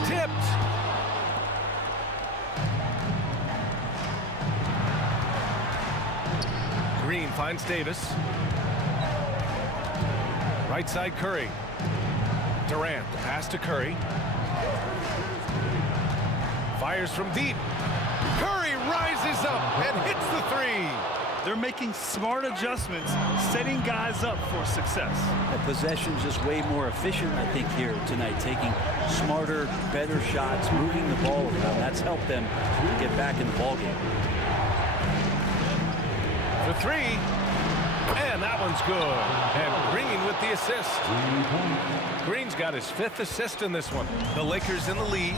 Tipped. Green finds Davis. Right side Curry. Durant, the pass to Curry. Fires from deep. Curry rises up and hits the three. They're making smart adjustments, setting guys up for success. The possession's just way more efficient, I think, here tonight, taking smarter, better shots, moving the ball around. That's helped them to get back in the ballgame. For three, and that one's good. And Green with the assist. Green's got his 5th assist in this one. The Lakers in the lead.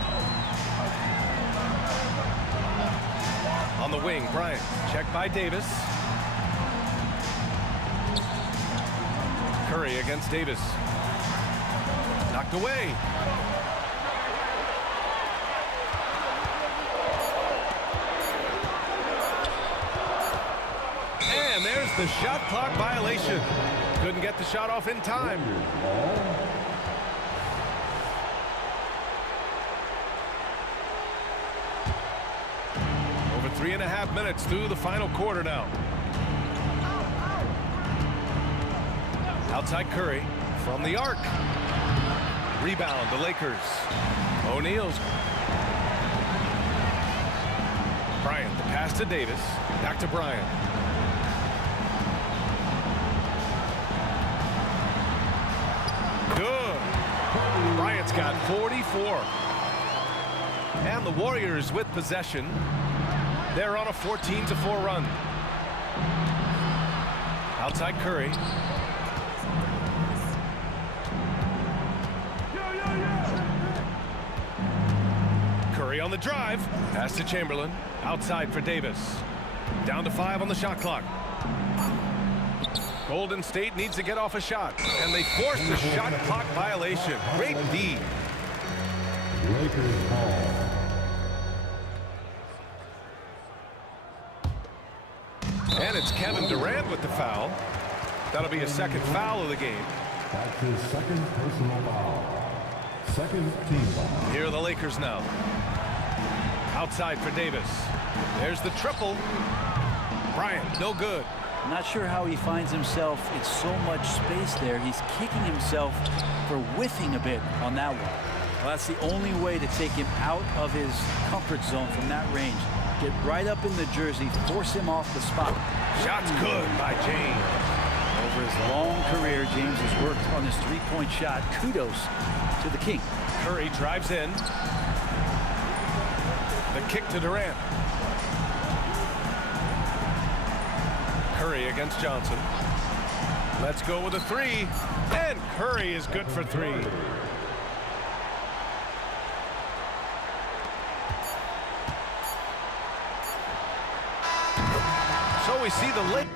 On the wing, Bryant, checked by Davis. Curry against Davis. Knocked away. And there's the shot clock violation. Couldn't get the shot off in time. Over 3.5 minutes through the final quarter now. Outside Curry from the arc. Rebound, the Lakers. O'Neal's. Bryant, the pass to Davis. Back to Bryant. Good. Bryant's got 44. And the Warriors with possession. They're on a 14-4 run. Outside Curry. Curry on the drive. Pass to Chamberlain. Outside for Davis. Down to 5 on the shot clock. Golden State needs to get off a shot. And they force the shot clock violation. Great D. Lakers ball. And it's Kevin Durant with the foul. That'll be a second foul of the game. That's his second personal foul. Second team foul. Here are the Lakers now. Outside for Davis. There's the triple. Bryant, no good. Not sure how he finds himself. It's so much space there. He's kicking himself for whiffing a bit on that one. Well, that's the only way to take him out of his comfort zone from that range. Get right up in the jersey, force him off the spot. Shot's good by James. Over his long career, James has worked on his three-point shot. Kudos to the King. Curry drives in. The kick to Durant. Curry against Johnson. Let's go with a three. And Curry is good for three. So we see the late.